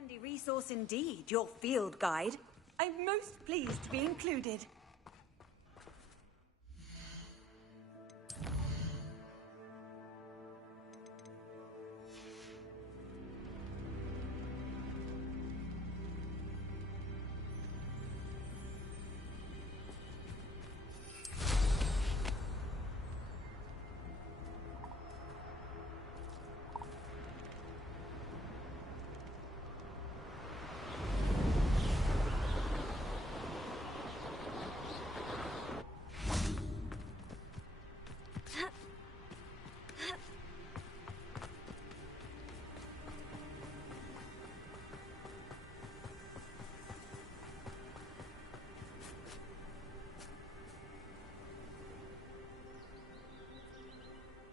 Handy resource indeed, your field guide. I'm most pleased to be included.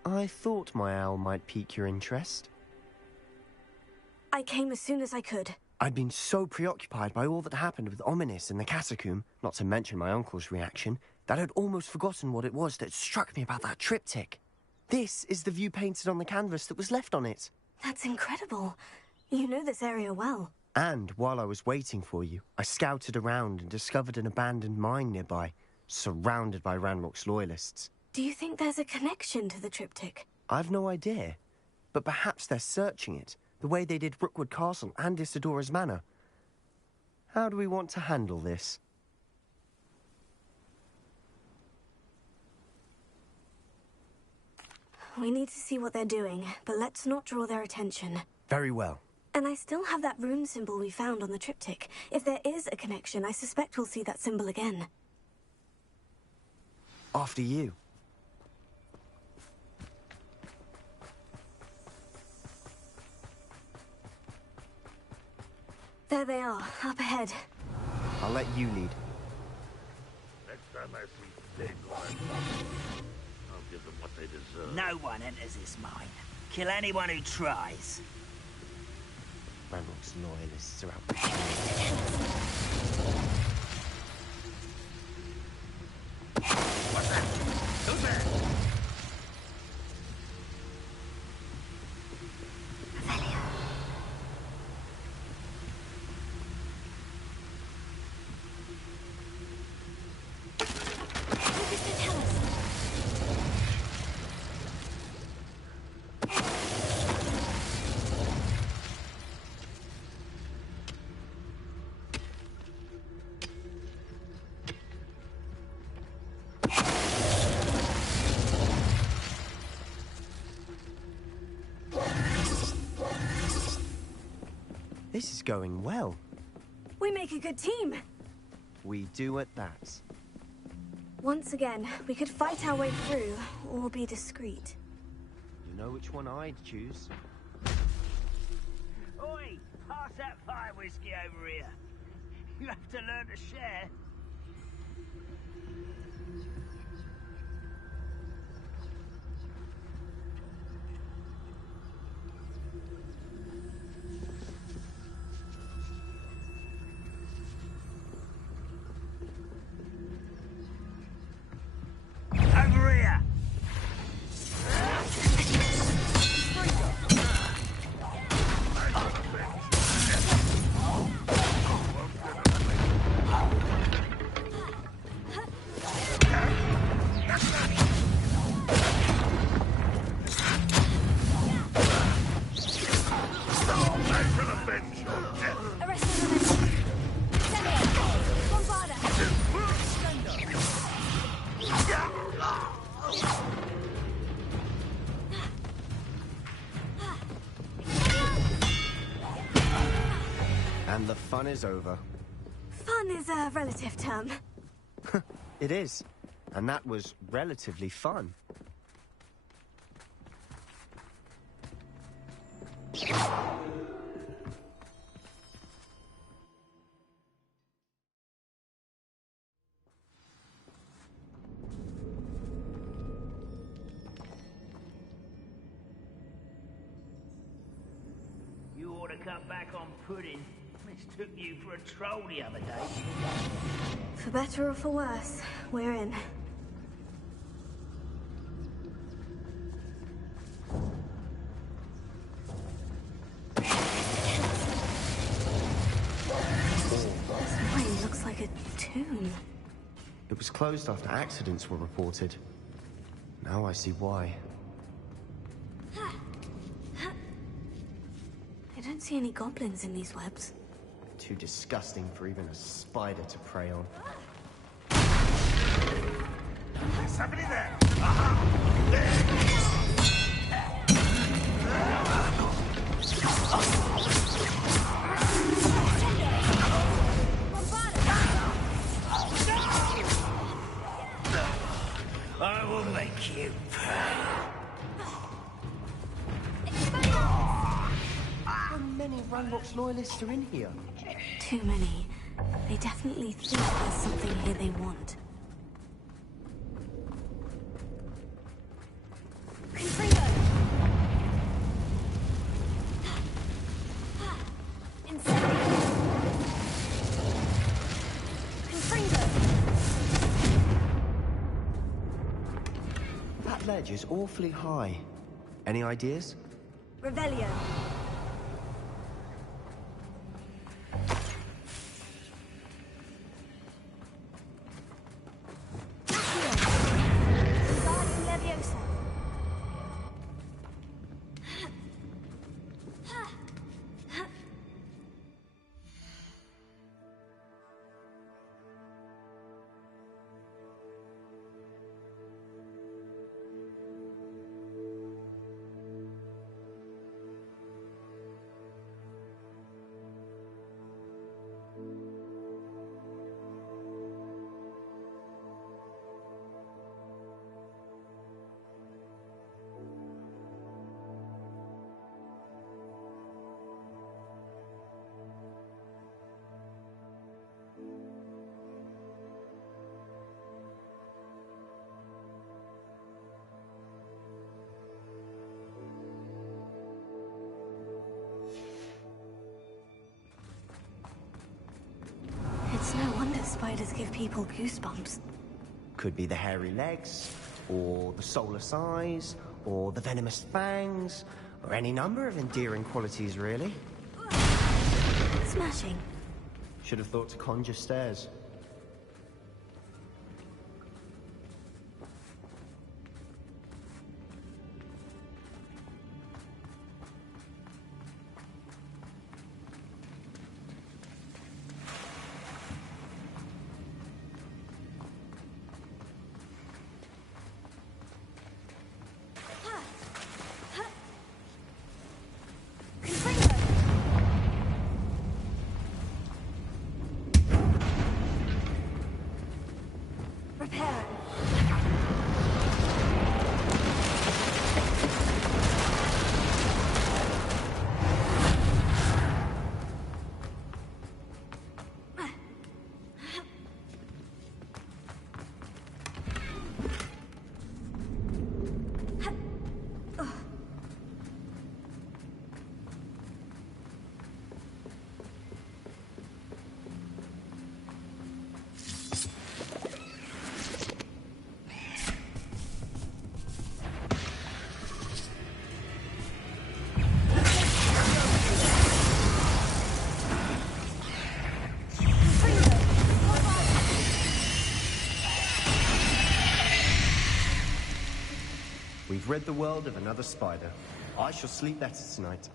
I thought my owl might pique your interest. I came as soon as I could. I'd been so preoccupied by all that happened with Ominis in the catacomb, not to mention my uncle's reaction, that I'd almost forgotten what it was that struck me about that triptych. This is the view painted on the canvas that was left on it. That's incredible. You know this area well. And while I was waiting for you, I scouted around and discovered an abandoned mine nearby, surrounded by Ranrock's loyalists. Do you think there's a connection to the triptych? I've no idea, but perhaps they're searching it, the way they did Brookwood Castle and Isidora's Manor. How do we want to handle this? We need to see what they're doing, but let's not draw their attention. Very well. And I still have that rune symbol we found on the triptych. If there is a connection, I suspect we'll see that symbol again. After you. There they are, up ahead. I'll let you lead. Next time I see big ones, I'll give them what they deserve. No one enters this mine. Kill anyone who tries. Ranrock's loyalists are out. What's that? Who's there? This is going well. We make a good team. We do at that. Once again, we could fight our way through, or be discreet. You know which one I'd choose? Oi! Pass that fire whiskey over here. You have to learn to share. Over here! And the fun is over. Fun is a relative term. It is. And that was relatively fun. You ought to cut back on pudding. Mistook you for a troll the other day. For better or for worse, we're in. It was closed after accidents were reported. Now I see why. I don't see any goblins in these webs. Too disgusting for even a spider to prey on. There's somebody there. I will make you pay. How many Ranrock's loyalists are in here? Too many. They definitely think there's something here they want. Confringo! Incendio! Confringo! That ledge is awfully high. Any ideas? Revelio. Guardian Leviosa! It's no wonder spiders give people goosebumps. Could be the hairy legs, or the soulless eyes, or the venomous fangs, or any number of endearing qualities, really. Smashing. Should have thought to conjure stairs. Repair. We've rid the world of another spider. I shall sleep better tonight.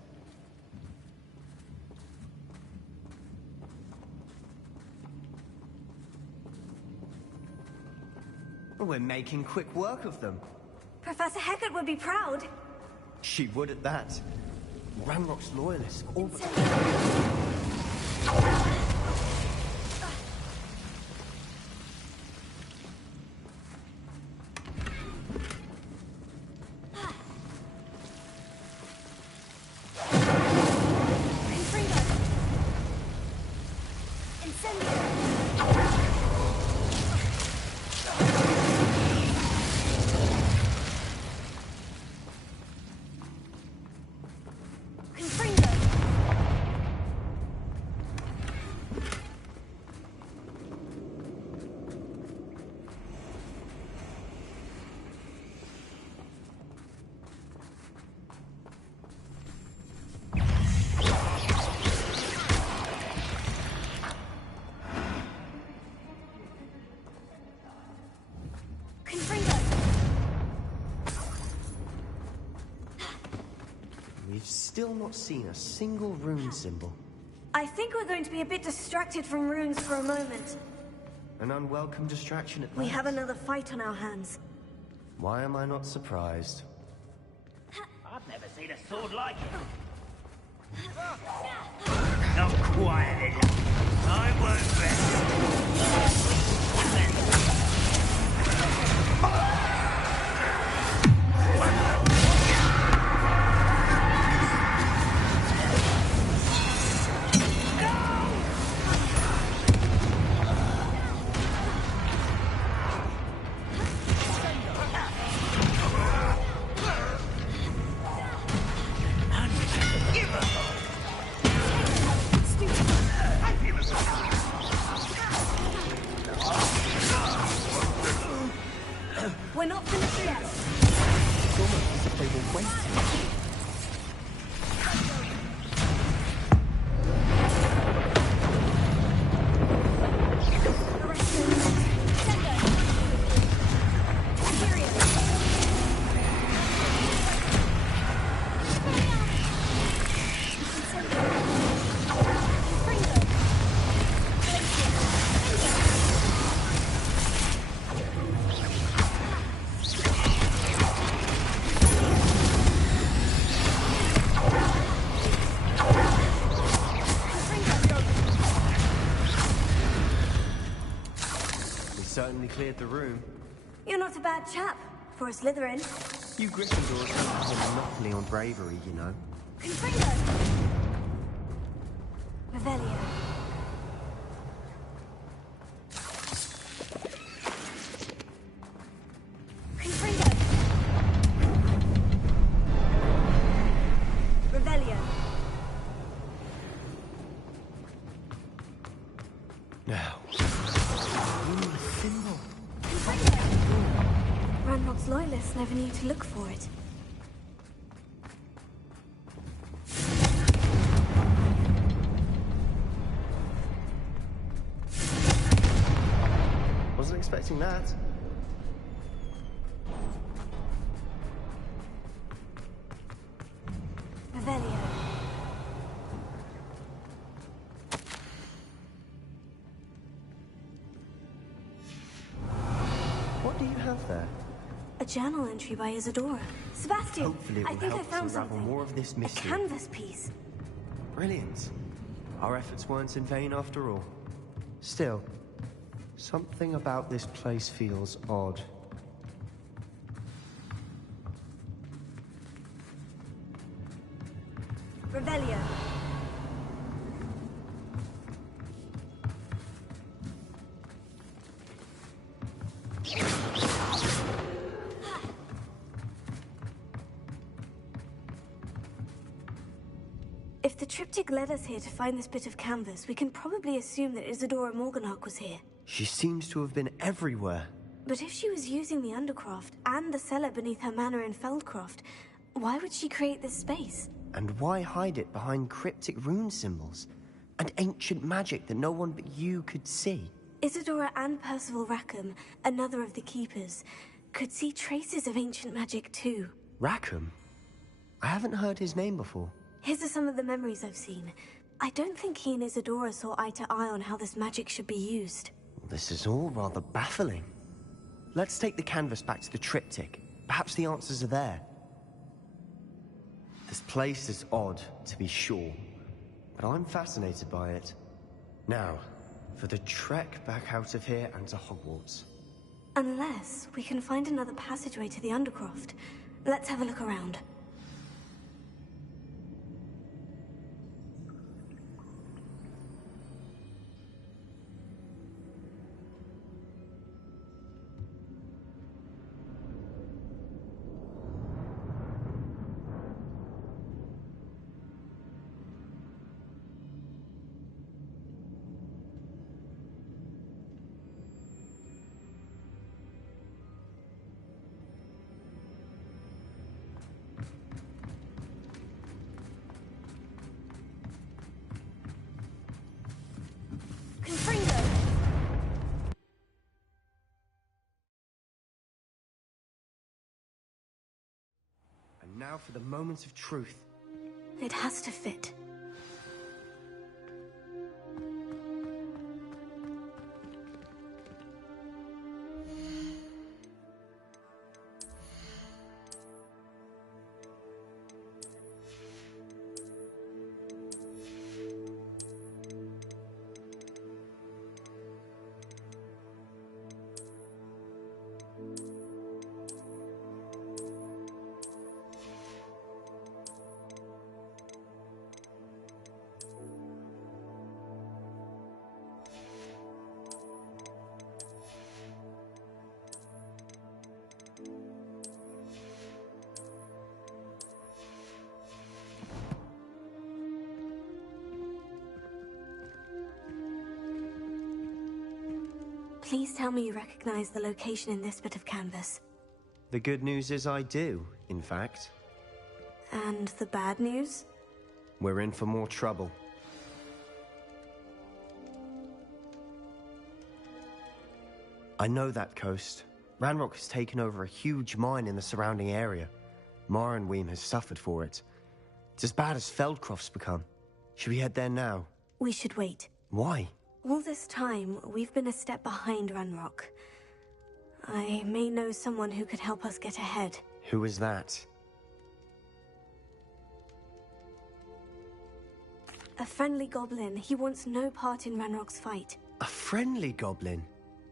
We're making quick work of them. Professor Hecat would be proud. She would at that. Ranrock's loyalists all the We've still not seen a single rune symbol. I think we're going to be a bit distracted from runes for a moment. An unwelcome distraction at We that. have another fight on our hands. Why am I not surprised? I've never seen a sword like it. Not quiet enough. I won't rest. We're not finished yet. It's almost as if they were waiting. Certainly cleared the room. You're not a bad chap for a Slytherin. You Gryffindors have a monopoly on bravery, you know. Confringo! Revelio. Confringo! Revelio. Now. Symbol. Ranrock's loyalists never knew to look for it. Wasn't expecting that. Revelio. What do you have there? A journal entry by Isadora. Sebastian, Hopefully it I will think I help found to unravel something. more of this A mystery. canvas piece. Brilliant. Our efforts weren't in vain after all. Still, something about this place feels odd. Revelio. If the triptych led us here to find this bit of canvas, we can probably assume that Isadora Morganach was here. She seems to have been everywhere. But if she was using the Undercroft and the cellar beneath her manor in Feldcroft, why would she create this space? And why hide it behind cryptic rune symbols? And ancient magic that no one but you could see? Isadora and Percival Rackham, another of the Keepers, could see traces of ancient magic too. Rackham? I haven't heard his name before. His are some of the memories I've seen. I don't think he and Isadora saw eye to eye on how this magic should be used. This is all rather baffling. Let's take the canvas back to the triptych. Perhaps the answers are there. This place is odd, to be sure, but I'm fascinated by it. Now, for the trek back out of here and to Hogwarts. Unless we can find another passageway to the Undercroft. Let's have a look around. And now for the moment of truth. It has to fit. Please tell me you recognize the location in this bit of canvas. The good news is I do, in fact. And the bad news? We're in for more trouble. I know that coast. Ranrock has taken over a huge mine in the surrounding area. Morinweem has suffered for it. It's as bad as Feldcroft's become. Should we head there now? We should wait. Why? All this time, we've been a step behind Ranrock. I may know someone who could help us get ahead. Who is that? A friendly goblin. He wants no part in Ranrock's fight. A friendly goblin?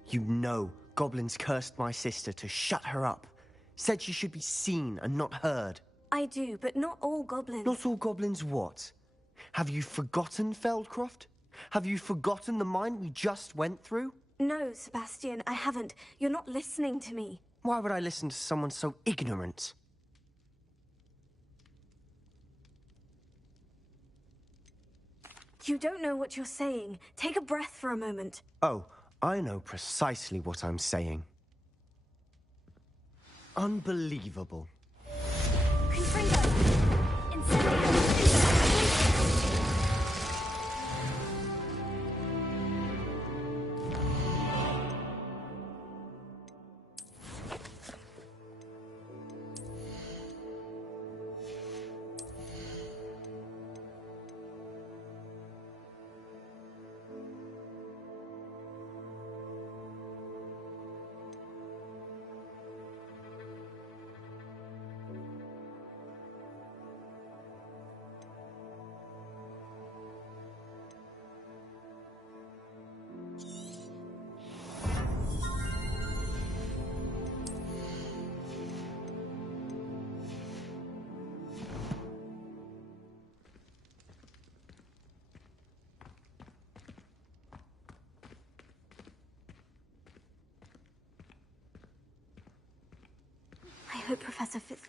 You know, goblins cursed my sister to shut her up. Said she should be seen and not heard. I do, but not all goblins. Not all goblins what? Have you forgotten Feldcroft? Have you forgotten the mine we just went through? No, Sebastian, I haven't. You're not listening to me. Why would I listen to someone so ignorant? You don't know what you're saying. Take a breath for a moment. Oh, I know precisely what I'm saying. Unbelievable. Confringo! Incendio! I hope Professor Fitz...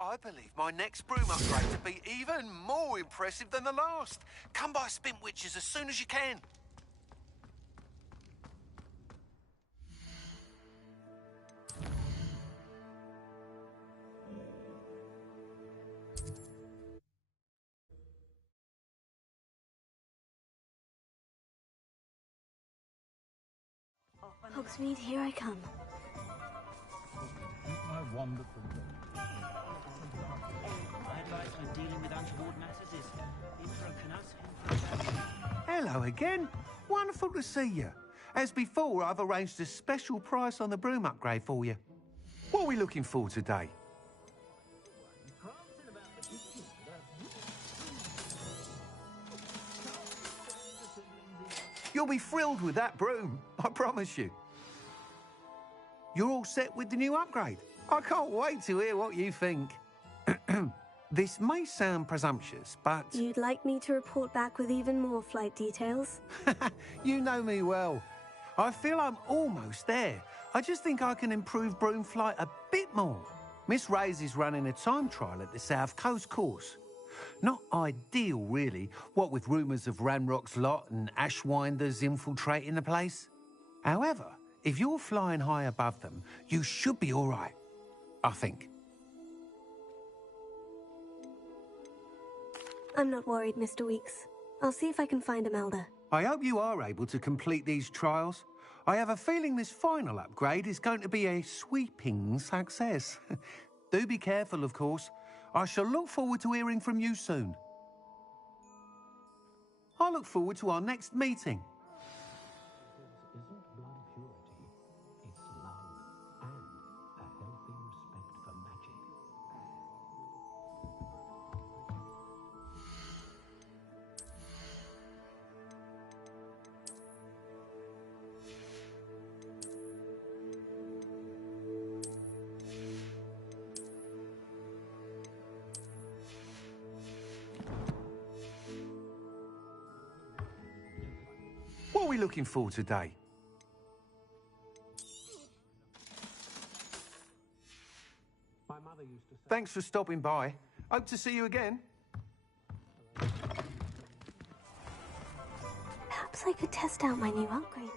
I believe my next broom upgrade to be even more impressive than the last. Come by Spintwitches as soon as you can. Hogsmeade, here I come. Wonderful. My advice when dealing with untoward matters is Hello again. Wonderful to see you. As before, I've arranged a special price on the broom upgrade for you. What are we looking for today? You'll be thrilled with that broom, I promise you. You're all set with the new upgrade. I can't wait to hear what you think. This may sound presumptuous, but... You'd like me to report back with even more flight details? You know me well. I feel I'm almost there. I just think I can improve broom flight a bit more. Miss Ray's is running a time trial at the South Coast course. Not ideal, really, what with rumours of Ranrock's lot and Ashwinders infiltrating the place. However, if you're flying high above them, you should be all right, I think. I'm not worried, Mr. Weeks. I'll see if I can find Imelda. I hope you are able to complete these trials. I have a feeling this final upgrade is going to be a sweeping success. Do be careful, of course. I shall look forward to hearing from you soon. I look forward to our next meeting. Isn't blood purity, it's love and a healthy respect for magic. What are we looking for today? My mother used to say... Thanks for stopping by. Hope to see you again. Perhaps I could test out my new upgrade.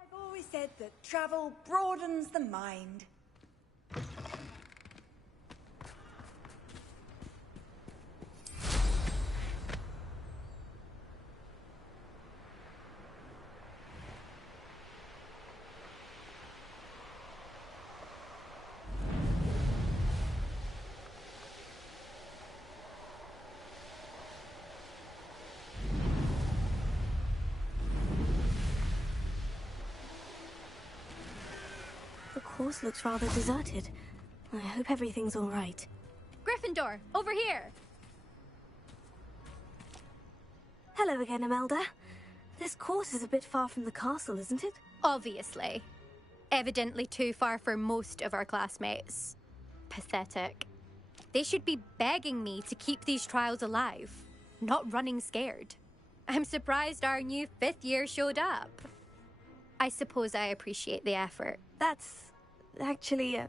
I've always said that travel broadens the mind. The course looks rather deserted. I hope everything's all right. Gryffindor, over here! Hello again, Imelda. This course is a bit far from the castle, isn't it? Obviously. Evidently too far for most of our classmates. Pathetic. They should be begging me to keep these trials alive, not running scared. I'm surprised our new 5th year showed up. I suppose I appreciate the effort. That's actually,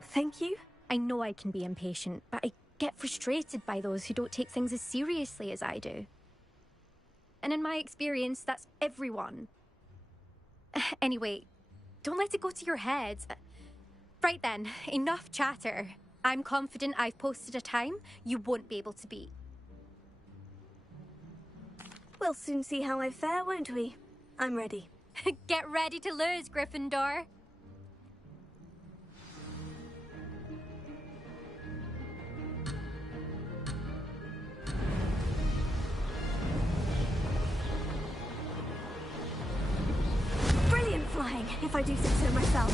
thank you. I know I can be impatient, but I get frustrated by those who don't take things as seriously as I do. And in my experience, that's everyone. Anyway, don't let it go to your head. Right then, enough chatter. I'm confident I've posted a time you won't be able to beat. We'll soon see how I fare, won't we? I'm ready. Get ready to lose, Gryffindor. Brilliant flying, if I do say so myself.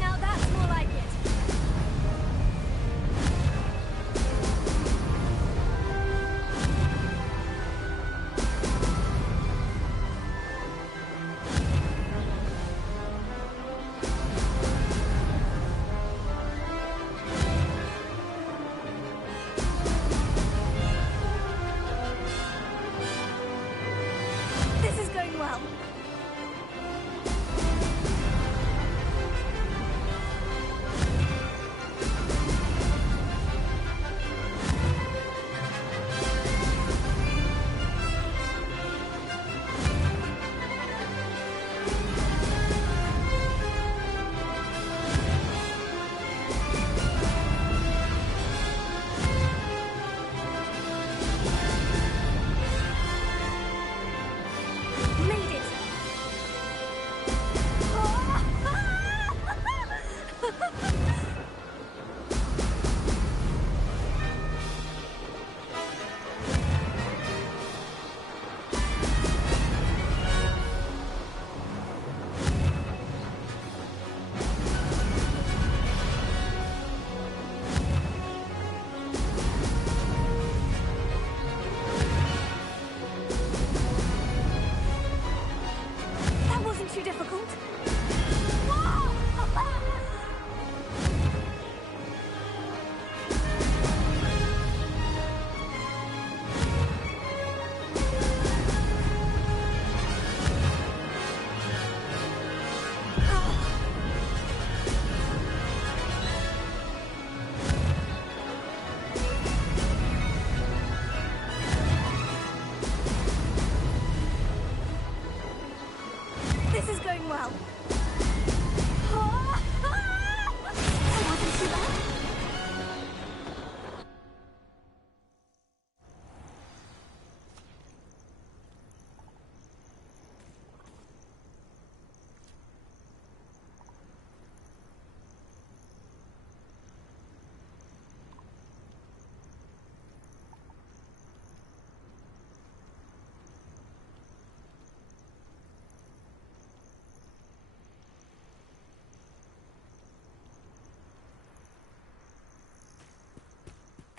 Now that's more like it.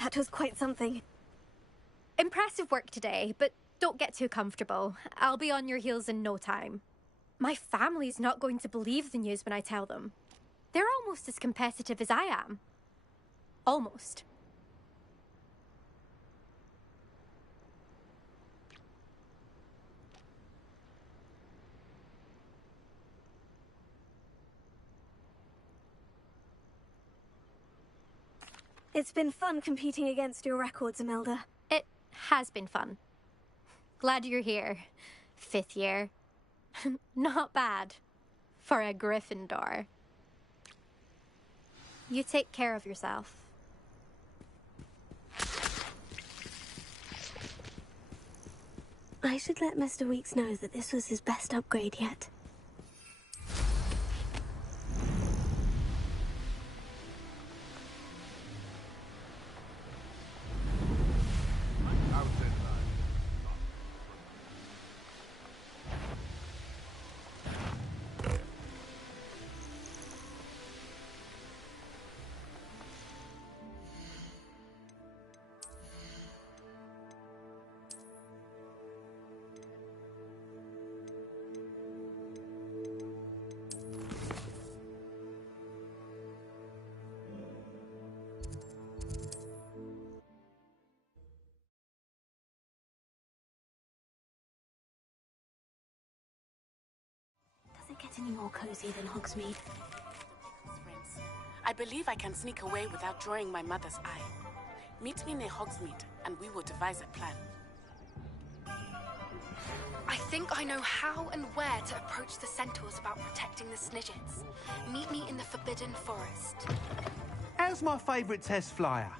That was quite something. Impressive work today, but don't get too comfortable. I'll be on your heels in no time. My family's not going to believe the news when I tell them. They're almost as competitive as I am. Almost. It's been fun competing against your records, Imelda. It has been fun. Glad you're here. 5th year. Not bad. For a Gryffindor. You take care of yourself. I should let Mr. Weeks know that this was his best upgrade yet. Does it get any more cozy than Hogsmeade? Friends, I believe I can sneak away without drawing my mother's eye. Meet me near Hogsmeade, and we will devise a plan. I think I know how and where to approach the centaurs about protecting the Snidgets. Meet me in the Forbidden Forest. How's my favourite test flyer?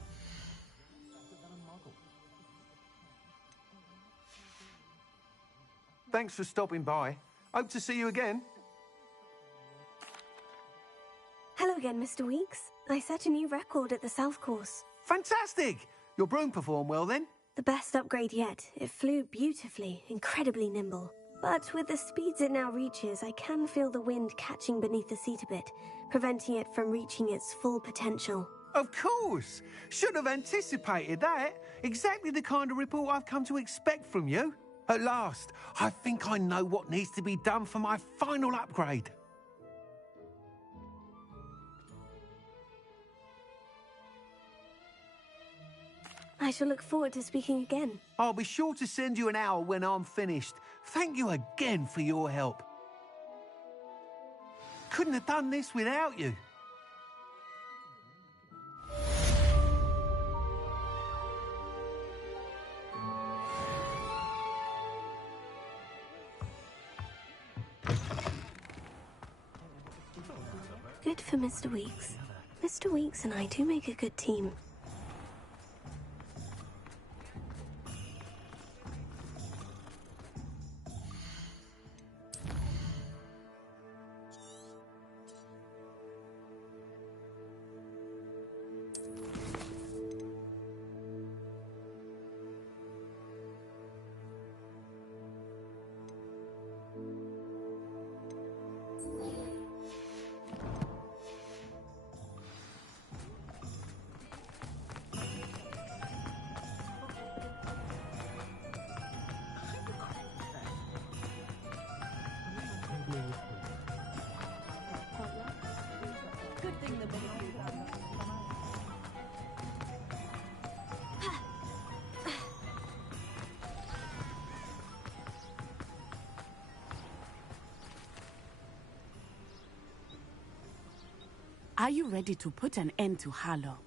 Thanks for stopping by. Hope to see you again. Hello again, Mr. Weeks. I set a new record at the South Course. Fantastic! Your broom performed well then? The best upgrade yet. It flew beautifully, incredibly nimble. But with the speeds it now reaches, I can feel the wind catching beneath the seat a bit, preventing it from reaching its full potential. Of course! Should have anticipated that. Exactly the kind of report I've come to expect from you. At last, I think I know what needs to be done for my final upgrade. I shall look forward to speaking again. I'll be sure to send you an hour when I'm finished. Thank you again for your help. Couldn't have done this without you. Good for Mr. Weeks. Mr. Weeks and I do make a good team. Are you ready to put an end to Harlow?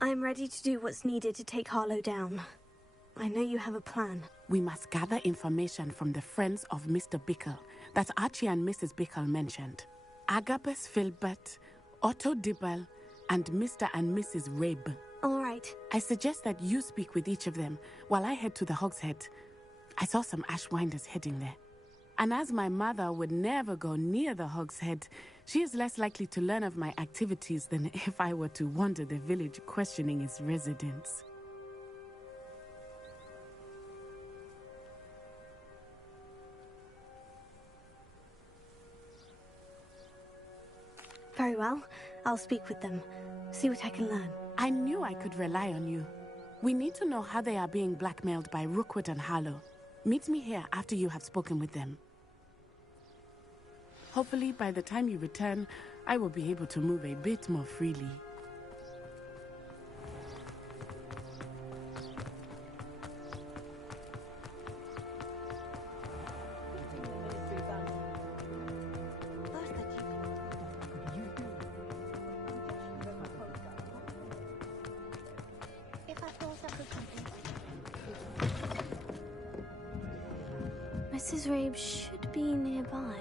I'm ready to do what's needed to take Harlow down. I know you have a plan. We must gather information from the friends of Mr. Bickle that Archie and Mrs. Bickle mentioned. Agabus Filbert, Otto Dibble, and Mr. and Mrs. Rabe. All right. I suggest that you speak with each of them while I head to the Hogshead. I saw some Ashwinders heading there. And as my mother would never go near the Hogshead, she is less likely to learn of my activities than if I were to wander the village questioning its residents. Very well. I'll speak with them. See what I can learn. I knew I could rely on you. We need to know how they are being blackmailed by Rookwood and Harlow. Meet me here after you have spoken with them. Hopefully, by the time you return, I will be able to move a bit more freely. Mrs. Rabe should be nearby.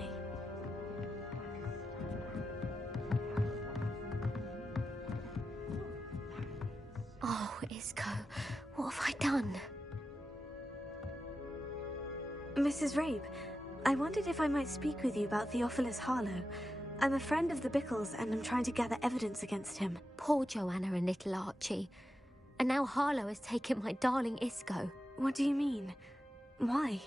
Oh, Isco, what have I done? Mrs. Rabe, I wondered if I might speak with you about Theophilus Harlow. I'm a friend of the Bickles and I'm trying to gather evidence against him. Poor Joanna and little Archie. And now Harlow has taken my darling Isco. What do you mean? Why?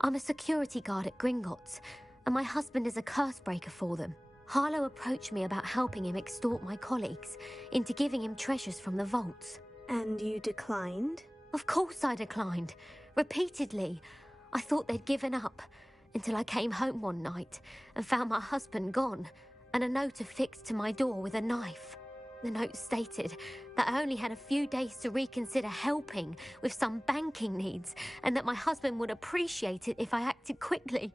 I'm a security guard at Gringotts, and my husband is a curse breaker for them. Harlow approached me about helping him extort my colleagues into giving him treasures from the vaults. And you declined? Of course I declined. Repeatedly. I thought they'd given up, until I came home one night and found my husband gone, and a note affixed to my door with a knife. The note stated that I only had a few days to reconsider helping with some banking needs, and that my husband would appreciate it if I acted quickly.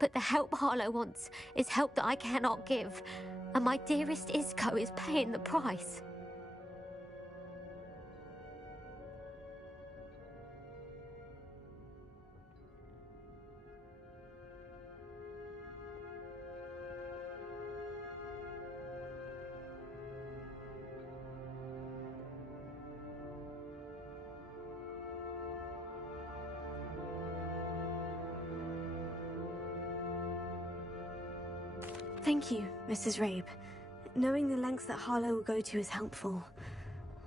But the help Harlow wants is help that I cannot give, and my dearest Isco is paying the price. Thank you, Mrs. Rabe. Knowing the lengths that Harlow will go to is helpful,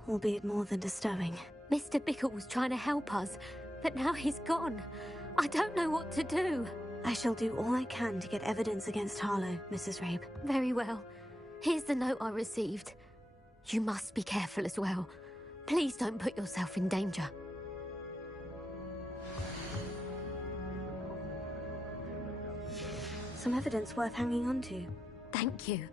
albeit more than disturbing. Mr. Bickle was trying to help us, but now he's gone. I don't know what to do. I shall do all I can to get evidence against Harlow, Mrs. Rabe. Very well. Here's the note I received. You must be careful as well. Please don't put yourself in danger. Some evidence worth hanging on to. Thank you.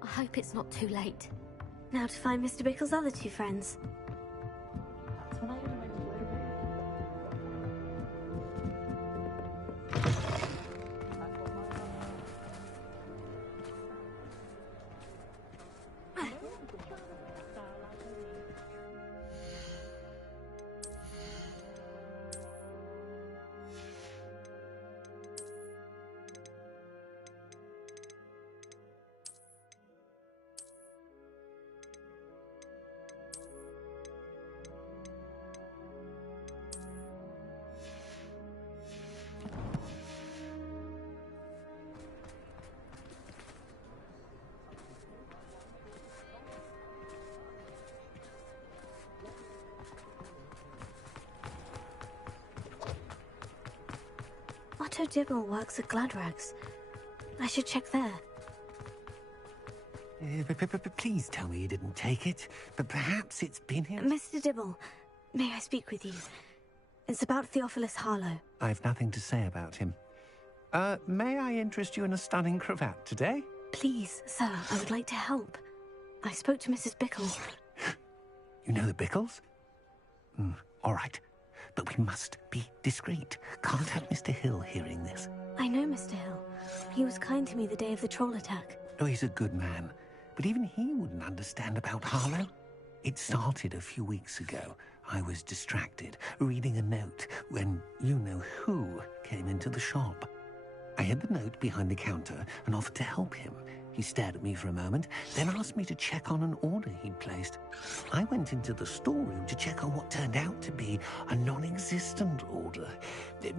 I hope it's not too late. Now to find Mr. Bickle's other two friends. Otto Dibble works at Gladrags. I should check there. Please tell me you didn't take it. But perhaps it's been here. Mr. Dibble, may I speak with you? It's about Theophilus Harlow. I've nothing to say about him. May I interest you in a stunning cravat today? Please, sir, I would like to help. I spoke to Mrs. Bickle. You know the Bickles? All right. But we must be discreet. Can't have Mr. Hill hearing this. I know Mr. Hill. He was kind to me the day of the troll attack. Oh, he's a good man. But even he wouldn't understand about Harlow. It started a few weeks ago. I was distracted, reading a note, when you-know-who came into the shop. I hid the note behind the counter and offered to help him. He stared at me for a moment, then asked me to check on an order he'd placed. I went into the storeroom to check on what turned out to be a non-existent order.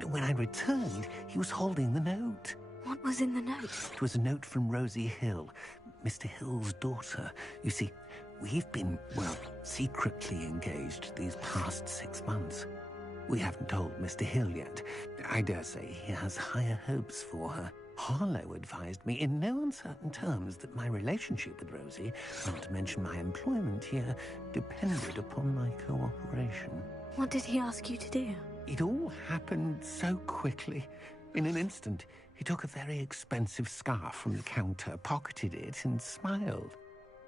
When I returned, he was holding the note. What was in the note? It was a note from Rosie Hill, Mr. Hill's daughter. You see, we've been, well, secretly engaged these past 6 months. We haven't told Mr. Hill yet. I dare say he has higher hopes for her. Harlow advised me in no uncertain terms that my relationship with Rosie, not to mention my employment here, depended upon my cooperation. What did he ask you to do? It all happened so quickly. In an instant, he took a very expensive scarf from the counter, pocketed it, and smiled.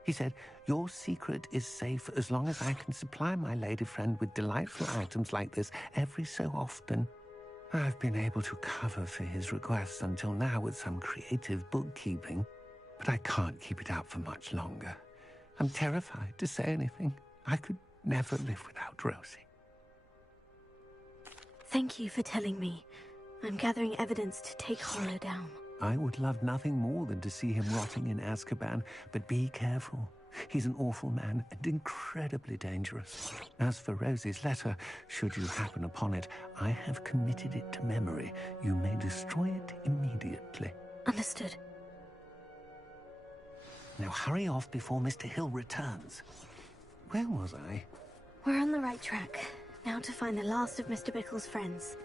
He said, "Your secret is safe as long as I can supply my lady friend with delightful items like this every so often." I've been able to cover for his requests until now with some creative bookkeeping, but I can't keep it up for much longer. I'm terrified to say anything. I could never live without Rosie. Thank you for telling me. I'm gathering evidence to take Harlow down. I would love nothing more than to see him rotting in Azkaban, but be careful. He's an awful man and incredibly dangerous. As for Rosie's letter, should you happen upon it, I have committed it to memory. You may destroy it immediately. Understood. Now hurry off before Mr. Hill returns. Where was I? We're on the right track. Now to find the last of Mr. Bickle's friends.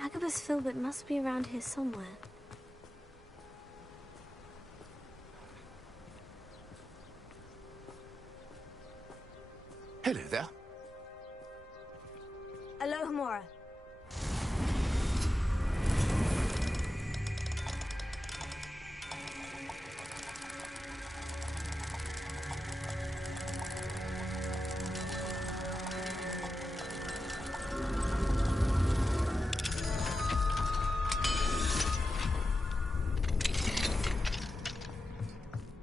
Agabus Filbert must be around here somewhere. Hello there. Alohomora.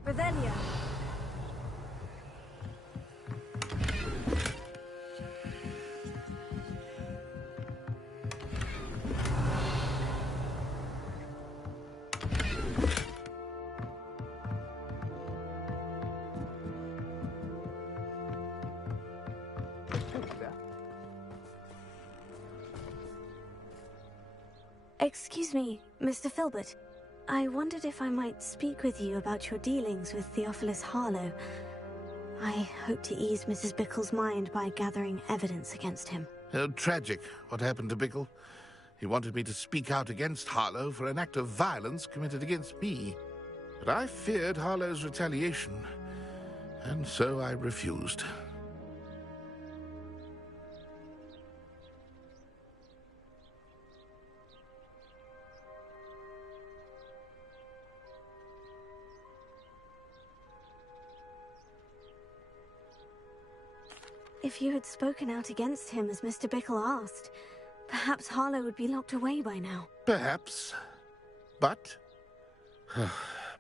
Revelio. Excuse me, Mr. Filbert. I wondered if I might speak with you about your dealings with Theophilus Harlow. I hope to ease Mrs. Bickle's mind by gathering evidence against him. Oh, tragic. What happened to Bickle? He wanted me to speak out against Harlow for an act of violence committed against me. But I feared Harlow's retaliation, and so I refused. If you had spoken out against him as Mr. Bickle asked, Perhaps Harlow would be locked away by now. Perhaps. But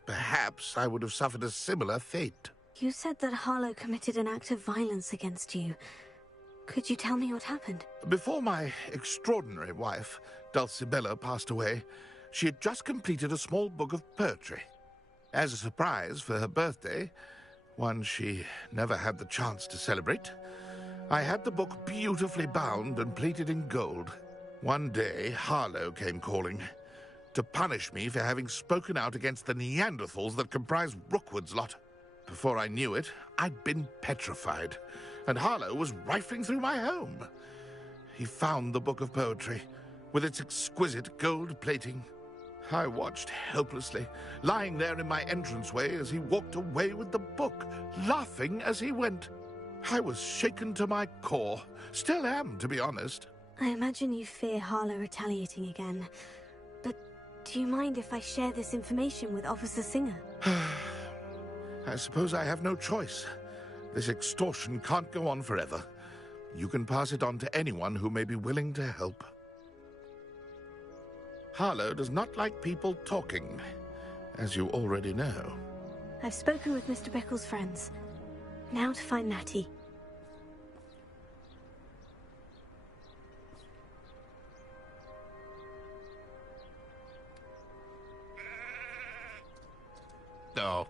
perhaps I would have suffered a similar fate. You said that Harlow committed an act of violence against you. Could you tell me what happened? Before my extraordinary wife, Dulcibella, passed away, she had just completed a small book of poetry. As a surprise for her birthday, one she never had the chance to celebrate, I had the book beautifully bound and plated in gold. One day, Harlow came calling to punish me for having spoken out against the Neanderthals that comprise Rookwood's lot. Before I knew it, I'd been petrified, and Harlow was rifling through my home. He found the book of poetry, with its exquisite gold plating. I watched helplessly, lying there in my entranceway as he walked away with the book, laughing as he went. I was shaken to my core. Still am, to be honest. I imagine you fear Harlow retaliating again. But do you mind if I share this information with Officer Singer? I suppose I have no choice. This extortion can't go on forever. You can pass it on to anyone who may be willing to help. Harlow does not like people talking, as you already know. I've spoken with Mr. Bickle's friends. Now to find Natty. No.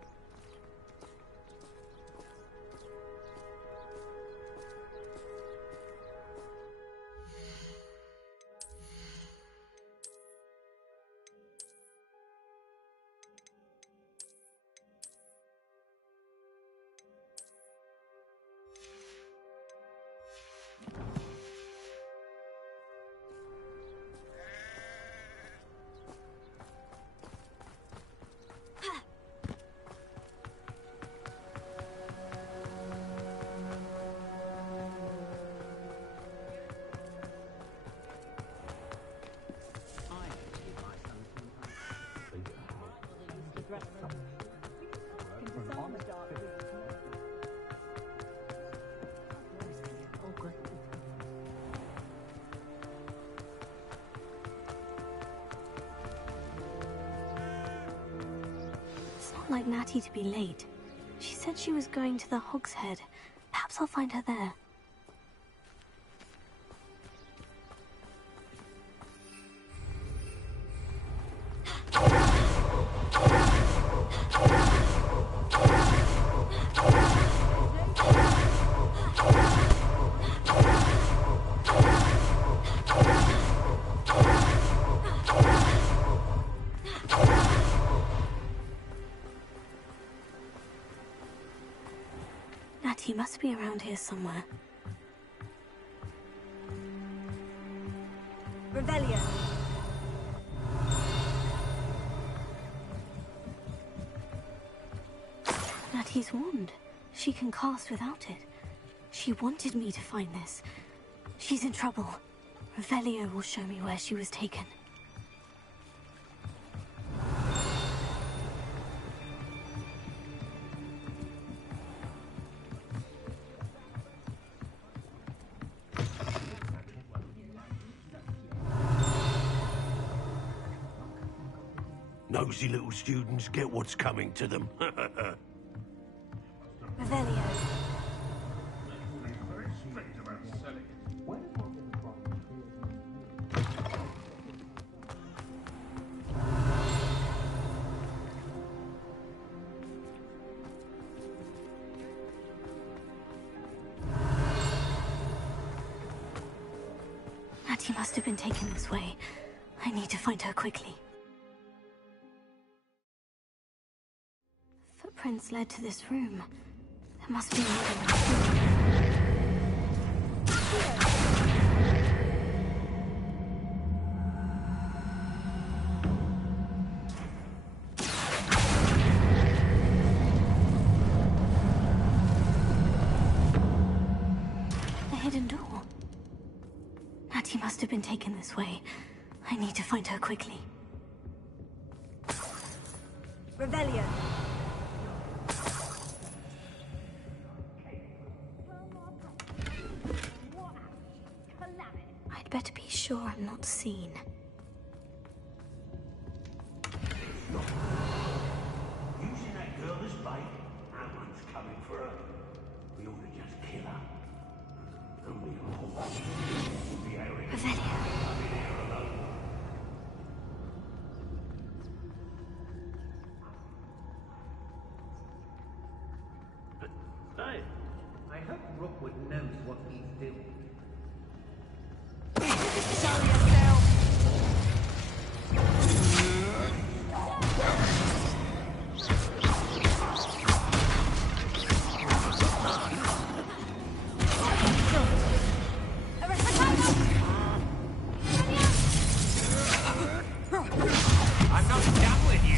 It's not like Natty to be late. She said she was going to the Hog's Head. Perhaps I'll find her there. Natty must be around here somewhere. Revelio. Natty's wand. She can cast without it. She wanted me to find this. She's in trouble. Revelio will show me where she was taken. Nosy little students get what's coming to them. Revelio. Natty must have been taken this way. I need to find her quickly. Footprints led to this room. There must be another one. A hidden door. Natty must have been taken this way. I need to find her quickly. Revelio. I'd I'd better be sure I'm not seen. You see that girl as bait? That one's coming for her. We ought to just kill her. And we'll all be able to Revelio. come in here alone. Hey, I hope Rookwood knows what he's doing. Show yourself! I'm not done with you.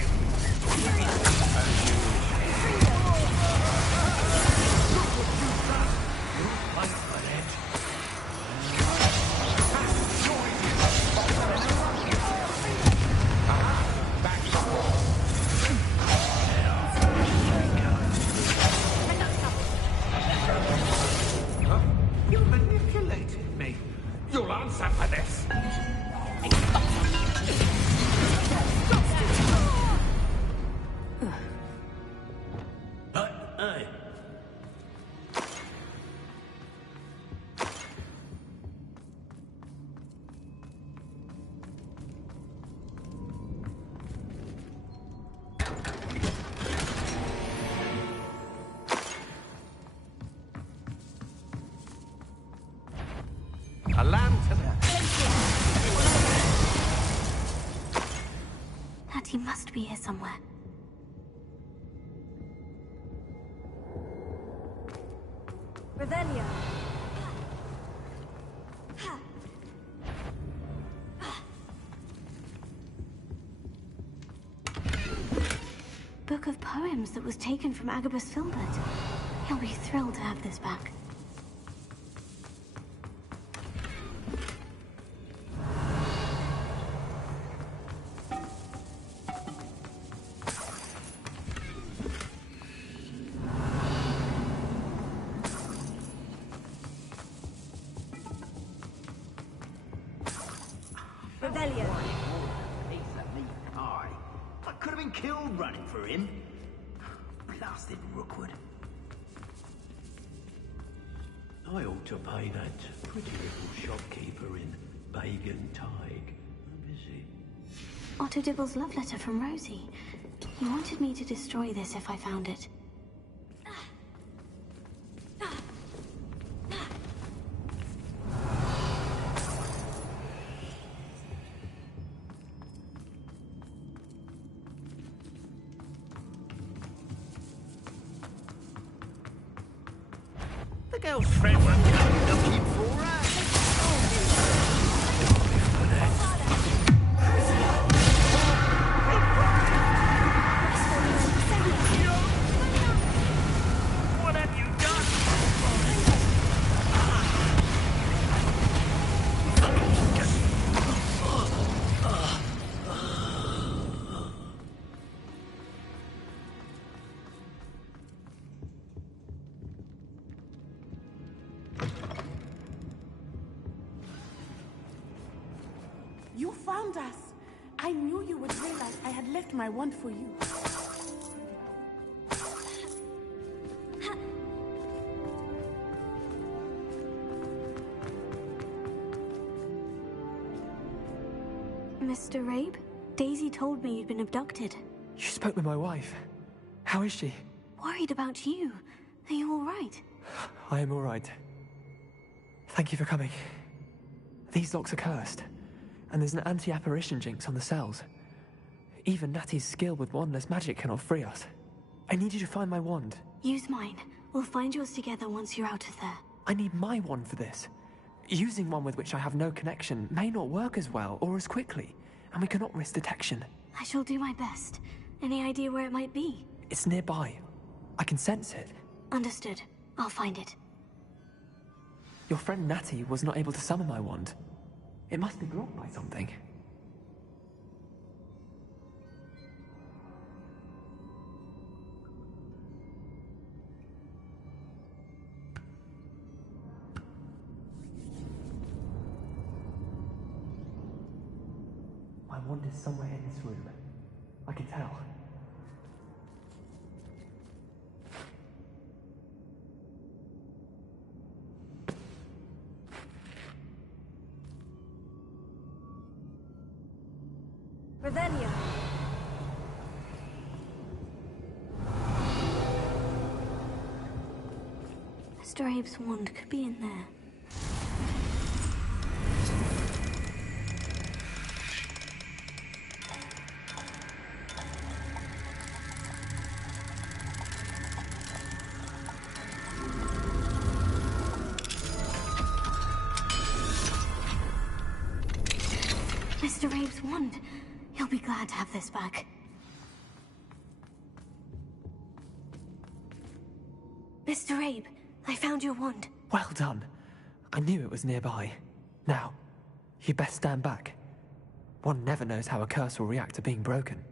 You manipulated me. You'll answer for this. Hey. A lantern. Natty must be here somewhere. Revelio. Book of poems that was taken from Agabus Filbert. He'll be thrilled to have this back. Revelio. Piece of meat pie. I could have been killed running for him. Blasted Rookwood. I ought to pay that pretty little shopkeeper in Bagan Tig a visit. Otto Dibble's love letter from Rosie. He wanted me to destroy this if I found it. The girl's friend won't come looking for her. What have you done? You found us. I knew you would realize I had left my wand for you. Mr. Rabe, Daisy told me you'd been abducted. You spoke with my wife. How is she? Worried about you. Are you all right? I am all right. Thank you for coming. These locks are cursed, and there's an anti-apparition jinx on the cells. Even Natty's skill with wandless magic cannot free us. I need you to find my wand. Use mine. We'll find yours together once you're out of there. I need my wand for this. Using one with which I have no connection may not work as well or as quickly, and we cannot risk detection. I shall do my best. Any idea where it might be? It's nearby. I can sense it. Understood. I'll find it. Your friend Natty was not able to summon my wand. It must be blocked by something. wand is somewhere in this room. I can tell. Revelio. Mr. Abe's wand could be in there. Mr. Abe's wand. He'll be glad to have this back. Mr. Abe, I found your wand. Well done. I knew it was nearby. Now, you best stand back. One never knows how a curse will react to being broken.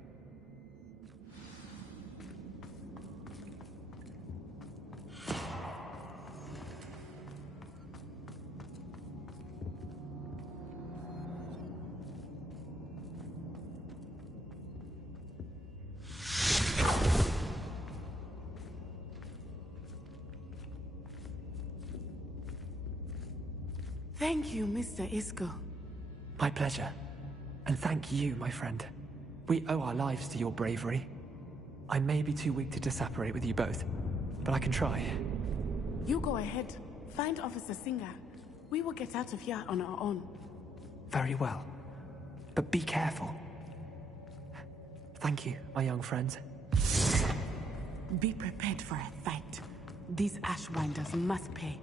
Thank you, Mr. Isco. My pleasure. And thank you, my friend. We owe our lives to your bravery. I may be too weak to disapparate with you both, but I can try. You go ahead. Find Officer Singer. We will get out of here on our own. Very well. But be careful. Thank you, my young friends. Be prepared for a fight. These Ashwinders must pay.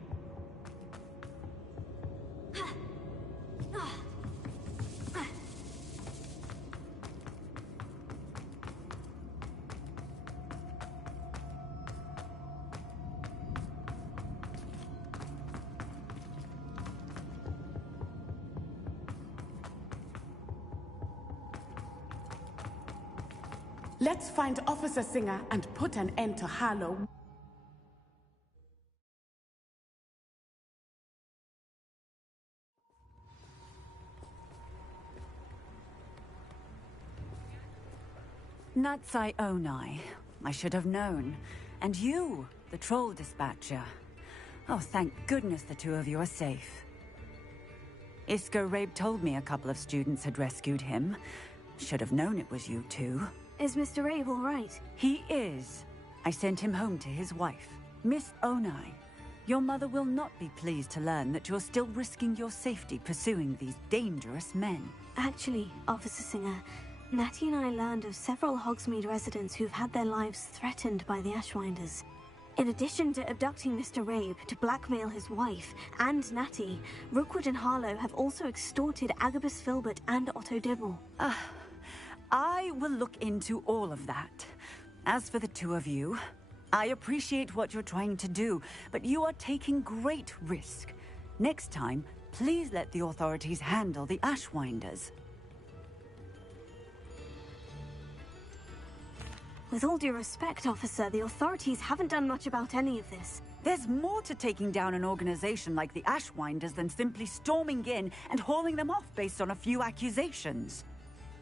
Let's find Officer Singer and put an end to Harlow. Natsai Onai. I should have known. And you, the troll dispatcher. Oh, thank goodness the two of you are safe. Isco Rabe told me a couple of students had rescued him. Should have known it was you two. Is Mr. Rabe all right? He is. I sent him home to his wife, Miss Onai. Your mother will not be pleased to learn that you're still risking your safety pursuing these dangerous men. Actually, Officer Singer, Natty and I learned of several Hogsmeade residents who've had their lives threatened by the Ashwinders. In addition to abducting Mr. Rabe to blackmail his wife and Natty, Rookwood and Harlow have also extorted Agabus Filbert and Otto Dibble. I will look into all of that. As for the two of you, I appreciate what you're trying to do, but you are taking great risk. Next time, please let the authorities handle the Ashwinders. With all due respect, officer, the authorities haven't done much about any of this. There's more to taking down an organization like the Ashwinders than simply storming in and hauling them off based on a few accusations.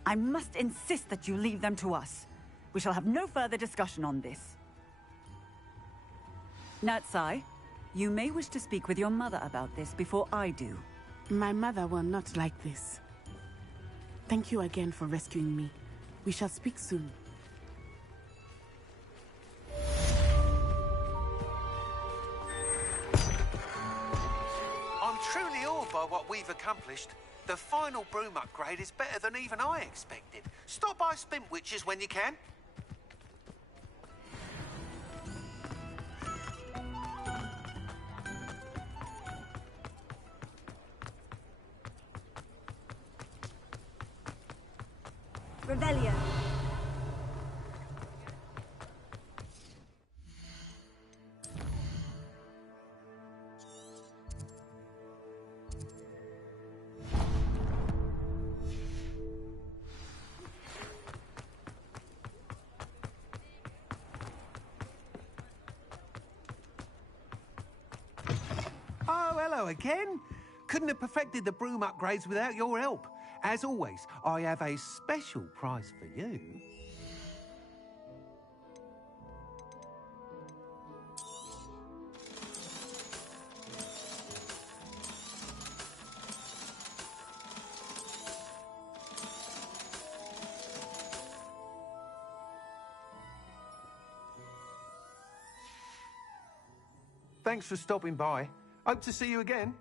I must insist that you leave them to us. We shall have no further discussion on this. Natsai, you may wish to speak with your mother about this before I do. My mother will not like this. Thank you again for rescuing me. We shall speak soon. I'm truly awed by what we've accomplished. The final broom upgrade is better than even I expected. Stop by Spintwitches when you can. Revelio. Oh, hello again. Couldn't have perfected the broom upgrades without your help. as always, I have a special prize for you. Thanks for stopping by. Hope to see you again.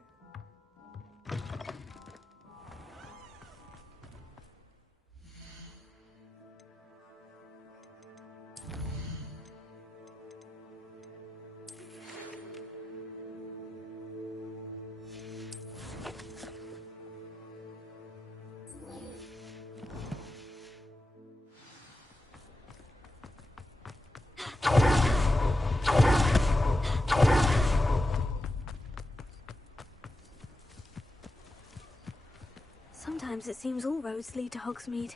Sometimes it seems all roads lead to Hogsmeade.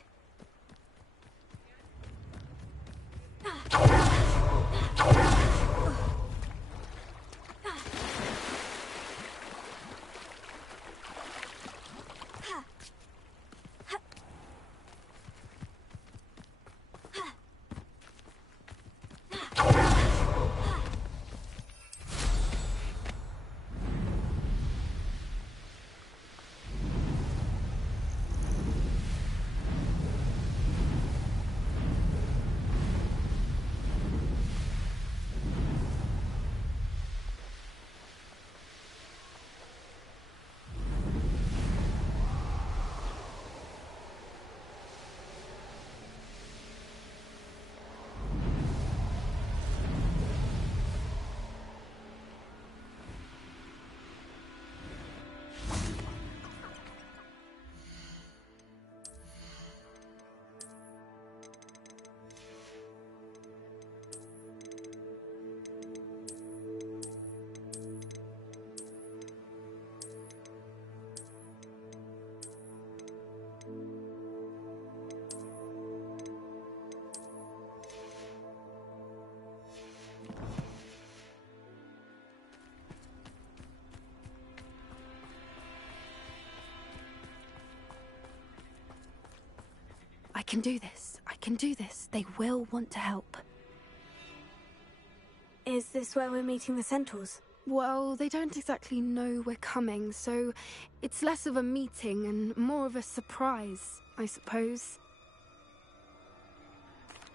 I can do this. I can do this. They will want to help. Is this where we're meeting the centaurs? Well, they don't exactly know we're coming, so it's less of a meeting and more of a surprise, I suppose.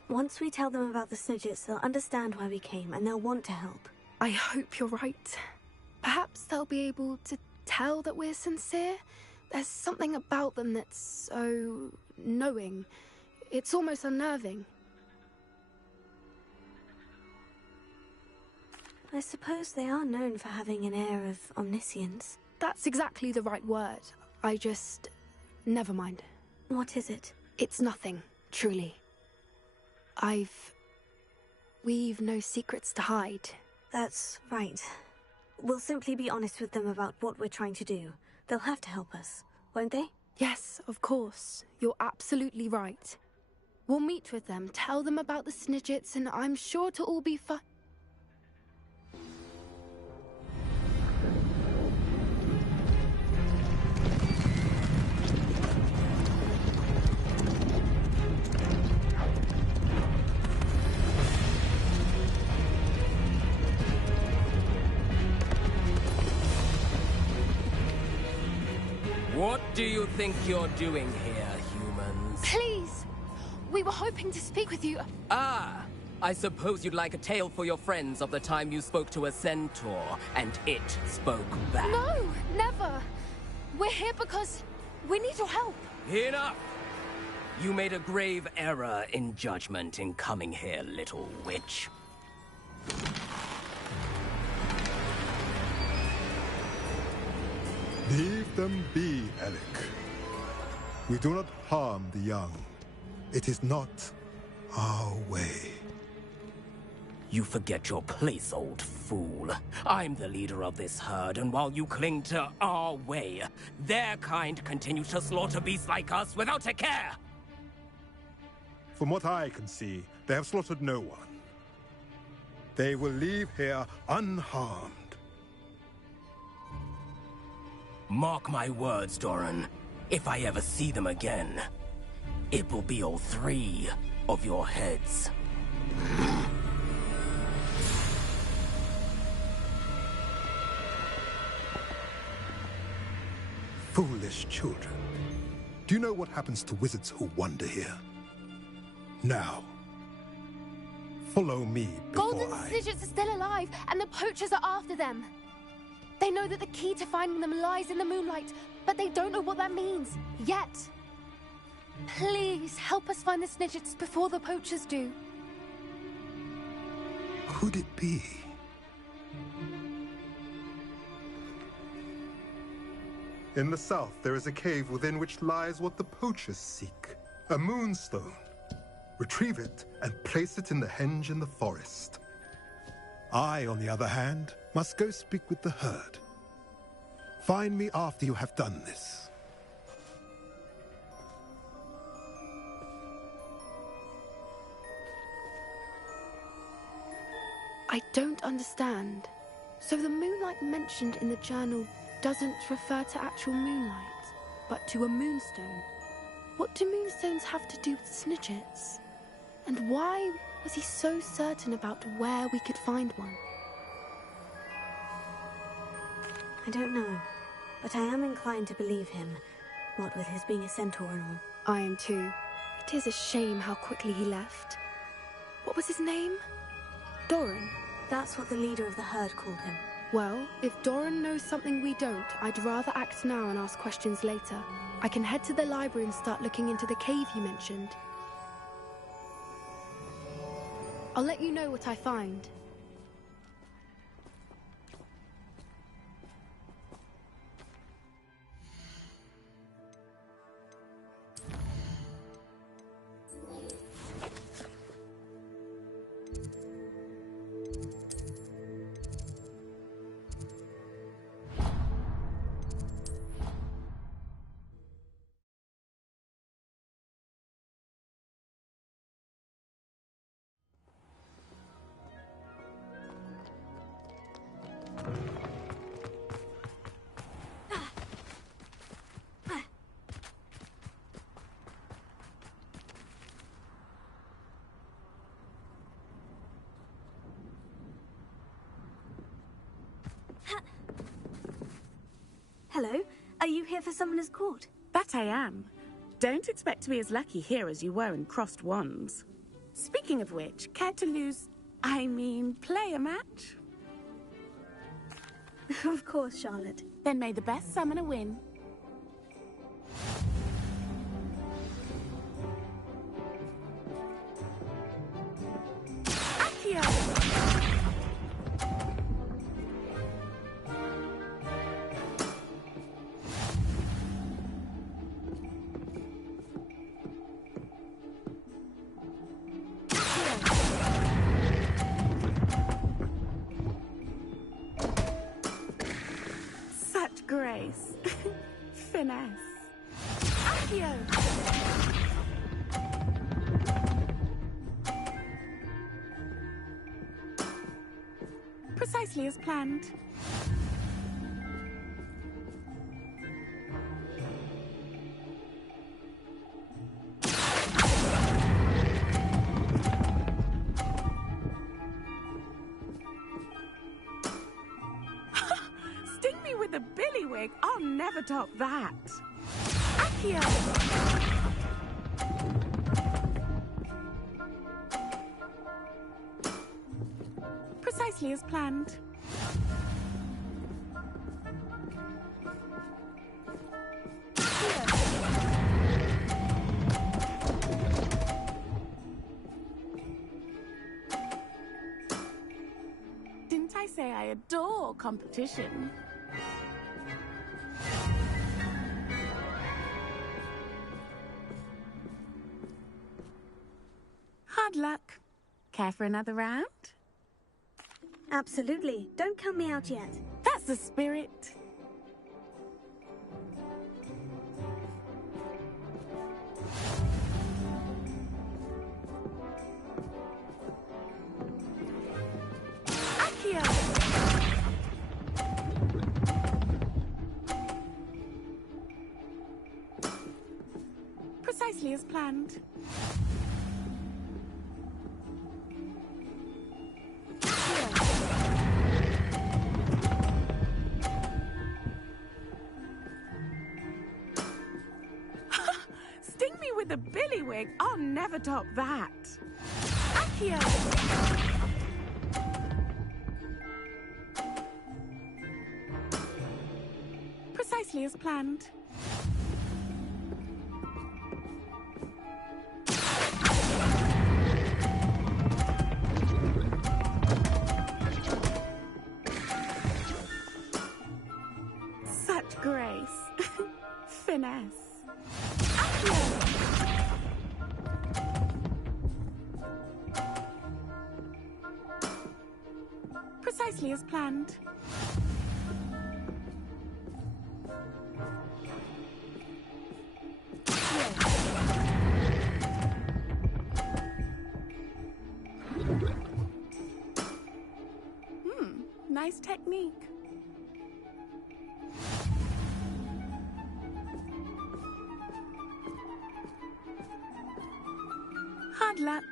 Once we tell them about the Snidgets, they'll understand why we came and they'll want to help. I hope you're right. Perhaps they'll be able to tell that we're sincere. There's something about them that's so knowing. It's almost unnerving. I suppose they are known for having an air of omniscience. That's exactly the right word. I just... never mind. What is it? It's nothing, truly. We've no secrets to hide. That's right. We'll simply be honest with them about what we're trying to do. They'll have to help us, won't they? Yes, of course. You're absolutely right. We'll meet with them, tell them about the Snidgets, and I'm sure to all be fine. What do you think you're doing here, humans? Please! We were hoping to speak with you. Ah! I suppose you'd like a tale for your friends of the time you spoke to a centaur, and it spoke back. No! Never! We're here because we need your help. Enough! You made a grave error in judgment in coming here, little witch. Leave them be, Alec. We do not harm the young. It is not our way. You forget your place, old fool. I'm the leader of this herd, and while you cling to our way, their kind continue to slaughter beasts like us without a care! From what I can see, they have slaughtered no one. They will leave here unharmed. Mark my words, Doran. If I ever see them again, it will be all 3 of your heads. Foolish children. Do you know what happens to wizards who wander here? Now, follow me before Golden Snidgets are still alive, and the poachers are after them. They know that the key to finding them lies in the moonlight, but they don't know what that means, yet. Please, help us find the Snidgets before the poachers do. Could it be? In the south, there is a cave within which lies what the poachers seek. A moonstone. Retrieve it and place it in the henge in the forest. I, on the other hand, must go speak with the herd. Find me after you have done this. I don't understand. So the moonlight mentioned in the journal doesn't refer to actual moonlight, but to a moonstone. What do moonstones have to do with Snidgets? And why was he so certain about where we could find one? I don't know, but I am inclined to believe him, what with his being a centaur and all. I am too. It is a shame how quickly he left. What was his name? Doran. That's what the leader of the herd called him. Well, if Doran knows something we don't, I'd rather act now and ask questions later. I can head to the library and start looking into the cave you mentioned. I'll let you know what I find. Hello, are you here for Summoner's Court? That I am. Don't expect to be as lucky here as you were in Crossed Wands. Speaking of which, care to play a match? Of course, Charlotte. Then may the best summoner win. Accio! Such grace. Finesse. Accio! Precisely as planned. Sting me with a billywig. I'll never top that. Accio! Precisely as planned. Didn't I say I adore competition? Hard luck. Care for another round? Absolutely. Don't count me out yet. That's the spirit. Accio! Precisely as planned. Sting me with a billywig. I'll never top that. Accio! Precisely as planned. Such grace. Finesse. Precisely as planned. Nice technique. Hard luck.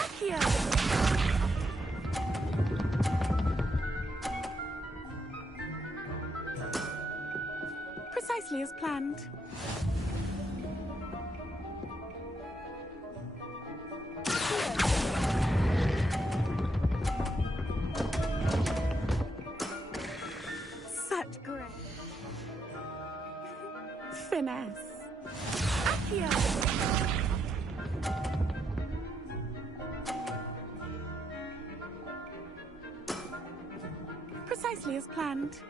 Accio! Precisely as planned. Such grace. Finesse. Accio! Precisely as planned.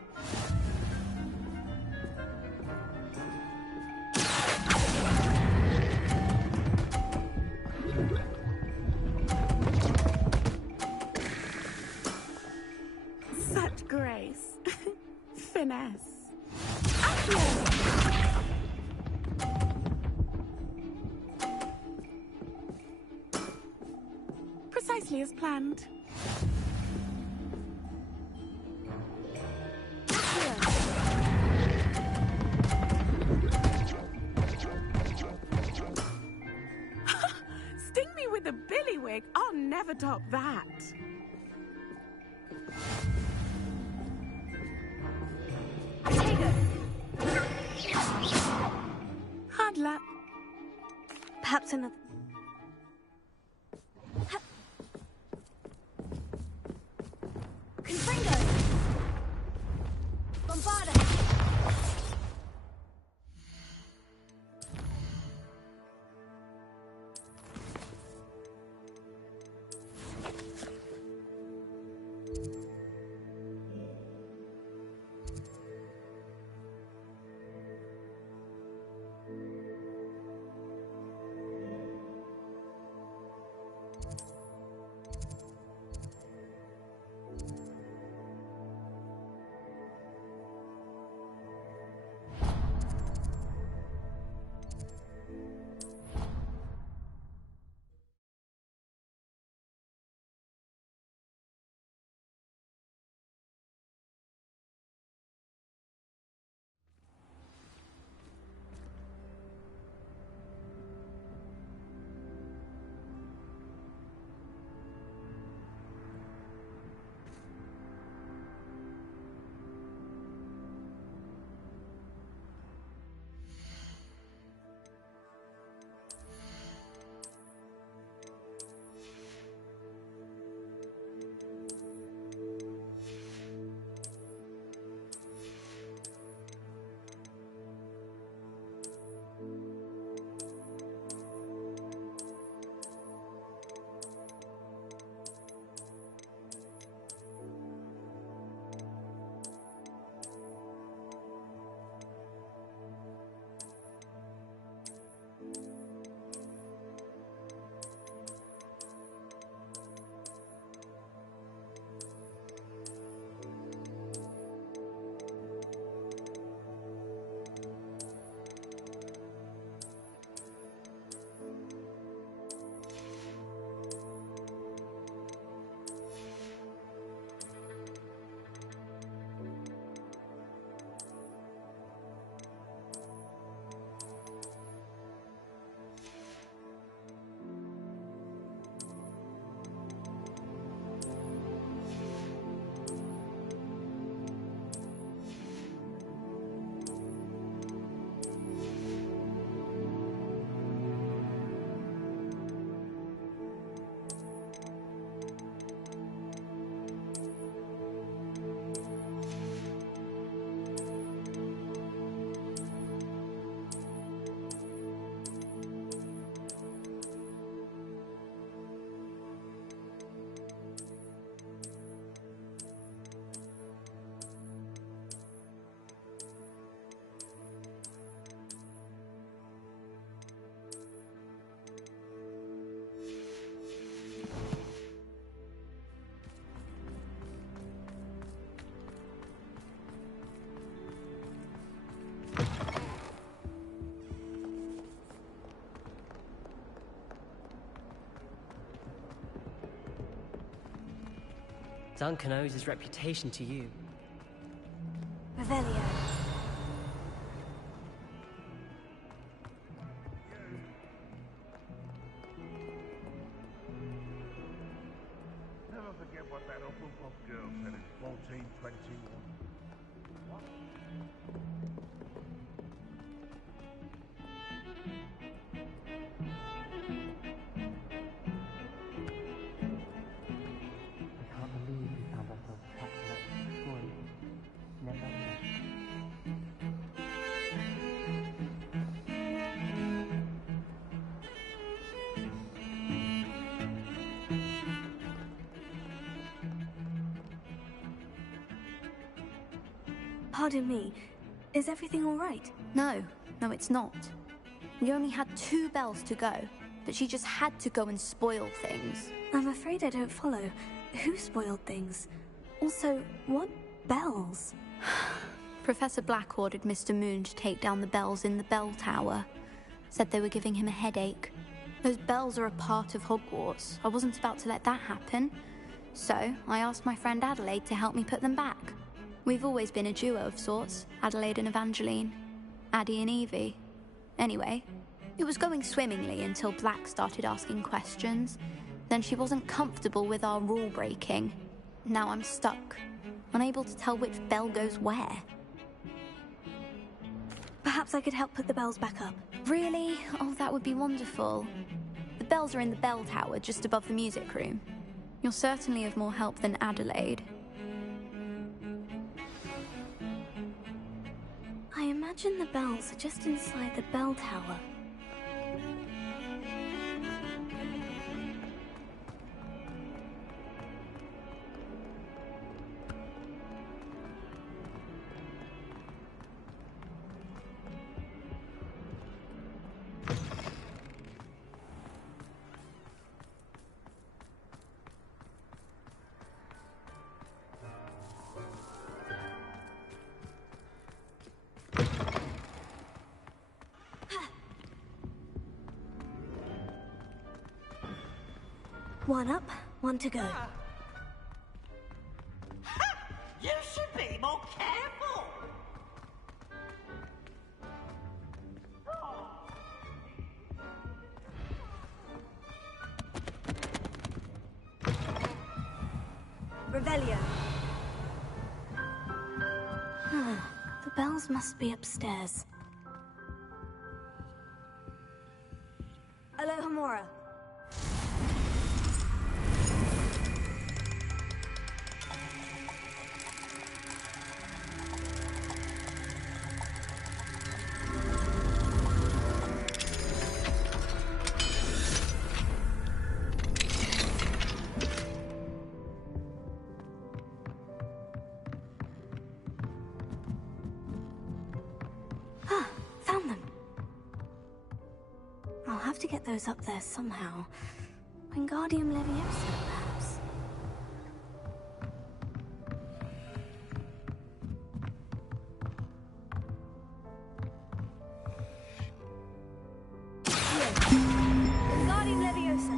Such grace. Finesse. Accio! Precisely as planned. Sting me with a billywig. I'll never top that. Hard luck. Perhaps another. Confringo! Bombarda! Duncan owes his reputation to you. Revelio. Never forget what that Hufflepuff girl said in 1421. What? I can't believe we found ourselves trapped in that destroyed Neverland. Pardon me, is everything all right? No, it's not. We only had 2 bells to go, but she just had to go and spoil things. I'm afraid I don't follow. Who spoiled things? Also, what bells? Professor Black ordered Mr. Moon to take down the bells in the bell tower. Said they were giving him a headache. Those bells are a part of Hogwarts. I wasn't about to let that happen. So, I asked my friend Adelaide to help me put them back. We've always been a duo of sorts, Adelaide and Evangeline. Addie and Evie. Anyway, it was going swimmingly until Black started asking questions. Then she wasn't comfortable with our rule breaking. Now I'm stuck, unable to tell which bell goes where. Perhaps I could help put the bells back up. Really? Oh, that would be wonderful. The bells are in the bell tower just above the music room. You're certainly of more help than Adelaide. I imagine the bells are just inside the bell tower. One up, one to go. You should be more careful! Revelio. The bells must be upstairs. Alohomora. Found them. I'll have to get those up there somehow. Wingardium Leviosa, perhaps. Wingardium Leviosa.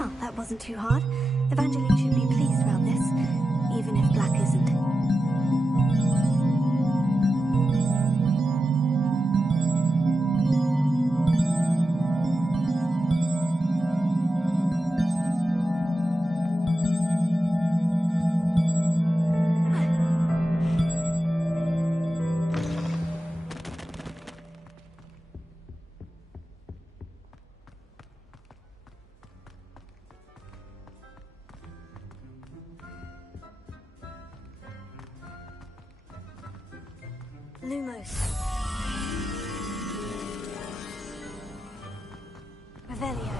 Oh, that wasn't too hard. Evangeline should be pleased about this, even if Black isn't. Lumos. Revelio.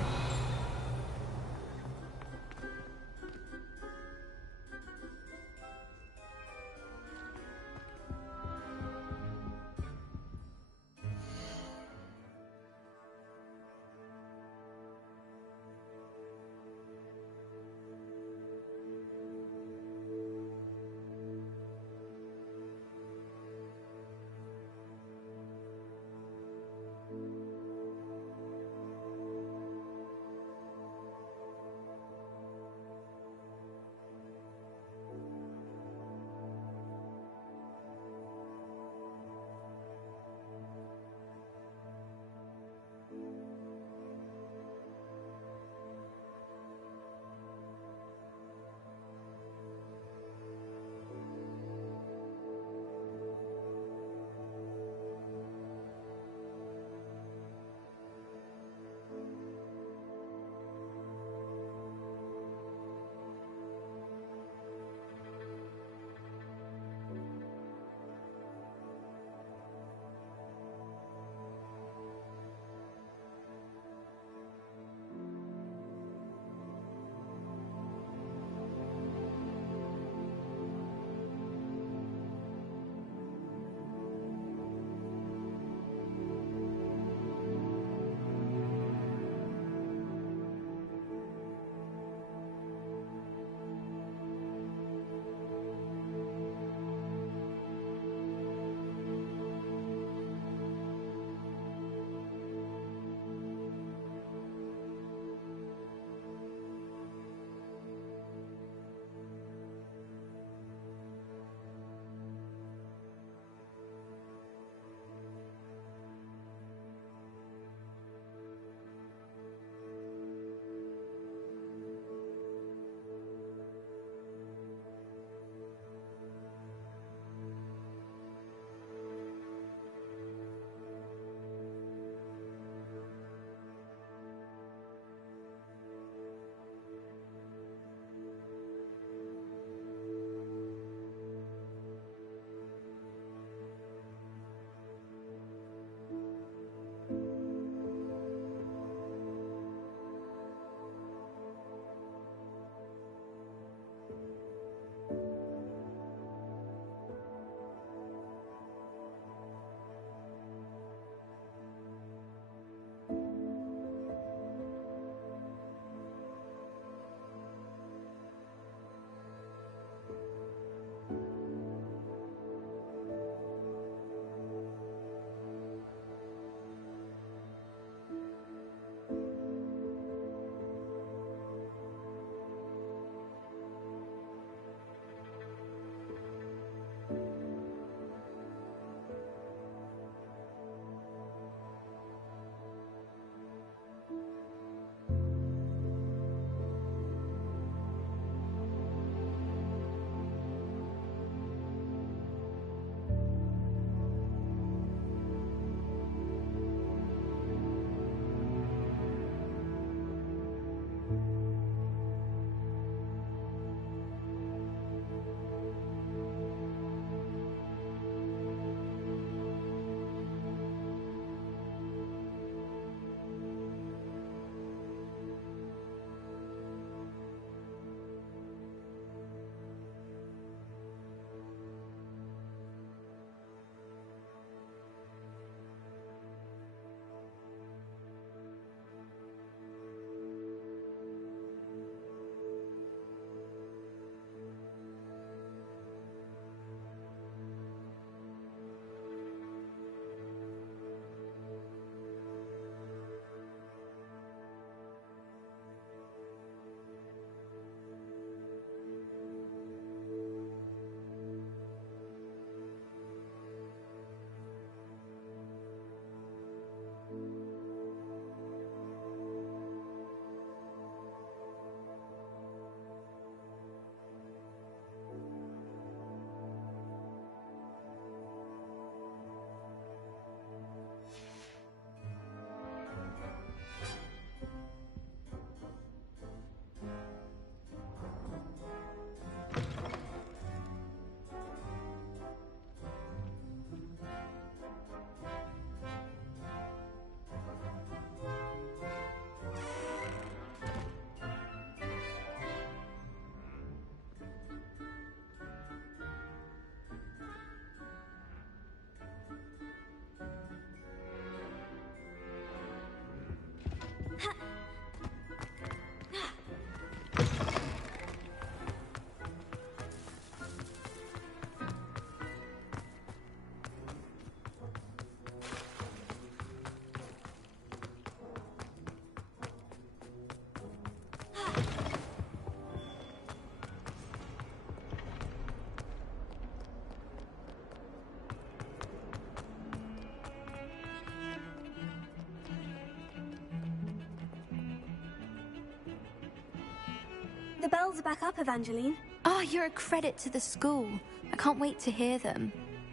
The bells are back up, Evangeline. Oh, you're a credit to the school. I can't wait to hear them.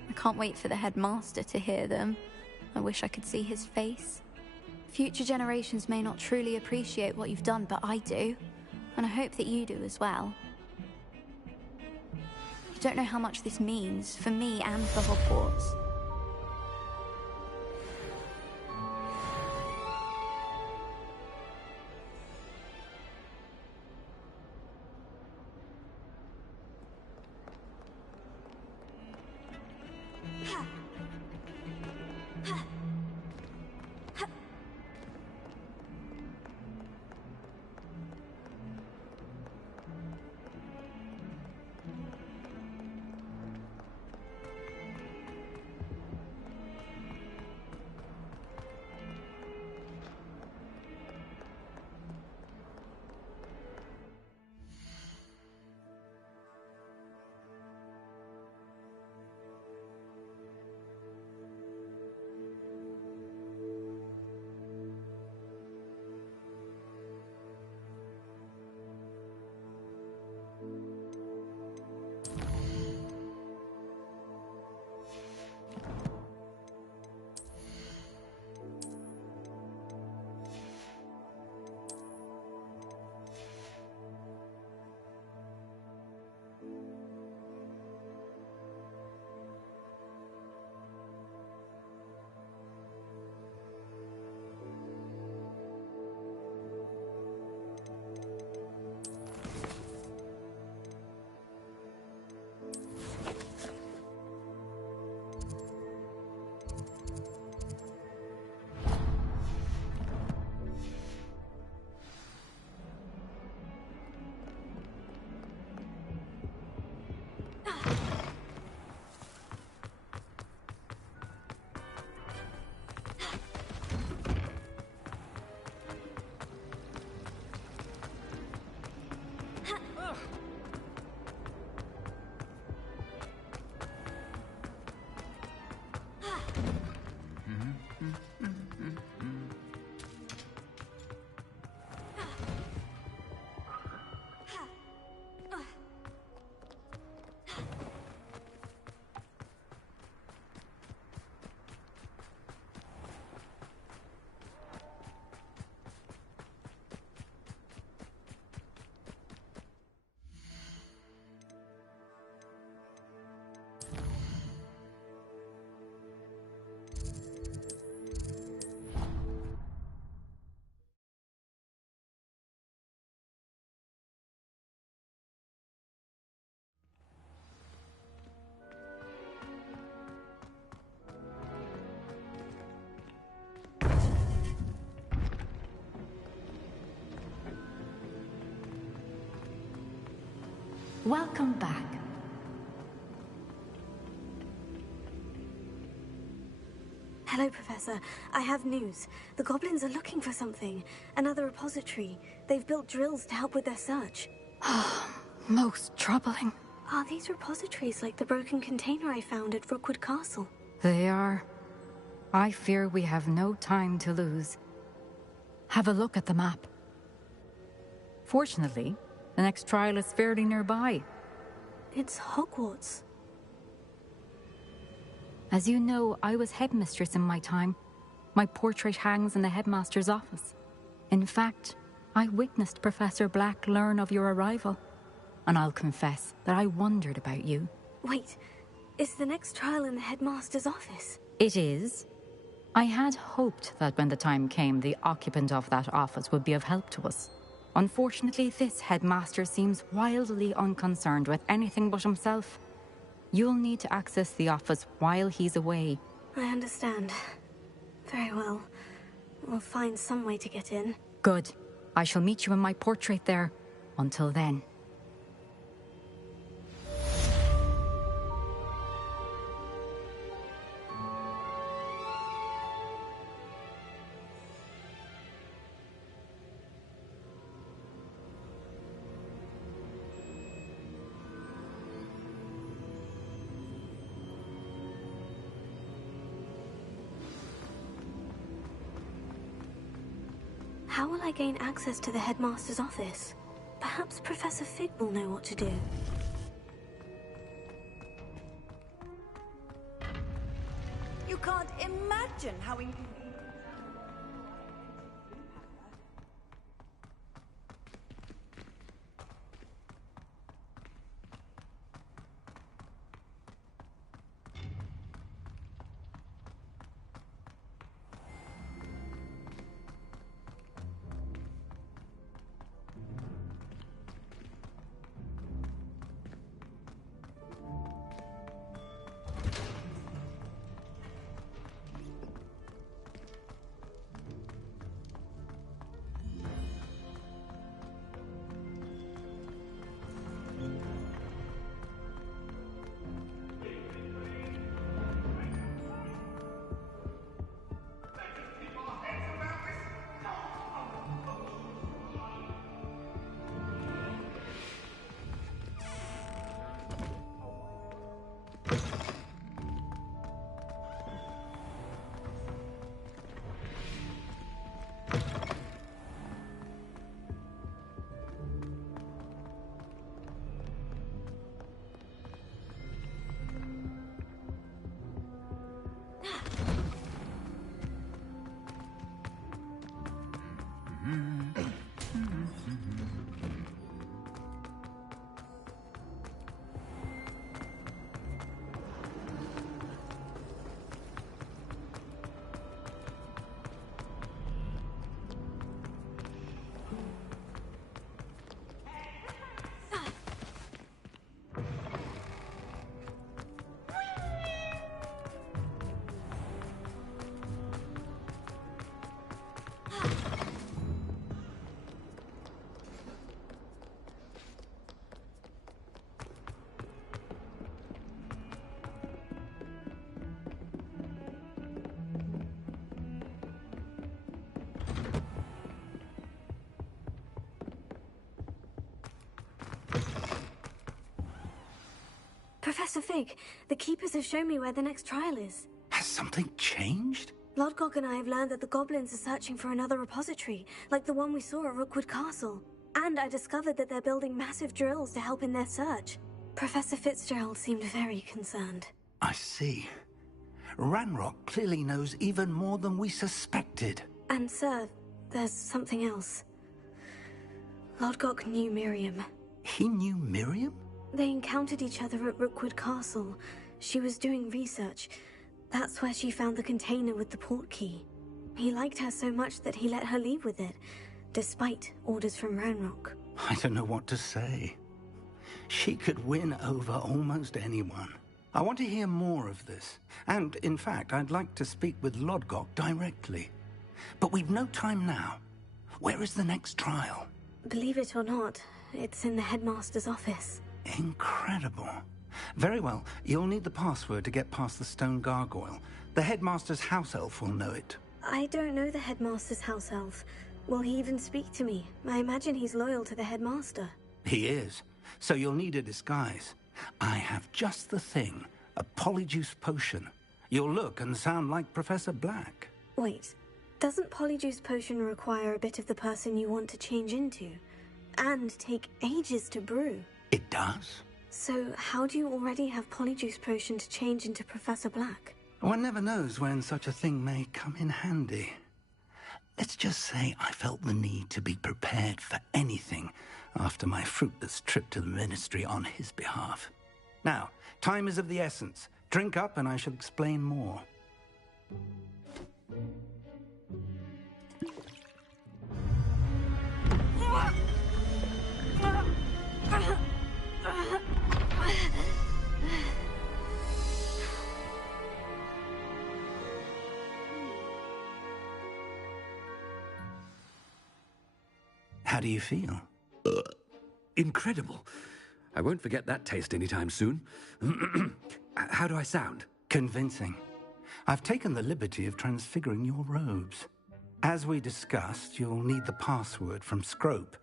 I can't wait for the headmaster to hear them. I wish I could see his face. Future generations may not truly appreciate what you've done, but I do. And I hope that you do as well. You don't know how much this means for me and for Hogwarts. Welcome back. Hello, Professor. I have news. The goblins are looking for something. Another repository. They've built drills to help with their search. Most troubling. Are these repositories like the broken container I found at Rookwood Castle? They are. I fear we have no time to lose. Have a look at the map. Fortunately, the next trial is fairly nearby. It's Hogwarts. As you know, I was headmistress in my time. My portrait hangs in the headmaster's office. In fact, I witnessed Professor Black learn of your arrival. And I'll confess that I wondered about you. Wait, is the next trial in the headmaster's office? It is. I had hoped that when the time came, the occupant of that office would be of help to us. Unfortunately, this headmaster seems wildly unconcerned with anything but himself. You'll need to access the office while he's away. I understand. Very well. We'll find some way to get in. Good. I shall meet you in my portrait there. Until then. How will I gain access to the headmaster's office? Perhaps Professor Fig will know what to do. You can't imagine how inconvenient. Professor Fig, the Keepers have shown me where the next trial is. Has something changed? Lodgok and I have learned that the goblins are searching for another repository, like the one we saw at Rookwood Castle. And I discovered that they're building massive drills to help in their search. Professor Fitzgerald seemed very concerned. I see. Ranrock clearly knows even more than we suspected. And sir, there's something else. Lodgok knew Miriam. He knew Miriam? They encountered each other at Rookwood Castle. She was doing research. That's where she found the container with the port key. He liked her so much that he let her leave with it, despite orders from Ranrock. I don't know what to say. She could win over almost anyone. I want to hear more of this. And, in fact, I'd like to speak with Lodgok directly. But we've no time now. Where is the next trial? Believe it or not, it's in the headmaster's office. Incredible. Very well. You'll need the password to get past the stone gargoyle. The headmaster's house elf will know it. I don't know the headmaster's house elf. Will he even speak to me? I imagine he's loyal to the headmaster. He is. So you'll need a disguise. I have just the thing. A polyjuice potion. You'll look and sound like Professor Black. Wait. Doesn't polyjuice potion require a bit of the person you want to change into? And take ages to brew? It does. So how do you already have polyjuice potion to change into Professor Black? One never knows when such a thing may come in handy. Let's just say I felt the need to be prepared for anything after my fruitless trip to the Ministry on his behalf. Now, time is of the essence. Drink up and I shall explain more. How do you feel? Incredible. I won't forget that taste anytime soon. How do I sound? Convincing. I've taken the liberty of transfiguring your robes. As we discussed, you'll need the password from Scrope,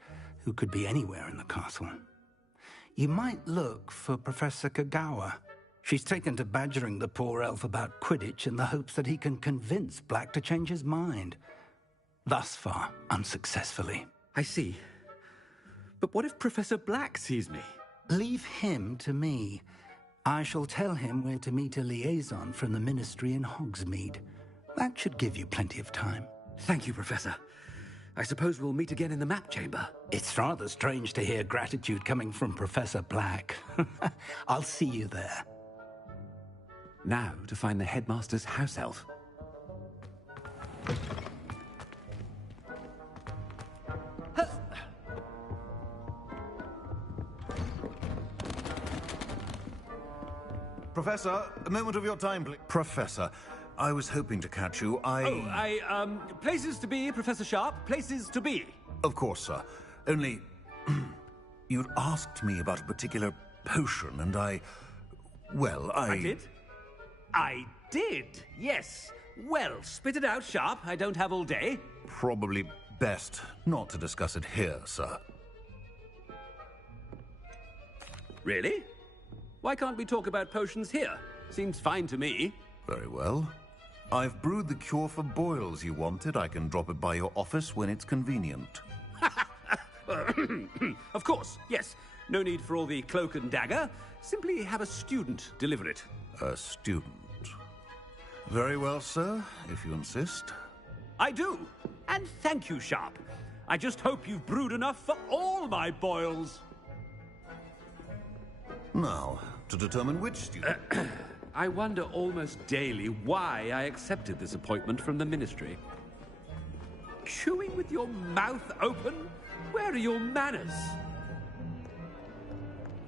who could be anywhere in the castle. You might look for Professor Kagawa. She's taken to badgering the poor elf about Quidditch in the hopes that he can convince Black to change his mind. Thus far, unsuccessfully. I see. But what if Professor Black sees me? Leave him to me. I shall tell him where to meet a liaison from the Ministry in Hogsmeade. That should give you plenty of time. Thank you, Professor. I suppose we'll meet again in the map chamber. It's rather strange to hear gratitude coming from Professor Black. I'll see you there. Now to find the headmaster's house elf. Professor, a moment of your time, please. Professor, I was hoping to catch you. Places to be, Professor Sharp. Places to be. Of course, sir. Only, you'd asked me about a particular potion, and I did? I did, yes. Well, spit it out, Sharp. I don't have all day. Probably best not to discuss it here, sir. Really? Why can't we talk about potions here? Seems fine to me. Very well. I've brewed the cure for boils you wanted. I can drop it by your office when it's convenient. Of course, yes. No need for all the cloak and dagger. Simply have a student deliver it. A student? Very well, sir, if you insist. I do. And thank you, Sharp. I just hope you've brewed enough for all my boils. Now, to determine which student... I wonder almost daily why I accepted this appointment from the Ministry. Chewing with your mouth open? Where are your manners?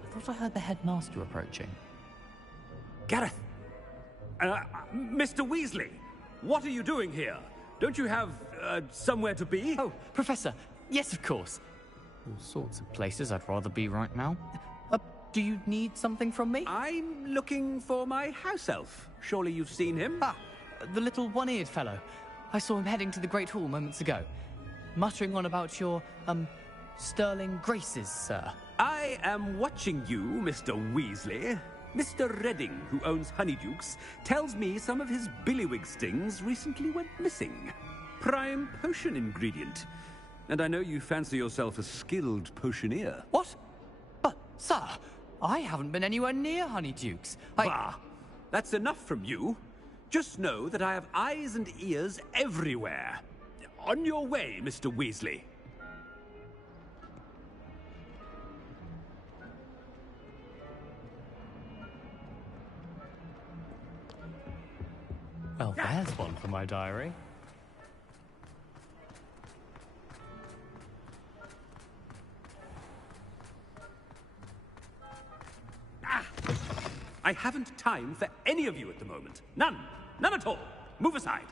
I thought I heard the headmaster approaching. Gareth! Mr. Weasley, what are you doing here? Don't you have, somewhere to be? Oh, Professor, yes, of course. All sorts of places I'd rather be right now. Do you need something from me? I'm looking for my house elf. Surely you've seen him? Ah, the little one-eared fellow. I saw him heading to the Great Hall moments ago, muttering on about your, sterling graces, sir. I am watching you, Mr. Weasley. Mr. Redding, who owns Honeydukes, tells me some of his billywig stings recently went missing. Prime potion ingredient. And I know you fancy yourself a skilled potioneer. What? But, sir, I haven't been anywhere near Honeydukes. Bah! That's enough from you. Just know that I have eyes and ears everywhere. On your way, Mr. Weasley. Well, there's one for my diary. I haven't time for any of you at the moment. None. None at all. Move aside.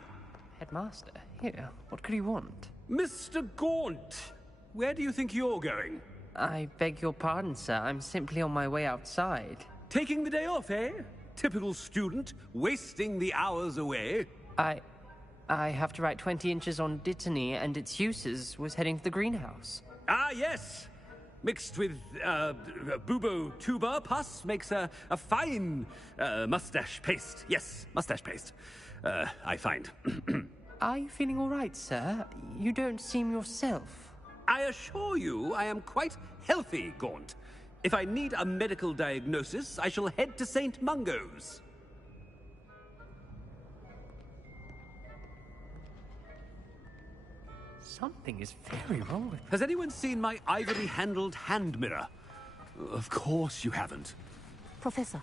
Headmaster, here, what could he want? Mr. Gaunt, where do you think you're going? I beg your pardon, sir. I'm simply on my way outside. Taking the day off, eh? Typical student, wasting the hours away. I have to write 20 inches on Dittany and its uses. Was heading to the greenhouse. Ah, yes. Mixed with bubo tuber pus makes a fine mustache paste. Yes, mustache paste. I find. Are you feeling all right, sir? You don't seem yourself. I assure you I am quite healthy, Gaunt. If I need a medical diagnosis, I shall head to St. Mungo's. Something is very wrong with... Has anyone seen my ivory-handled hand mirror? Of course you haven't. Professor,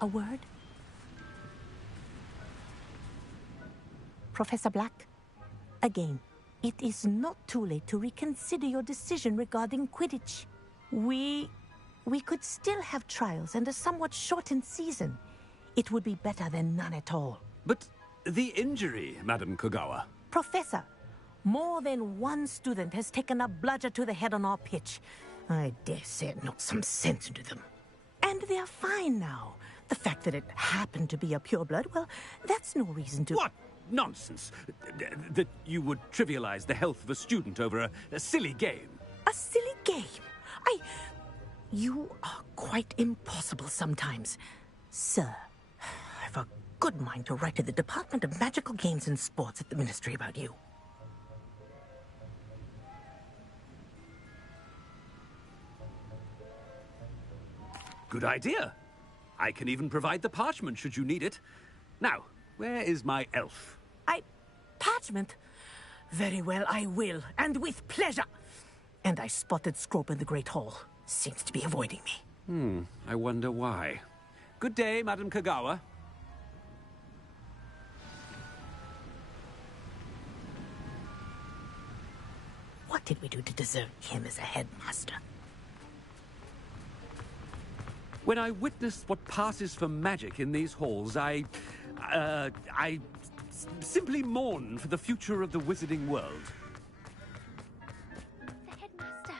a word? Professor Black, again, it is not too late to reconsider your decision regarding Quidditch. We could still have trials and a somewhat shortened season. It would be better than none at all. But the injury, Madam Kogawa. Professor, more than one student has taken a bludger to the head on our pitch. I dare say it knocked some sense into them. And they are fine now. The fact that it happened to be a pureblood, well, that's no reason to... What nonsense! That you would trivialize the health of a student over a silly game. A silly game? You are quite impossible sometimes. Sir, I've a good mind to write to the Department of Magical Games and Sports at the Ministry about you. Good idea. I can even provide the parchment should you need it. Now, where is my elf? Parchment? Very well, I will, and with pleasure. And I spotted Scrope in the Great Hall. Seems to be avoiding me. I wonder why. Good day, Madam Kagawa. What did we do to deserve him as a headmaster? When I witness what passes for magic in these halls, I simply mourn for the future of the wizarding world. The headmaster.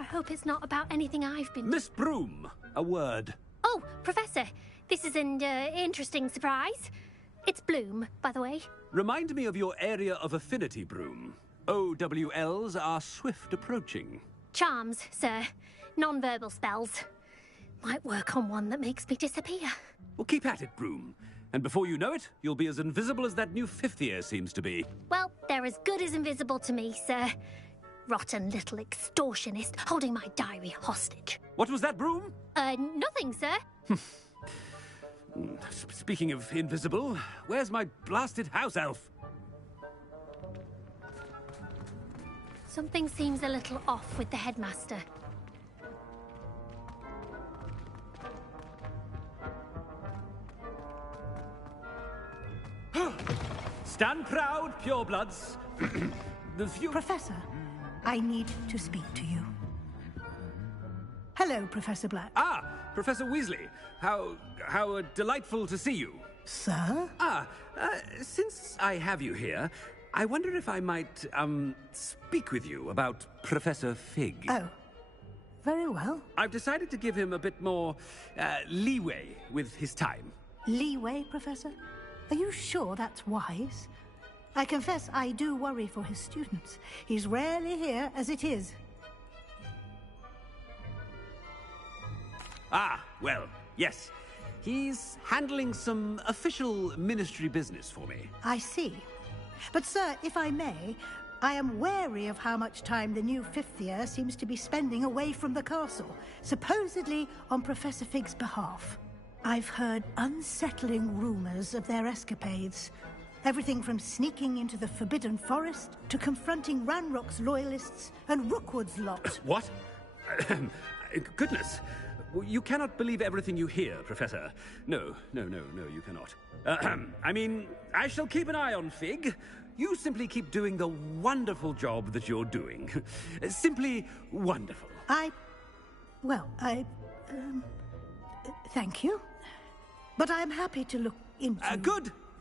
I hope it's not about anything I've been... Miss Broom, a word. Oh, Professor, this is an interesting surprise. It's Bloom, by the way. Remind me of your area of affinity, Broom. OWLs are swift approaching. Charms, sir. Non-verbal spells. Might work on one that makes me disappear. Well, keep at it, Broom. And before you know it, you'll be as invisible as that new fifth year seems to be. Well, they're as good as invisible to me, sir. Rotten little extortionist holding my diary hostage. What was that, Broom? Nothing, sir. Speaking of invisible, where's my blasted house elf? Something seems a little off with the headmaster. Stand proud, purebloods. Professor, I need to speak to you. Hello, Professor Black. Ah, Professor Weasley. How delightful to see you. Sir? Since I have you here, I wonder if I might, speak with you about Professor Fig. Oh, very well. I've decided to give him a bit more, leeway with his time. Leeway, Professor? Are you sure that's wise? I confess I do worry for his students. He's rarely here as it is. Ah, well, yes. He's handling some official ministry business for me. I see. But, sir, if I may, I am wary of how much time the new fifth year seems to be spending away from the castle, supposedly on Professor Fig's behalf. I've heard unsettling rumors of their escapades. Everything from sneaking into the Forbidden Forest to confronting Ranrock's loyalists and Rookwood's lot. What? Goodness. You cannot believe everything you hear, Professor. No, you cannot. I mean, I shall keep an eye on Fig. You simply keep doing the wonderful job that you're doing. Simply wonderful. Thank you. But I'm happy to look into...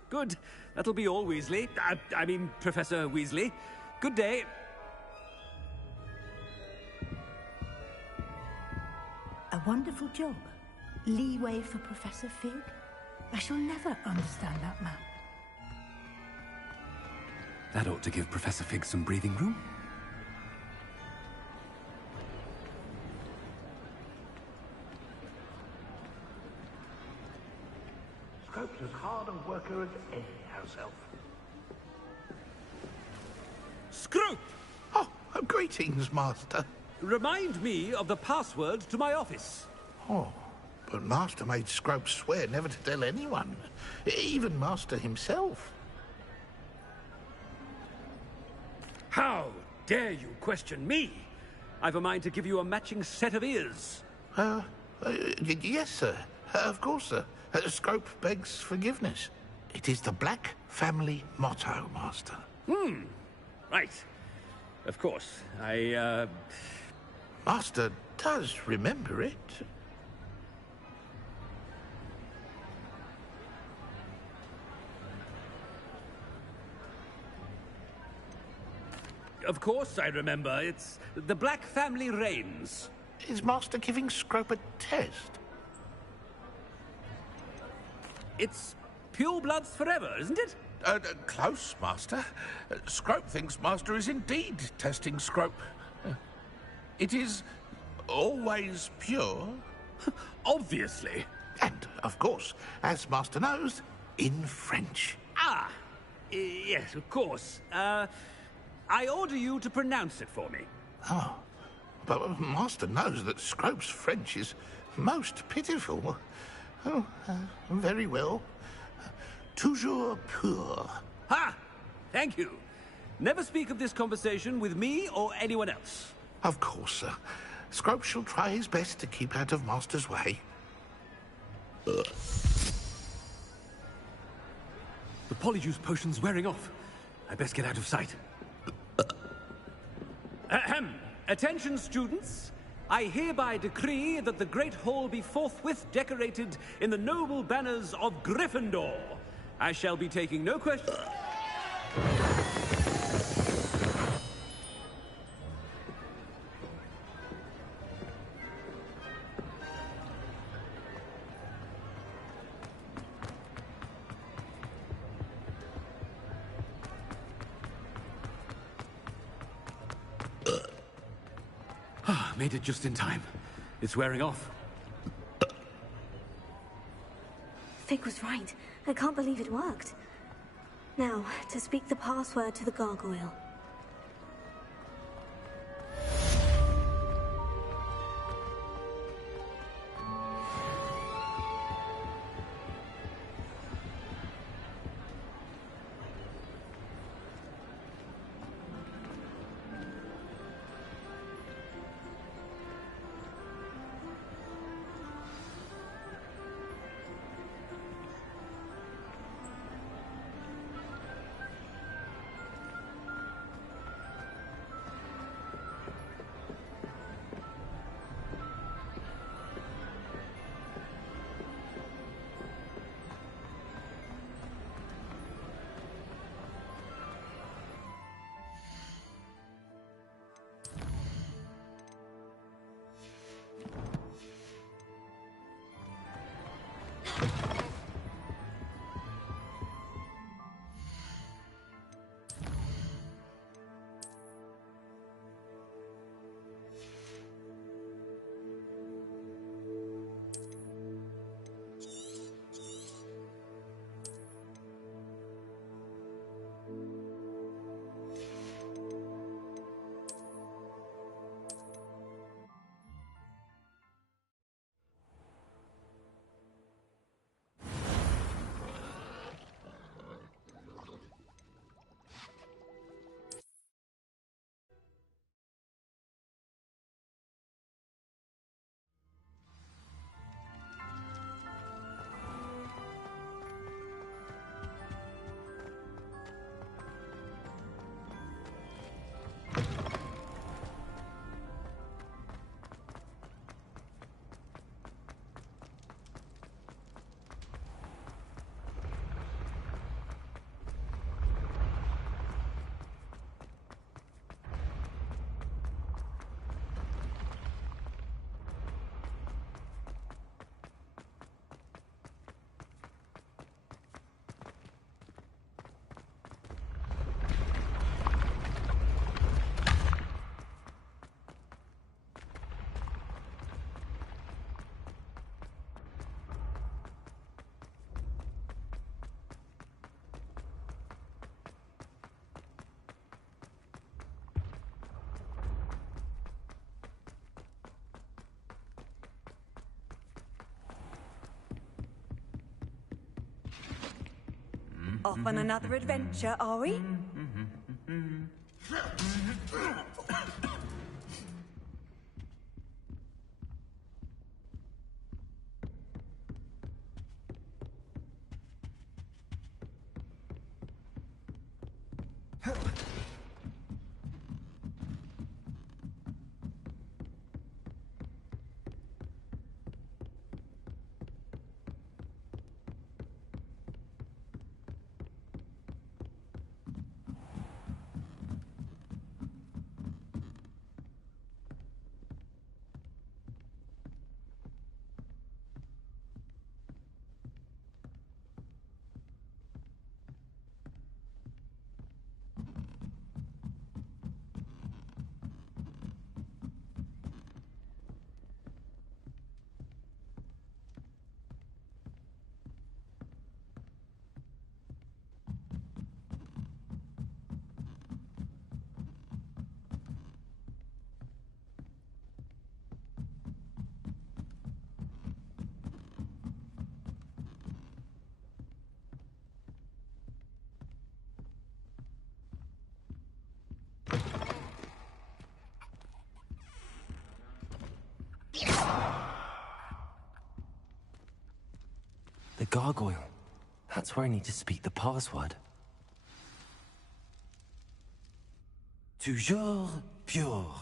Good. That'll be all, Weasley. I mean, Professor Weasley. Good day. A wonderful job. Leeway for Professor Fig. I shall never understand that man. That ought to give Professor Fig some breathing room. Scrope's as hard a worker as any house elf. Scrope! Oh, greetings, Master. Remind me of the password to my office. Oh, but Master made Scrope swear never to tell anyone, even Master himself. How dare you question me? I've a mind to give you a matching set of ears. Yes, sir. Of course, sir. Scrope begs forgiveness. It is the Black family motto, Master. Right. Of course. Master does remember it. Of course I remember. It's the Black family reigns. Is Master giving Scrope a test? It's purebloods forever, isn't it? Close, Master. Scrope thinks Master is indeed testing Scrope. It is always pure. Obviously. And, of course, as Master knows, in French. Yes, of course. I order you to pronounce it for me. Oh, but Master knows that Scrope's French is Most pitiful. Oh, very well. Toujours pur. Ha! Thank you. Never speak of this conversation with me or anyone else. Of course, sir. Scrope shall try his best to keep out of Master's way. The polyjuice potion's wearing off. I best get out of sight. Ahem. Attention, students. I hereby decree that the Great Hall be forthwith decorated in the noble banners of Gryffindor. I shall be taking no questions. Made it just in time. It's wearing off. Fig was right. I can't believe it worked. Now, to speak the password to the gargoyle. Off on another adventure, are we? The gargoyle. That's where I need to speak the password. Toujours pure.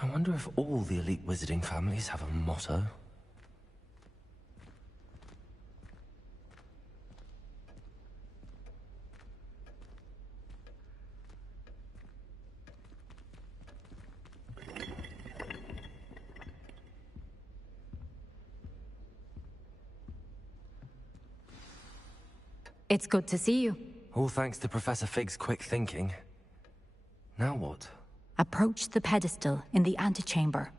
I wonder if all the elite wizarding families have a motto. It's good to see you. All thanks to Professor Fig's quick thinking. Now what? Approach the pedestal in the antechamber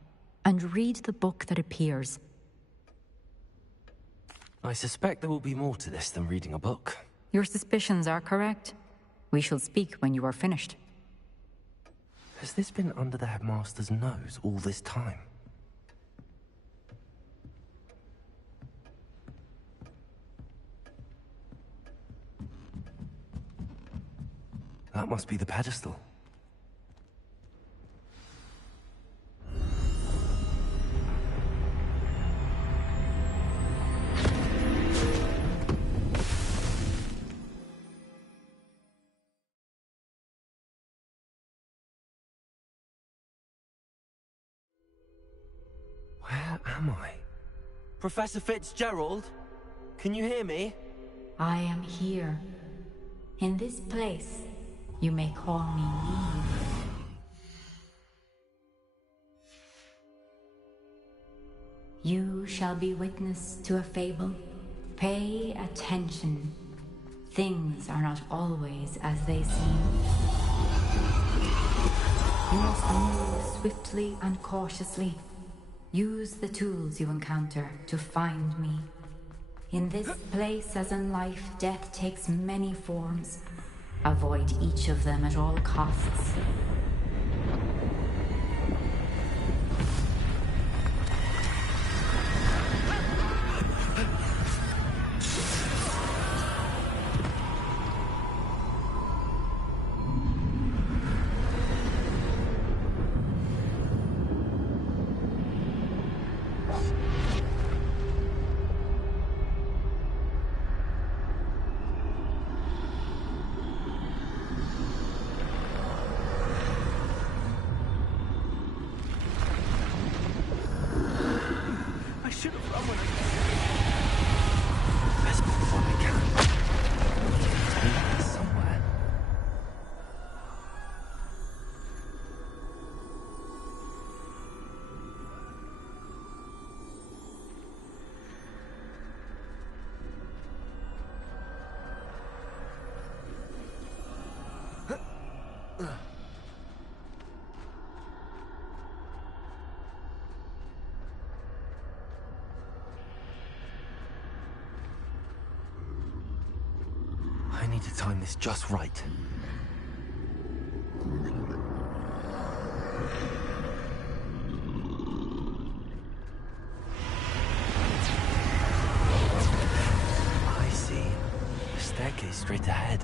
and read the book that appears. I suspect there will be more to this than reading a book. Your suspicions are correct. We shall speak when you are finished. Has this been under the headmaster's nose all this time? That must be the pedestal. Where am I? Professor Fitzgerald? Can you hear me? I am here. In this place, you may call me Neve. You shall be witness to a fable. Pay attention. Things are not always as they seem. You must move swiftly and cautiously. Use the tools you encounter to find me. In this place, as in life, death takes many forms. Avoid each of them at all costs. I need to time this just right. I see. A staircase straight ahead.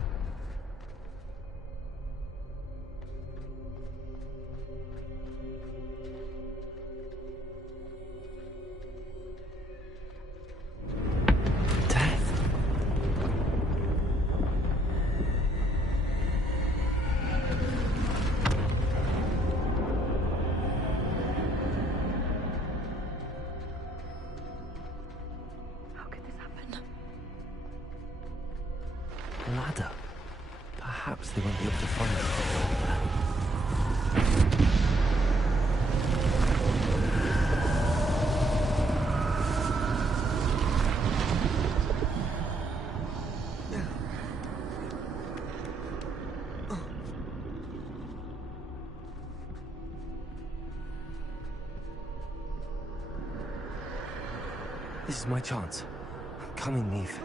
Ladder. Perhaps they won't be able to find it. This is my chance. I'm coming, Neve.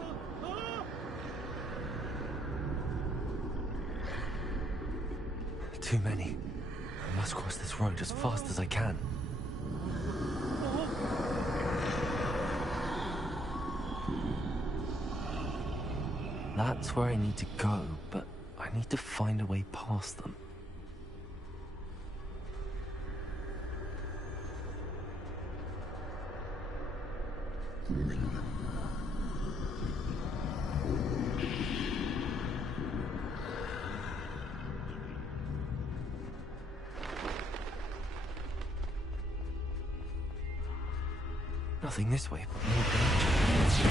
Too many. I must cross this road as fast as I can. That's where I need to go, but I need to find a way past them. Nothing this way, but more danger.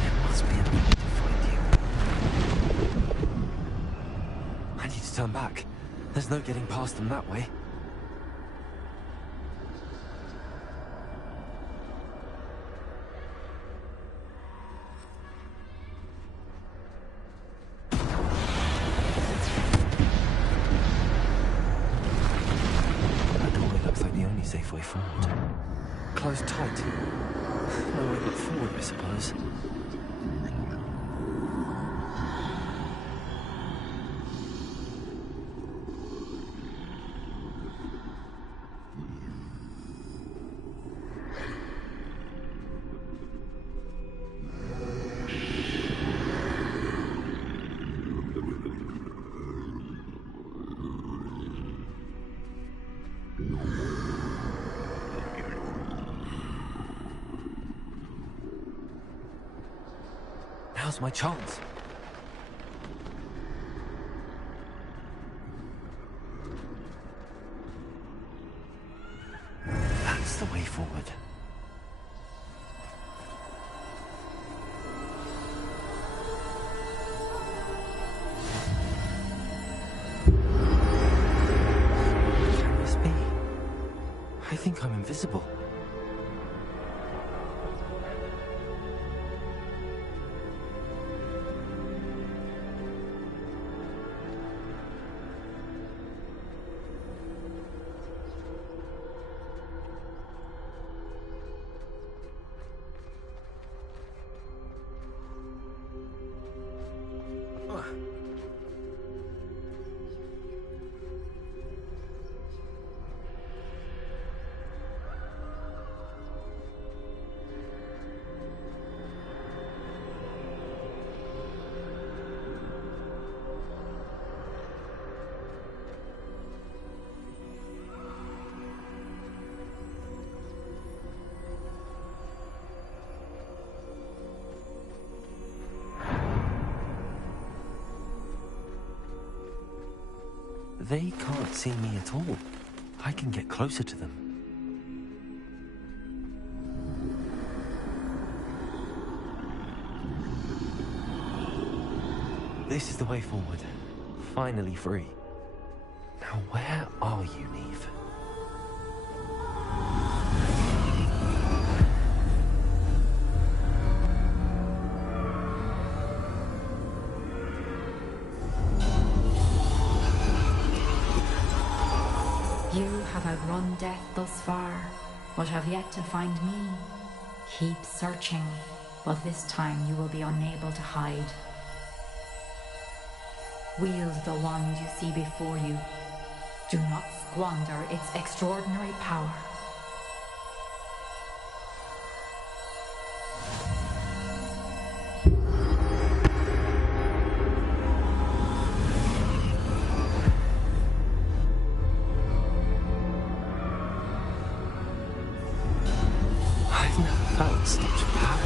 There must be a way to find you. I need to turn back. There's no getting past them that way. That doorway looks like the only safe way forward. Closed tight. No way but forward, I suppose. Now's my chance. That's the way forward. Can this be? I think I'm invisible. They can't see me at all. I can get closer to them. This is the way forward. Finally free. Now where are you, Neve? You have outrun death thus far, but have yet to find me. Keep searching, but this time you will be unable to hide. Wield the wand you see before you. Do not squander its extraordinary power. I've never felt such power.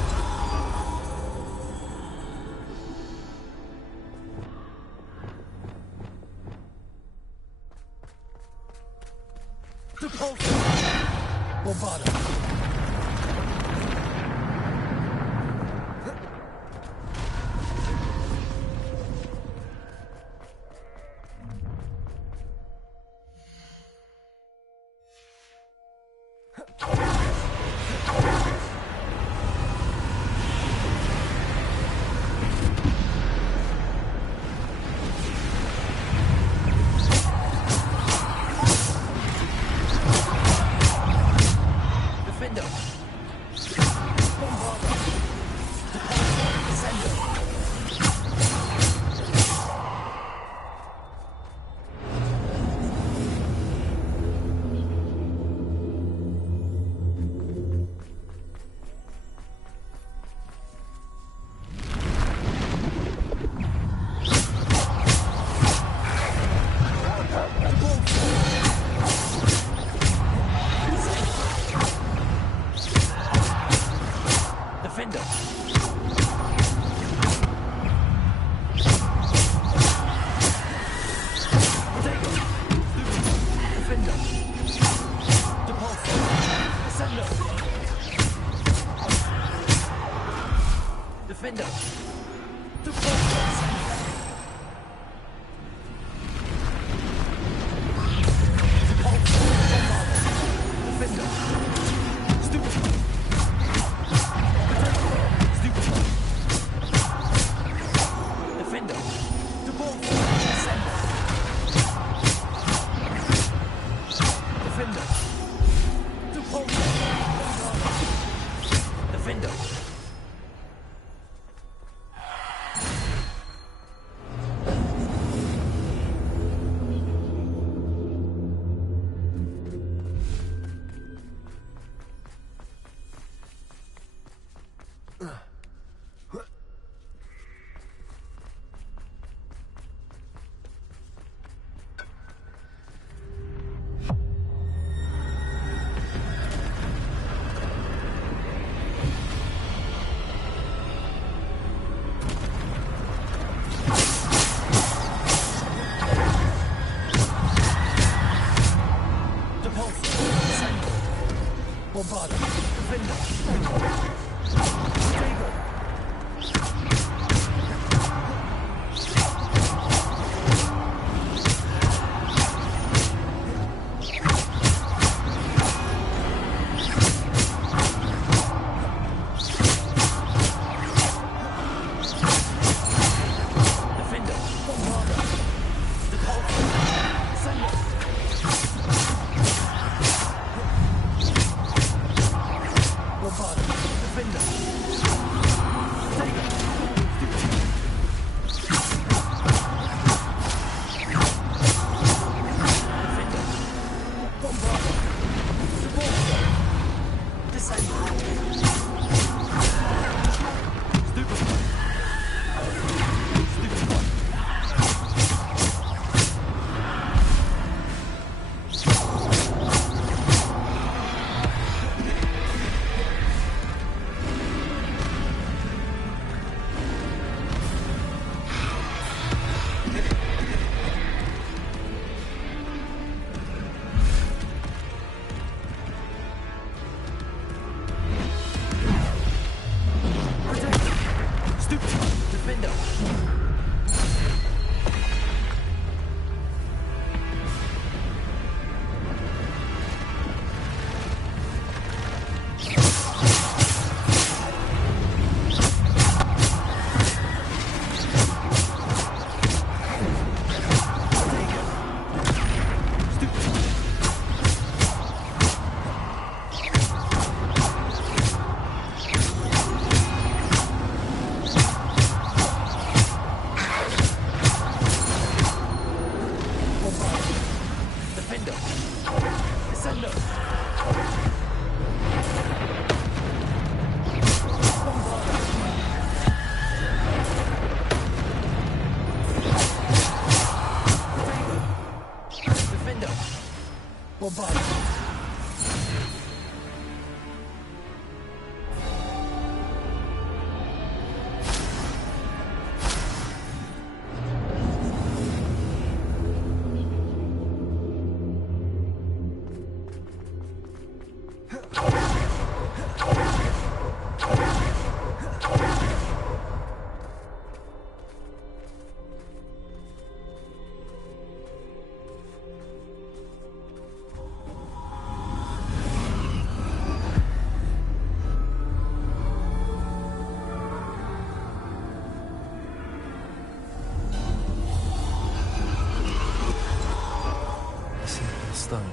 stone.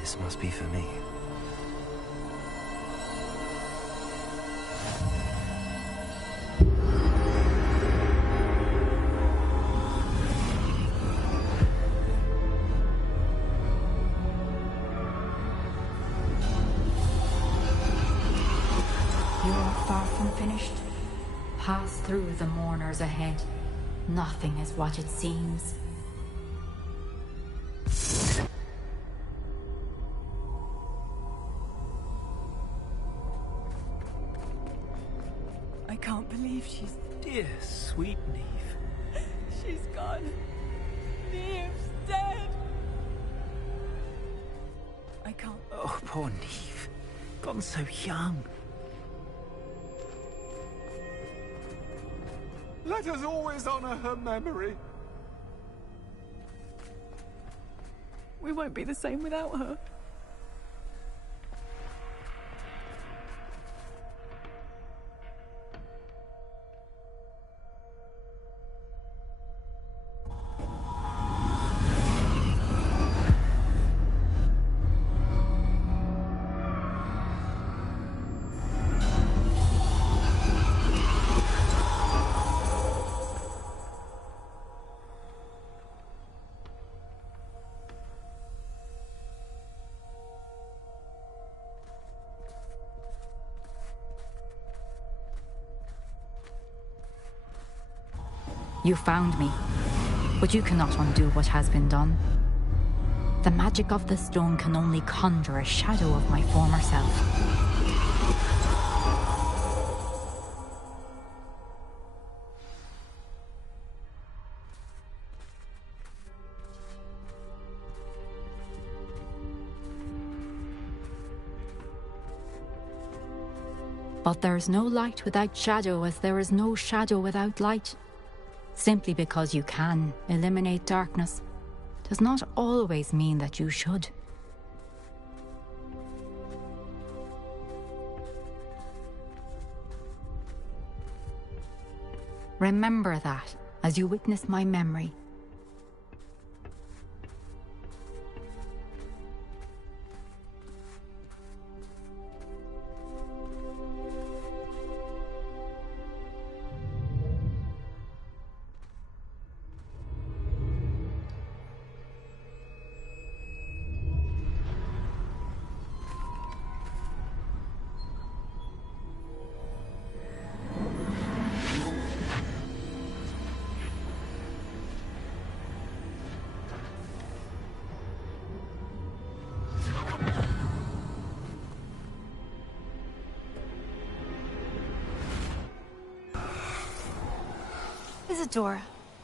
This must be for me. You are far from finished. Pass through the mourners ahead. Nothing is what it seems. I can't believe she's... Dear, sweet Neve. She's gone. Neve's dead. I can't... Oh, poor Neve. Gone so young. Let us always honor her memory. We won't be the same without her. You found me, but you cannot undo what has been done. The magic of the stone can only conjure a shadow of my former self. But there is no light without shadow, as there is no shadow without light. Simply because you can eliminate darkness does not always mean that you should. Remember that as you witness my memory. Isadora,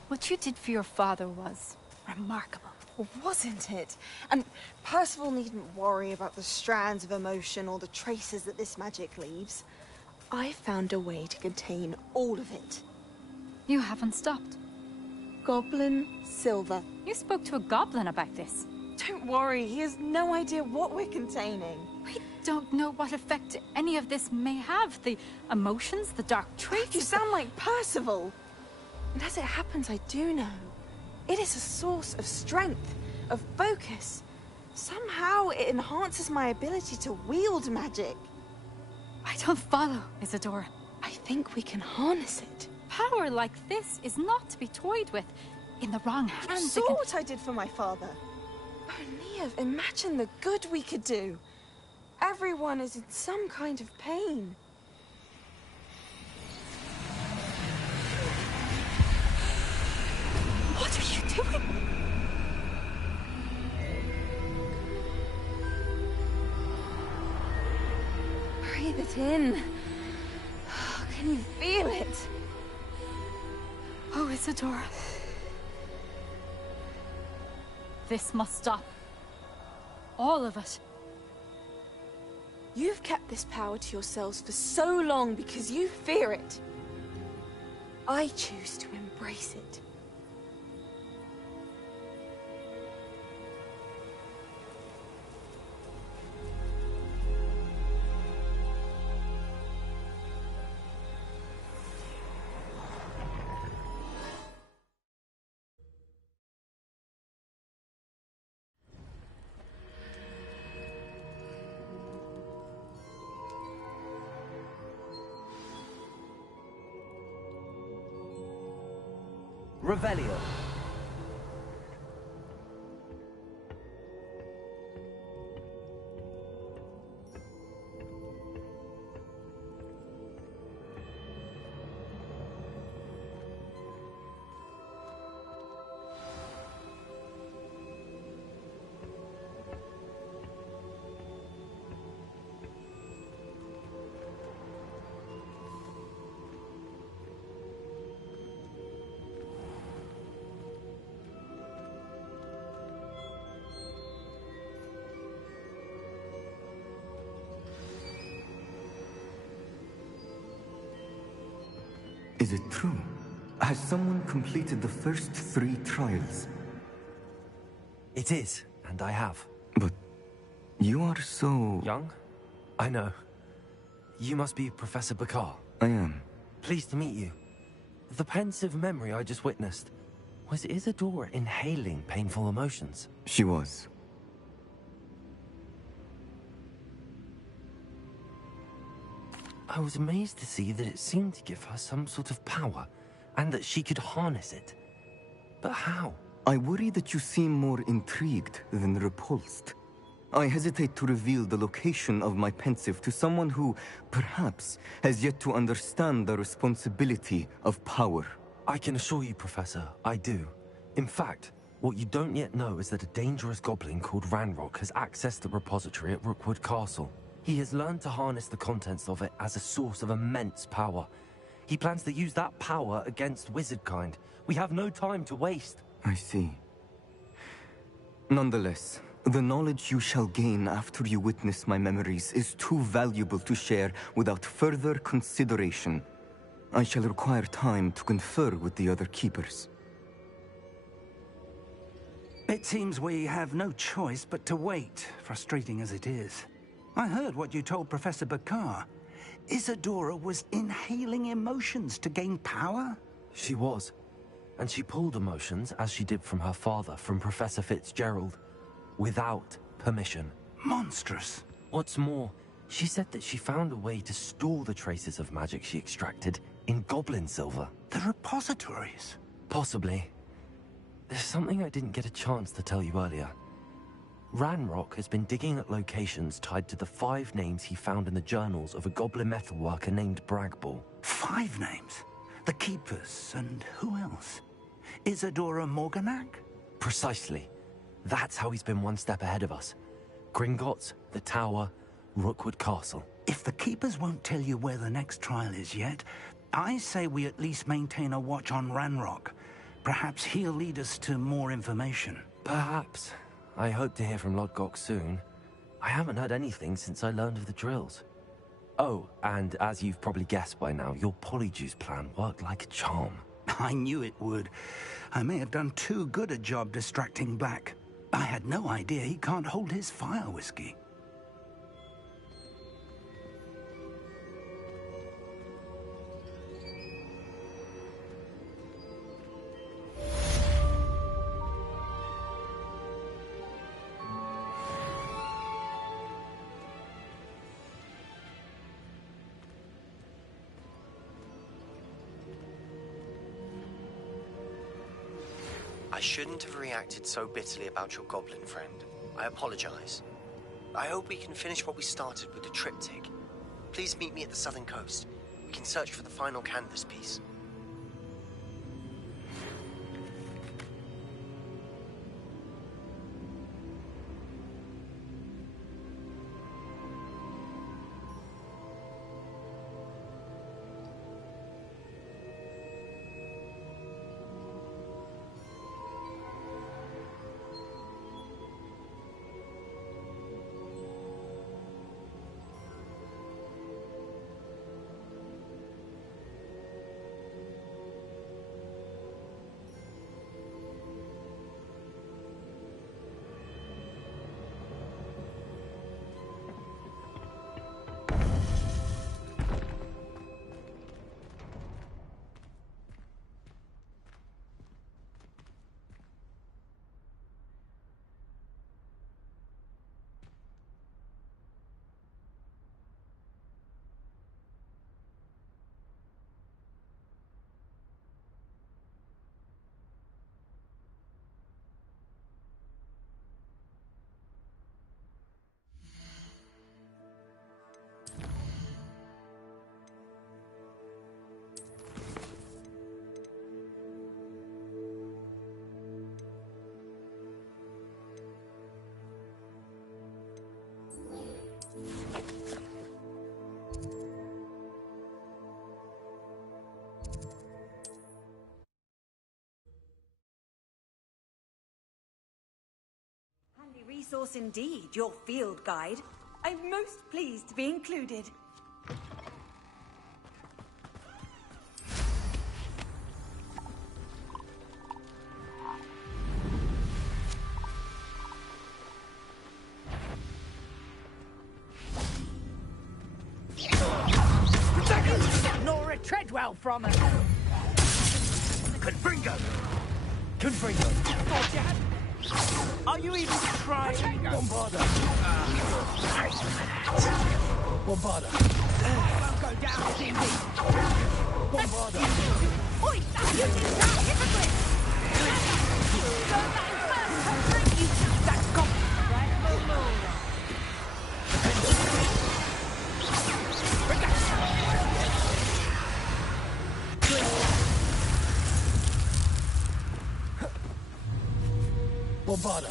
what you did for your father was remarkable. Well, wasn't it? And Percival needn't worry about the strands of emotion or the traces that this magic leaves. I found a way to contain all of it. You haven't stopped. Goblin Silver. You spoke to a goblin about this. Don't worry, he has no idea what we're containing. We don't know what effect any of this may have. The emotions, the dark traits. You sound like Percival. And as it happens, I do know. It is a source of strength, of focus. Somehow it enhances my ability to wield magic. I don't follow, Isadora. I think we can harness it. Power like this is not to be toyed with. In the wrong hands, You saw what I did for my father. Oh, Neve, imagine the good we could do. Everyone is in some kind of pain. What are you doing? Breathe it in. Can you feel it? Oh, Isadora. This must stop. All of it. You've kept this power to yourselves for so long because you fear it. I choose to embrace it. Revelio. Is it true? Has someone completed the first 3 trials? It is, and I have. But you are so... Young? I know. You must be Professor Bakar. I am. Pleased to meet you. The pensive memory I just witnessed, was Isadora inhaling painful emotions? She was. I was amazed to see that it seemed to give her some sort of power, and that she could harness it. But how? I worry that you seem more intrigued than repulsed. I hesitate to reveal the location of my pensive to someone who, perhaps, has yet to understand the responsibility of power. I can assure you, Professor, I do. In fact, what you don't yet know is that a dangerous goblin called Ranrock has accessed the repository at Rookwood Castle. He has learned to harness the contents of it as a source of immense power. He plans to use that power against wizardkind. We have no time to waste. I see. Nonetheless, the knowledge you shall gain after you witness my memories is too valuable to share without further consideration. I shall require time to confer with the other keepers. It seems we have no choice but to wait, frustrating as it is. I heard what you told Professor Bakar. Isadora was inhaling emotions to gain power? She was. And she pulled emotions, as she did from her father, from Professor Fitzgerald, without permission. Monstrous. What's more, she said that she found a way to store the traces of magic she extracted in goblin silver. The repositories? Possibly. There's something I didn't get a chance to tell you earlier. Ranrock has been digging at locations tied to the 5 names he found in the journals of a goblin metalworker named Bragball. 5 names? The Keepers, and who else? Isadora Morganac? Precisely. That's how he's been one step ahead of us. Gringotts, the Tower, Rookwood Castle. If the Keepers won't tell you where the next trial is yet, I say we at least maintain a watch on Ranrock. Perhaps he'll lead us to more information. Perhaps. I hope to hear from Lodgok soon. I haven't heard anything since I learned of the drills. Oh, and as you've probably guessed by now, your polyjuice plan worked like a charm. I knew it would. I may have done too good a job distracting Black. I had no idea he can't hold his fire whiskey. I shouldn't have reacted so bitterly about your goblin friend. I apologize. I hope we can finish what we started with the triptych. Please meet me at the southern coast. We can search for the final canvas piece. Resource indeed, your field guide. I'm most pleased to be included. intel from her. Confringo! Confringo! Thought you had... Are you even trying? Bombarda! Bombarda! Won't go down, Cindy. Bombarda! Oi, you did that, hypocrite! Go back first, confront you. That's got right, move. Bombarda!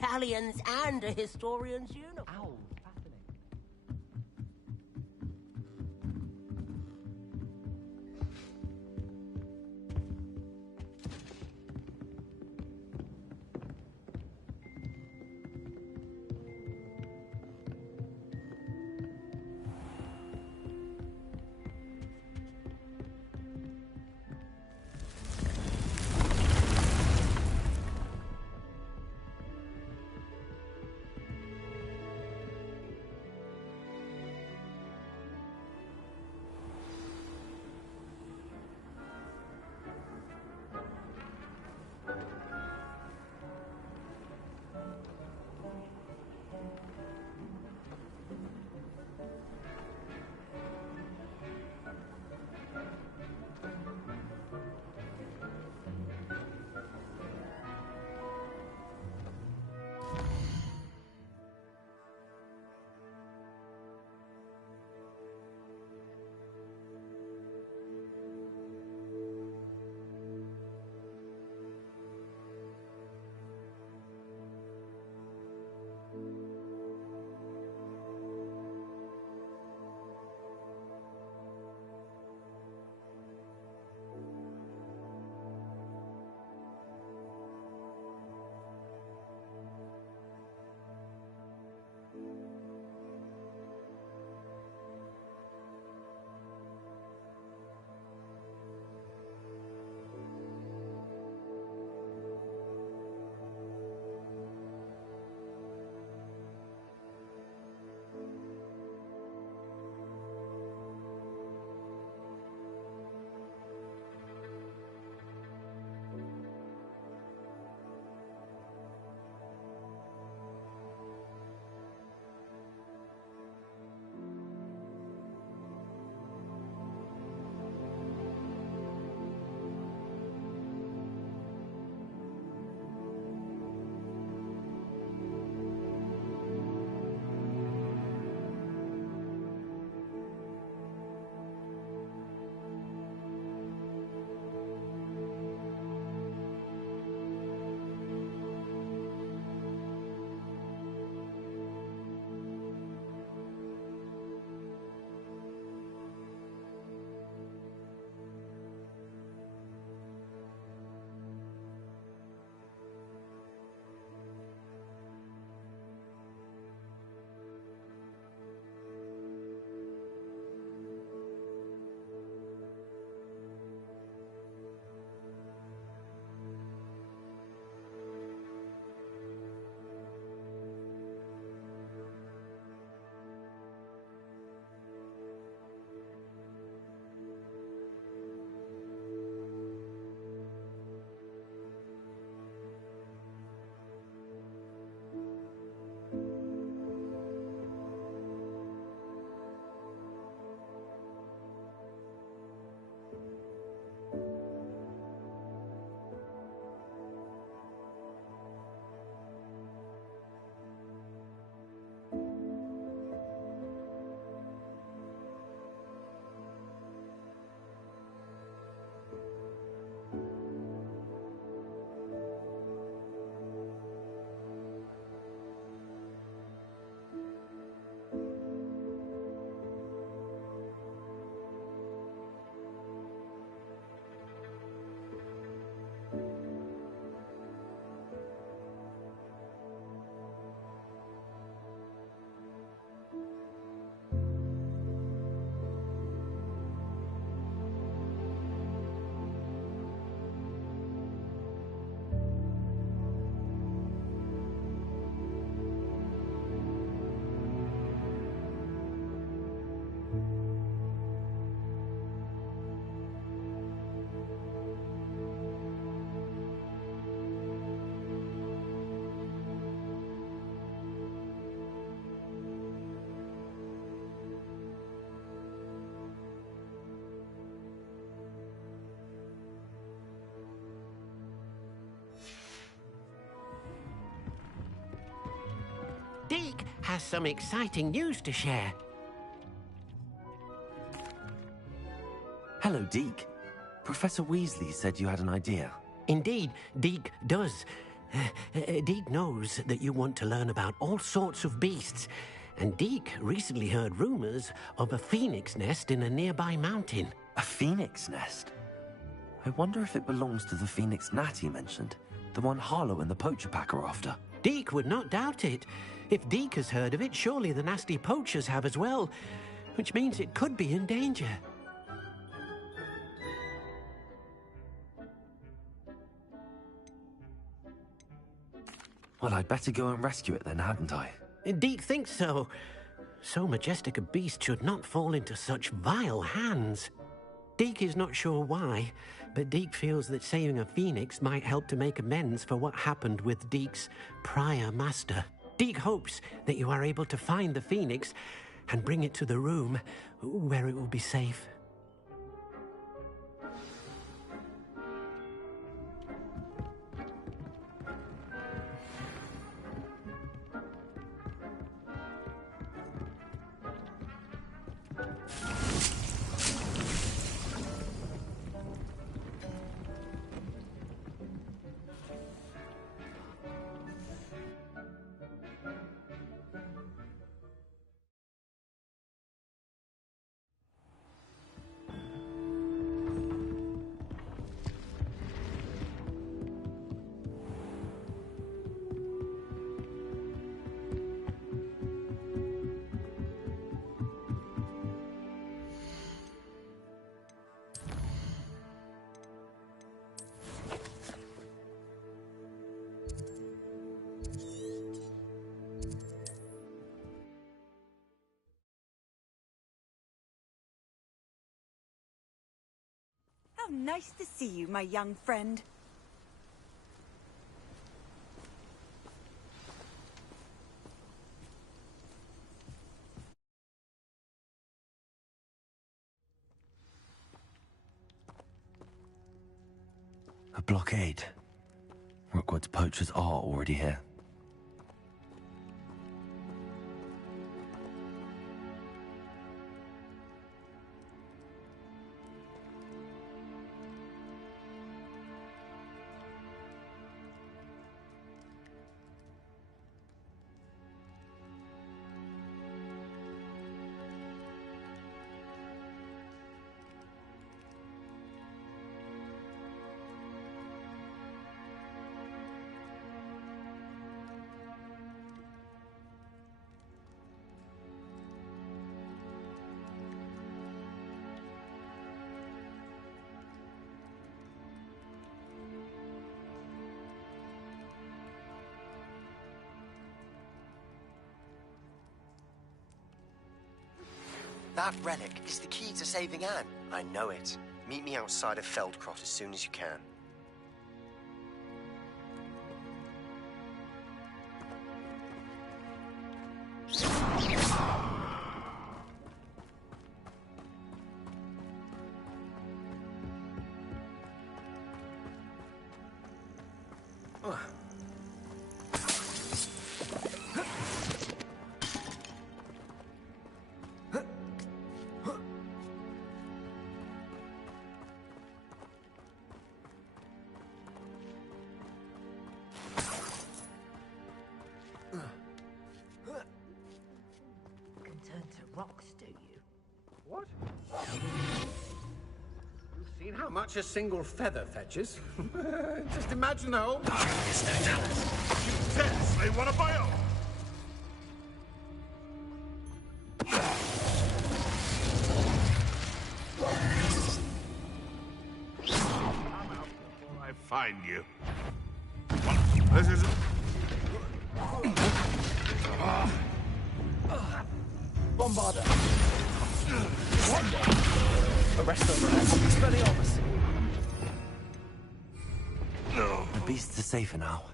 Galleons and a historian's uniform. Ow, fascinating. Deke has some exciting news to share. Hello, Deke. Professor Weasley said you had an idea. Indeed, Deke does. Deke knows that you want to learn about all sorts of beasts, and Deke recently heard rumors of a phoenix nest in a nearby mountain. A phoenix nest? I wonder if it belongs to the phoenix Natty mentioned, the one Harlow and the poacher pack are after. Deke would not doubt it. If Deke has heard of it, surely the nasty poachers have as well, which means it could be in danger. Well, I'd better go and rescue it then, hadn't I? Deke thinks so. So majestic a beast should not fall into such vile hands. Deke is not sure why, but Deke feels that saving a phoenix might help to make amends for what happened with Deke's prior master. Deke hopes that you are able to find the phoenix and bring it to the room where it will be safe. How nice to see you, my young friend. A blockade. Rookwood's poachers are already here. That relic is the key to saving Anne. I know it. Meet me outside of Feldcroft as soon as you can. How much a single feather fetches? Just imagine the whole... You dare slay one of my own! Come out before I find you. This is... Bombarder! Arrest overhead. Expelliarmus! The beasts are safer now.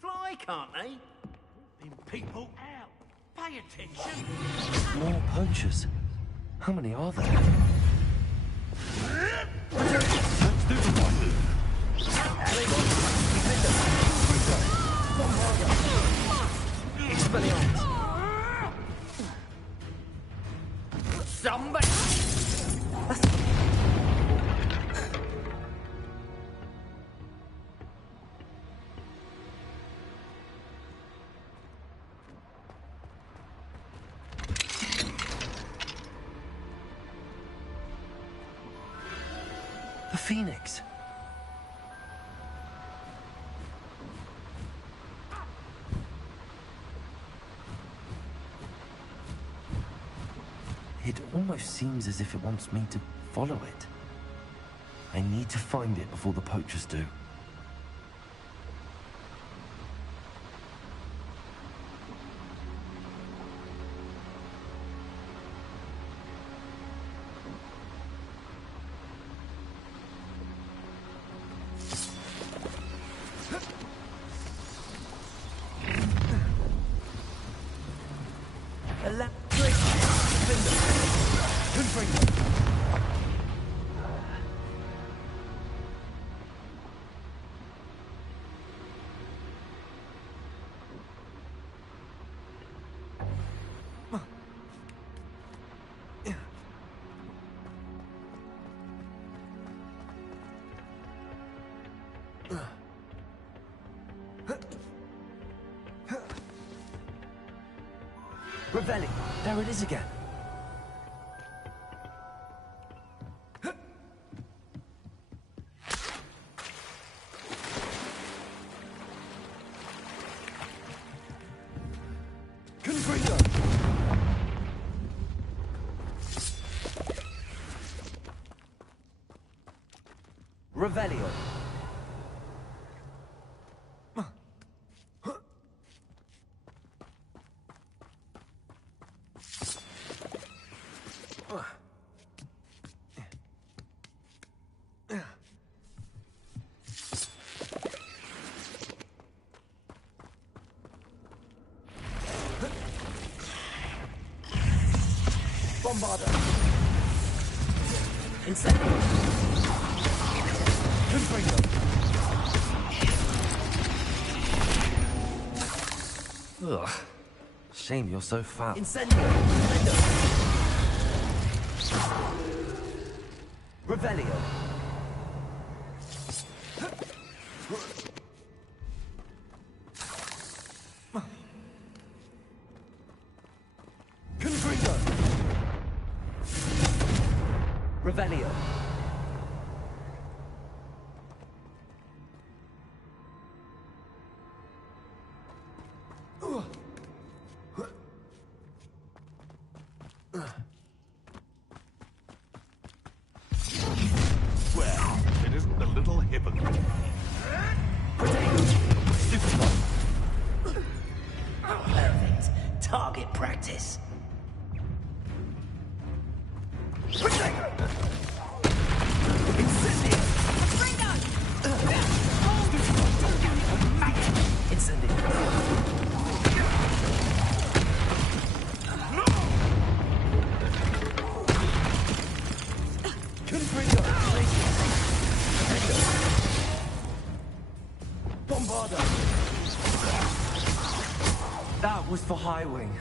Fly away, can't they? Then people out. Pay attention. More poachers. How many are there? Somebody. The Phoenix. It almost seems as if it wants me to follow it. I need to find it before the poachers do. Revelli, there it is again. Revelio. Bombarder. Incendio. Confringo. Ugh. Shame you're so fat. Incendio. Revelio. Confringo. Revelio. Well, it isn't a little hypocrite. Perfect. Target practice. That was for High Wing.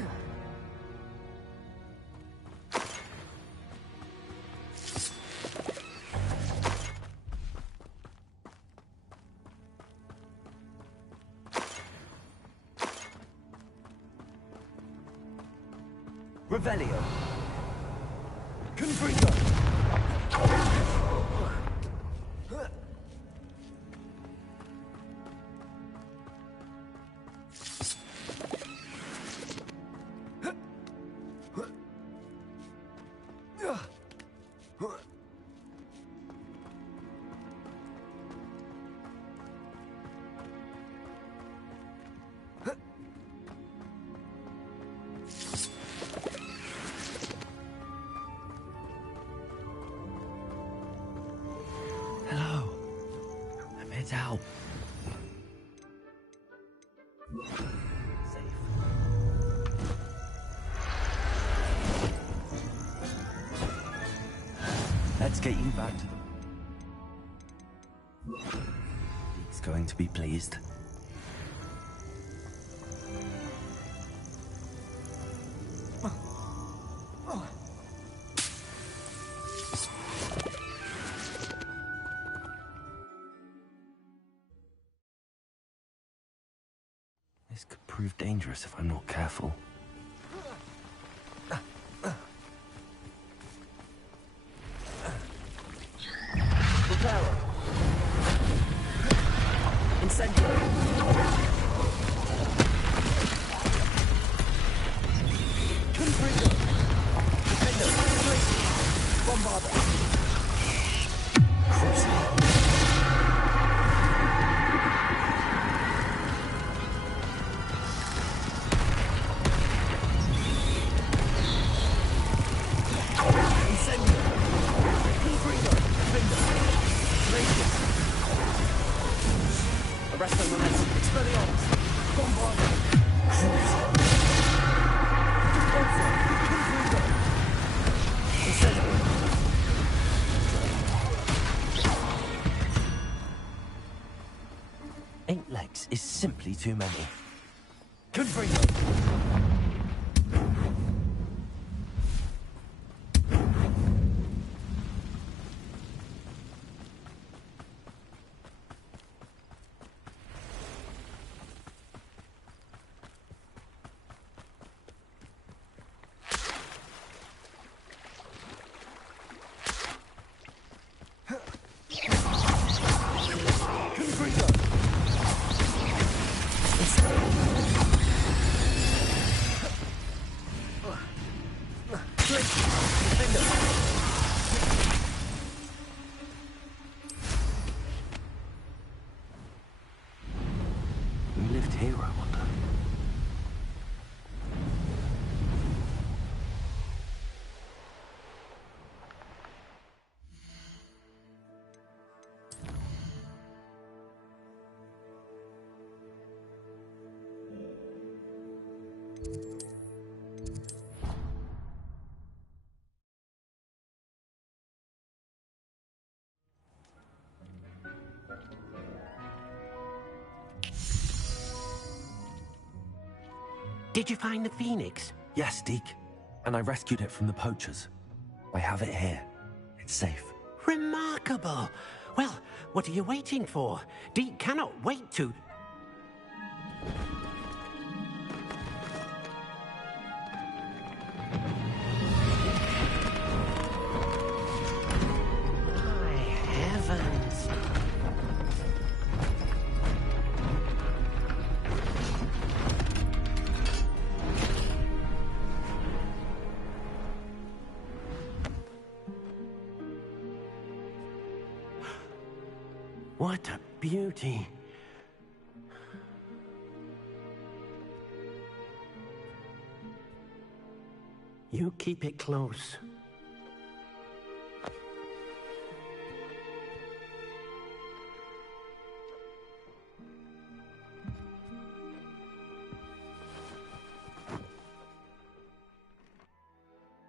Revelio. Confringo. Hello. I'm here to help. He's going to be pleased. This could prove dangerous if I'm not careful. Preparo. Incendio. Confringo. Defendo. Tracy. Bombarda. Crucible. Eight legs is simply too many. Confringo. Who lived here, I wonder? Did you find the Phoenix? Yes, Deke. And I rescued it from the poachers. I have it here. It's safe. Remarkable! Well, what are you waiting for? Deke cannot wait to... My heavens! What a beauty. You keep it close.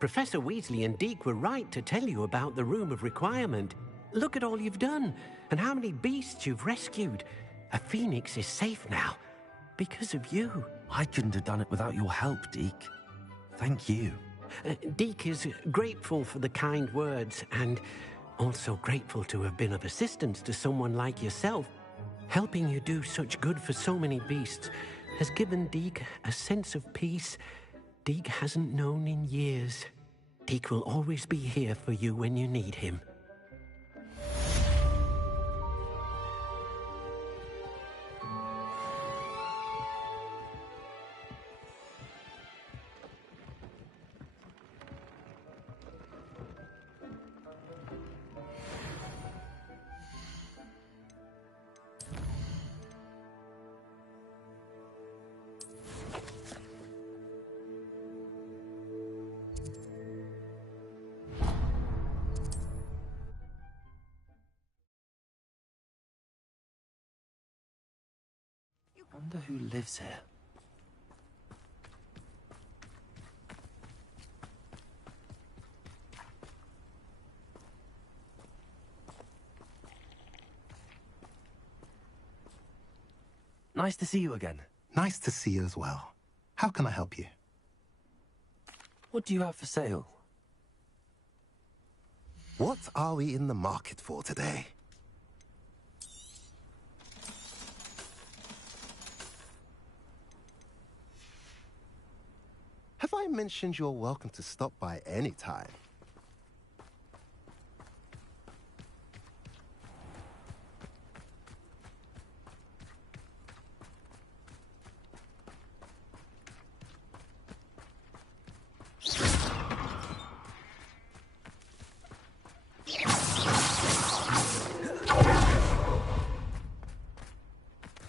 Professor Weasley and Deke were right to tell you about the Room of Requirement. Look at all you've done, and how many beasts you've rescued. A phoenix is safe now, because of you. I couldn't have done it without your help, Deke. Thank you. Deke is grateful for the kind words, and also grateful to have been of assistance to someone like yourself. Helping you do such good for so many beasts has given Deke a sense of peace Deke hasn't known in years. Deke will always be here for you when you need him. I wonder who lives here. nice to see you again. Nice to see you as well. How can I help you? What do you have for sale? What are we in the market for today? Have I mentioned you're welcome to stop by any time?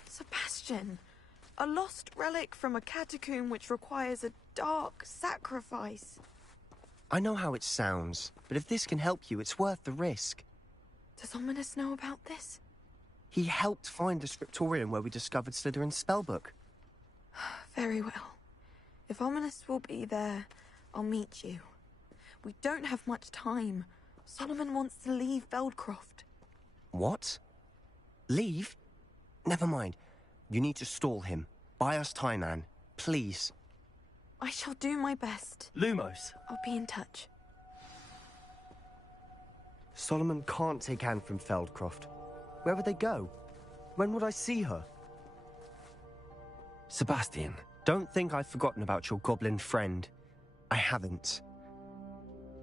Sebastian, a lost relic from a catacomb which requires a dark sacrifice. I know how it sounds, but if this can help you, it's worth the risk. Does Ominous know about this? He helped find the scriptorium where we discovered Slytherin's spellbook. Very well. If Ominous will be there, I'll meet you. We don't have much time. Solomon wants to leave Feldcroft. What? Leave? Never mind. You need to stall him. Buy us time, Anne. Please. I shall do my best. Lumos. I'll be in touch. Solomon can't take Anne from Feldcroft. Where would they go? When would I see her? Sebastian. Don't think I've forgotten about your goblin friend. I haven't.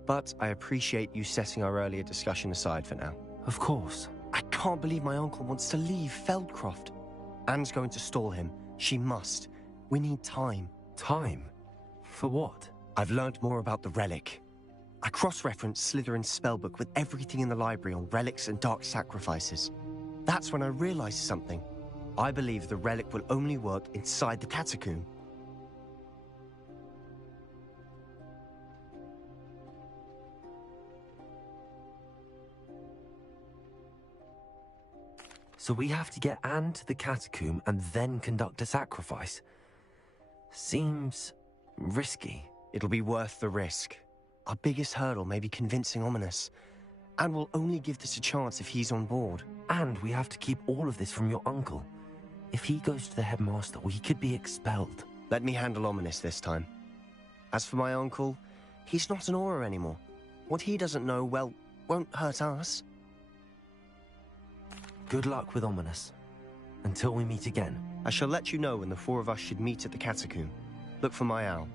But I appreciate you setting our earlier discussion aside for now. Of course. I can't believe my uncle wants to leave Feldcroft. Anne's going to stall him. She must. We need time. Time? For what? I've learned more about the relic. I cross-referenced Slytherin's spellbook with everything in the library on relics and dark sacrifices. That's when I realized something. I believe the relic will only work inside the catacomb. So we have to get Anne to the catacomb and then conduct a sacrifice. Seems risky. It'll be worth the risk. Our biggest hurdle may be convincing Ominous. And we'll only give this a chance if he's on board. And we have to keep all of this from your uncle. If he goes to the headmaster, we could be expelled. Let me handle Ominous this time. As for my uncle, he's not an Auror anymore. What he doesn't know, well, won't hurt us. Good luck with Ominous. Until we meet again. I shall let you know when the four of us should meet at the catacomb. Look for my owl.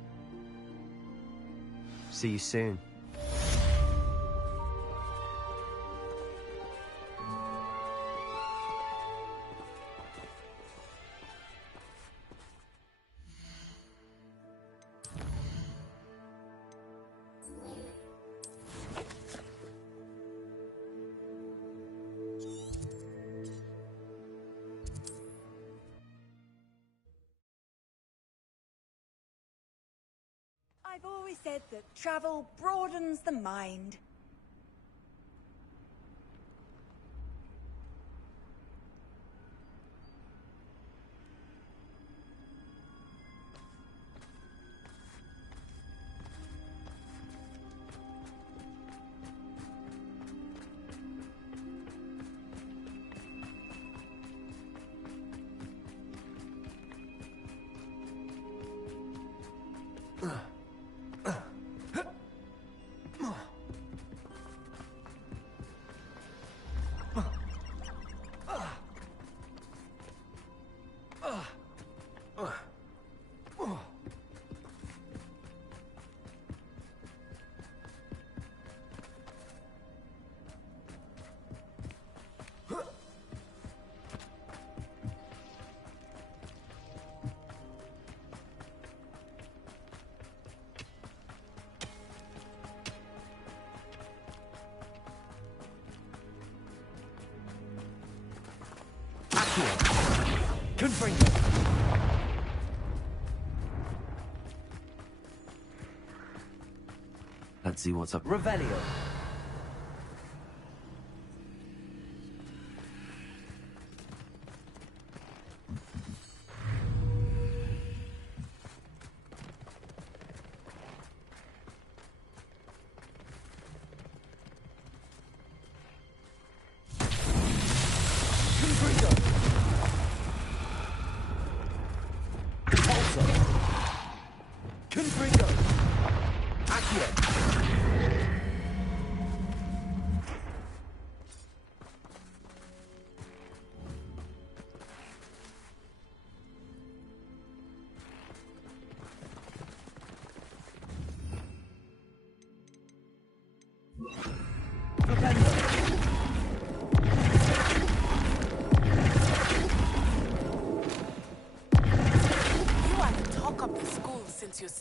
See you soon. I've always said that travel broadens the mind. Confringo. Let's see what's up. Revelio.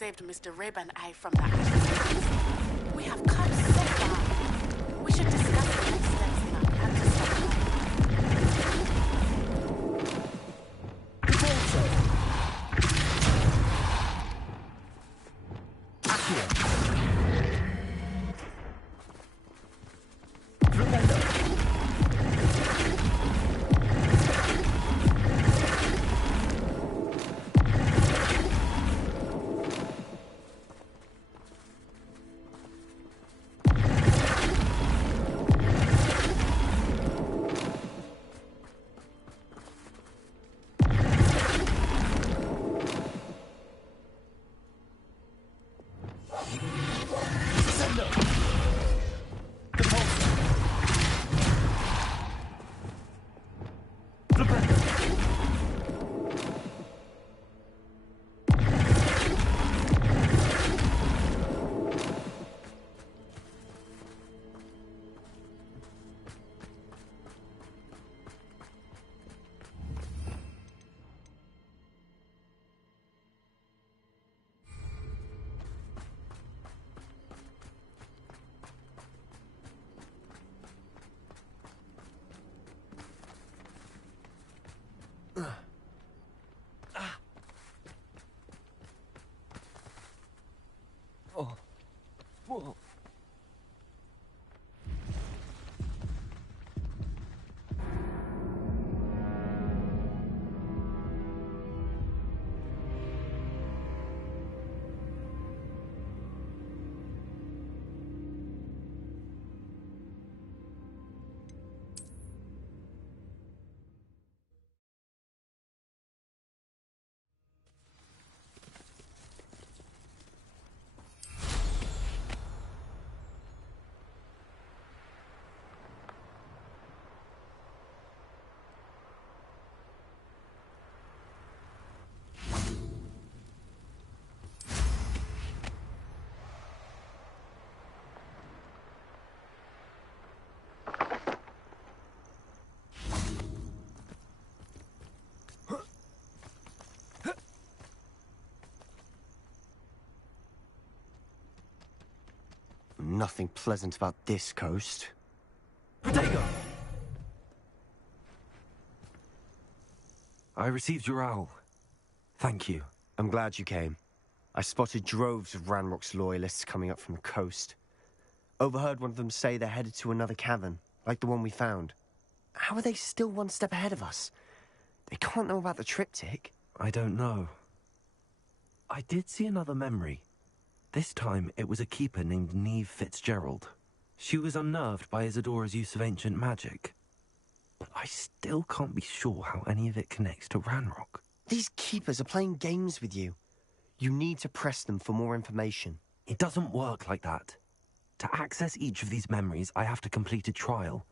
saved Mr. Rib and I from the ashes. We have come so far. We should discuss the next steps in our plan to stop her. Whoa. Nothing pleasant about this coast. I received your owl. Thank you. I'm glad you came. I spotted droves of Ranrock's loyalists coming up from the coast. Overheard one of them say they're headed to another cavern, like the one we found. How are they still one step ahead of us? They can't know about the triptych. I don't know. I did see another memory. This time, it was a keeper named Neve Fitzgerald. She was unnerved by Isadora's use of ancient magic. But I still can't be sure how any of it connects to Ranrock. These keepers are playing games with you. You need to press them for more information. It doesn't work like that. To access each of these memories, I have to complete a trial.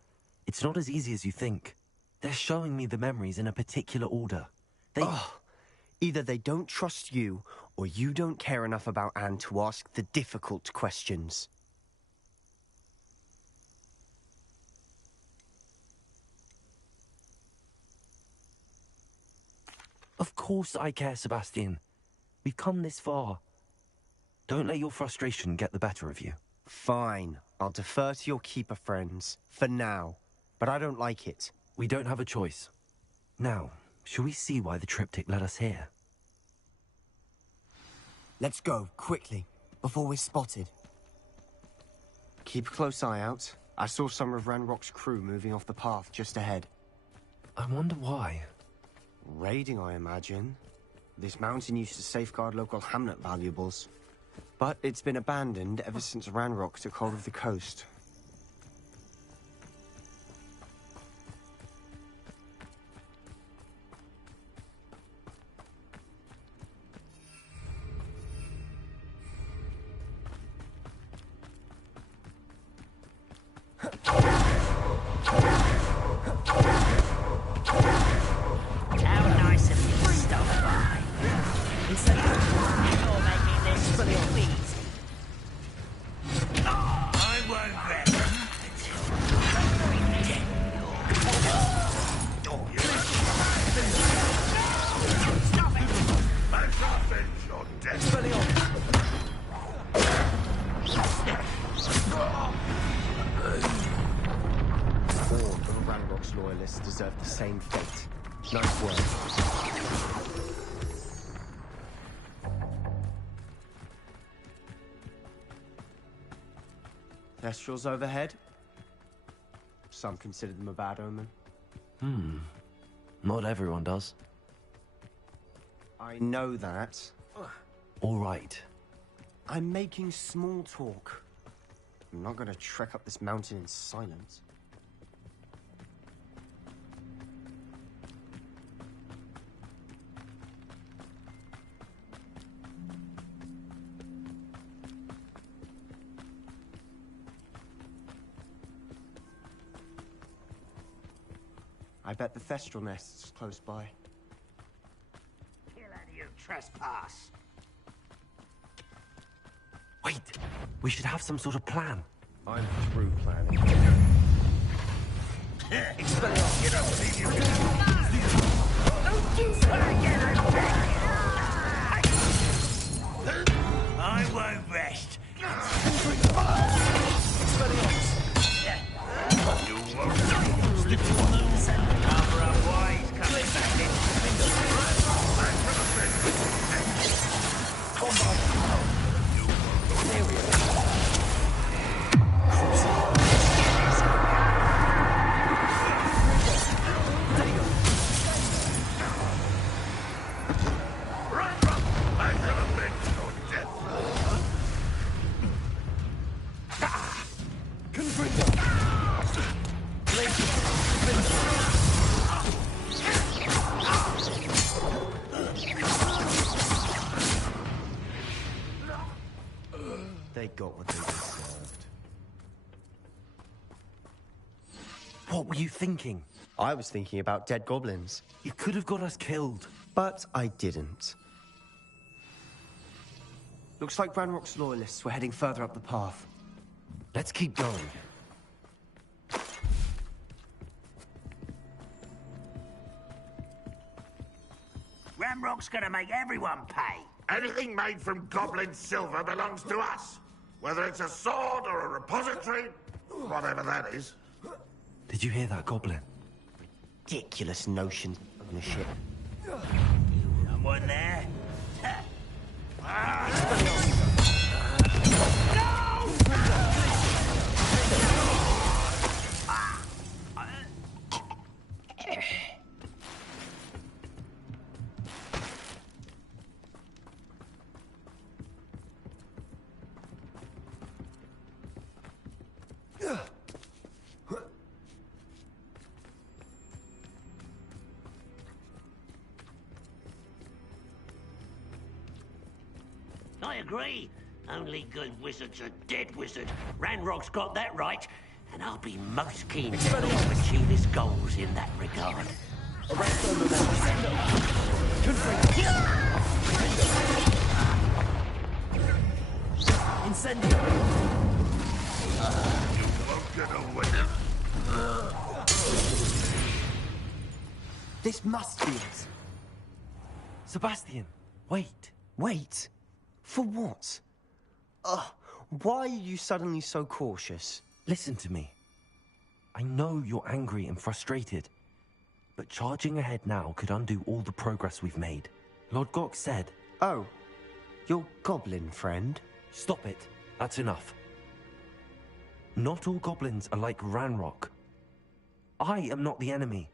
It's not as easy as you think. They're showing me the memories in a particular order. Either they don't trust you, or you don't care enough about Anne to ask the difficult questions. Of course I care, Sebastian. We've come this far. Don't let your frustration get the better of you. Fine. I'll defer to your keeper friends, for now. But I don't like it. We don't have a choice. Now, shall we see why the triptych led us here? Let's go, quickly, before we're spotted. Keep a close eye out. I saw some of Ranrock's crew moving off the path just ahead. I wonder why. Raiding, I imagine. This mountain used to safeguard local hamlet valuables. But it's been abandoned ever since Ranrock took hold of the coast. Ranrock's loyalists deserve the same fate. Nice work. Thestrals overhead? Some consider them a bad omen. Not everyone does. I know that. All right. I'm making small talk. I'm not gonna trek up this mountain in silence. I bet the Thestral nest's close by. Kill any you trespass. Wait! We should have some sort of plan. I'm through planning. Expelliarmus! You don't believe you can... Don't do that again, I won't rest. You won't. Cover up wise, coming back in. Come on. There we go. They got what they deserved. What were you thinking? I was thinking about dead goblins. You could have got us killed. But I didn't. Looks like Ranrock's loyalists were heading further up the path. Let's keep going. Ranrock's gonna make everyone pay. Anything made from goblin silver belongs to us. Whether it's a sword or a repository, whatever that is. Did you hear that, Goblin? Ridiculous notion of ownership. Someone there? I agree. Only good wizards are dead wizard. Ranrock's got that right, and I'll be most keen to achieve his goals in that regard. Incendio! You won't get away. This must be it. Sebastian, wait. Wait? For what? Why are you suddenly so cautious? Listen to me. I know you're angry and frustrated, but charging ahead now could undo all the progress we've made. Lord Gok said... Oh, your goblin friend? Stop it. That's enough. Not all goblins are like Ranrock. I am not the enemy.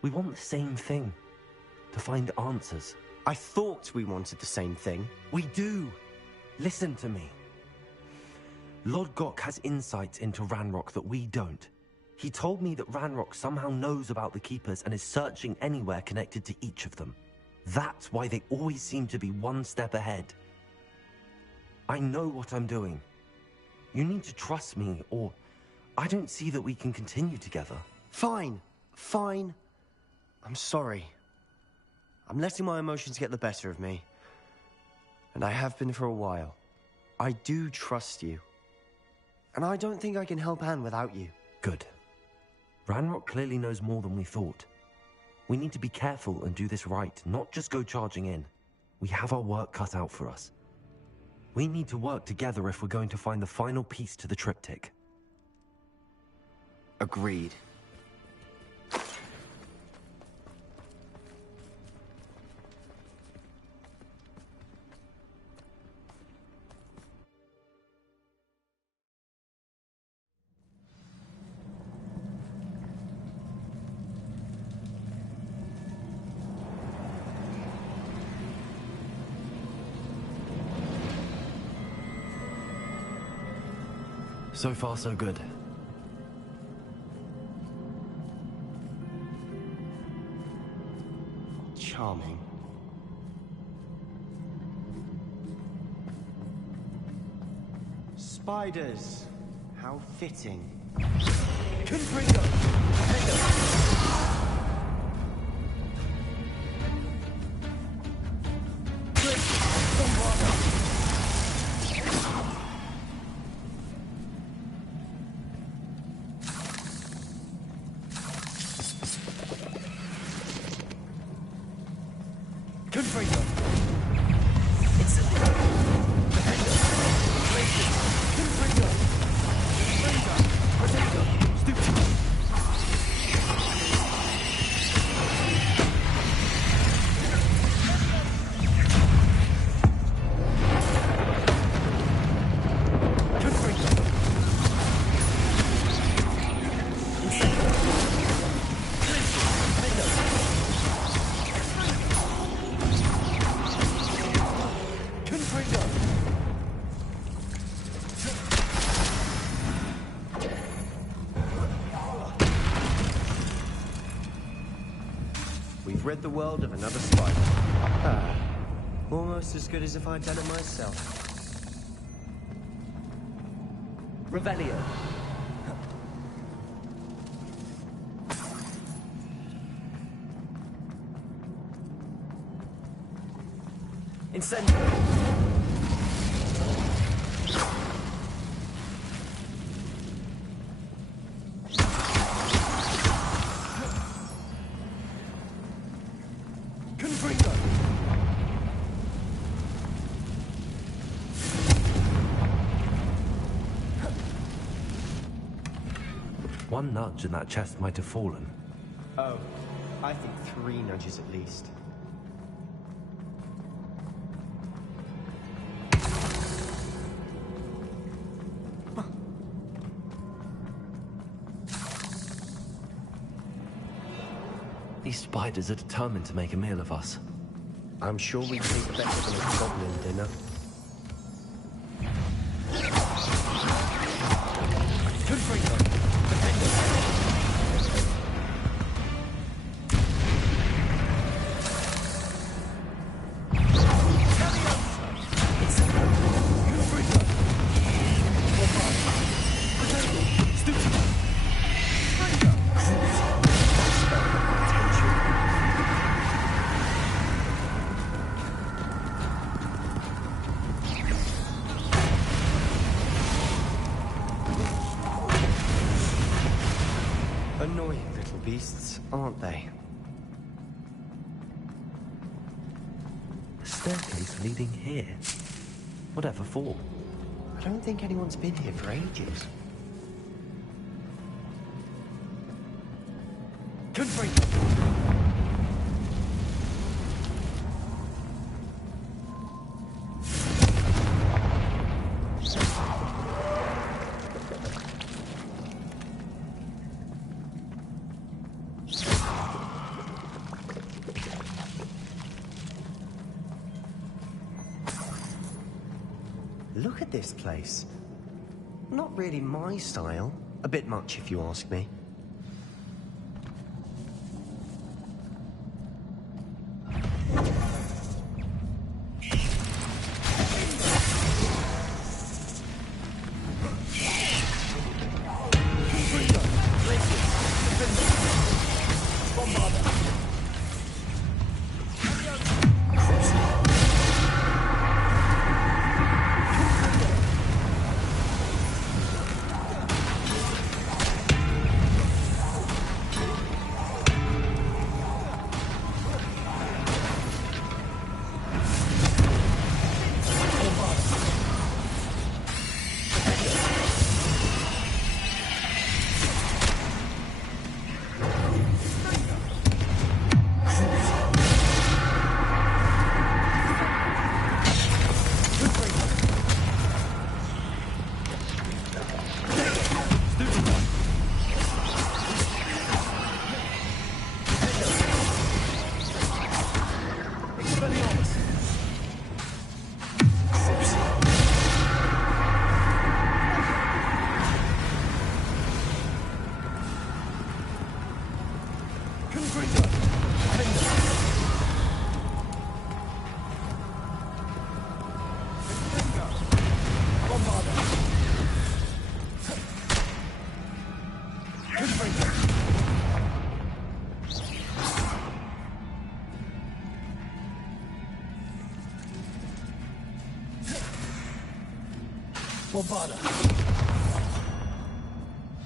We want the same thing. To find answers. I thought we wanted the same thing. We do. Listen to me. Lord Gok has insights into Ranrock that we don't. He told me that Ranrock somehow knows about the Keepers and is searching anywhere connected to each of them. That's why they always seem to be one step ahead. I know what I'm doing. You need to trust me, or I don't see that we can continue together. Fine. Fine. I'm sorry. I'm letting my emotions get the better of me. And I have been for a while. I do trust you. And I don't think I can help Anne without you. Good. Ranrock clearly knows more than we thought. We need to be careful and do this right, not just go charging in. We have our work cut out for us. We need to work together if we're going to find the final piece to the triptych. Agreed. So far, so good. Charming. Spiders. How fitting. Confringo! Confringo! It's a Confringo! Confringo! Confringo! Stupid! We've rid the world of another spider. Ah, almost as good as if I'd done it myself. Revelio. Incendio. Confringo. One nudge and that chest might have fallen. Oh, I think 3 nudges at least. These spiders are determined to make a meal of us. I'm sure we can eat better than a goblin dinner. Confringo. Annoying little beasts, aren't they? A staircase leading here. Whatever for? I don't think anyone's been here for ages. Confringo. Look at this place. Not really my style. A bit much, if you ask me.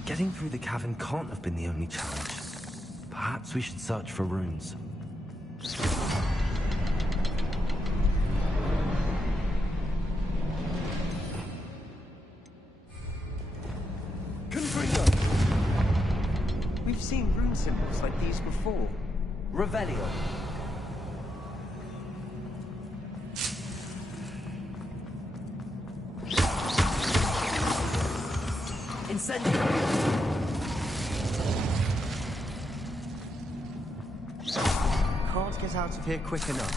Getting through the cavern can't have been the only challenge. Perhaps we should search for runes. We've seen rune symbols like these before. Revelio. Incendio. Can't get out of here quick enough.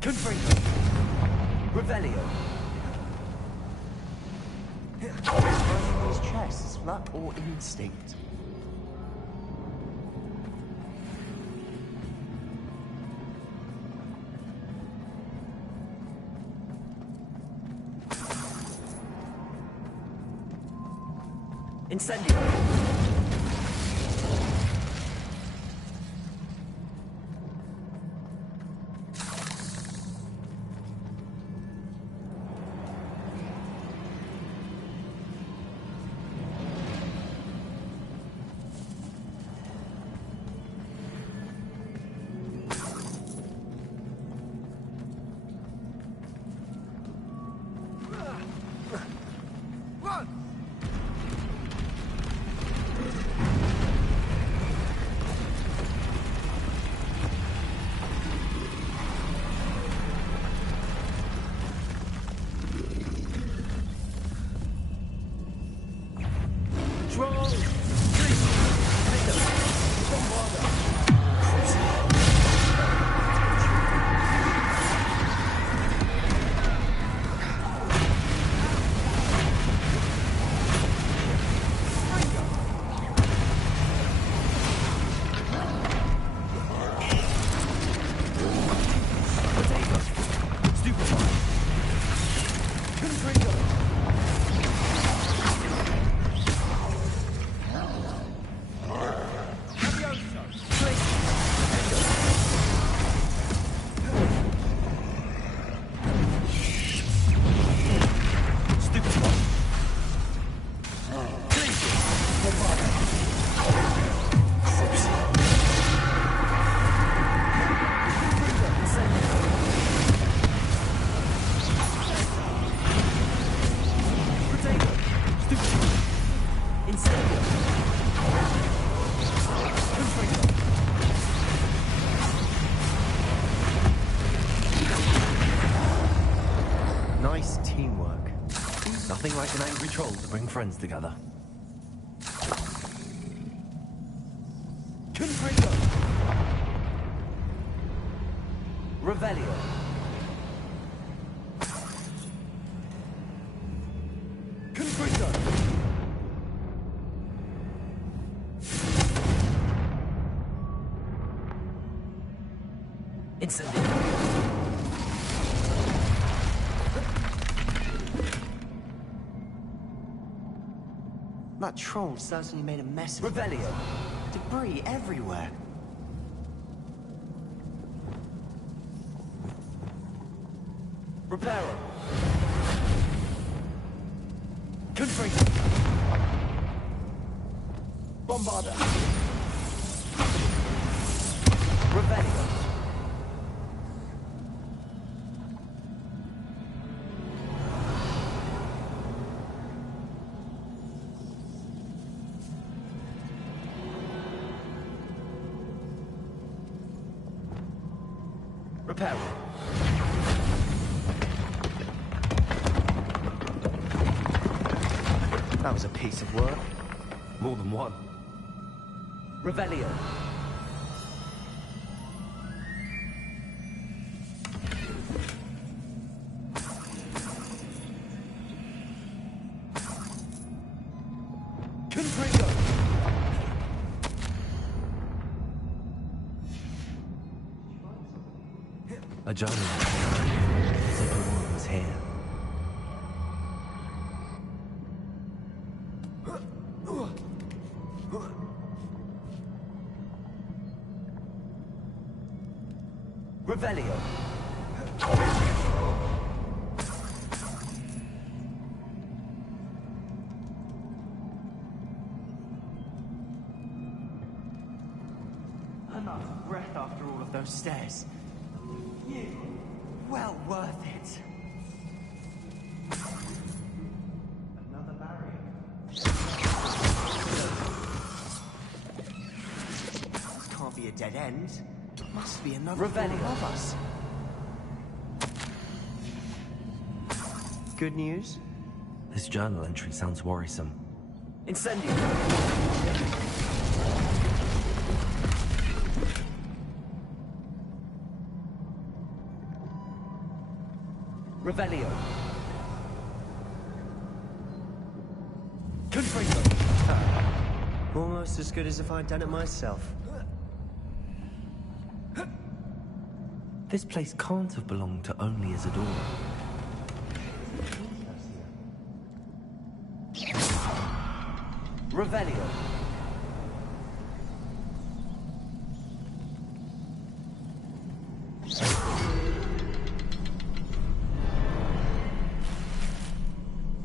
Confringo. Revelio. Running these chests, luck or instinct? Incendio. Nice teamwork. Nothing like an angry troll to bring friends together. Confringo. Revelio. Confringo. Incendio. That troll certainly made a mess of Revelio. Debris everywhere. Reparo. Confringo. Bombarda. Revelio. Repair. That was a piece of work. More than one. Revelio. Confringo. A journal. Everyone was here. Revelio. I'm out of breath after all of those stairs. Well worth it. Another barrier. This can't be a dead end. Must be another door above us. Good news? This journal entry sounds worrisome. Incendio! Revelio. Confringo. Almost as good as if I'd done it myself. This place can't have belonged to only Isadora. Revelio.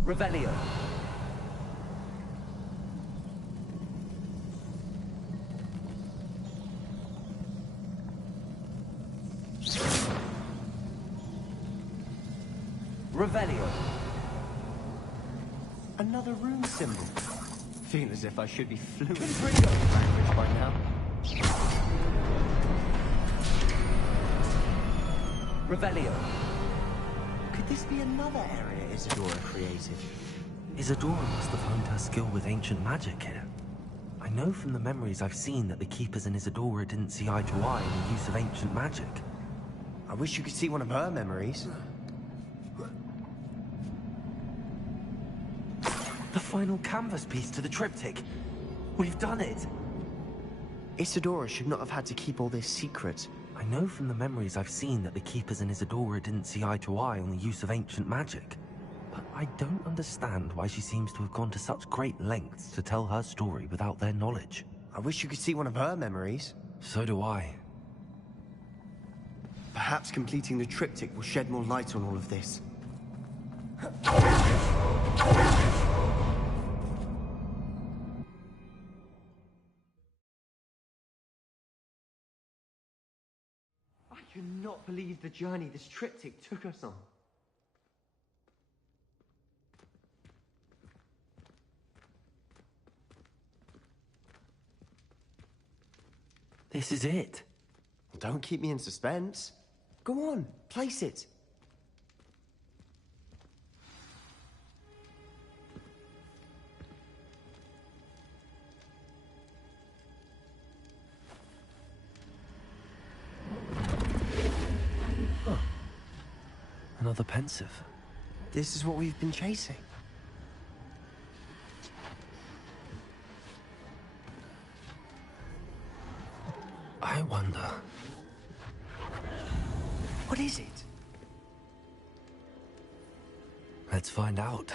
Revelio. Revelio. Another rune symbol. Feel as if I should be fluent in Confringo. language by now. Revelio. Could this be another area Isadora created? Isadora must have honed her skill with ancient magic here. I know from the memories I've seen that the Keepers and Isadora didn't see eye to eye in the use of ancient magic. I wish you could see one of her memories. The final canvas piece to the triptych. We've done it! Isadora should not have had to keep all this secret. I know from the memories I've seen that the Keepers and Isadora didn't see eye to eye on the use of ancient magic. But I don't understand why she seems to have gone to such great lengths to tell her story without their knowledge. I wish you could see one of her memories. So do I. Perhaps completing the triptych will shed more light on all of this. I cannot believe the journey this triptych took us on. This is it. Don't keep me in suspense. Go on, place it. Another pensive. This is what we've been chasing. I wonder... What is it? Let's find out.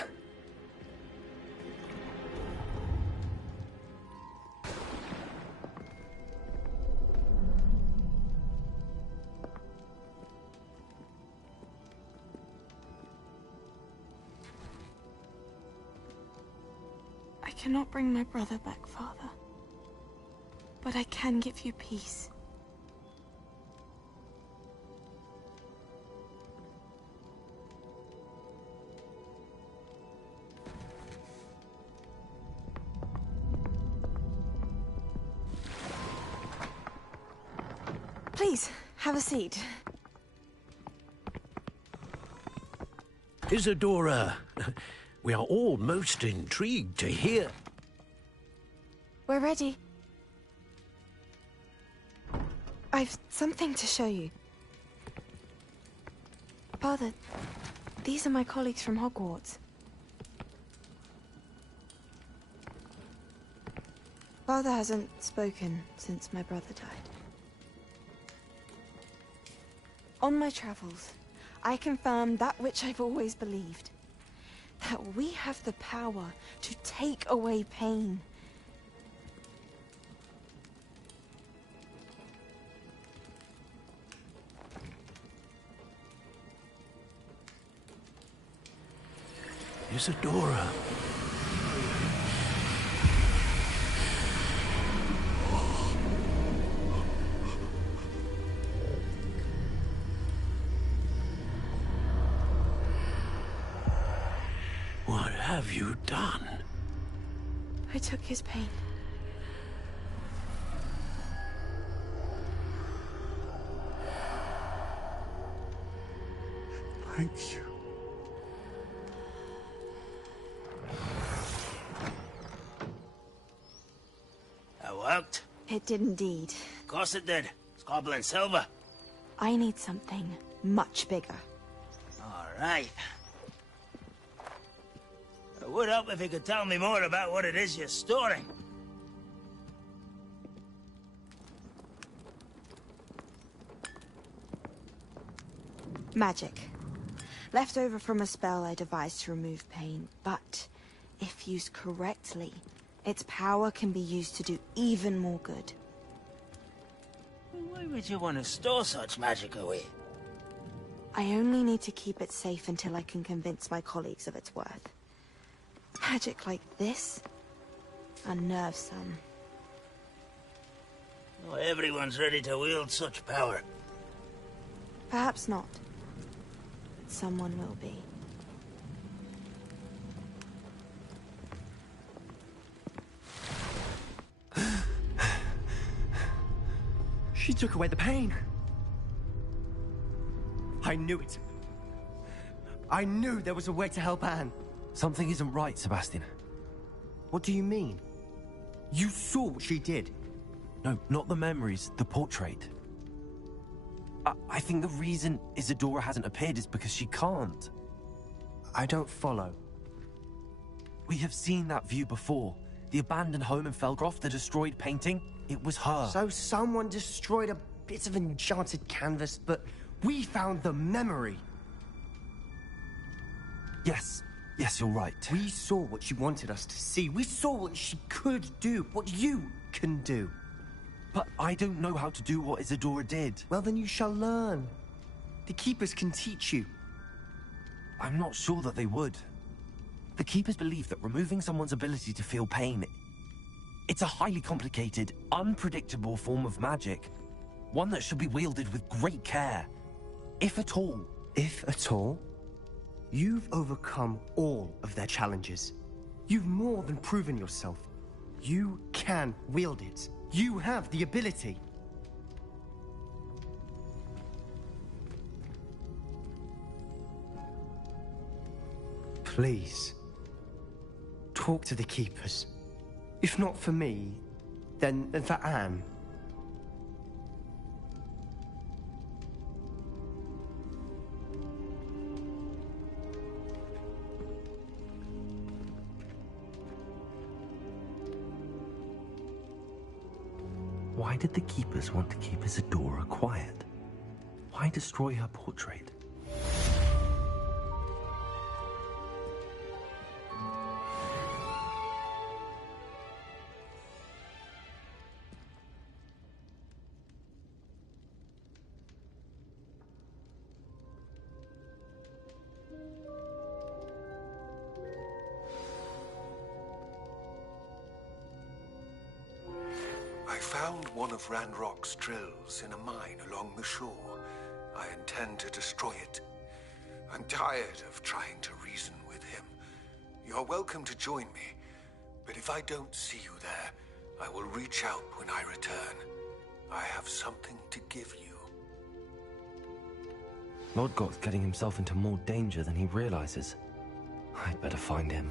I cannot bring my brother back, Father. But I can give you peace. Please, have a seat. Isadora, we are all most intrigued to hear. We're ready. I've something to show you. Father, these are my colleagues from Hogwarts. Father hasn't spoken since my brother died. On my travels, I confirmed that which I've always believed. That we have the power to take away pain. Isadora. What have you done? I took his pain. Thank you. That worked? It did indeed. Of course it did. It's goblin silver. I need something much bigger. All right. It would help if you could tell me more about what it is you're storing. Magic. Left over from a spell I devised to remove pain, but if used correctly, its power can be used to do even more good. Why would you want to store such magic away? I only need to keep it safe until I can convince my colleagues of its worth. Magic like this unnerves some. Not everyone's ready to wield such power. Perhaps not. But someone will be. She took away the pain. I knew it. I knew there was a way to help Anne. Something isn't right, Sebastian. What do you mean? You saw what she did. No, not the memories, the portrait. I think the reason Isadora hasn't appeared is because she can't. I don't follow. We have seen that view before. The abandoned home in Felgroth, the destroyed painting, it was her. So someone destroyed a bit of enchanted canvas, but we found the memory. Yes, you're right. We saw what she wanted us to see. We saw what she could do, what you can do. But I don't know how to do what Isadora did. Well, then you shall learn. The Keepers can teach you. I'm not sure that they would. The Keepers believe that removing someone's ability to feel pain, it's a highly complicated, unpredictable form of magic. One that should be wielded with great care. If at all. If at all? You've overcome all of their challenges. You've more than proven yourself. You can wield it. You have the ability. Please, talk to the Keepers. If not for me, then for Anne. Why did the Keepers want to keep Isadora quiet? Why destroy her portrait? I found one of Ranrock's drills in a mine along the shore. I intend to destroy it. I'm tired of trying to reason with him. You're welcome to join me, but if I don't see you there, I will reach out when I return. I have something to give you. Lodgoth's getting himself into more danger than he realizes. I'd better find him.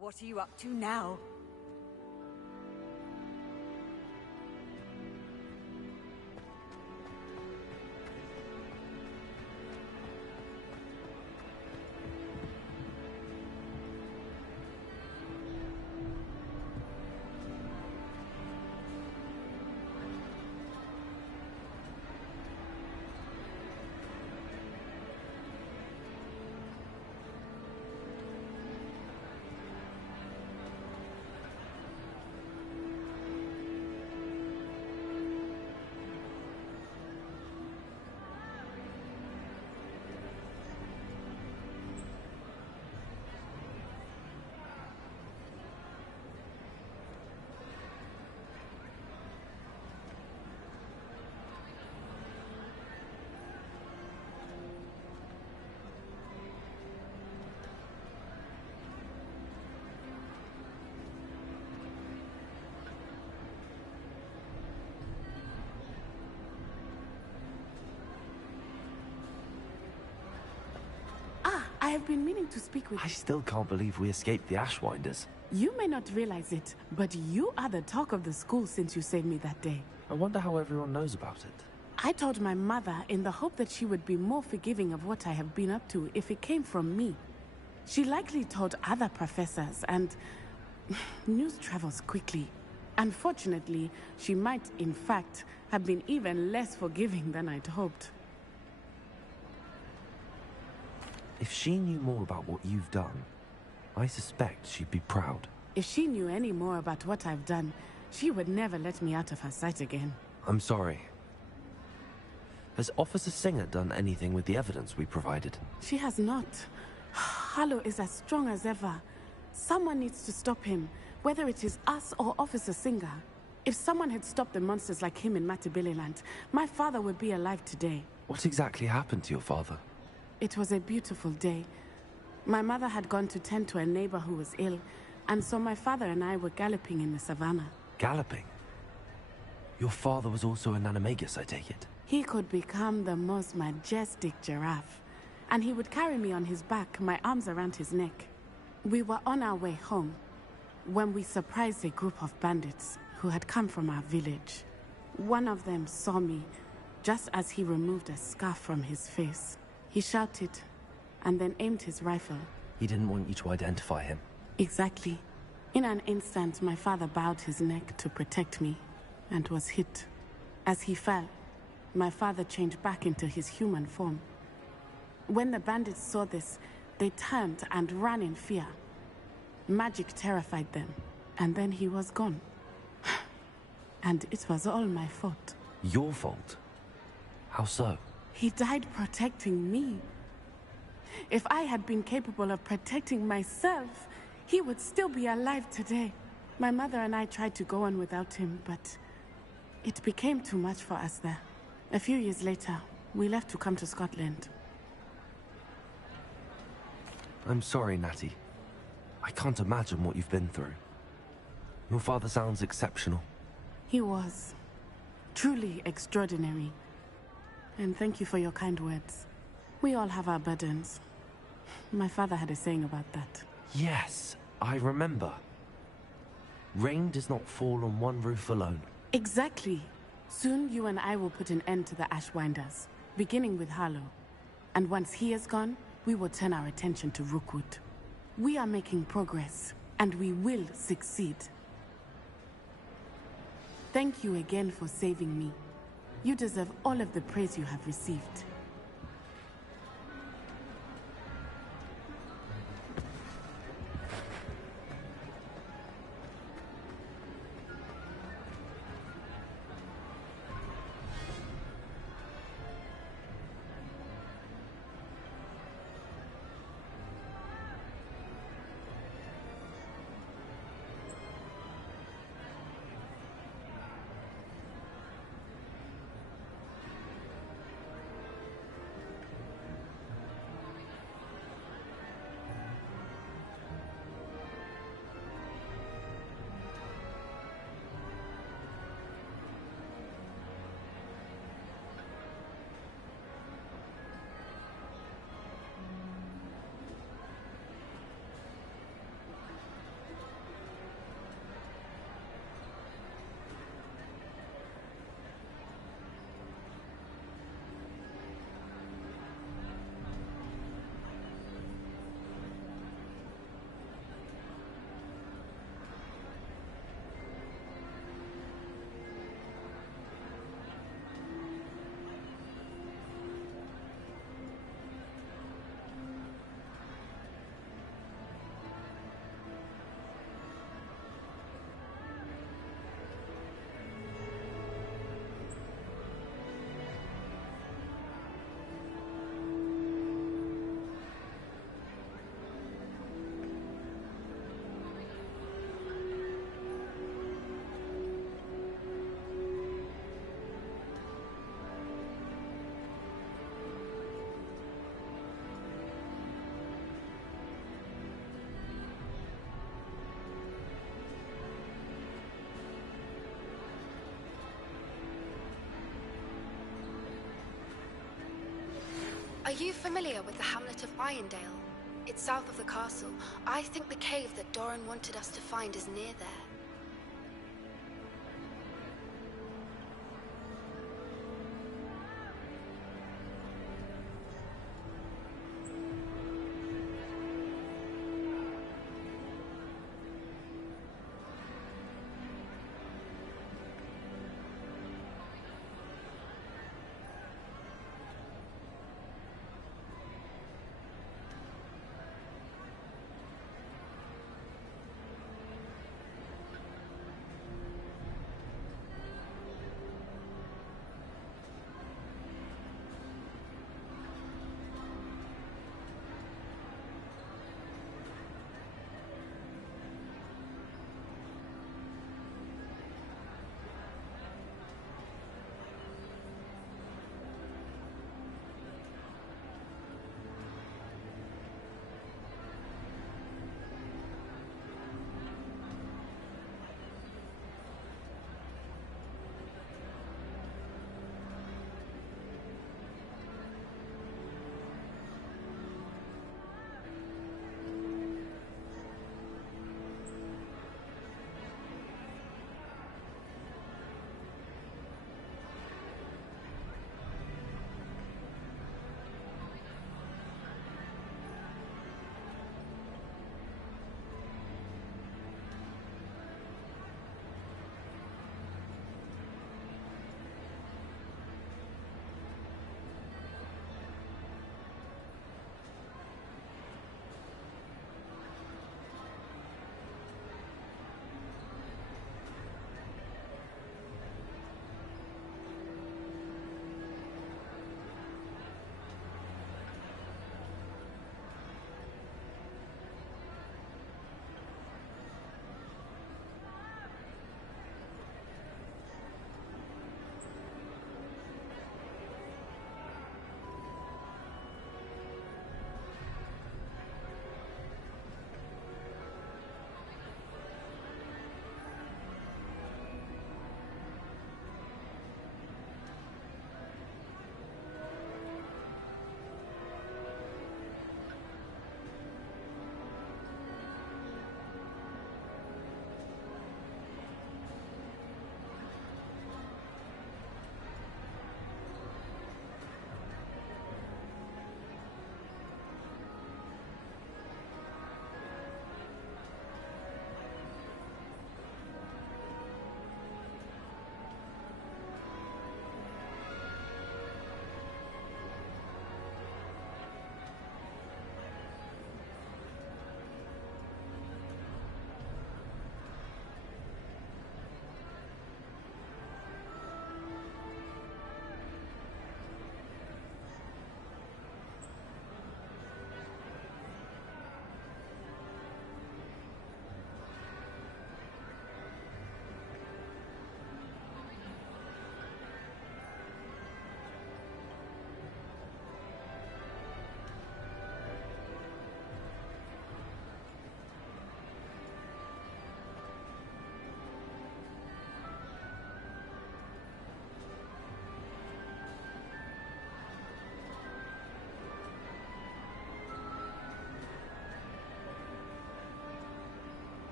What are you up to now? I have been meaning to speak with I still can't believe we escaped the Ashwinders. you. May not realize it, but you are the talk of the school since you saved me that day. I wonder how everyone knows about it. I told my mother in the hope that she would be more forgiving of what I have been up to if it came from me. She likely told other professors, and news travels quickly. Unfortunately, she might, in fact, have been even less forgiving than I'd hoped. If she knew more about what you've done, I suspect she'd be proud. If she knew any more about what I've done, she would never let me out of her sight again. I'm sorry. Has Officer Singer done anything with the evidence we provided? She has not. Harlow is as strong as ever. Someone needs to stop him, whether it is us or Officer Singer. If someone had stopped the monsters like him in Matabeleland, my father would be alive today. What exactly happened to your father? It was a beautiful day. My mother had gone to tend to a neighbor who was ill, and so my father and I were galloping in the savannah. Galloping? Your father was also an animagus, I take it? He could become the most majestic giraffe, and he would carry me on his back, my arms around his neck. We were on our way home when we surprised a group of bandits who had come from our village. One of them saw me just as he removed a scarf from his face. He shouted and then aimed his rifle. He didn't want you to identify him. Exactly. In an instant, my father bowed his neck to protect me and was hit. As he fell, my father changed back into his human form. When the bandits saw this, they turned and ran in fear. Magic terrified them, and then he was gone. And it was all my fault. Your fault? How so? He died protecting me. If I had been capable of protecting myself, he would still be alive today. My mother and I tried to go on without him, but it became too much for us there. A few years later, we left to come to Scotland. I'm sorry, Natty. I can't imagine what you've been through. Your father sounds exceptional. He was. Truly extraordinary. And thank you for your kind words. We all have our burdens. My father had a saying about that. Yes, I remember. Rain does not fall on one roof alone. Exactly. Soon you and I will put an end to the Ashwinders, beginning with Harlow. And once he is gone, we will turn our attention to Rookwood. We are making progress, and we will succeed. Thank you again for saving me. You deserve all of the praise you have received. you familiar with the hamlet of Irondale? It's south of the castle. I think the cave that Doran wanted us to find is near there.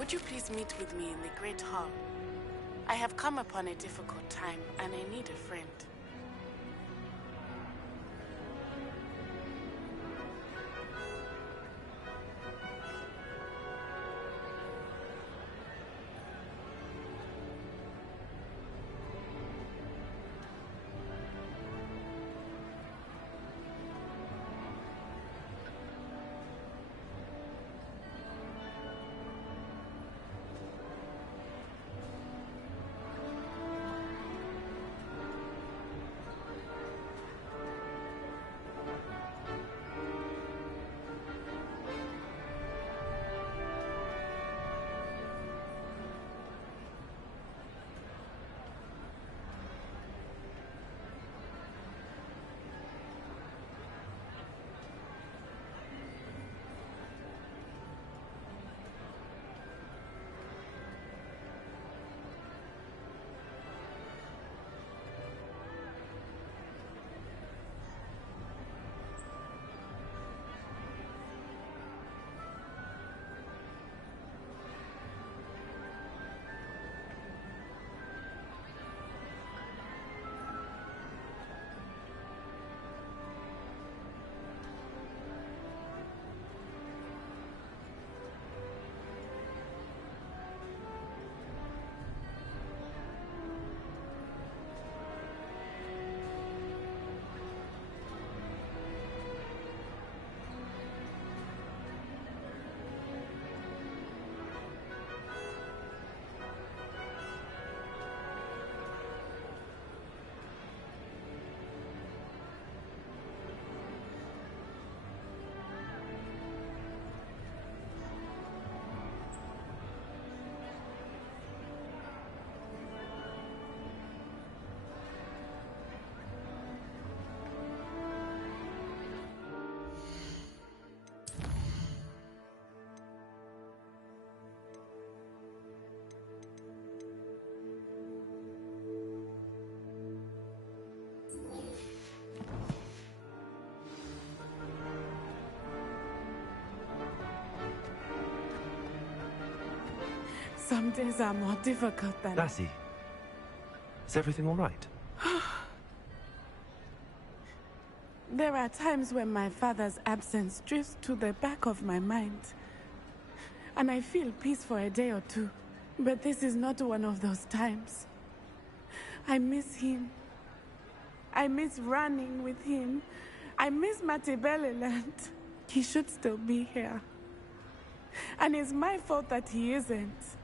Would you please meet with me in the Great Hall? I have come upon a difficult time, and I need a friend. Some days are more difficult than... Lassie, is everything all right? There are times when my father's absence drifts to the back of my mind. And I feel peace for a day or two. But this is not one of those times. I miss him. I miss running with him. I miss Matibeleland. He should still be here. And it's my fault that he isn't.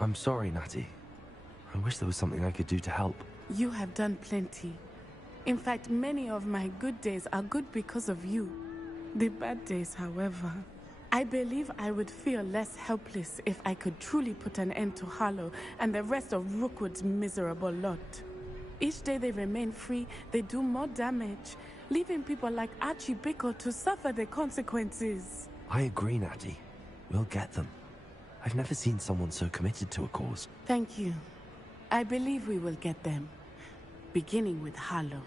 I'm sorry, Natty. I wish there was something I could do to help. You have done plenty. In fact, many of my good days are good because of you. The bad days, however, I believe I would feel less helpless if I could truly put an end to Harlow and the rest of Rookwood's miserable lot. Each day they remain free, they do more damage, leaving people like Archie Bickle to suffer the consequences. I agree, Natty. We'll get them. I've never seen someone so committed to a cause. Thank you. I believe we will get them, beginning with Harlow.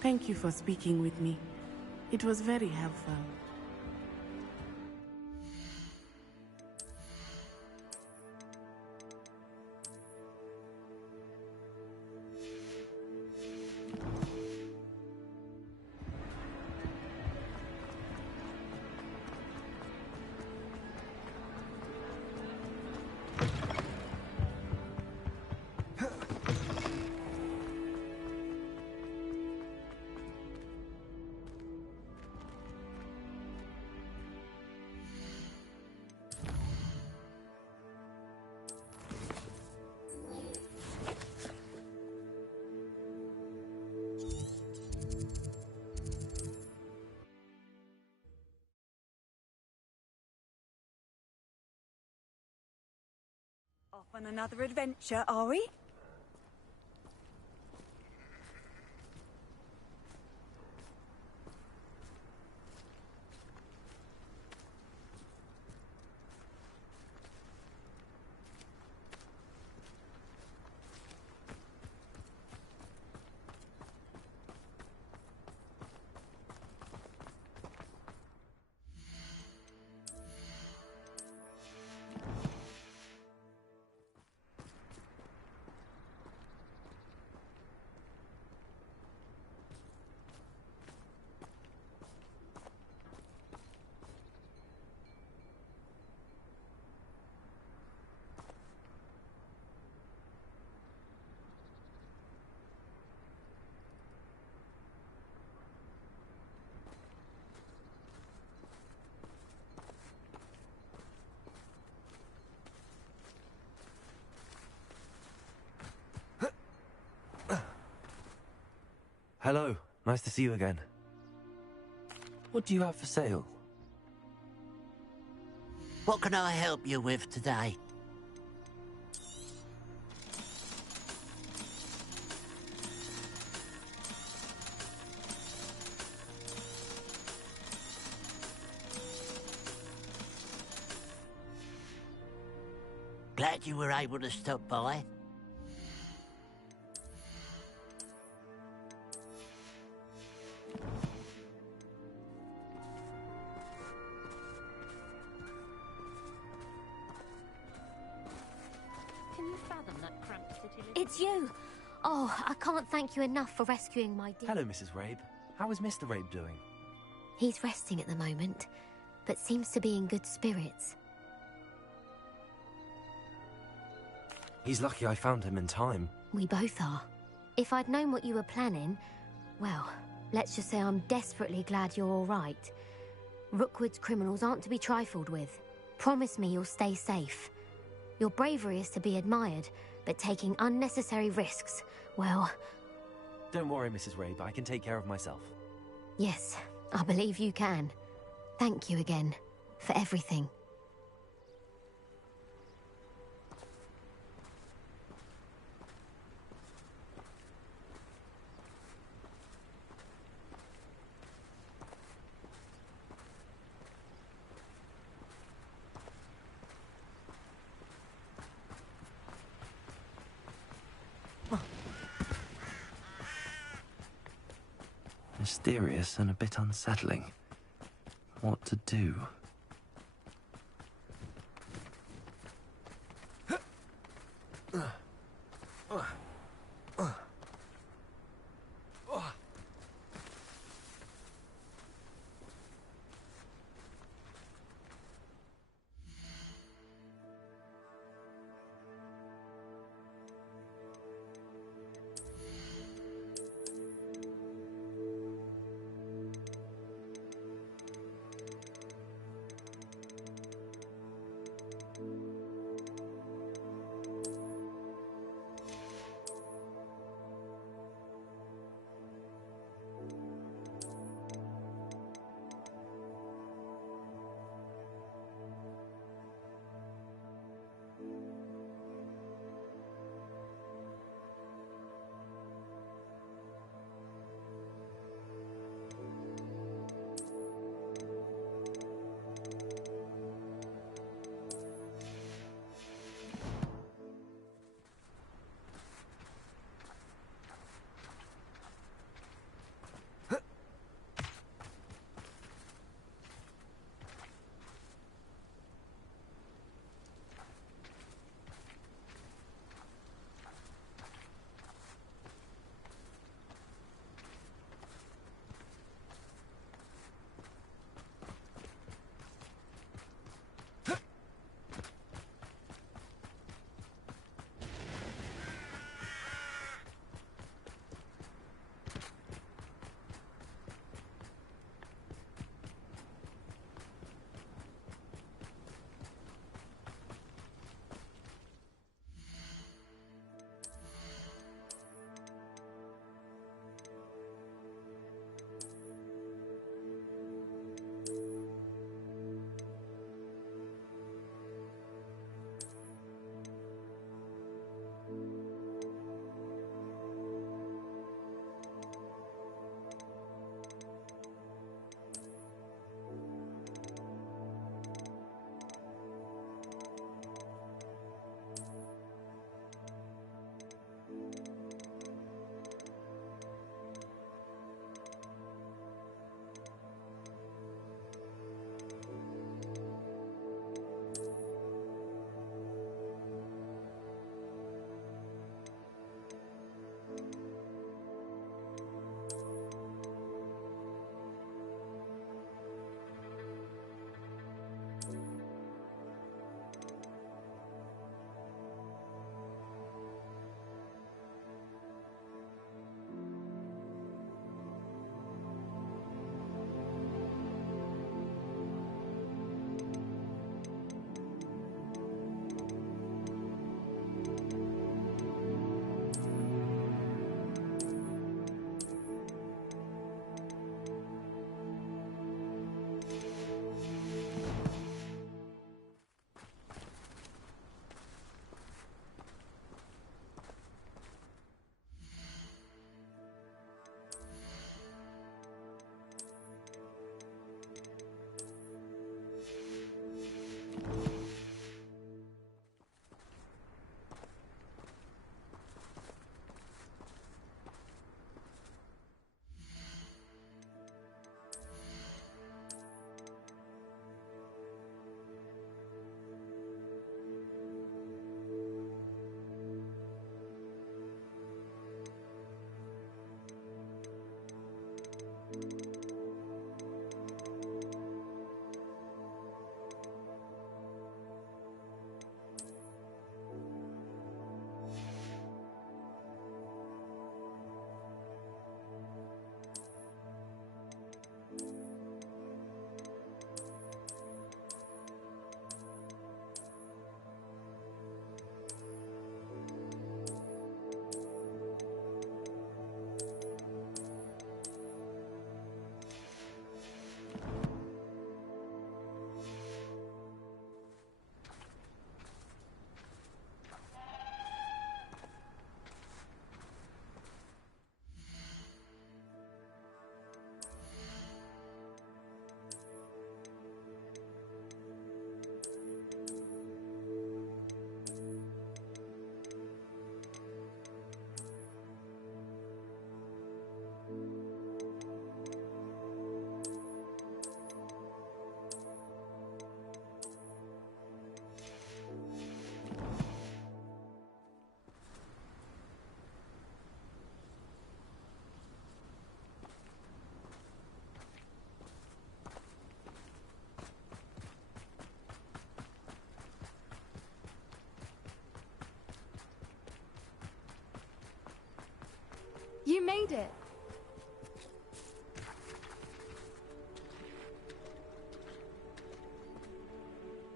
Thank you for speaking with me. It was very helpful. Off on another adventure, are we? Hello, nice to see you again. What do you have for sale? What can I help you with today? Glad you were able to stop by. It's you! Oh, I can't thank you enough for rescuing my dear... Hello, Mrs. Rabe. How is Mr. Rabe doing? He's resting at the moment, but seems to be in good spirits. He's lucky I found him in time. We both are. If I'd known what you were planning, well, let's just say I'm desperately glad you're all right. Rookwood's criminals aren't to be trifled with. Promise me you'll stay safe. Your bravery is to be admired, but taking unnecessary risks, well... Don't worry, Mrs. Rabe. I can take care of myself. Yes, I believe you can. Thank you again, for everything. Mysterious and a bit unsettling. what to do.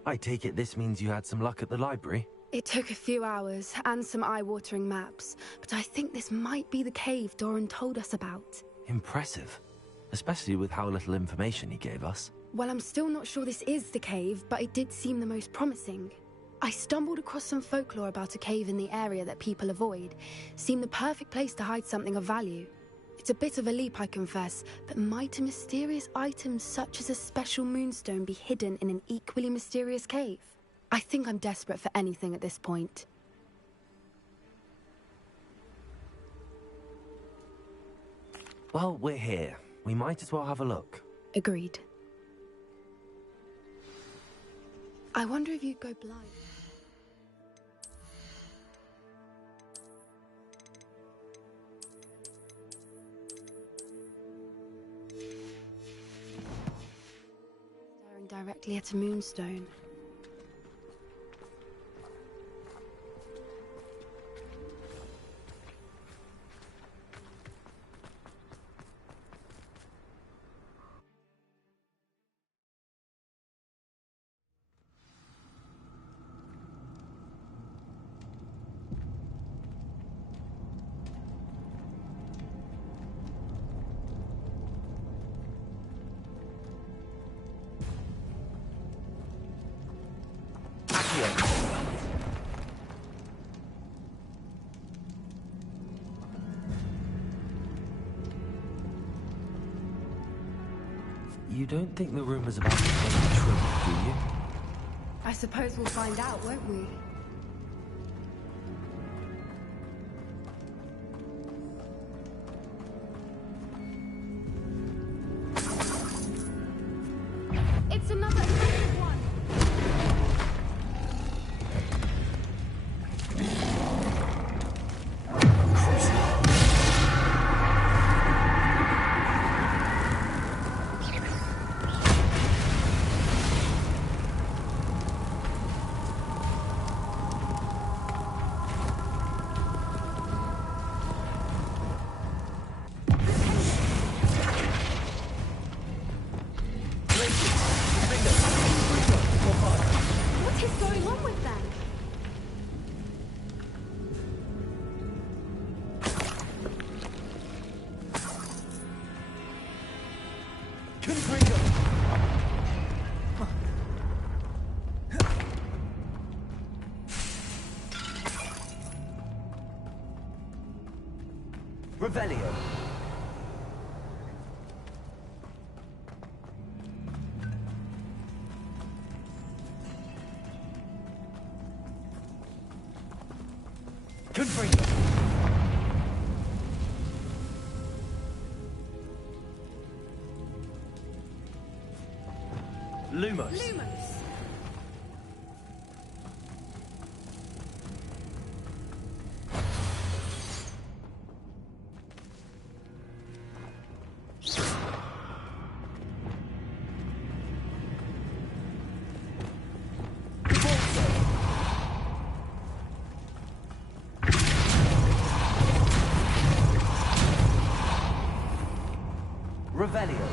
I take it this means you had some luck at the library? It took a few hours and some eye-watering maps, but I think this might be the cave Doran told us about. Impressive. Especially with how little information he gave us. Well, I'm still not sure this is the cave, but it did seem the most promising. I stumbled across some folklore about a cave in the area that people avoid. Seemed the perfect place to hide something of value. It's a bit of a leap, I confess, but might a mysterious item such as a special moonstone be hidden in an equally mysterious cave? I think I'm desperate for anything at this point. Well, we're here. We might as well have a look. Agreed. I wonder if you'd go blind. Staring directly at a moonstone. You don't think the rumors about the cave are true, do you? I suppose we'll find out, won't we? It's another one! What is going on with them? Revelio. Confringo. Lumos. Revelio.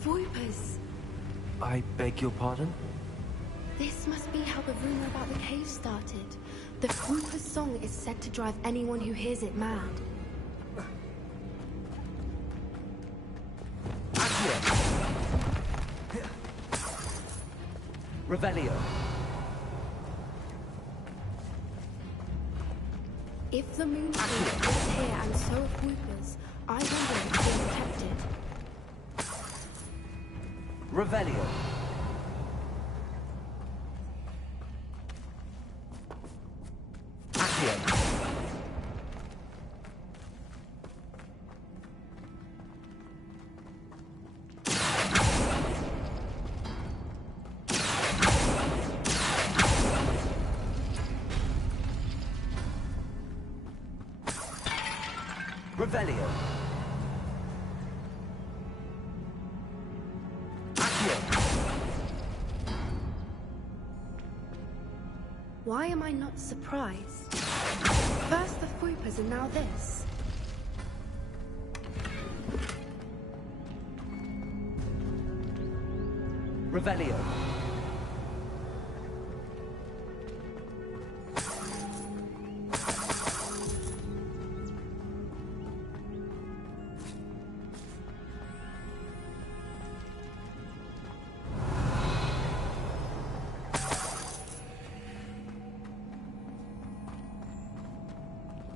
Voipers. I beg your pardon? This must be how the rumor about the cave started. The Voiper's song is said to drive anyone who hears it mad. Revelio. If the moonstone is here and so are Voipers, I wonder if it's being protected. Revelio. Accio. Revelio. Accio. Why am I not surprised? First the Fuipas and now this. Revelio.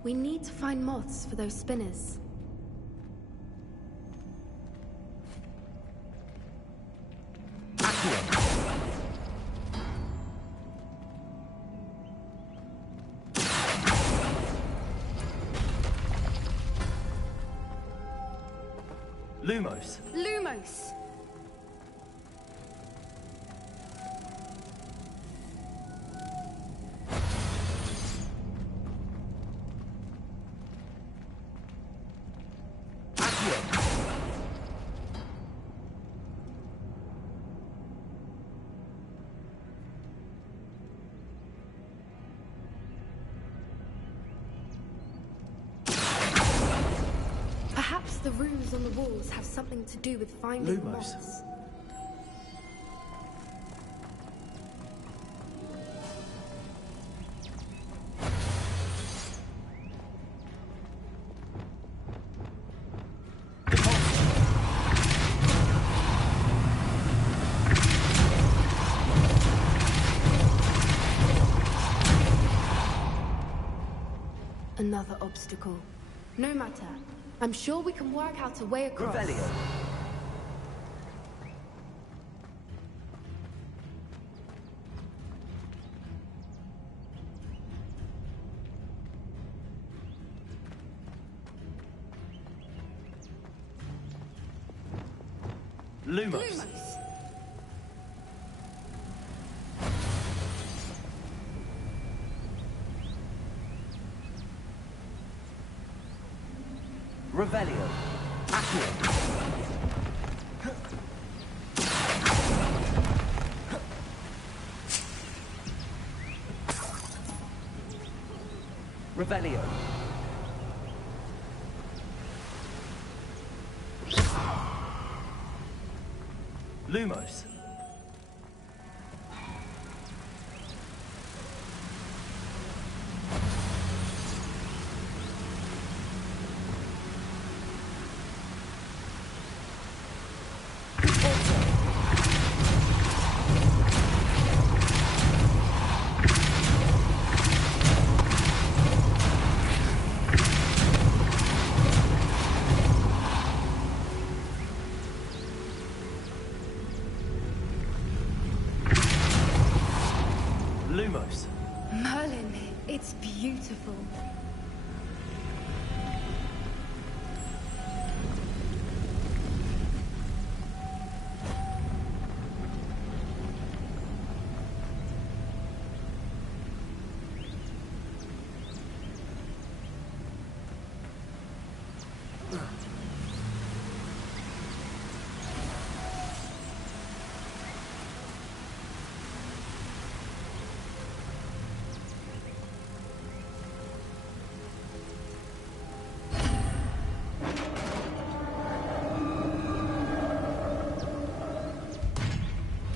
We need to find moths for those spinners. Lumos. Lumos! Perhaps the runes on the walls have something to do with finding Lumos. moths. Another obstacle. No matter. I'm sure we can work out a way across. Revelio. Lumos. Revelio. Accio. Revelio. Lumos. Lumos. Merlin, it's beautiful.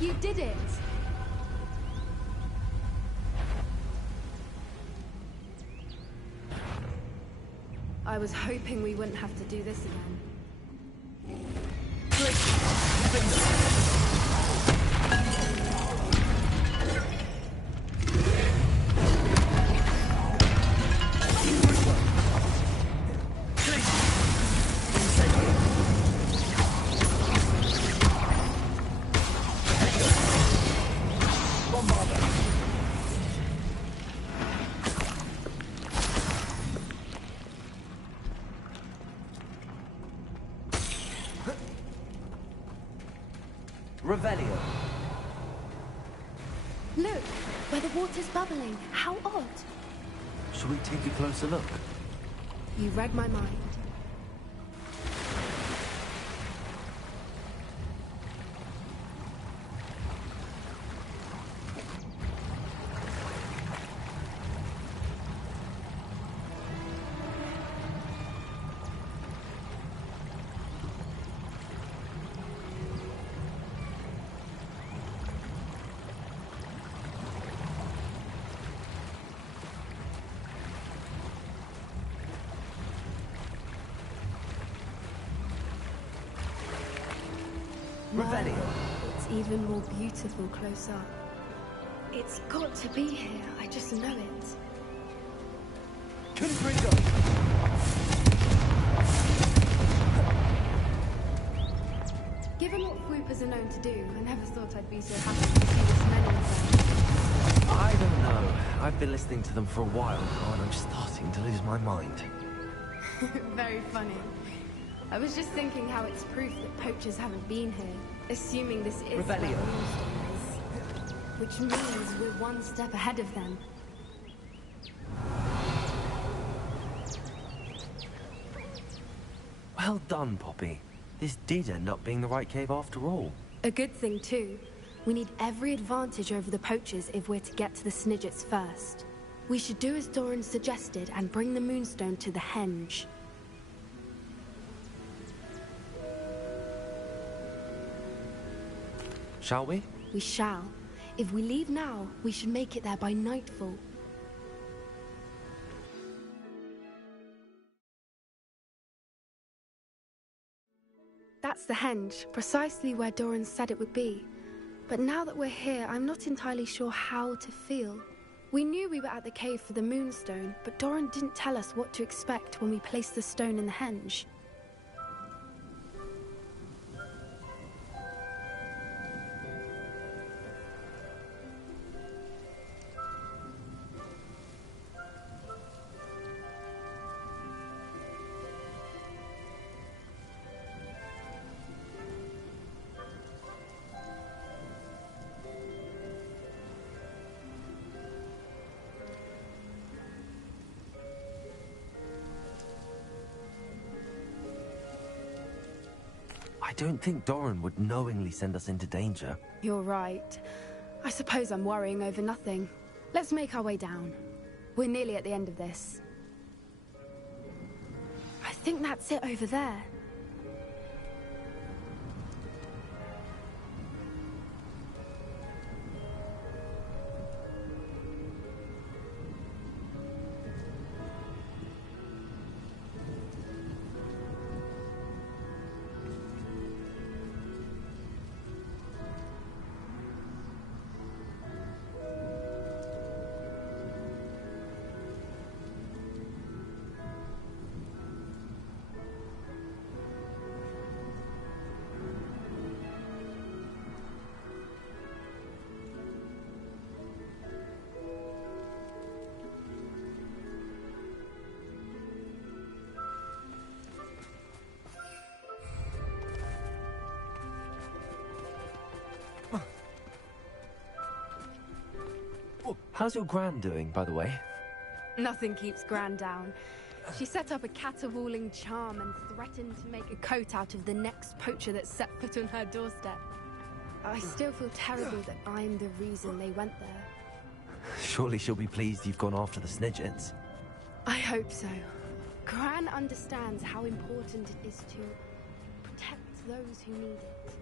You did it! I was hoping we wouldn't have to do this again. Revelio. Look, where the water's bubbling. How odd. Shall we take a closer look? You read my mind. Revelio. It's even more beautiful close up. It's got to be here, I just know it. Confringo! Given what swoopers are known to do, I never thought I'd be so happy to see this many of them. I don't know. I've been listening to them for a while now, and I'm starting to lose my mind. Very funny. I was just thinking how it's proof that poachers haven't been here, assuming this is where Revelio. Moonstone is. Which means we're one step ahead of them. Well done, Poppy. This did end up being the right cave after all. A good thing, too. We need every advantage over the poachers if we're to get to the Snidgets first. We should do as Doran suggested and bring the Moonstone to the Henge. Shall we? We shall. If we leave now, we should make it there by nightfall. That's the Henge, precisely where Doran said it would be. But now that we're here, I'm not entirely sure how to feel. We knew we were at the cave for the Moonstone, but Doran didn't tell us what to expect when we placed the stone in the Henge. I don't think Doran would knowingly send us into danger. You're right. I suppose I'm worrying over nothing. Let's make our way down. We're nearly at the end of this. I think that's it over there. How's your Gran doing, by the way? Nothing keeps Gran down. She set up a caterwauling charm and threatened to make a coat out of the next poacher that set foot on her doorstep. I still feel terrible that I'm the reason they went there. Surely she'll be pleased you've gone after the Snidgets. I hope so. Gran understands how important it is to protect those who need it.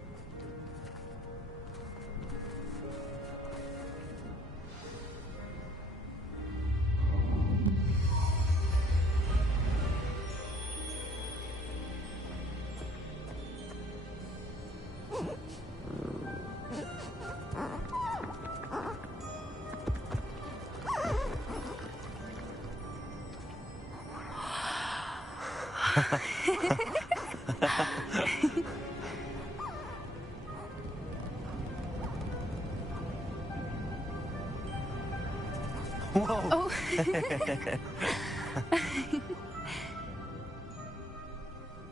Whoa! Oh.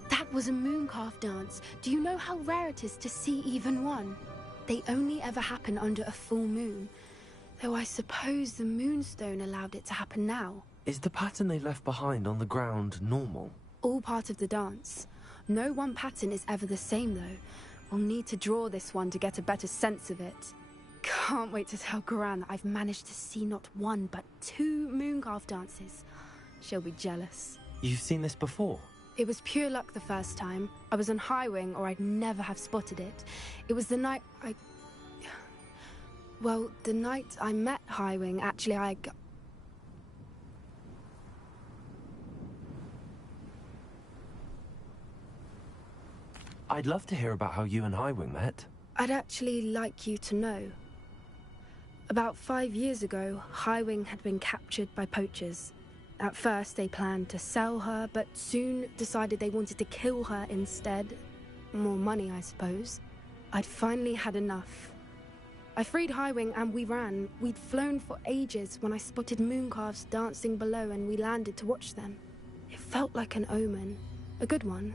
That was a mooncalf dance. Do you know how rare it is to see even one? They only ever happen under a full moon. Though I suppose the Moonstone allowed it to happen now. Is the pattern they left behind on the ground normal? All part of the dance. No one pattern is ever the same, though. We'll need to draw this one to get a better sense of it. Can't wait to tell Gran that I've managed to see not one, but 2 mooncalf dances. She'll be jealous. You've seen this before? It was pure luck the first time. I was on Highwing, or I'd never have spotted it. It was the night Well, the night I met Highwing, actually, I'd love to hear about how you and Highwing met. I'd actually like you to know. About 5 years ago, Highwing had been captured by poachers. At first, they planned to sell her, but soon decided they wanted to kill her instead. More money, I suppose. I'd finally had enough. I freed Highwing and we ran. We'd flown for ages when I spotted mooncalves dancing below and we landed to watch them. It felt like an omen. A good one.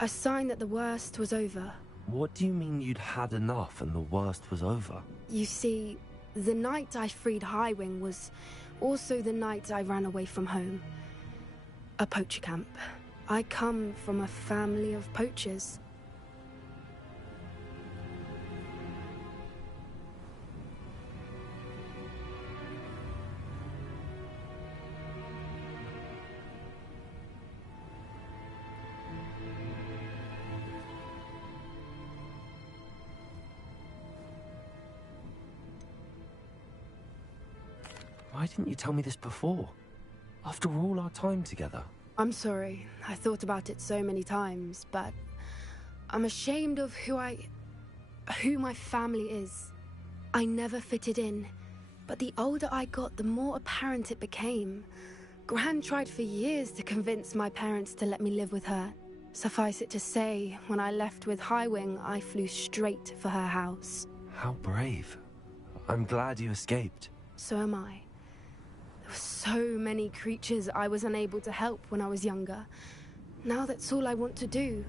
A sign that the worst was over. What do you mean you'd had enough and the worst was over? You see, the night I freed Highwing was also the night I ran away from home. A poacher camp. I come from a family of poachers. Why didn't you tell me this before? After all our time together. I'm sorry. I thought about it so many times, but I'm ashamed of who my family is. I never fitted in, but the older I got, the more apparent it became. Gran tried for years to convince my parents to let me live with her. Suffice it to say, when I left with Highwing, I flew straight for her house. How brave. I'm glad you escaped. So am I. There were so many creatures I was unable to help when I was younger. Now that's all I want to do.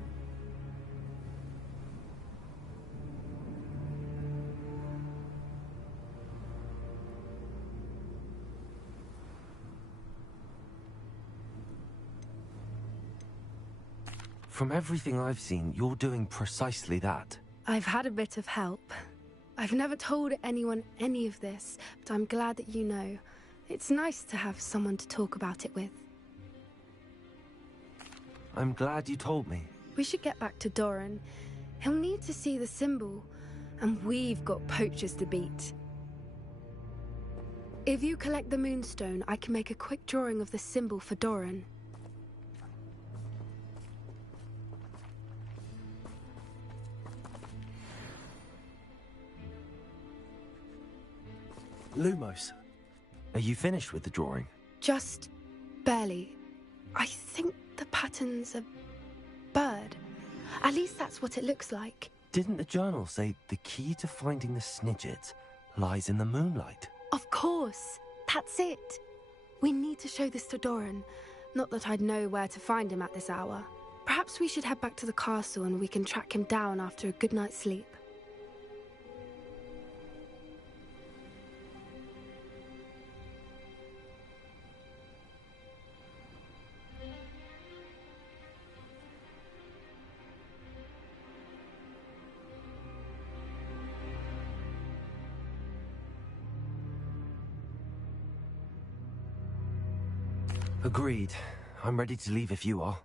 From everything I've seen, you're doing precisely that. I've had a bit of help. I've never told anyone any of this, but I'm glad that you know. It's nice to have someone to talk about it with. I'm glad you told me. We should get back to Doran. He'll need to see the symbol, and we've got poachers to beat. If you collect the moonstone, I can make a quick drawing of the symbol for Doran. Lumos, are you finished with the drawing? Just barely. I think the pattern's a bird. At least that's what it looks like. Didn't the journal say the key to finding the Snidget lies in the moonlight? Of course. That's it. We need to show this to Doran. Not that I'd know where to find him at this hour. Perhaps we should head back to the castle and we can track him down after a good night's sleep. Agreed. I'm ready to leave if you are.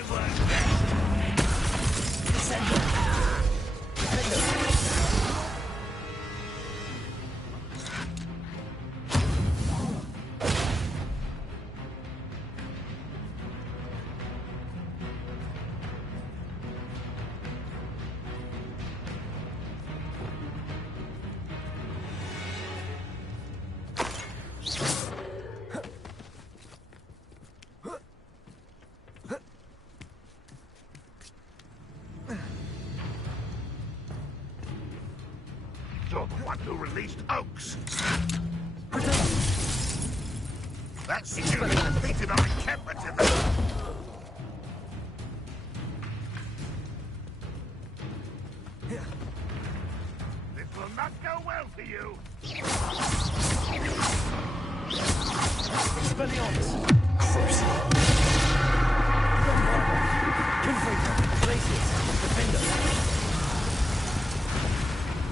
I work best. Send it. You're the one who released Oaks. That student defeated our encampment in the... This will not go well for you. Expelliarmus. Crucible. Confringo. Glaciers. Defender.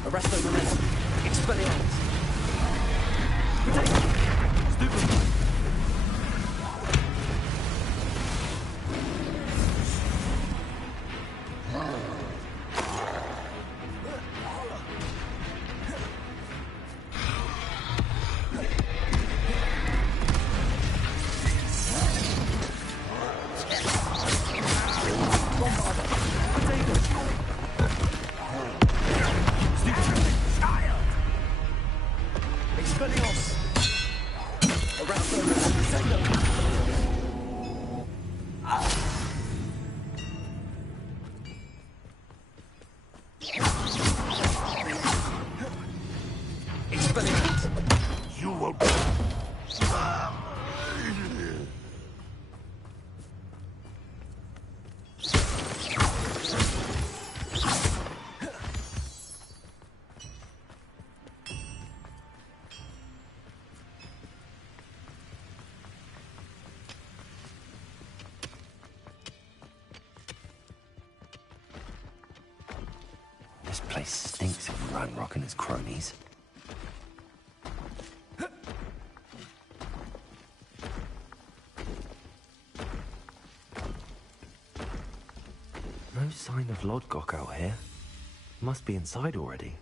Arresto momentum. Expelliarmus. Protect. Stupefy. You will... This place stinks of Ranrock and his cronies. No sign of Lodgok out here. Must be inside already.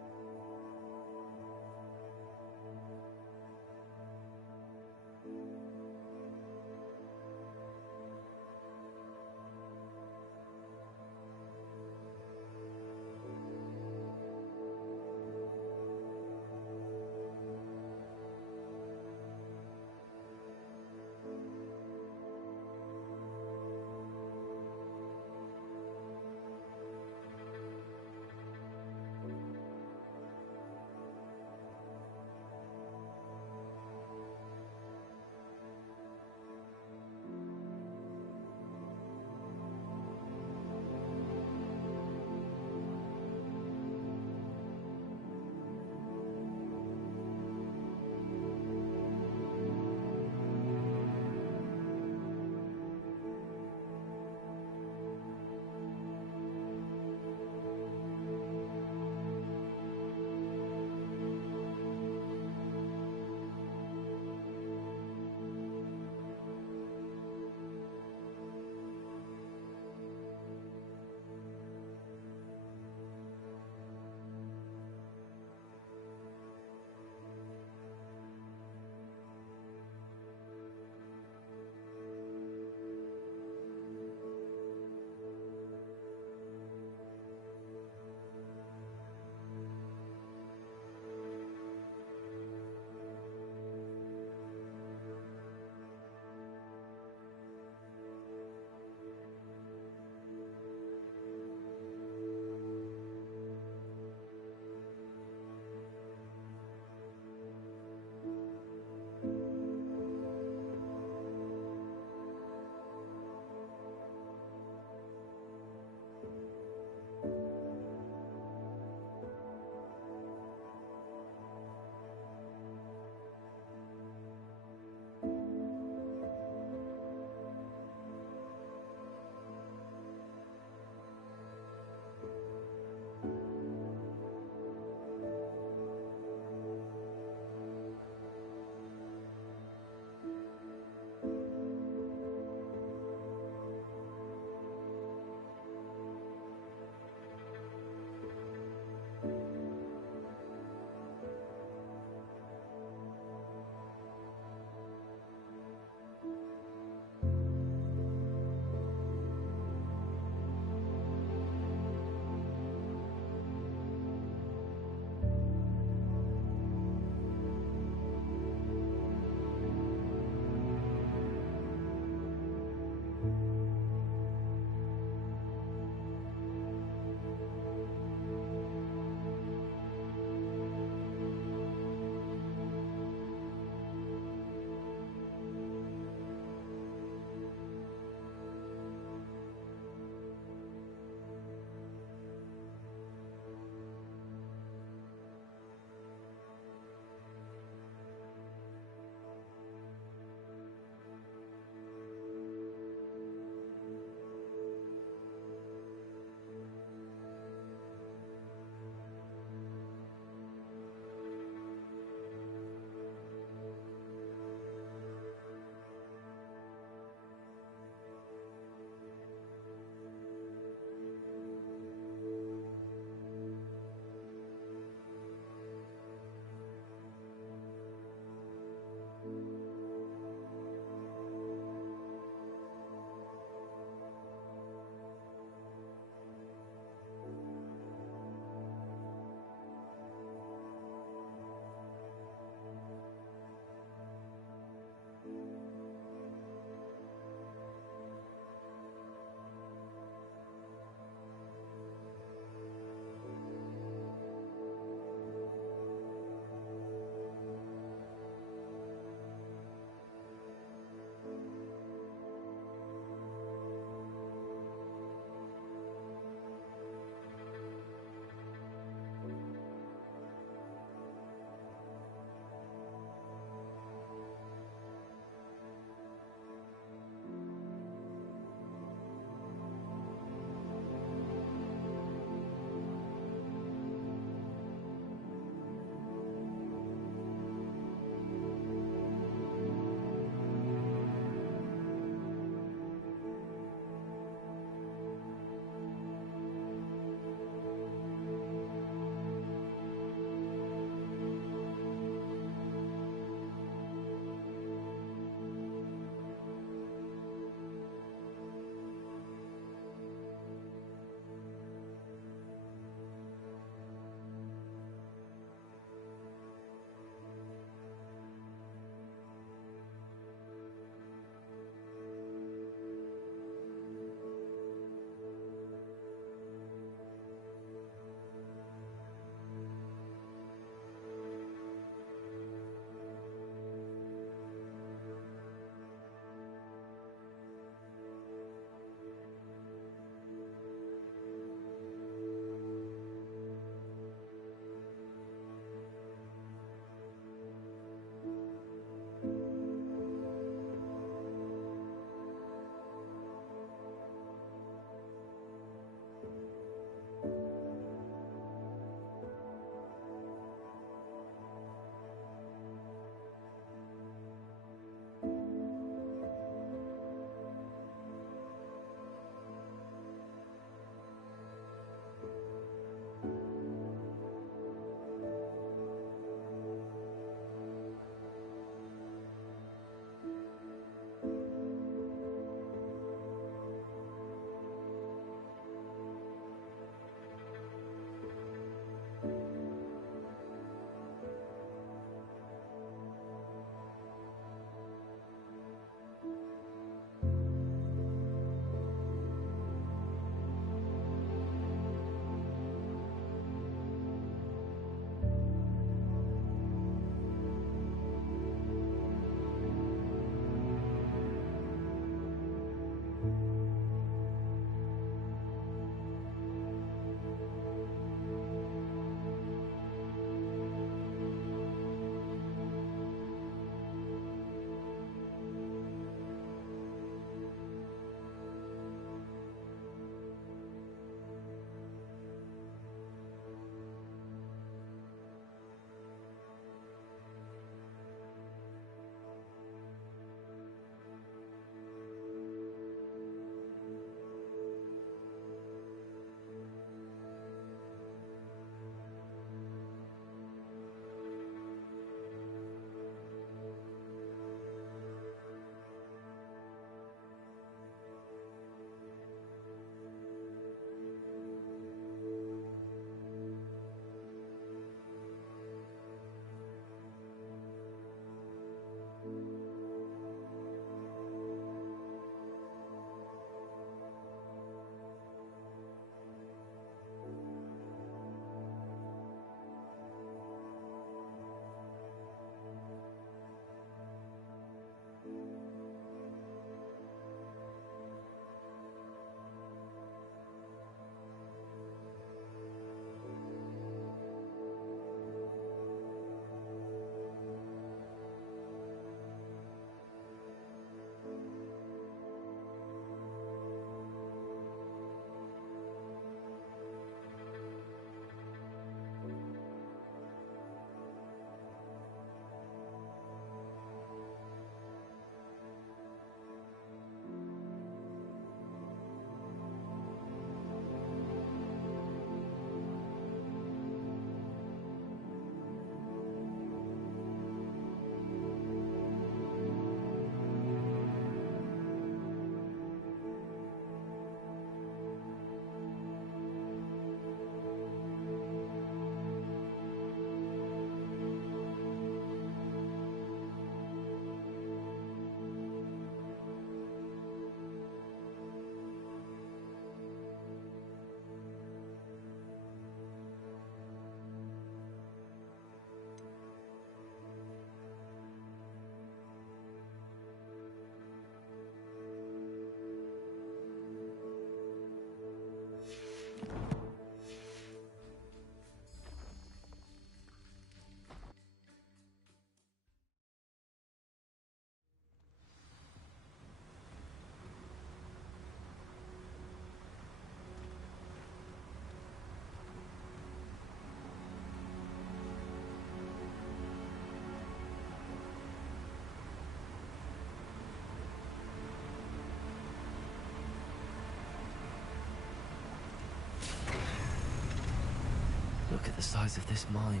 Look at the size of this mine.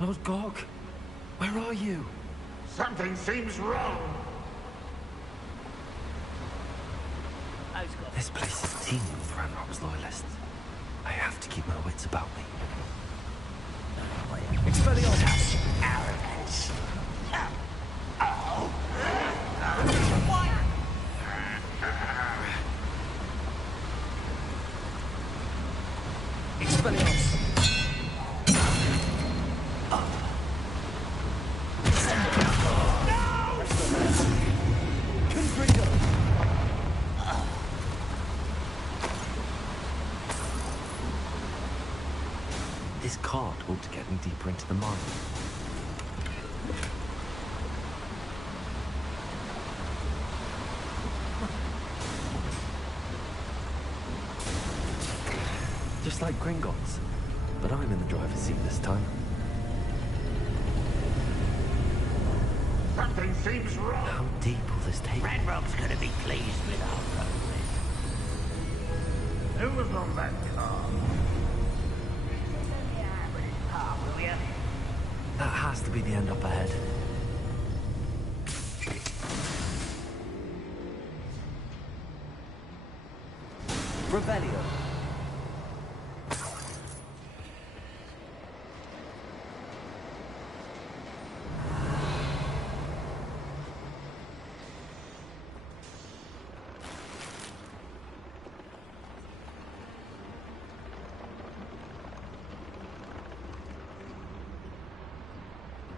Lord Gog, where are you? Something seems wrong. This place is teeming with Ranrock's loyalists. I have to keep my wits about me. Expelliarmus! Arrogance. Expelliarmus! Confringo! This cart ought to get me deeper into the mine. Just like Gringotts, but I'm in the driver's seat this time. Something seems wrong. How deep will this take? Ranrock's gonna be pleased with our progress. Who was on that car? That has to be the end up ahead. Revelio.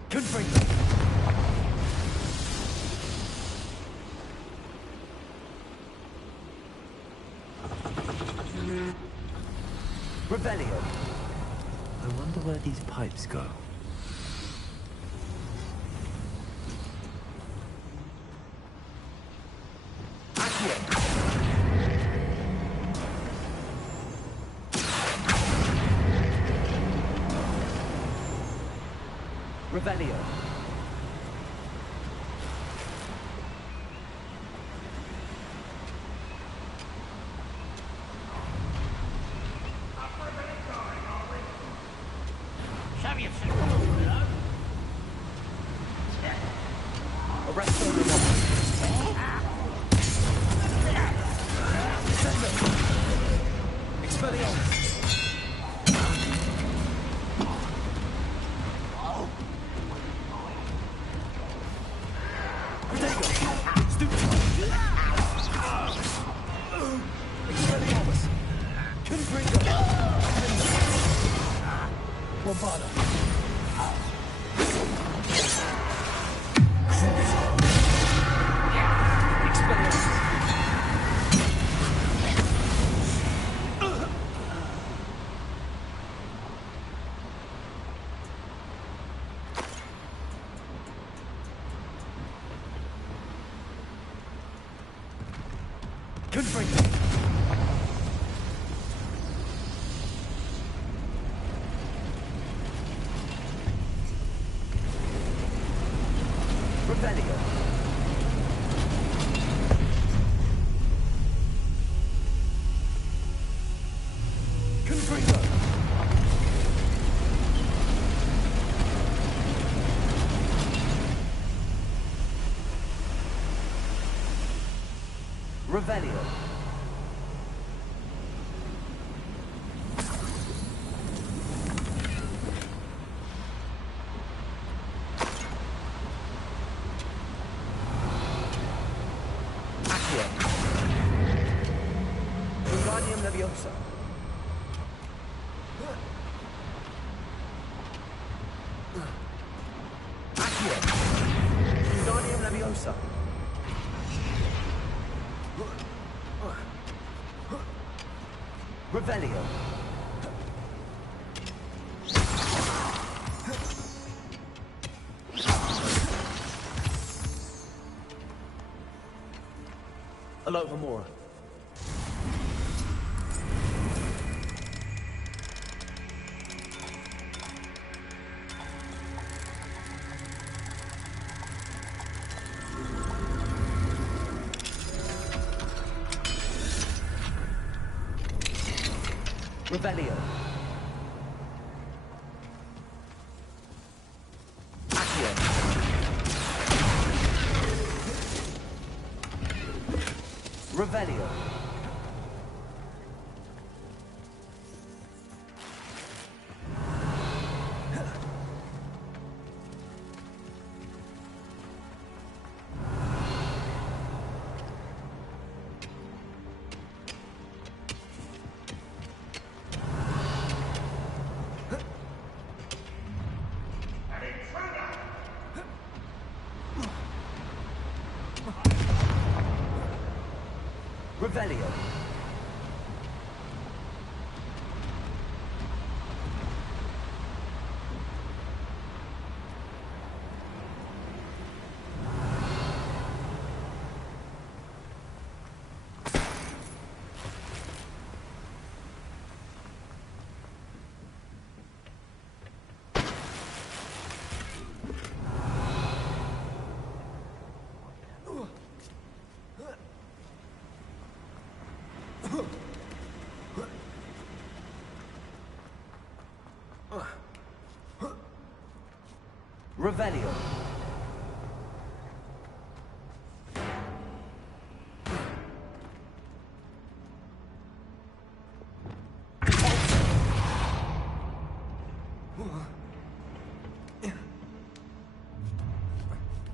Confringo. Revelio. I wonder where these pipes go. Revelio. Arresto Expelliarmus. Expelliarmus. Confringo. Lombardo. Confringo. Revelio. Confringo. Revelio. Wingardium Leviosa. Accio. Wingardium Leviosa. Revelio. Alovamora. Revelio. Revelio. Revelio. Revelio.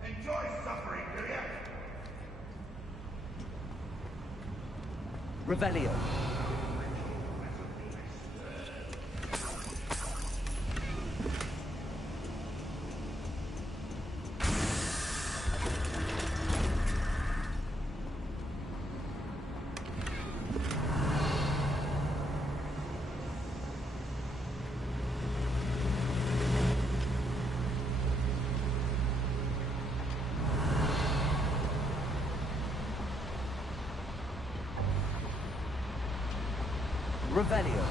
Enjoy suffering, do you? Revelio. Revelio.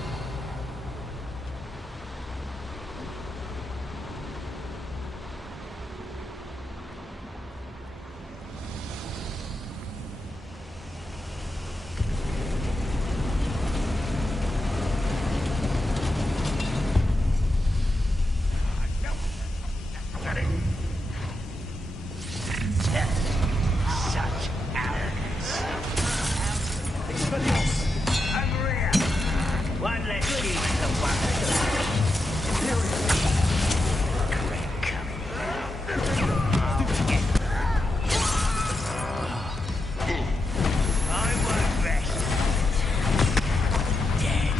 Such arrogance. Expelliarmus. Angria. One less key to I won't rest. Dead.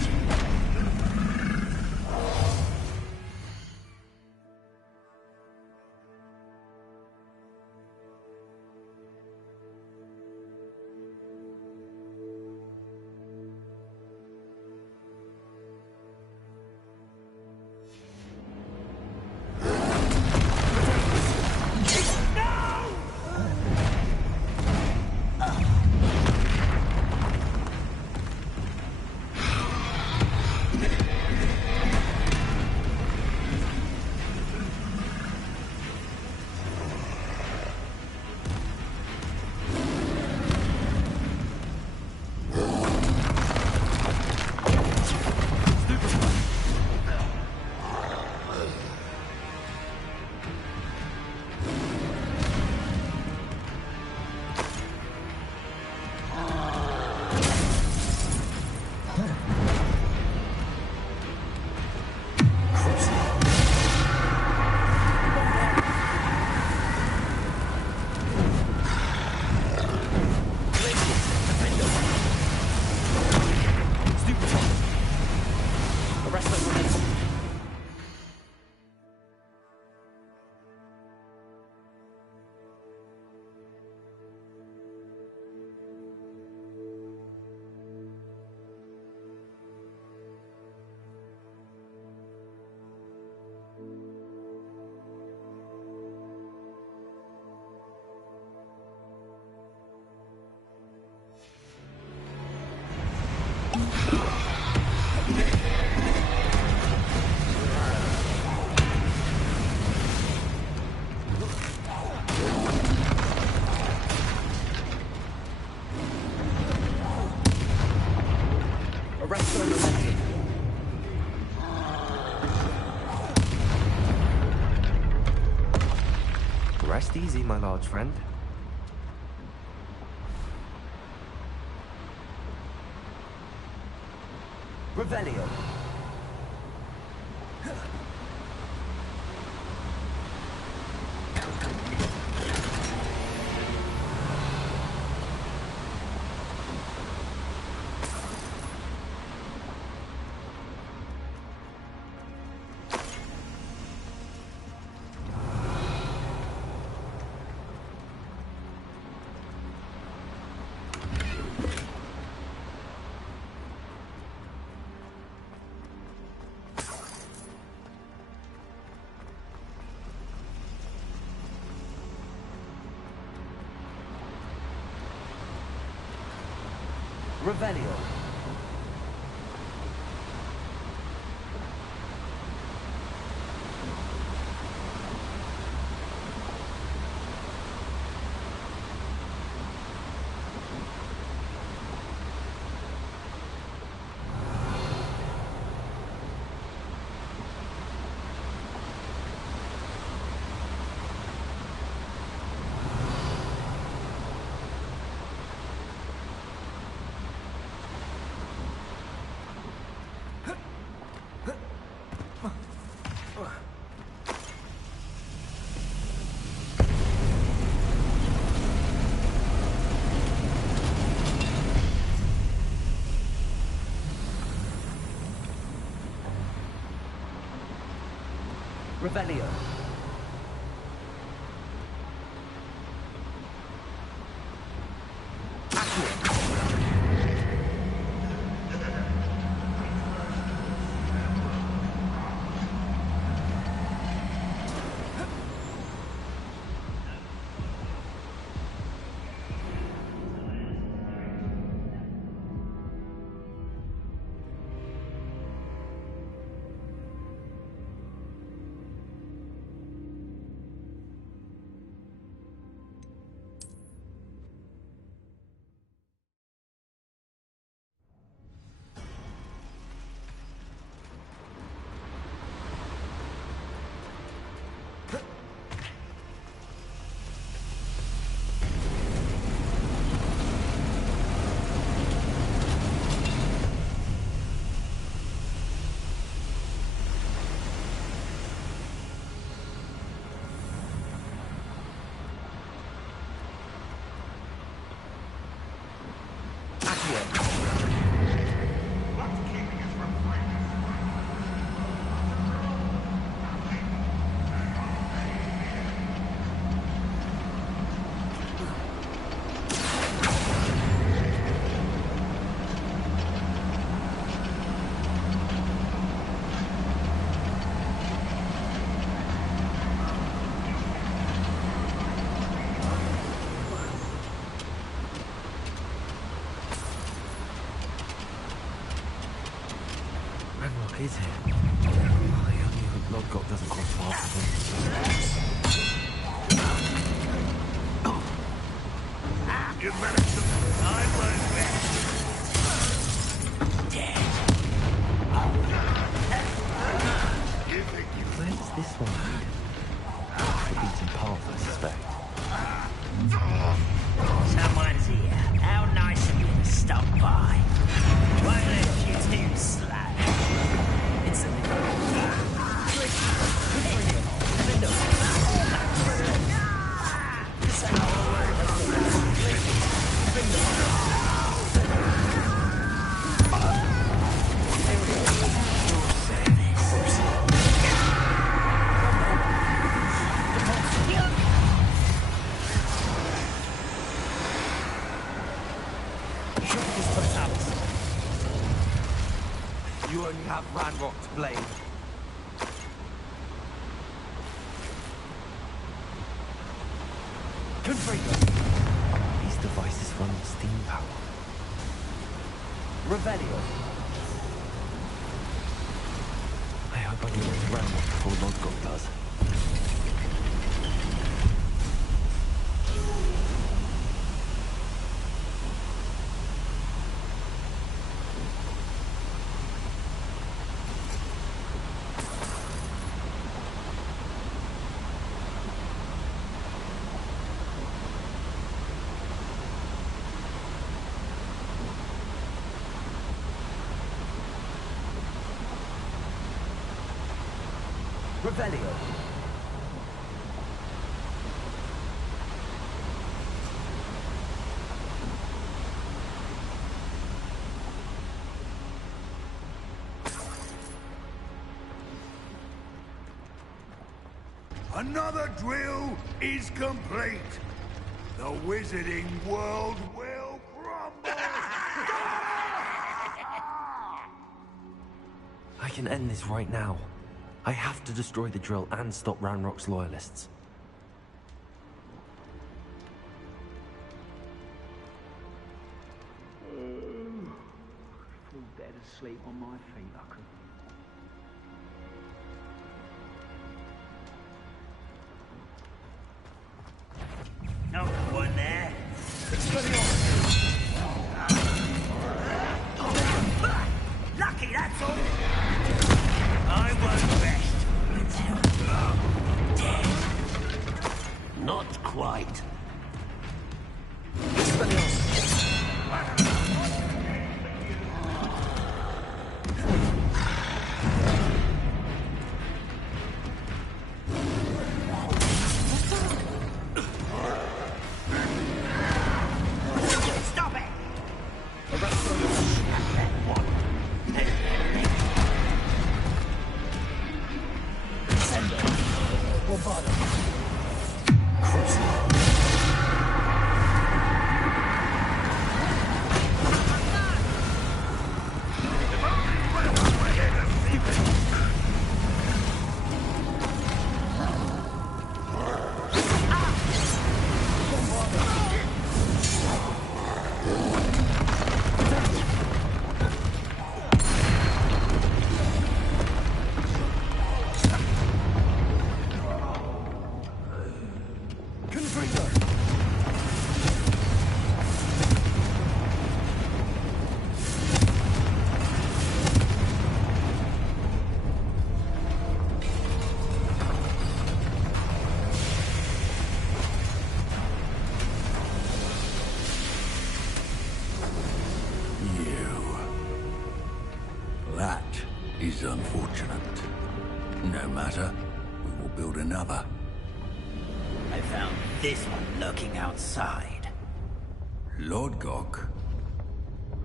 Rest easy, my large friend. Revelio. Revelio. Revelio. Is it? Oh, I only hope Lodgok doesn't cross paths with him. You managed to find my back. Where's this one lead? The beaten path, I suspect. Someone's here. How nice of you to stop by. Won't let you too slow. It's a You only have Ranrock to blame. These devices run on steam power. Revelio. I hope I can get to Ranrock before Lodgok does. Revelio. Another drill is complete. The wizarding world will crumble. I can end this right now. I have to destroy the drill and stop Ranrock's loyalists. Fall dead asleep on my feet, I could. No one there. Lucky, that's all. I won't rest until dead. Not quite. Stop it! That is unfortunate. No matter, we will build another. I found this one lurking outside. Lord Gok,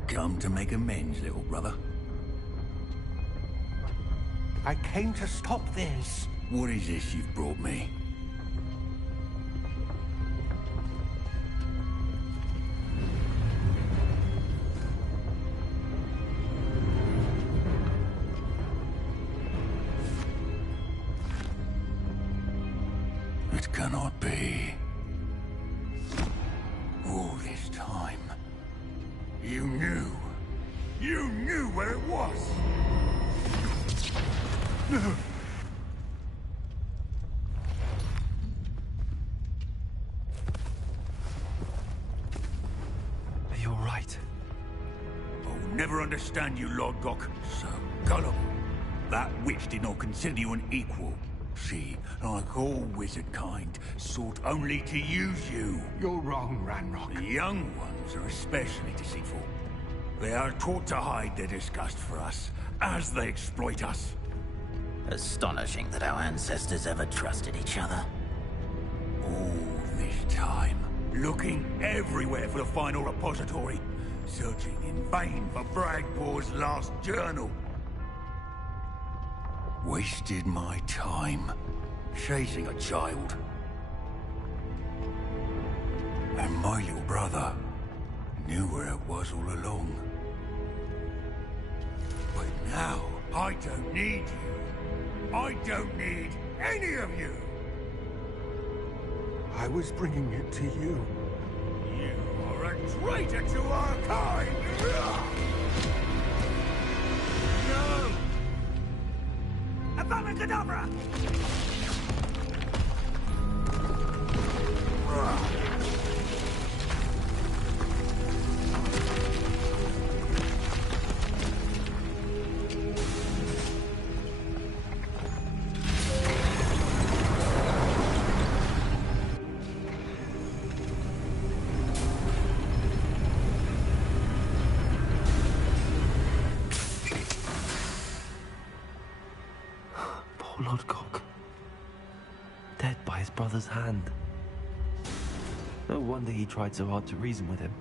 come to make amends, little brother. I came to stop this. What is this you've brought me? It cannot be. All this time, you knew where it was. Are you all right? I'll never understand you, Lord Gok. So gullible. That witch did not consider you an equal. She, like all wizard kind, sought only to use you. You're wrong, Ranrock. The young ones are especially deceitful. They are taught to hide their disgust for us, as they exploit us. Astonishing that our ancestors ever trusted each other. All this time, looking everywhere for the final repository, searching in vain for Bragbor's last journal. Wasted my time, chasing a child. And my little brother knew where it was all along. But now, I don't need you. I don't need any of you. I was bringing it to you. You are a traitor to our kind! No! Avada Kedavra! Poor Lord Gok. father's hand. No wonder he tried so hard to reason with him.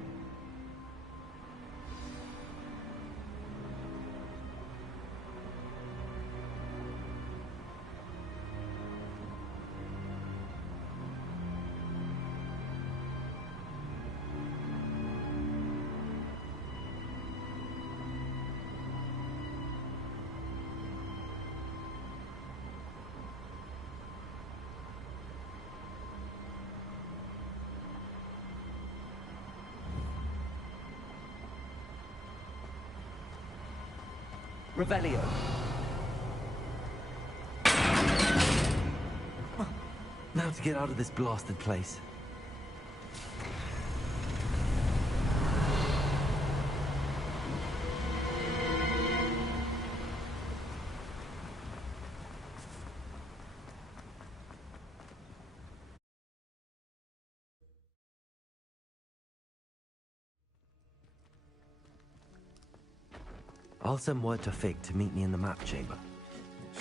Revelio. Now to get out of this blasted place. I'll send word to Fig to meet me in the map chamber.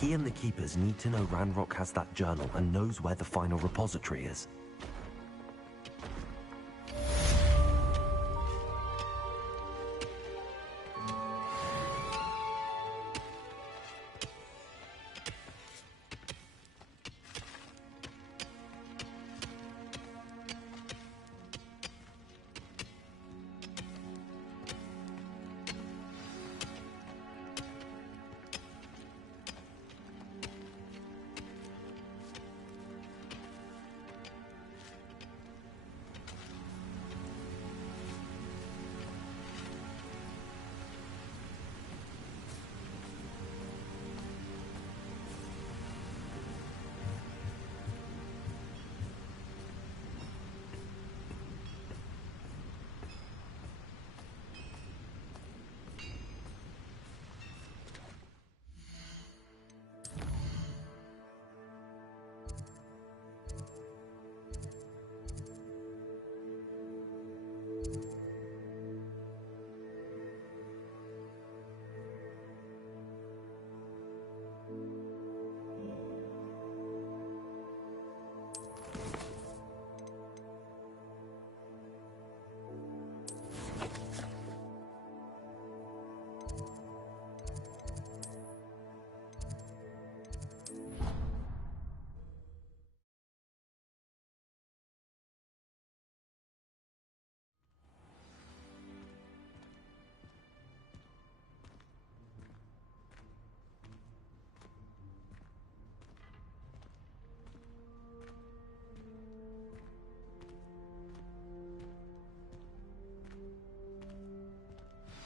He and the Keepers need to know Ranrock has that journal and knows where the final repository is.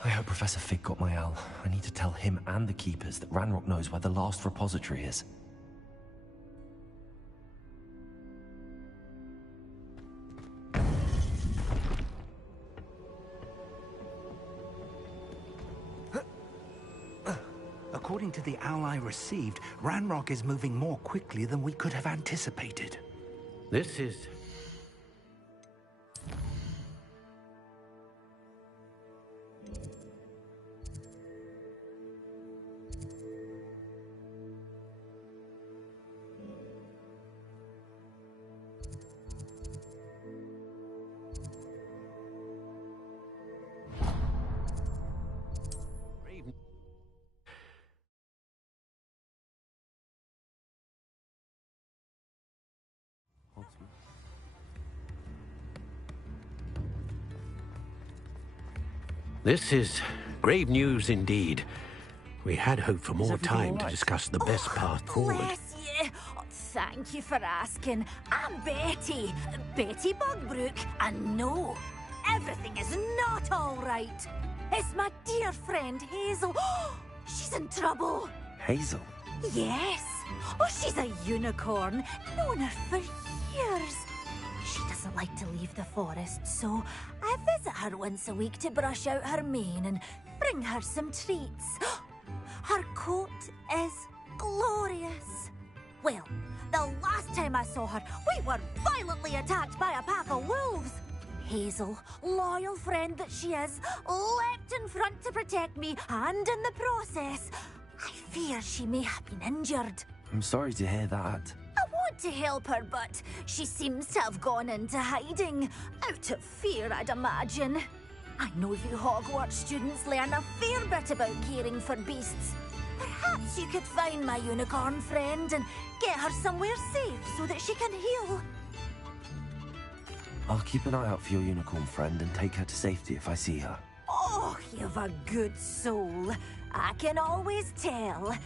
I hope Professor Fig got my owl. I need to tell him and the Keepers that Ranrock knows where the last repository is. According to the owl I received, Ranrock is moving more quickly than we could have anticipated. This is... This is grave news indeed. We had hoped for more time to discuss the best path forward. Bless you. Oh, thank you for asking. I'm Betty. Betty Bugbrook. And no, everything is not all right. It's my dear friend Hazel. She's in trouble. Hazel? Yes. Oh, she's a unicorn. Known her for years. She doesn't like to leave the forest, so I visit her once a week to brush out her mane and bring her some treats. Her coat is glorious. Well, the last time I saw her, we were violently attacked by a pack of wolves. Hazel, loyal friend that she is, leapt in front to protect me, and in the process, I fear she may have been injured. I'm sorry to hear that. I would to help her, but she seems to have gone into hiding. Out of fear, I'd imagine. I know you Hogwarts students learn a fair bit about caring for beasts. Perhaps you could find my unicorn friend and get her somewhere safe so that she can heal. I'll keep an eye out for your unicorn friend and take her to safety if I see her. Oh, you've a good soul. I can always tell.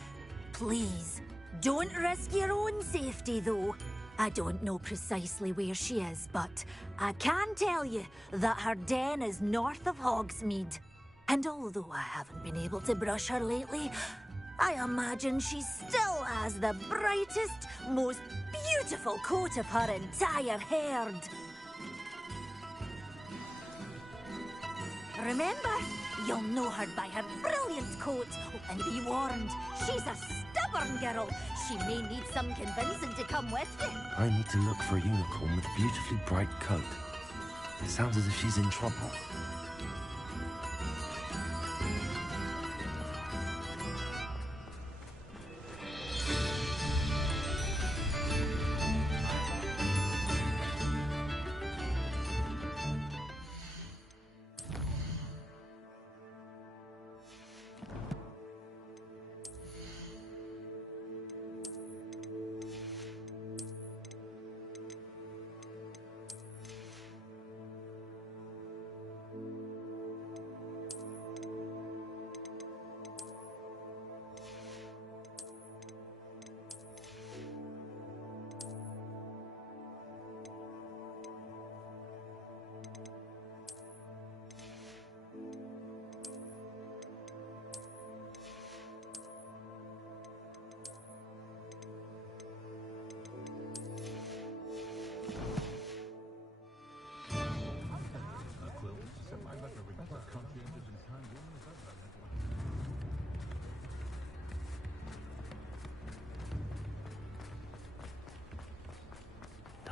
Please, don't risk your own safety, though. I don't know precisely where she is, but I can tell you that her den is north of Hogsmeade. And although I haven't been able to brush her lately, I imagine she still has the brightest, most beautiful coat of her entire herd. Remember, you'll know her by her brilliant coat. And be warned, she's a stubborn girl. She may need some convincing to come with you. I need to look for a unicorn with a beautifully bright coat. It sounds as if she's in trouble.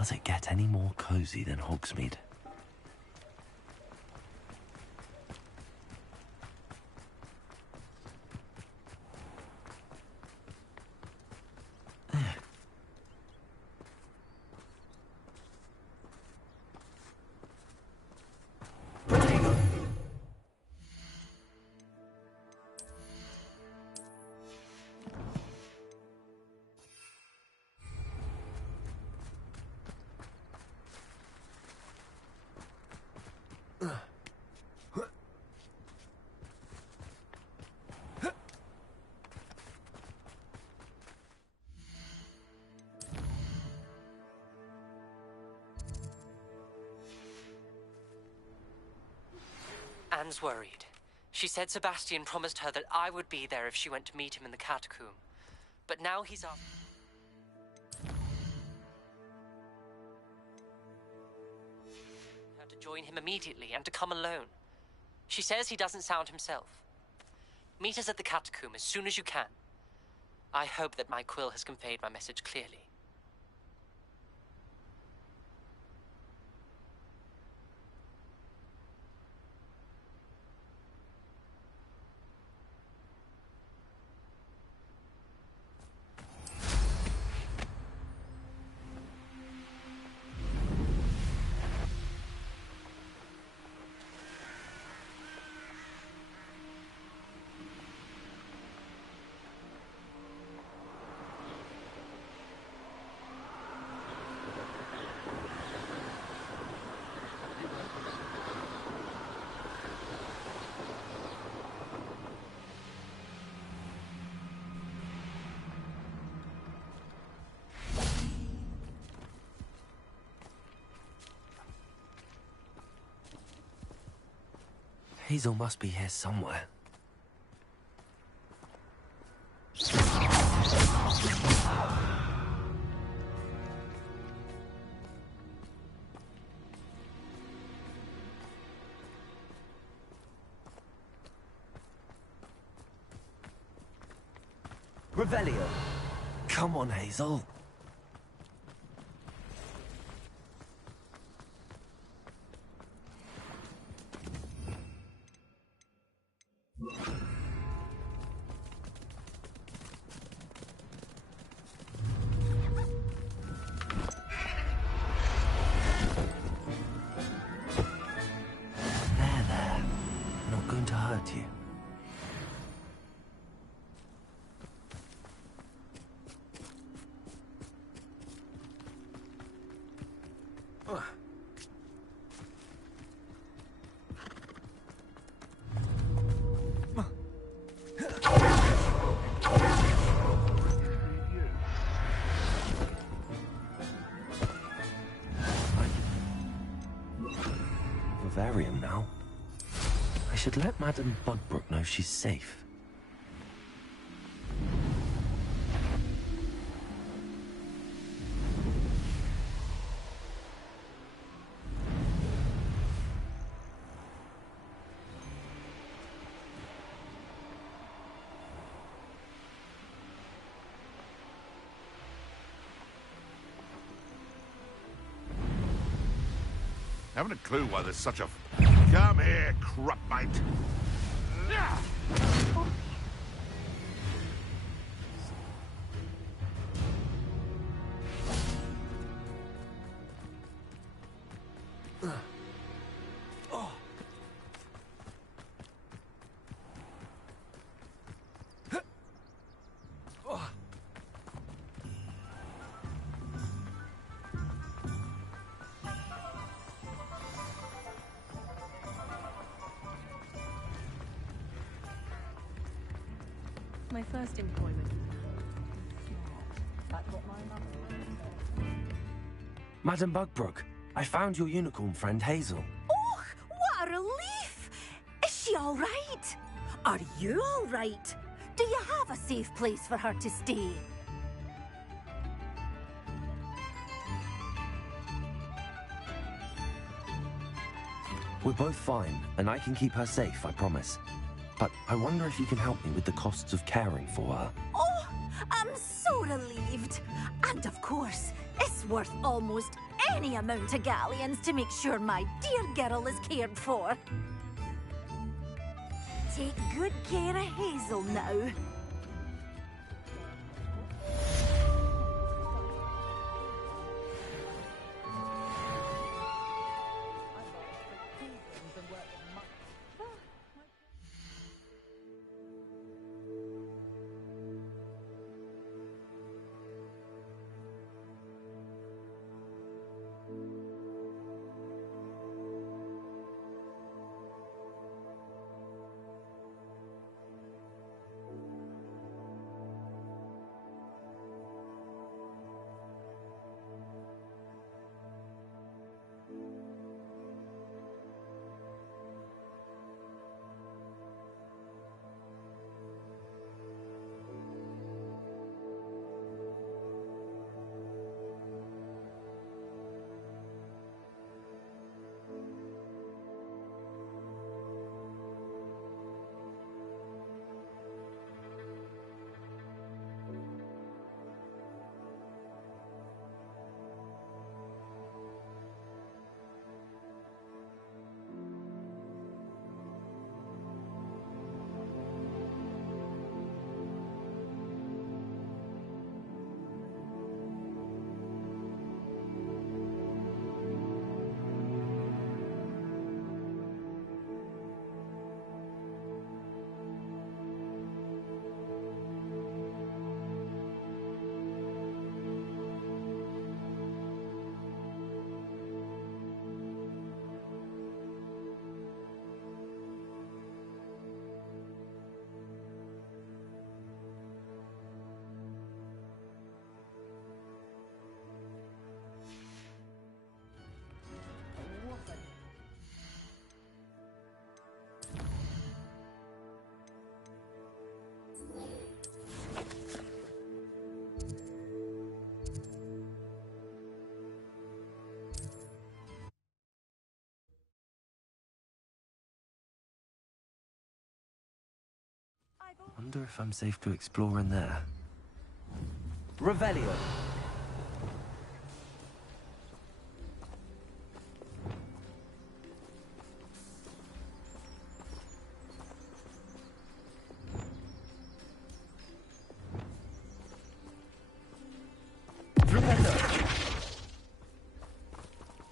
Does it get any more cozy than Hogsmeade? Anne's worried. She said Sebastian promised her that I would be there if she went to meet him in the catacomb. But now he's up. Her to join him immediately and to come alone. She says he doesn't sound himself. Meet us at the catacomb as soon as you can. I hope that my quill has conveyed my message clearly. Hazel must be here somewhere. Revelio. Come on, Hazel. Vivarium now. I should let Madame Bugbrook know she's safe. Haven't a clue why there's such a... Come here, crupmate. My first employment. That's what my mother said. Madame Bugbrook, I found your unicorn friend Hazel. Oh, what a relief! Is she all right? Are you all right? Do you have a safe place for her to stay? We're both fine, and I can keep her safe, I promise. But I wonder if you can help me with the costs of caring for her. Oh, I'm so relieved. And of course, it's worth almost any amount of galleons to make sure my dear girl is cared for. Take good care of Hazel now. Wonder if I'm safe to explore in there. Revelio.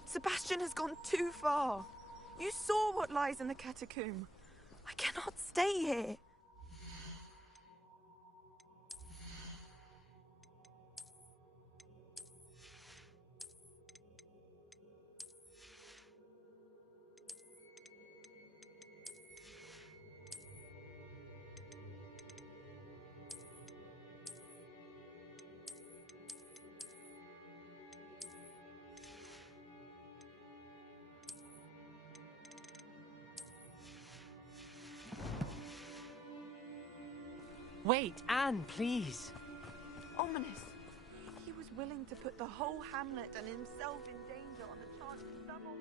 Sebastian has gone too far. You saw what lies in the catacomb. I cannot stay here. Wait, Anne, please. Ominous. He was willing to put the whole hamlet and himself in danger on the chance of some old...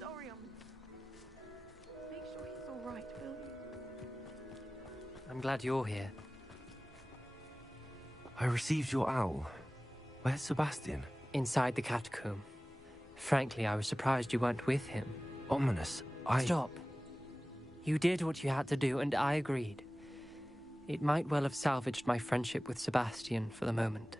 Sorry, make sure he's all right, will you? I'm glad you're here. I received your owl. Where's Sebastian? Inside the catacomb. Frankly, I was surprised you weren't with him. Ominous, Stop. You did what you had to do, and I agreed. It might well have salvaged my friendship with Sebastian for the moment.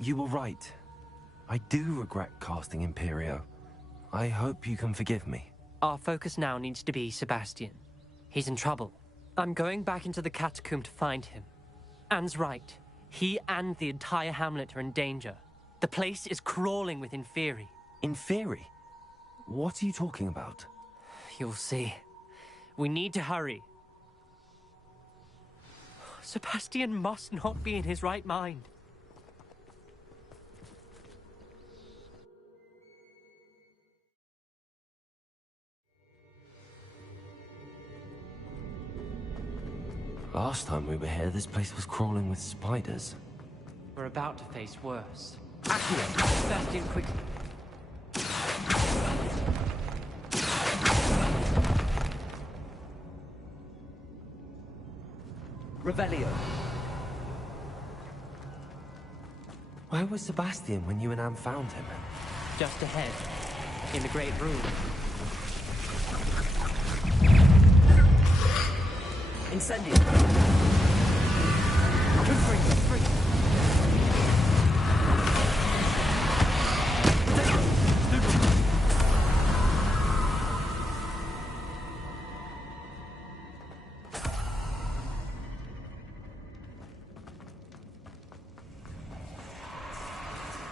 You were right. I do regret casting Imperio. I hope you can forgive me. Our focus now needs to be Sebastian. He's in trouble. I'm going back into the catacomb to find him. Anne's right. He and the entire hamlet are in danger. The place is crawling with Inferi. Inferi? What are you talking about? You'll see. We need to hurry. Sebastian must not be in his right mind. Last time we were here, this place was crawling with spiders. We're about to face worse. Accio! Sebastian, quickly. Revelio. Where was Sebastian when you and Anne found him? Just ahead, in the Great Room. Incendio. Confringo.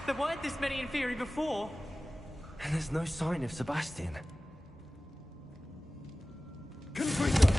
There weren't this many Inferi before. And there's no sign of Sebastian. Confringo.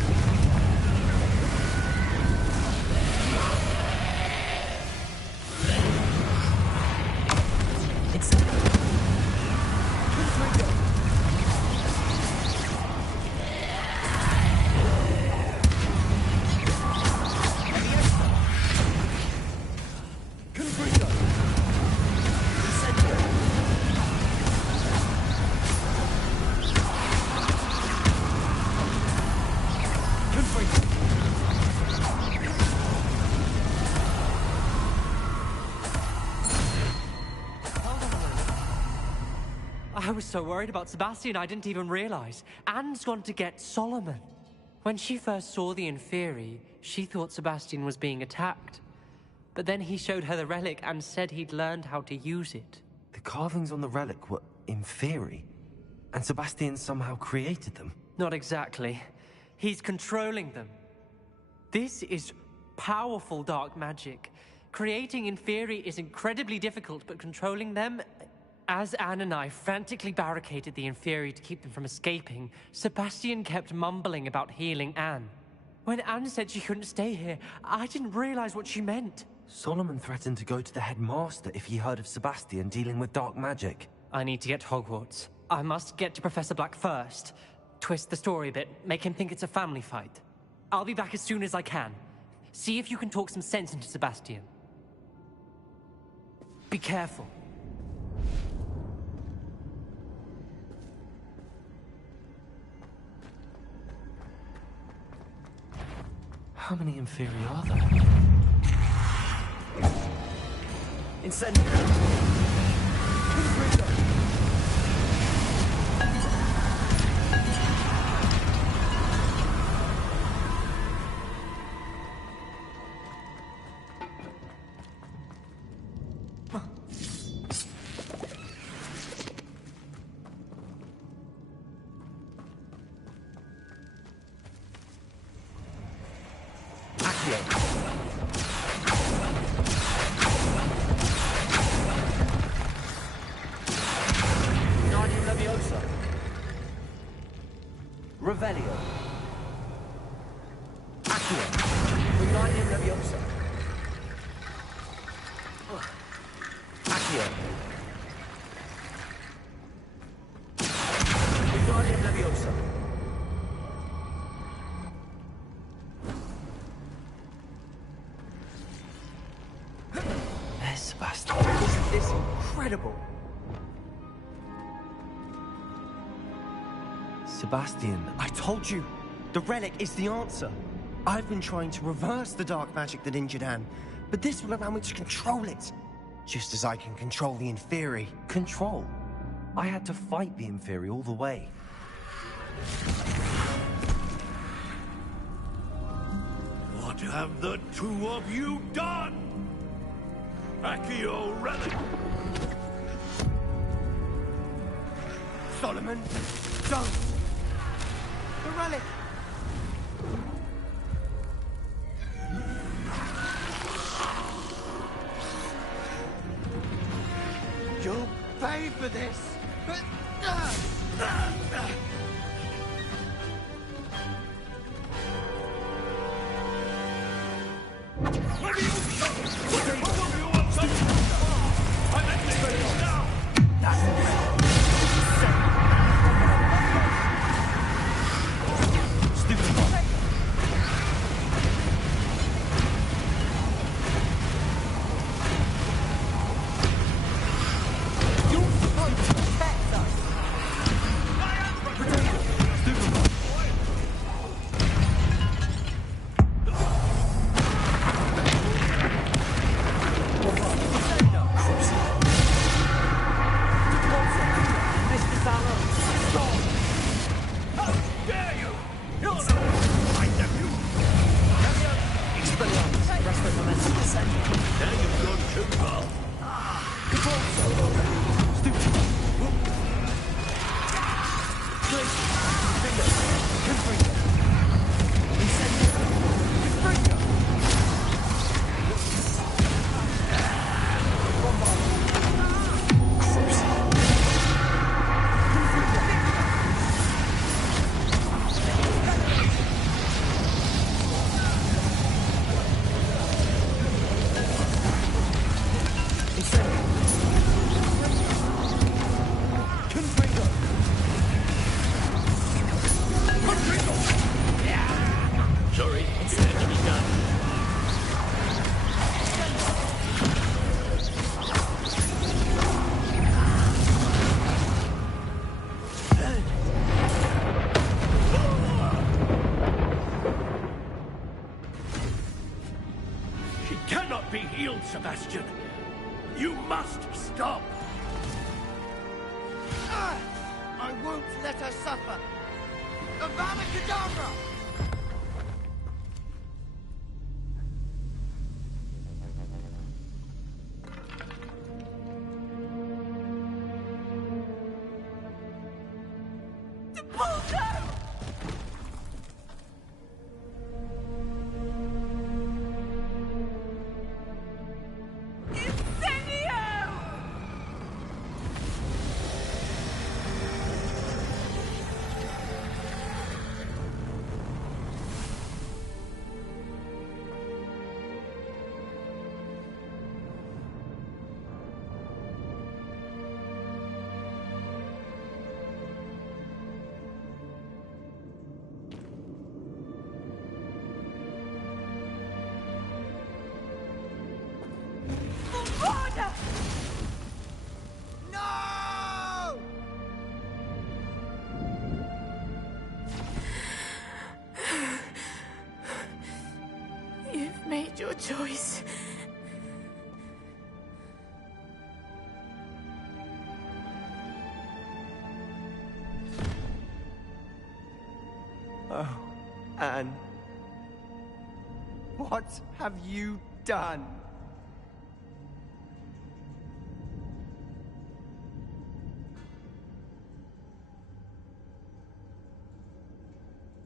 I was so worried about Sebastian, I didn't even realize. Anne's gone to get Solomon. When she first saw the Inferi, she thought Sebastian was being attacked. But then he showed her the relic and said he'd learned how to use it. The carvings on the relic were Inferi, and Sebastian somehow created them. Not exactly. He's controlling them. This is powerful dark magic. Creating Inferi is incredibly difficult, but controlling them... As Anne and I frantically barricaded the Inferi to keep them from escaping, Sebastian kept mumbling about healing Anne. When Anne said she couldn't stay here, I didn't realize what she meant. Solomon threatened to go to the headmaster if he heard of Sebastian dealing with dark magic. I need to get to Hogwarts. I must get to Professor Black first. Twist the story a bit, make him think it's a family fight. I'll be back as soon as I can. See if you can talk some sense into Sebastian. Be careful. How many Inferi are there? Incendiary! Revelio. Accio. Wingardium Leviosa. Accio. Wingardium Leviosa. There's Sebastian. Isn't this incredible? Sebastian. I told you! The relic is the answer. I've been trying to reverse the dark magic that injured Anne, but this will allow me to control it. Just as I can control the Inferi. Control? I had to fight the Inferi all the way. What have the two of you done? Accio relic! Solomon, don't! The relic! You'll pay for this! Be healed, Sebastian. You must stop. I won't let her suffer. Avada Kedavra! choice. Oh, Anne. What have you done?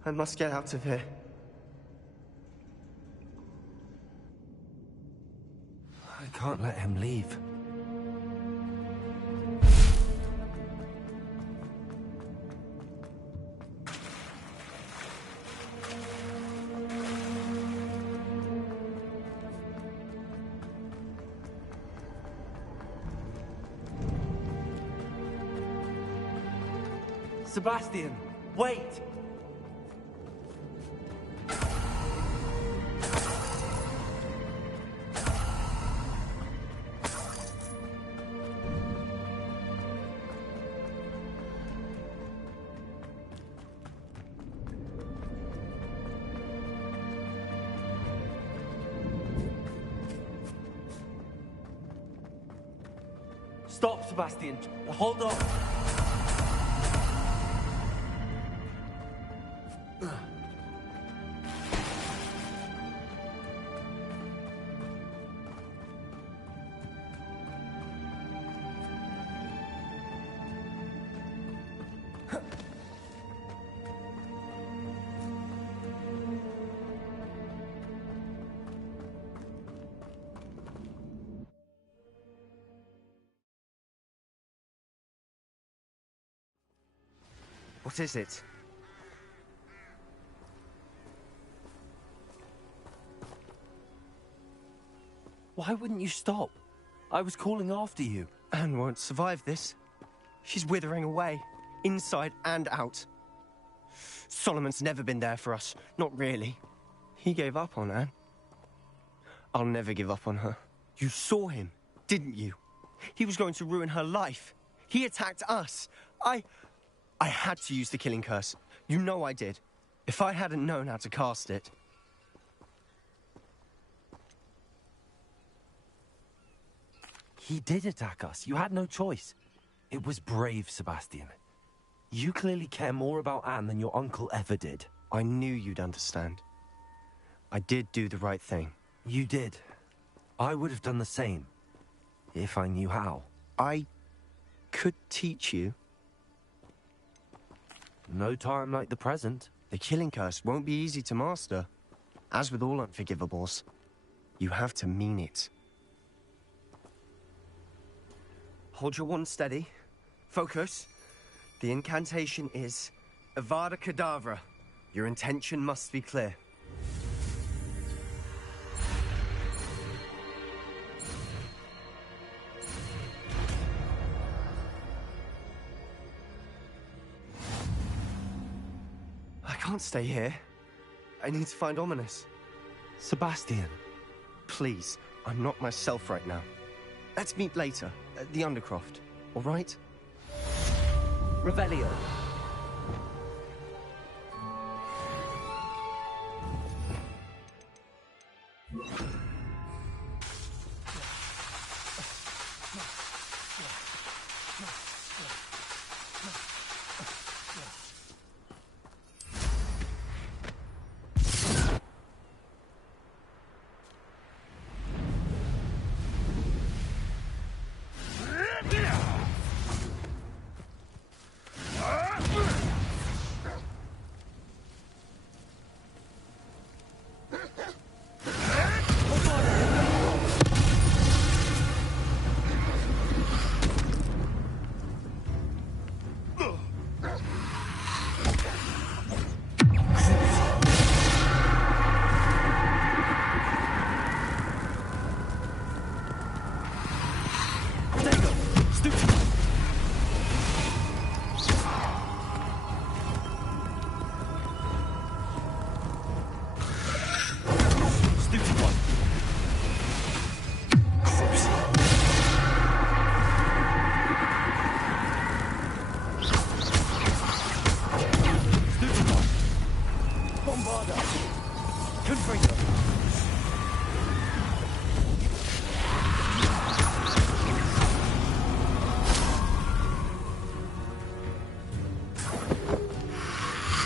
I must get out of here. I can't let him leave. Sebastian, wait! Stop, Sebastian. Hold on. What is it? Why wouldn't you stop? I was calling after you. Anne won't survive this. She's withering away, inside and out. Solomon's never been there for us, not really. He gave up on Anne. I'll never give up on her. You saw him, didn't you? He was going to ruin her life. He attacked us. I had to use the killing curse. You know I did. If I hadn't known how to cast it... He did attack us. You had no choice. It was brave, Sebastian. You clearly care more about Anne than your uncle ever did. I knew you'd understand. I did do the right thing. You did. I would have done the same, if I knew how. I could teach you. No time like the present. The killing curse won't be easy to master. As with all unforgivables, you have to mean it. Hold your wand steady. Focus. The incantation is Avada Kedavra. Your intention must be clear. I can't stay here. I need to find Ominous. Sebastian. Please, I'm not myself right now. Let's meet later, at the Undercroft, all right? Revelio.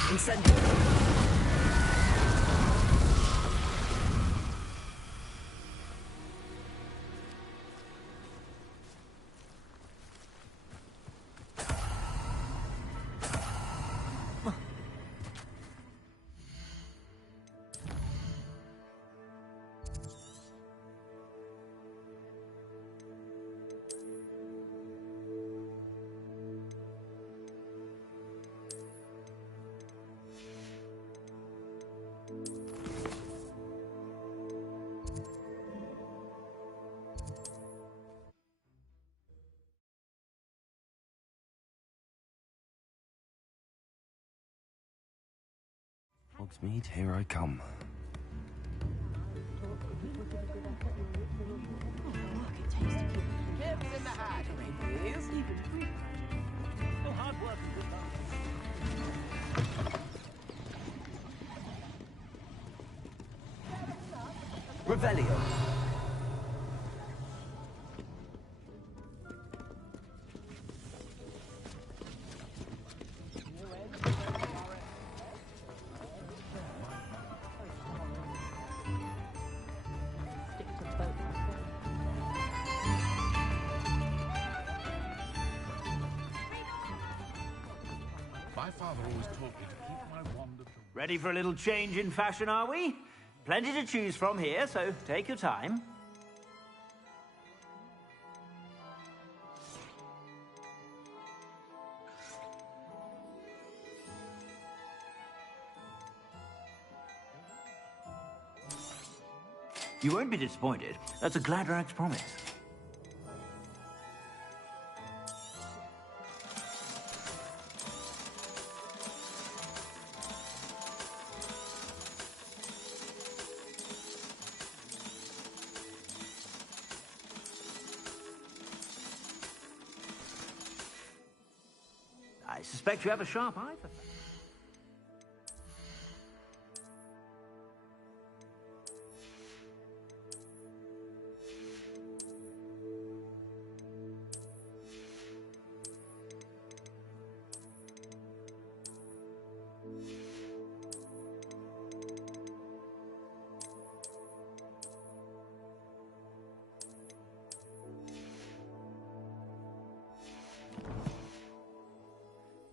Incendio. Hogsmeade, here I come. Revelio. My father always taught me to keep my wand at the... Ready for a little change in fashion, are we? Plenty to choose from here, so take your time. You won't be disappointed. That's a Gladrag's promise. I suspect you have a sharp eye for that.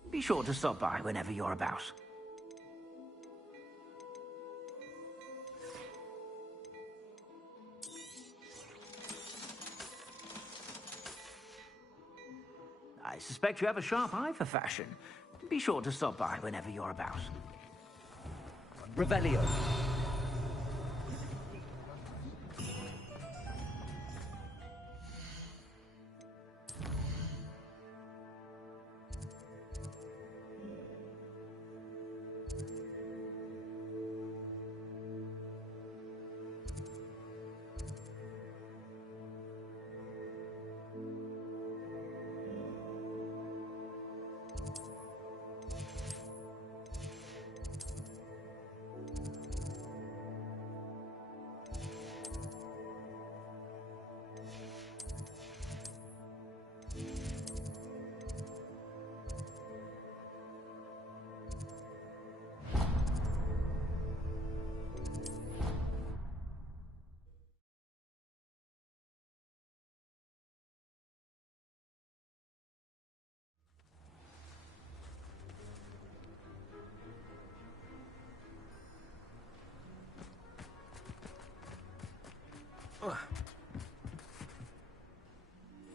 Be sure to stop by whenever you're about. I suspect you have a sharp eye for fashion. Be sure to stop by whenever you're about. Revelio.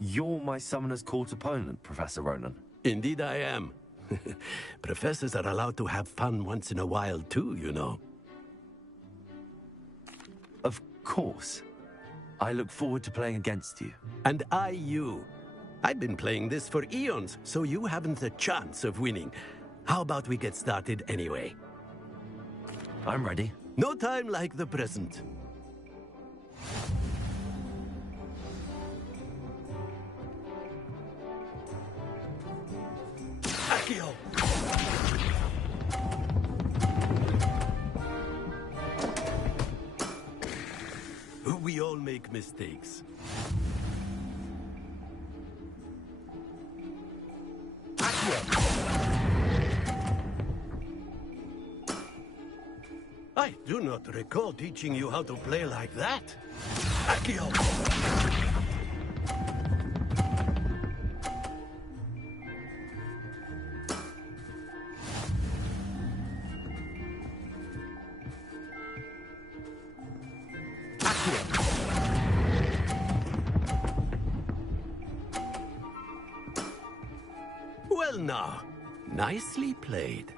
You're my Summoner's Court opponent, Professor Ronan. Indeed I am. Professors are allowed to have fun once in a while too, you know. Of course. I look forward to playing against you. And I you. I've been playing this for eons, so you haven't a chance of winning. How about we get started anyway? I'm ready. No time like the present. Accio! We all make mistakes. I do not recall teaching you how to play like that. Accio! Well now, nicely played.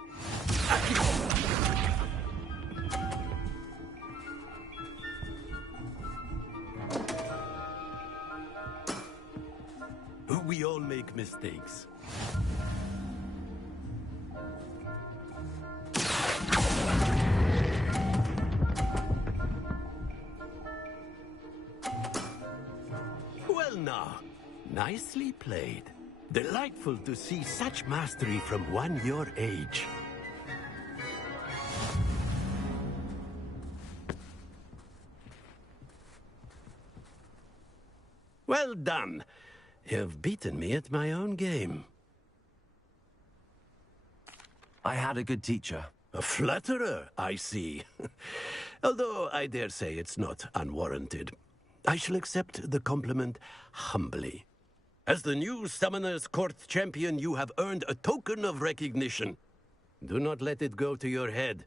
We all make mistakes. Well now, nicely played. Delightful to see such mastery from one your age. Well done. You've beaten me at my own game. I had a good teacher. A flatterer, I see. Although I dare say it's not unwarranted. I shall accept the compliment humbly. As the new Summoner's Court champion, you have earned a token of recognition. Do not let it go to your head.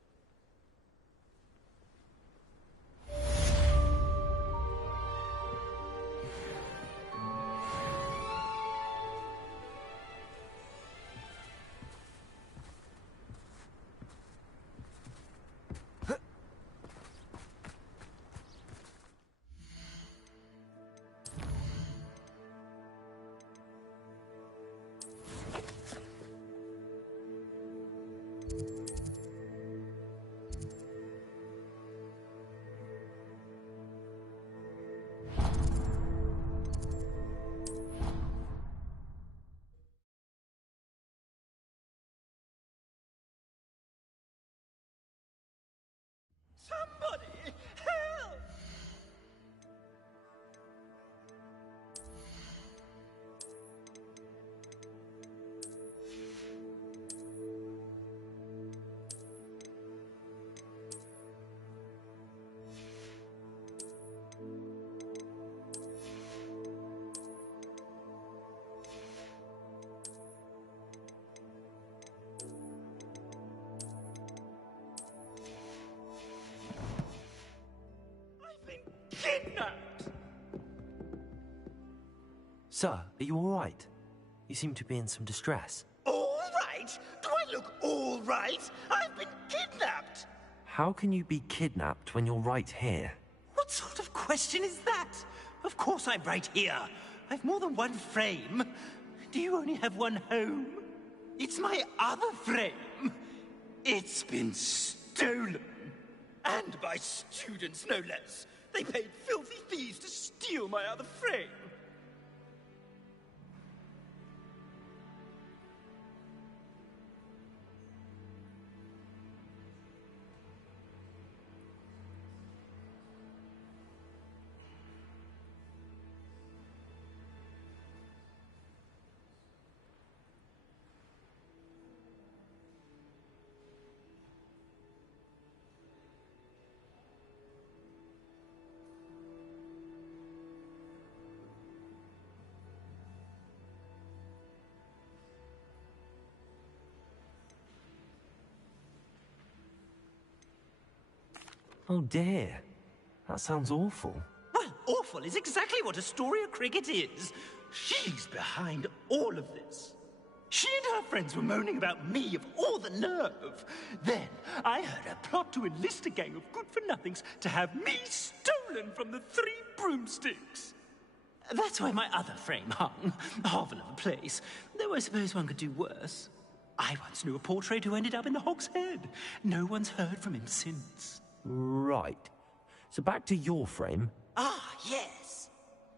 Somebody, help! Kidnapped! Sir, are you all right? You seem to be in some distress. All right? Do I look all right? I've been kidnapped! How can you be kidnapped when you're right here? What sort of question is that? Of course I'm right here. I've more than one frame. Do you only have one home? It's my other frame. It's been stolen. And by students, no less. They paid filthy thieves to steal my other frame. Oh dear. That sounds awful. Well, awful is exactly what Astoria Cricket is. She's behind all of this. She and her friends were moaning about me of all the nerve. Then I heard a plot to enlist a gang of good-for-nothings to have me stolen from the Three Broomsticks. That's why my other frame hung. A hovel of a place. Though I suppose one could do worse. I once knew a portrait who ended up in the Hog's Head. No one's heard from him since. Right. So back to your frame. Ah, yes.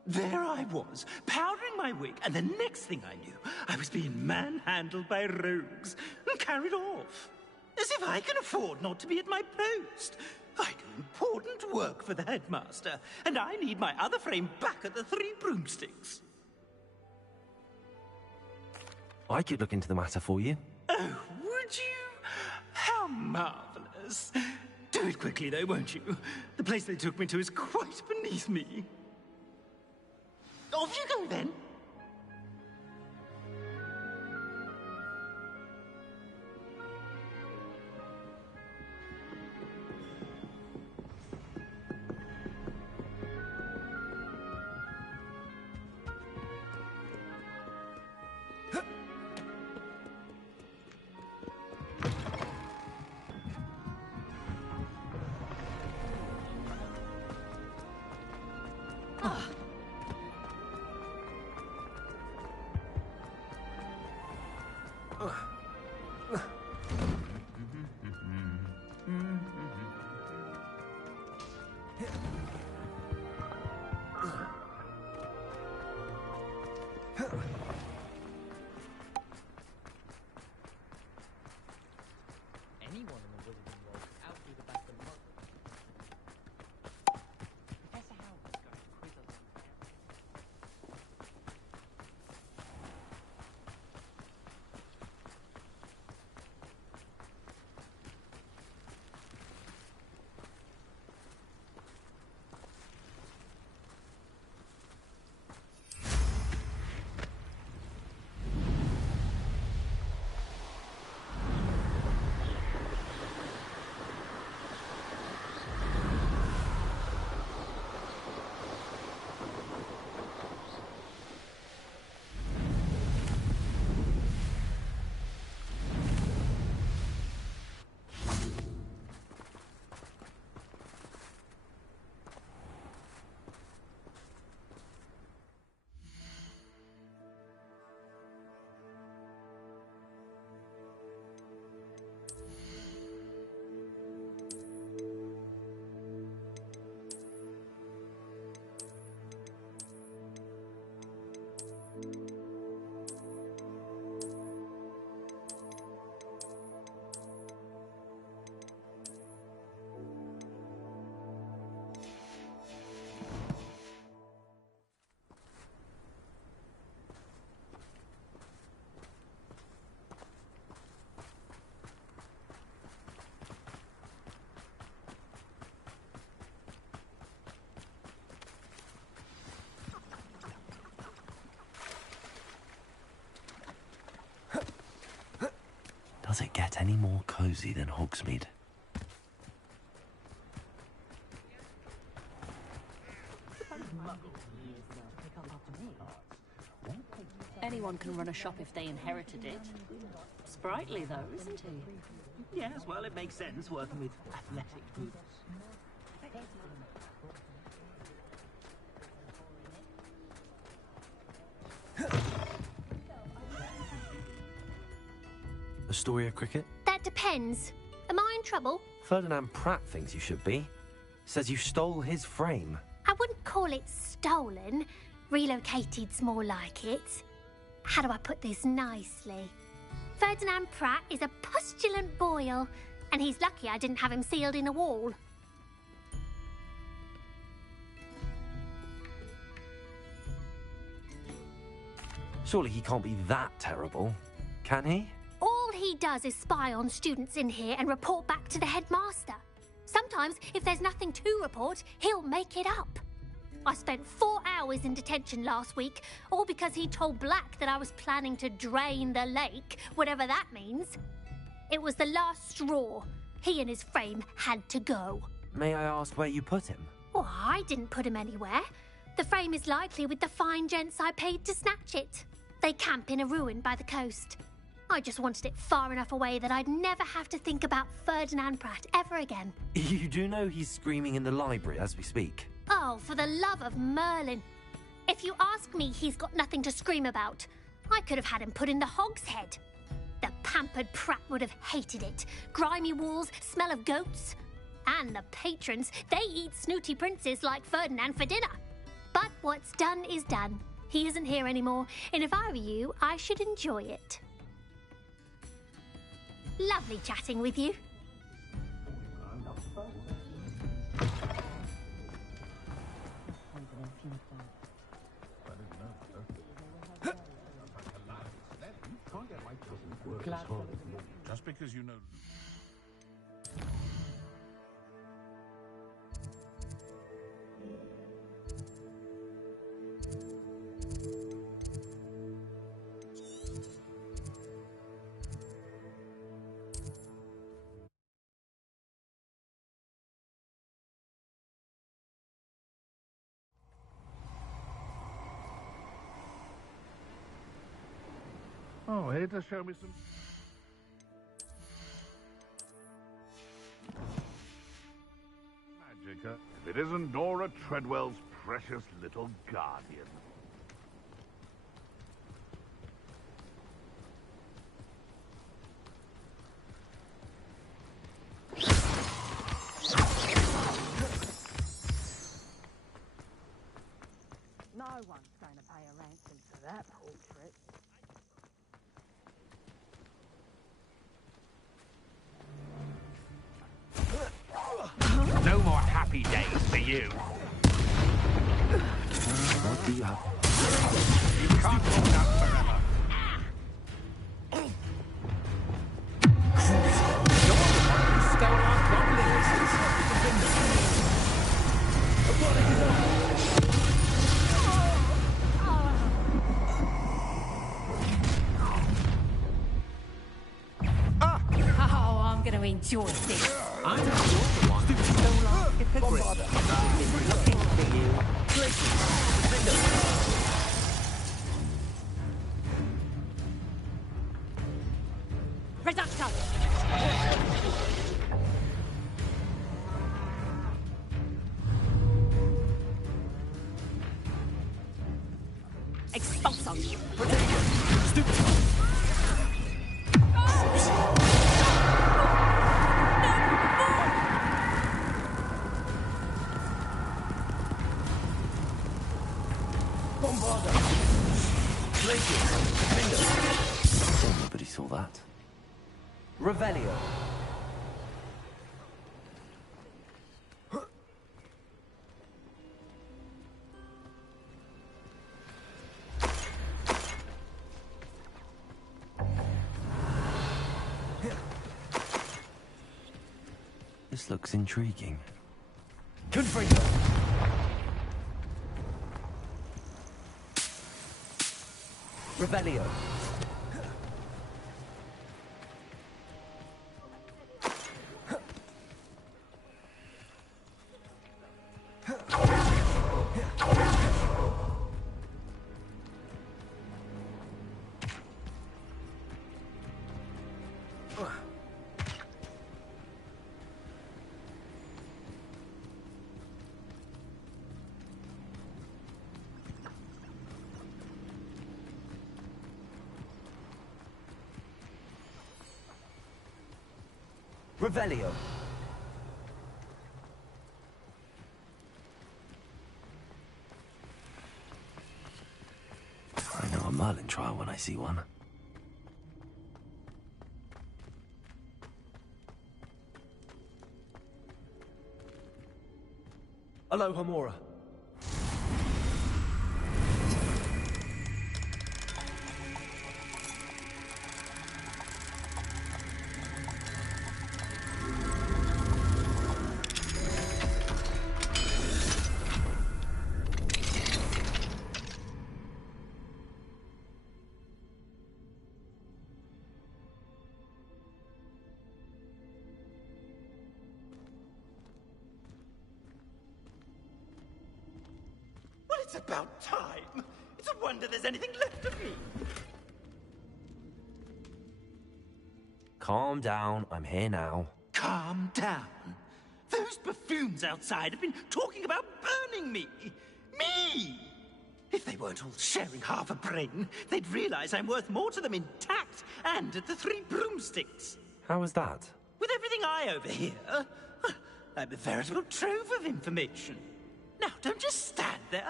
There I was, powdering my wig, and the next thing I knew, I was being manhandled by rogues and carried off. As if I can afford not to be at my post. I do important work for the headmaster, and I need my other frame back at the Three Broomsticks. I could look into the matter for you. Oh, would you? How marvelous. Do it quickly, though, won't you? The place they took me to is quite beneath me. Off you go, then. Anyone in the wizarding world could outdo the best of luck. Professor Howard's going to quiz us. Does it get any more cozy than Hogsmeade? Anyone can run a shop if they inherited it. Sprightly, though, isn't he? Yes, well, it makes sense working with athletic boots. Astoria Cricket? That depends. Am I in trouble? Ferdinand Pratt thinks you should be. Says you stole his frame. I wouldn't call it stolen. Relocated's more like it. How do I put this nicely? Ferdinand Pratt is a postulant boil, and he's lucky I didn't have him sealed in a wall. Surely he can't be that terrible, can he? All he does is spy on students in here and report back to the headmaster. Sometimes, if there's nothing to report, he'll make it up. I spent 4 hours in detention last week, all because he told Black that I was planning to drain the lake, whatever that means. It was the last straw. He and his frame had to go. May I ask where you put him? Well, I didn't put him anywhere. The frame is likely with the fine gents I paid to snatch it. They camp in a ruin by the coast. I just wanted it far enough away that I'd never have to think about Ferdinand Pratt ever again. You do know he's screaming in the library as we speak. Oh, for the love of Merlin. If you ask me, he's got nothing to scream about. I could have had him put in the hogshead. The pampered Pratt would have hated it. Grimy walls, smell of goats. And the patrons, they eat snooty princes like Ferdinand for dinner. But what's done is done. He isn't here anymore, and if I were you, I should enjoy it. Lovely chatting with you. Just because you know... here to show me some... magic, if it isn't Dora Treadwell's precious little guardian. No one's going to pay a ransom for that portrait. No more happy days for you. What do you have? You can't hold that forever. You're the one who stole our goblins. Oh, I'm going to enjoy this. I know you're the one who stole our hippogriff. He's looking for you. Reducto! Expulso! Nobody saw that. Revelio. This looks intriguing. Confringo. Revelio. Revelio. I know a Merlin trial when I see one. Aloha Mora. Well, it's about time. It's a wonder there's anything left of me. Calm down, I'm here now. Calm down. Those buffoons outside have been talking about burning me. Me! If they weren't all sharing half a brain, they'd realize I'm worth more to them intact and at the Three Broomsticks. How was that? With everything I overhear, I'm a veritable trove of information. Now, don't just stand there.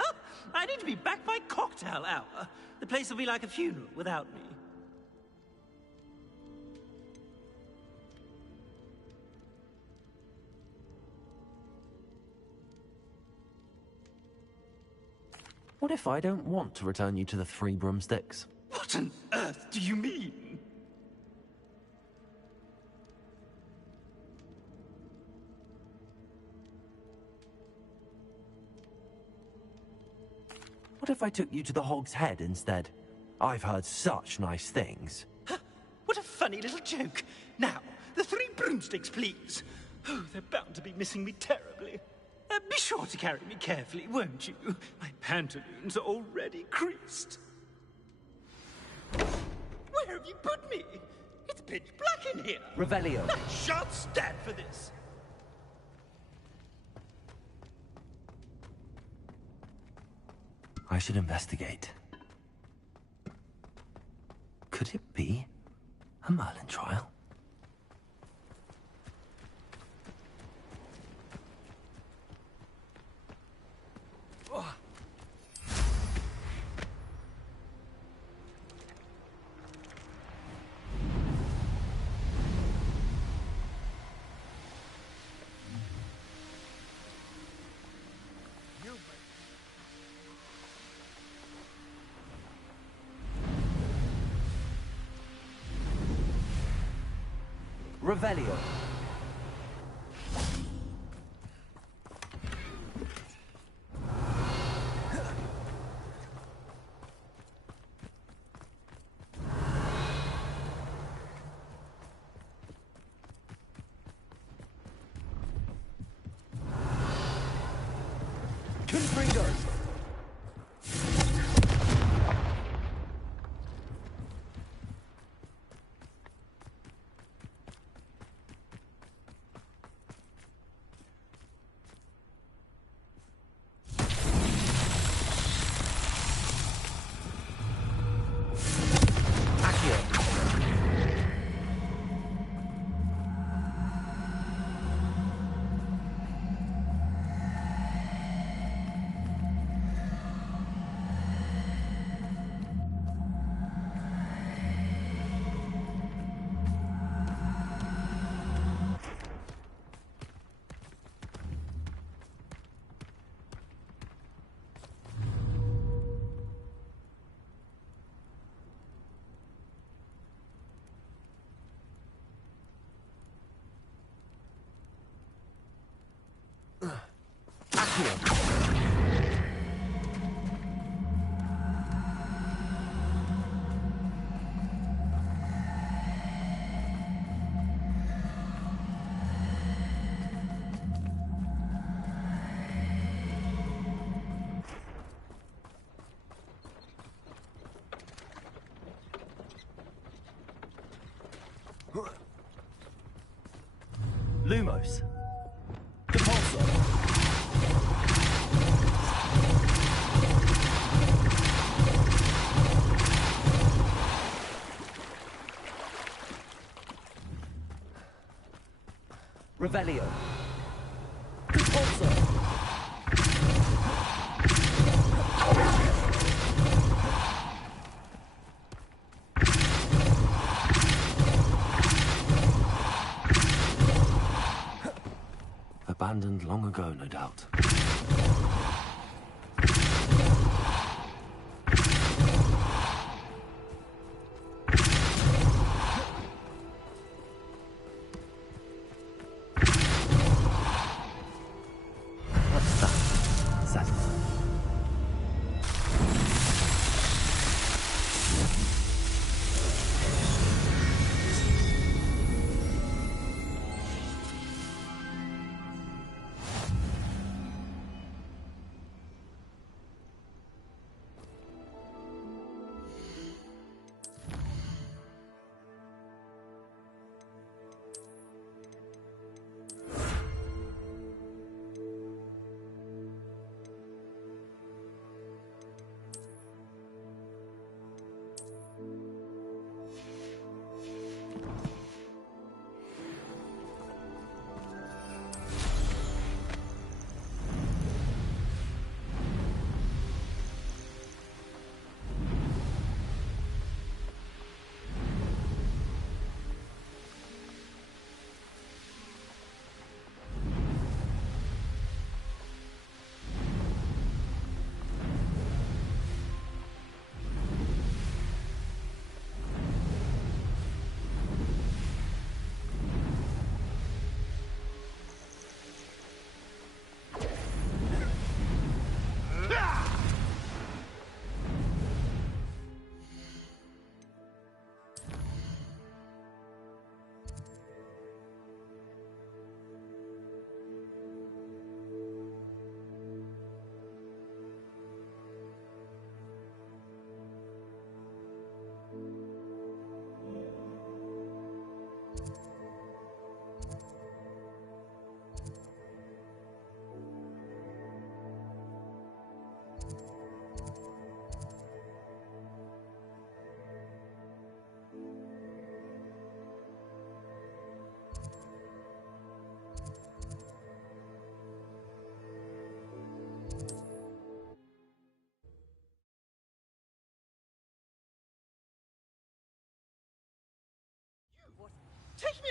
I need to be back by cocktail hour. The place will be like a funeral without me. What if I don't want to return you to the Three Broomsticks? What on earth do you mean? What if I took you to the Hog's Head instead? I've heard such nice things. What a funny little joke. Now, the Three Broomsticks, please. Oh, they're bound to be missing me terribly. Be sure to carry me carefully, won't you? My pantaloons are already creased. Where Where have you put me? It's pitch black in here. Revelio. I shan't stand for this. I should investigate. Could it be a Merlin trial? Revelio. Confringo. Lumos. Depulso. Revelio. Depulso. Abandoned long ago, no doubt. What's that? Saturn.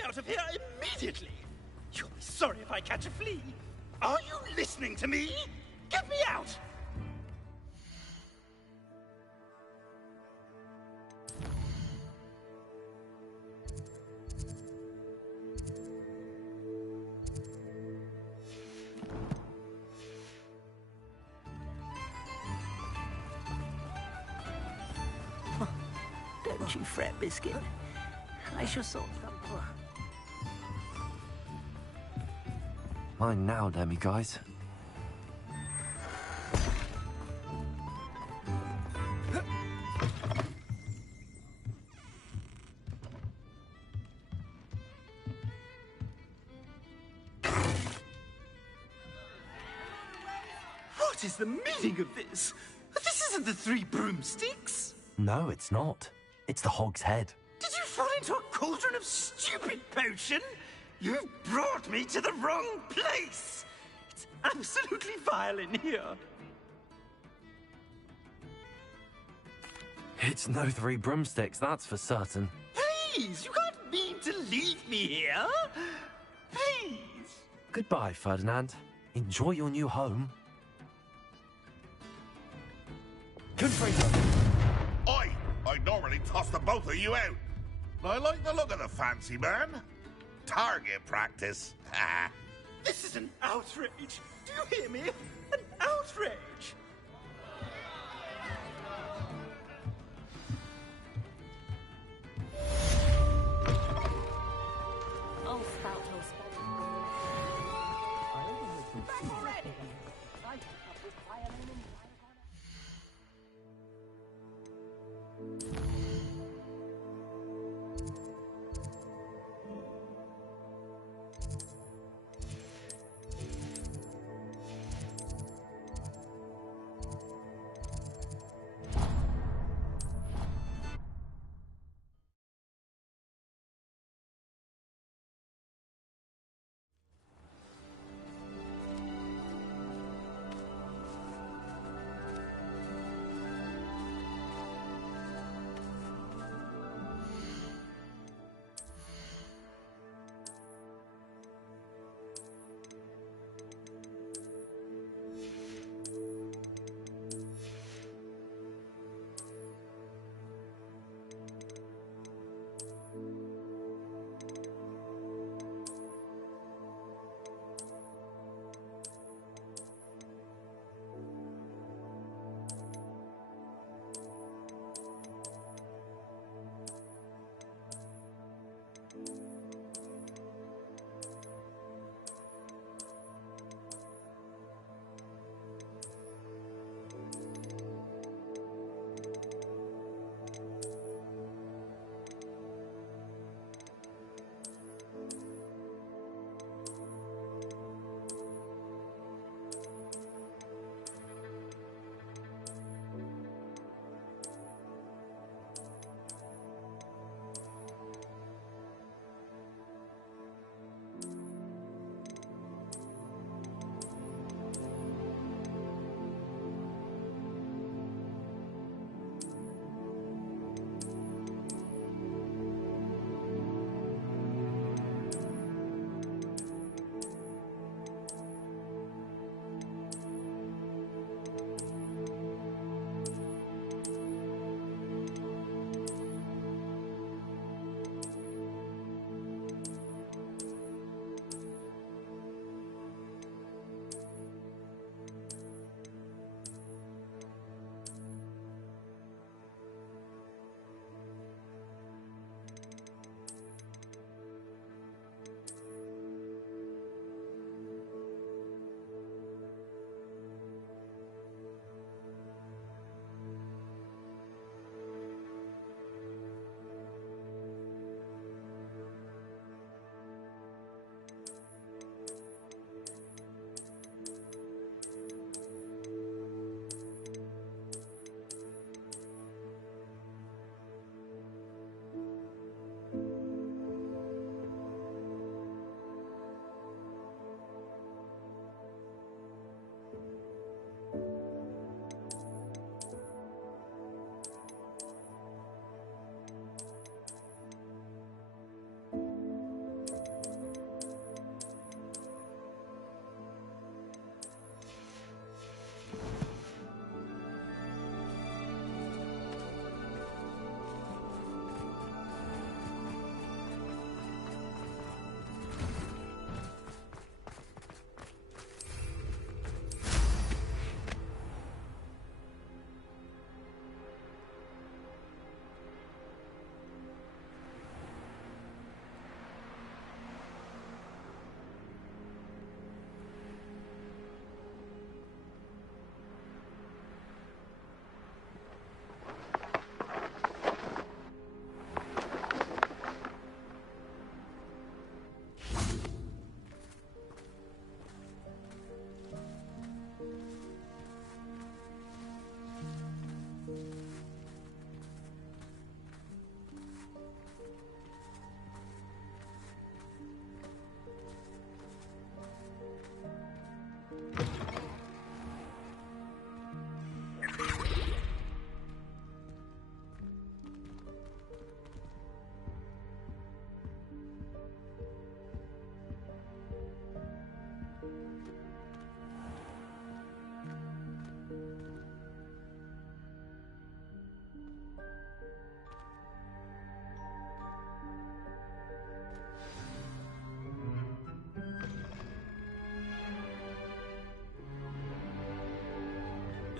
out of here immediately! You'll be sorry if I catch a flea. Are you listening to me? Get me out! Don't you fret, Biscuit. I shall sort them. Mine now, Demi, guys. What is the meaning of this? This isn't the Three Broomsticks! No, it's not. It's the Hog's Head. Did you fall into a cauldron of stupid potion? You've brought me to the wrong place! It's absolutely vile in here. It's no Three Broomsticks, that's for certain. Please, you can't mean to leave me here. Please. Goodbye, Ferdinand. Enjoy your new home. Oi! I'd normally toss the both of you out. I like the look of the fancy man. Target practice. This is an outrage. Do you hear me? An outrage. Oh, spout, oh, spout. Back already! I kept up with violin and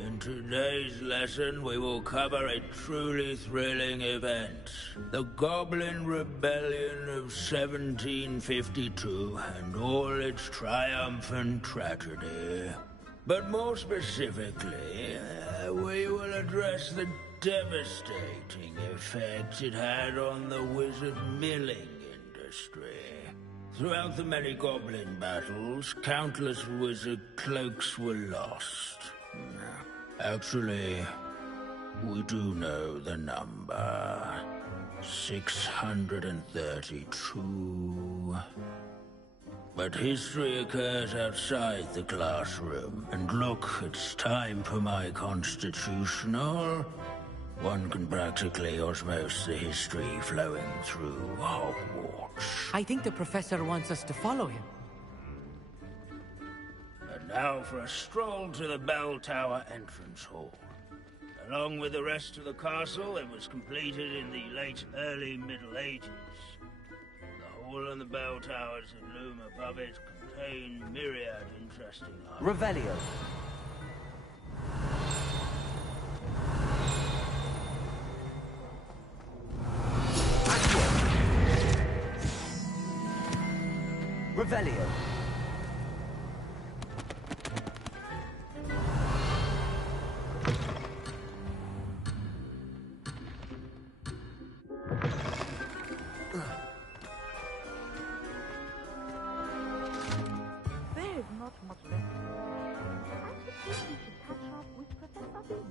In today's lesson, we will cover a truly thrilling event. The Goblin Rebellion of 1752 and all its triumphant tragedy. But more specifically, we will address the devastating effects it had on the wizard milling industry. Throughout the many goblin battles, countless wizard cloaks were lost. Actually, we do know the number. 632. But history occurs outside the classroom. And look, it's time for my constitutional. One can practically osmose the history flowing through Hogwarts. I think the professor wants us to follow him. And now for a stroll to the bell tower entrance hall. Along with the rest of the castle, it was completed in the late early Middle Ages. The hall and the bell towers that loom above it contain myriad interesting items. Revelio. Revelio. There's not much left. I suppose we should catch up with Professor Bean.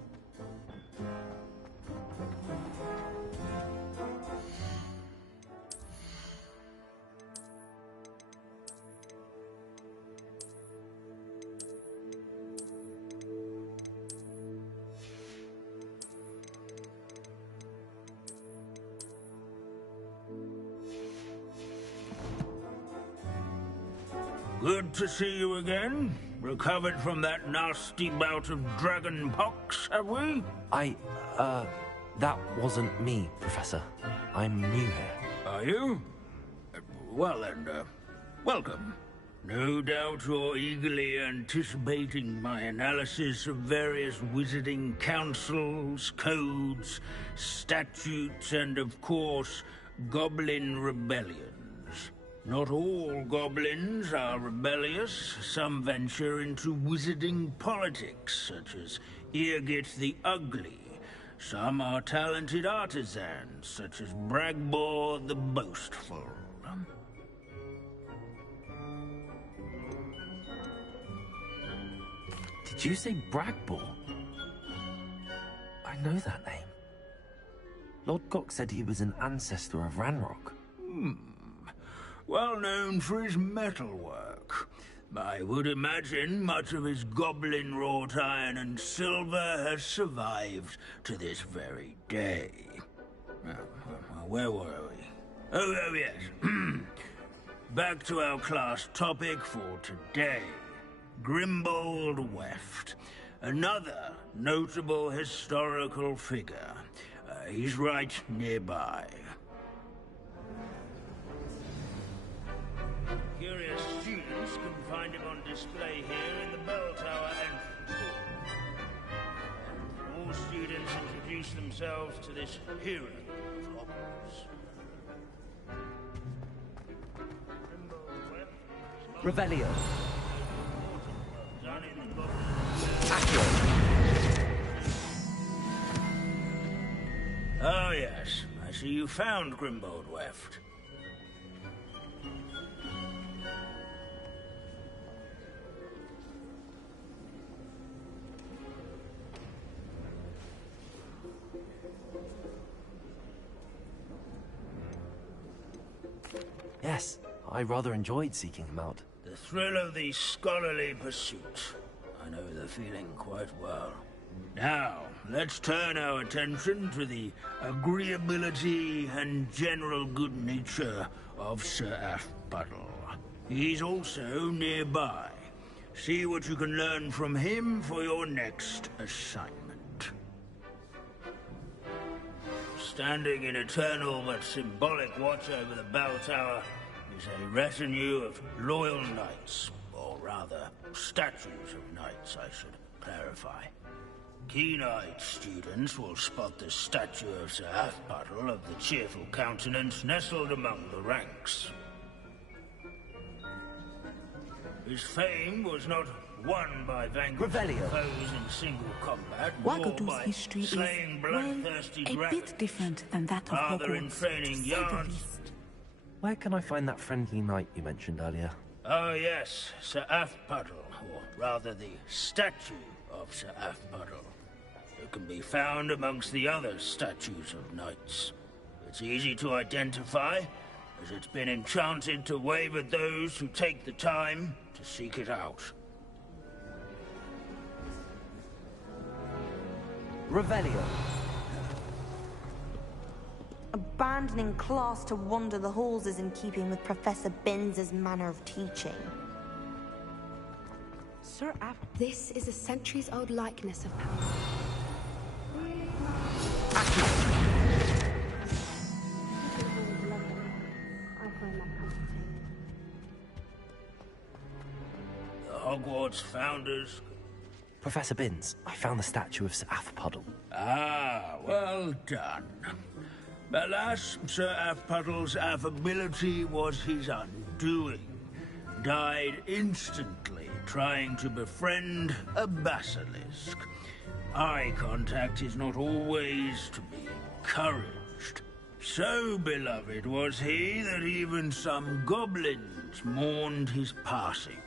Good to see you again. Recovered from that nasty bout of dragon pox, have we? That wasn't me, Professor. I'm new here. Are you? Well then, welcome. No doubt you're eagerly anticipating my analysis of various wizarding councils, codes, statutes, and of course, goblin rebellions. Not all goblins are rebellious. Some venture into wizarding politics, such as Irgit the Ugly. Some are talented artisans, such as Bragbor the Boastful. Did you say Bragbor? I know that name. Lord Gok said he was an ancestor of Ranrock. Well known for his metalwork. I would imagine much of his goblin wrought iron and silver has survived to this very day. Where were we? Oh yes. Back to our class topic for today. Grimbold Weft. Another notable historical figure. He's right nearby. Curious students can find him on display here in the bell tower entrance hall. All students introduce themselves to this hero of Hogwarts. Revelio. Oh yes, I see you found Grimbold Weft. Yes, I rather enjoyed seeking him out. The thrill of the scholarly pursuit. I know the feeling quite well. Now, let's turn our attention to the agreeability and general good nature of Sir Ashbuttle. He's also nearby. See what you can learn from him for your next assignment. Standing in eternal but symbolic watch over the bell tower is a retinue of loyal knights, or rather, statues of knights, I should clarify. Keen-eyed students will spot the statue of Sir Half-Puddle of the cheerful countenance nestled among the ranks. His fame was not won by vanquishing foes in single combat, nor Wagadu's by history is, slaying bloodthirsty a dragons. bit different than that of Rather in Hogwarts, training to say the yarns. least. Where can I find that friendly knight you mentioned earlier? Oh yes, Sir Half-Puddle, or rather the statue of Sir Half-Puddle. It can be found amongst the other statues of knights. It's easy to identify, as it's been enchanted to wave at those who take the time to seek it out. Revelio. Abandoning class to wander the halls is in keeping with Professor Binns' manner of teaching. Sir This is a centuries-old likeness of power. The Hogwarts founders... Professor Binns, I found the statue of Sir Half-Puddle. Ah, well done. Alas, Sir Half-Puddle's affability was his undoing. Died instantly trying to befriend a basilisk. Eye contact is not always to be encouraged. So beloved was he that even some goblins mourned his passing.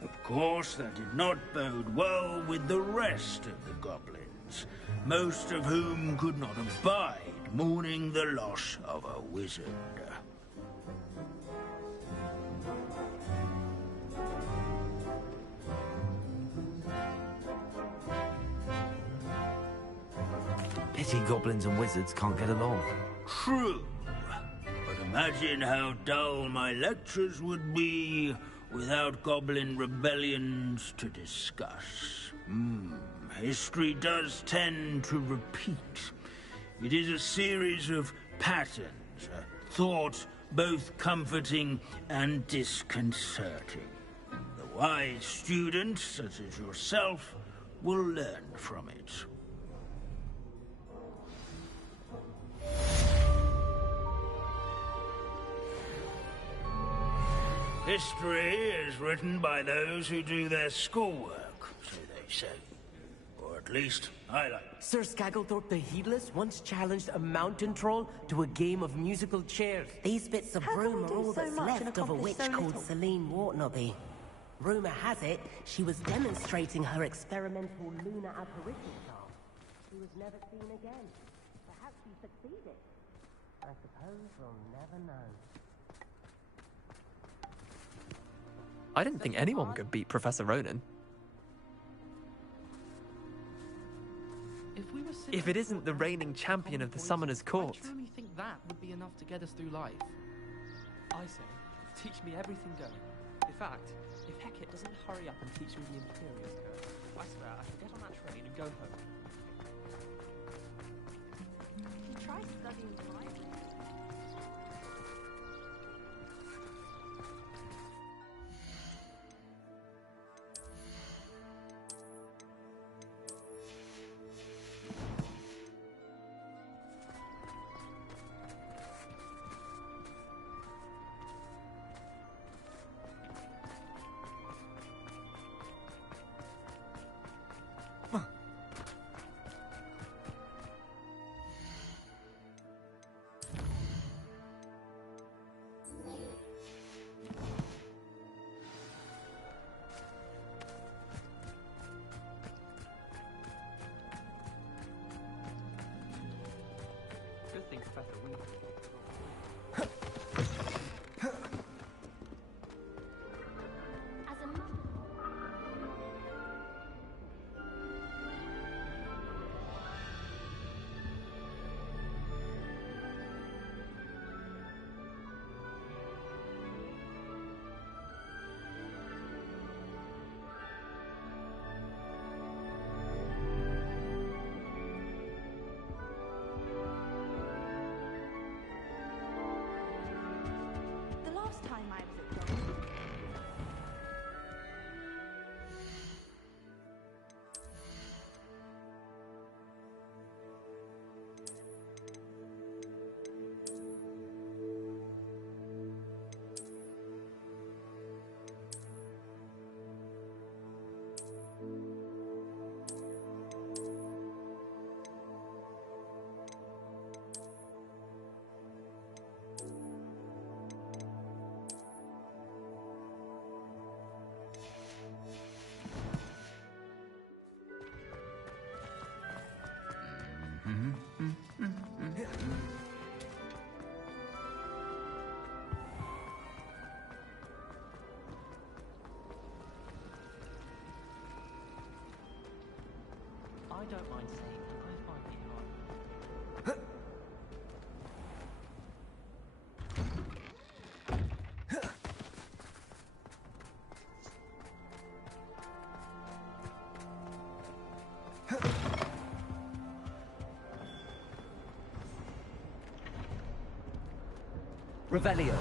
Of course, that did not bode well with the rest of the goblins, most of whom could not abide mourning the loss of a wizard. Pity goblins and wizards can't get along. True. But imagine how dull my lectures would be without goblin rebellions to discuss. History does tend to repeat. It is a series of patterns, a thought both comforting and disconcerting. The wise student, such as yourself, will learn from it. History is written by those who do their schoolwork, so they say. Or at least, I like. Sir Skagglethorpe the Heedless once challenged a mountain troll to a game of musical chairs. These bits of broom are all that's left of a witch called Celine Wartnaby. Rumour has it, she was demonstrating her experimental lunar apparition craft. She was never seen again. Perhaps she succeeded. I suppose we'll never know. I didn't think anyone could beat Professor Ronan. If it isn't the reigning champion of the Summoner's Court. I truly think that would be enough to get us through life. I say, teach me everything going. In fact, if Hecate doesn't hurry up and teach me the Imperious Code, I swear I shall get on that train and go home. He tries studying tonight. don't mind saying that I find it hard. Revelio.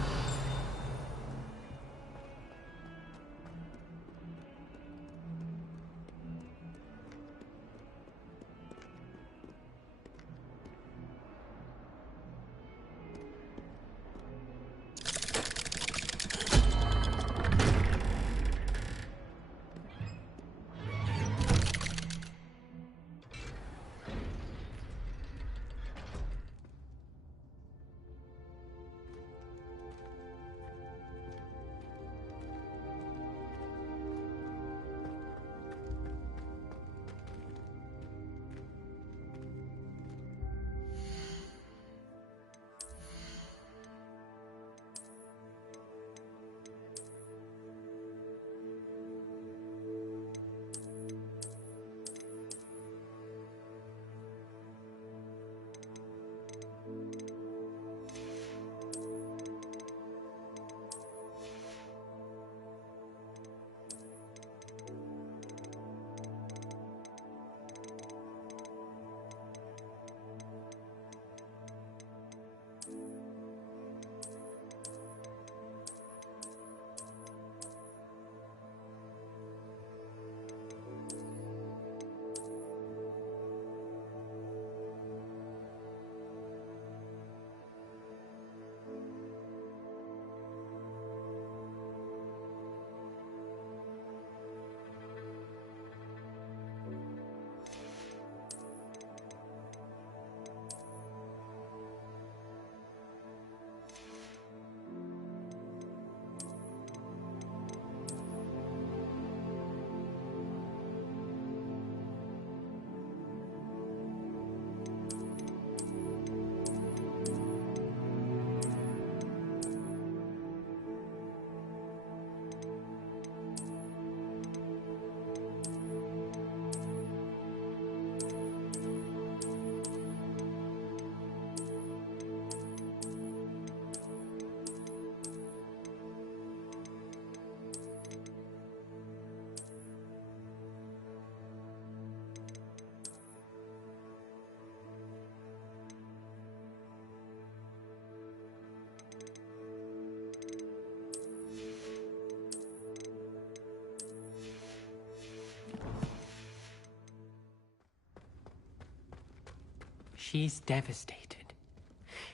She's devastated.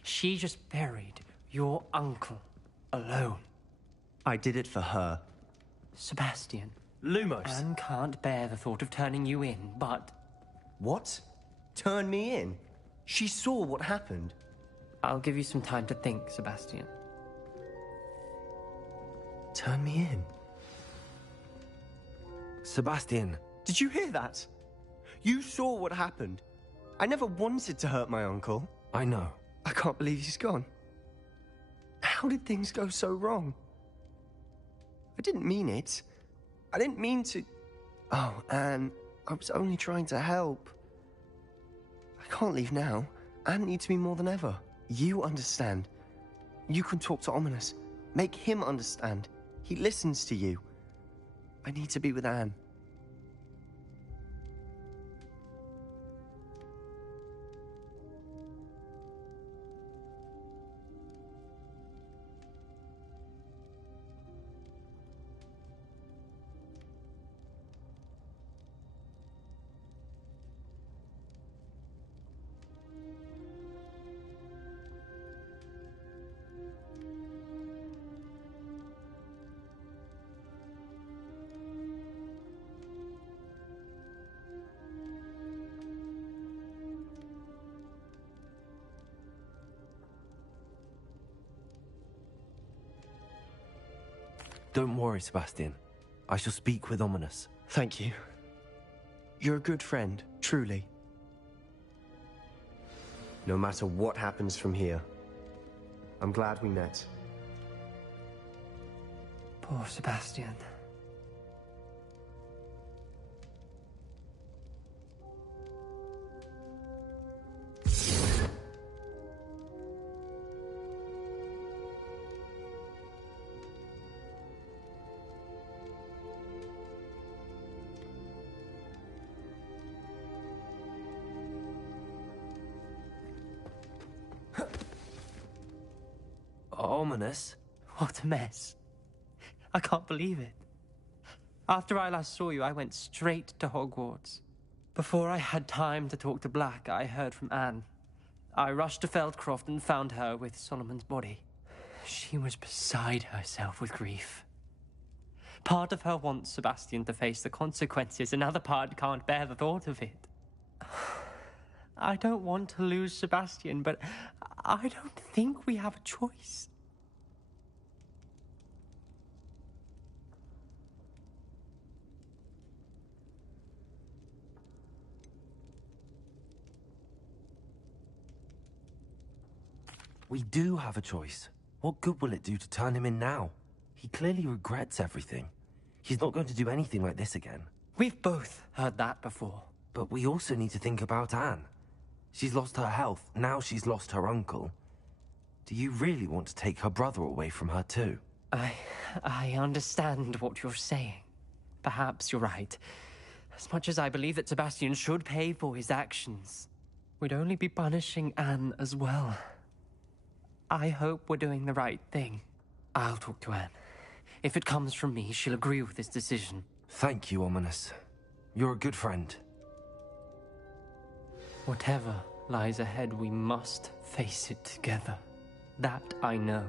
She just buried your uncle alone. I did it for her. Sebastian. Lumos. Anne can't bear the thought of turning you in, but... What? Turn me in? She saw what happened. I'll give you some time to think, Sebastian. Turn me in? Sebastian. Did you hear that? You saw what happened. I never wanted to hurt my uncle. I know. I can't believe he's gone. How did things go so wrong? I didn't mean it. I didn't mean to... Oh, Anne, I was only trying to help. I can't leave now. Anne needs me more than ever. You understand. You can talk to Ominous. Make him understand. He listens to you. I need to be with Anne. Don't worry, Sebastian. I shall speak with Ominous. Thank you. You're a good friend, truly. No matter what happens from here, I'm glad we met. Poor Sebastian. ominous. What a mess. I can't believe it. After I last saw you, I went straight to Hogwarts. Before I had time to talk to Black, I heard from Anne. I rushed to Feldcroft and found her with Solomon's body. She was beside herself with grief. Part of her wants Sebastian to face the consequences, another part can't bear the thought of it. I don't want to lose Sebastian, but I don't think we have a choice. We do have a choice. What good will it do to turn him in now? He clearly regrets everything. He's not going to do anything like this again. We've both heard that before. But we also need to think about Anne. She's lost her health, now she's lost her uncle. Do you really want to take her brother away from her too? I understand what you're saying. Perhaps you're right. As much as I believe that Sebastian should pay for his actions, we'd only be punishing Anne as well. I hope we're doing the right thing. I'll talk to Anne. If it comes from me, she'll agree with this decision. Thank you, Ominous. You're a good friend. Whatever lies ahead, we must face it together. That I know.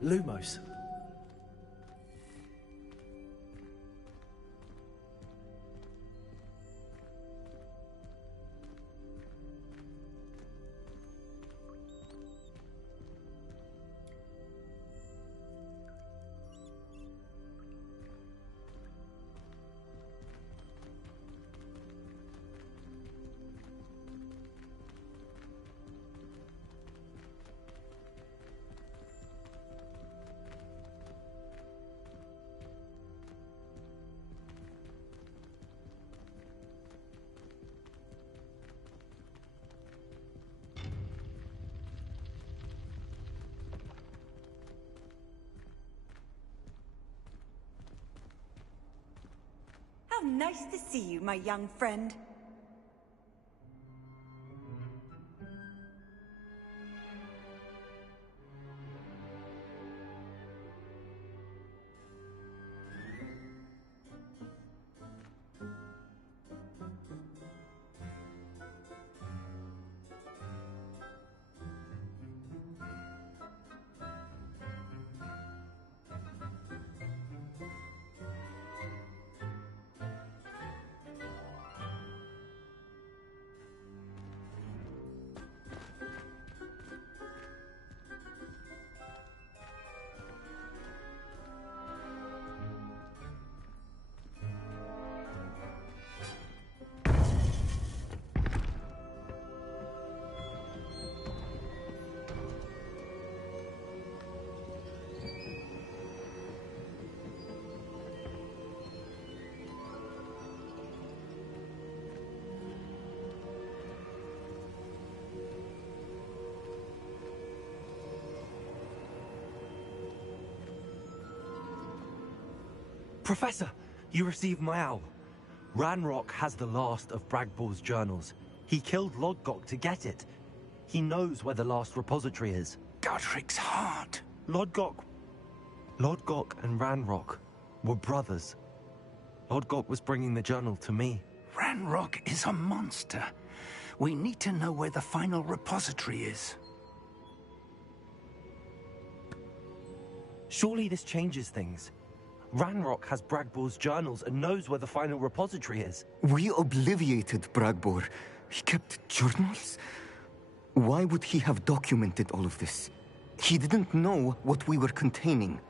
Lumos. Nice to see you, my young friend. Professor, you received my owl. Ranrock has the last of Bragbor's journals. He killed Lodgok to get it. He knows where the last repository is. Godric's heart. Lodgok and Ranrock were brothers. Lodgok was bringing the journal to me. Ranrock is a monster. We need to know where the final repository is. Surely this changes things. Ranrock has Bragbor's journals and knows where the final repository is. We obliviated Bragbor. He kept journals? Why would he have documented all of this? He didn't know what we were containing.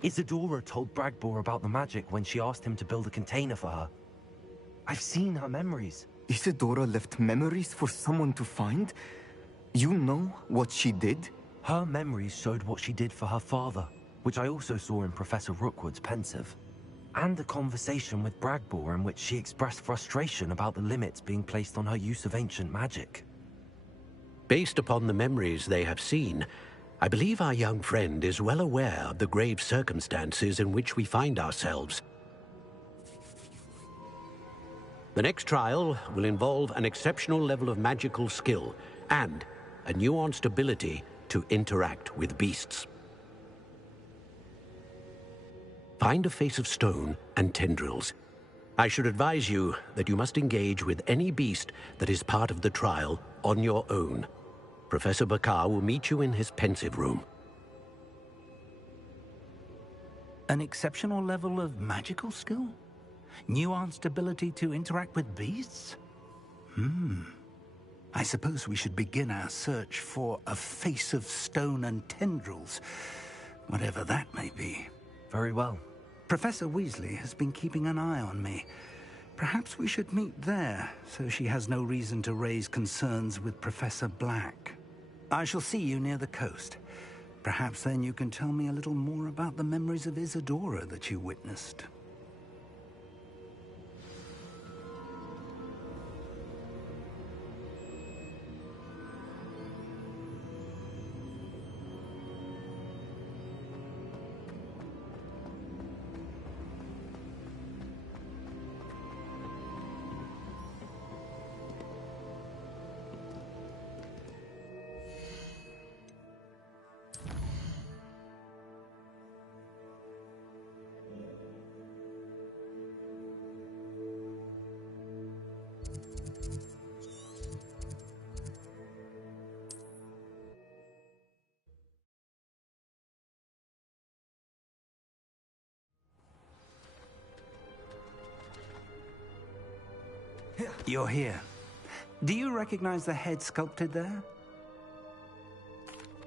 Isadora told Bragbor about the magic when she asked him to build a container for her. I've seen her memories. Isadora left memories for someone to find? You know what she did? Her memories showed what she did for her father, which I also saw in Professor Rookwood's pensive. And a conversation with Bragbor in which she expressed frustration about the limits being placed on her use of ancient magic. Based upon the memories they have seen, I believe our young friend is well aware of the grave circumstances in which we find ourselves. The next trial will involve an exceptional level of magical skill and a nuanced ability to interact with beasts. Find a face of stone and tendrils. I should advise you that you must engage with any beast that is part of the trial on your own. Professor Bakar will meet you in his pensive room. An exceptional level of magical skill? Nuanced ability to interact with beasts? I suppose we should begin our search for a face of stone and tendrils, whatever that may be. Very well. Professor Weasley has been keeping an eye on me. Perhaps we should meet there, so she has no reason to raise concerns with Professor Black. I shall see you near the coast. Perhaps then you can tell me a little more about the memories of Isadora that you witnessed. You're here. Do you recognize the head sculpted there?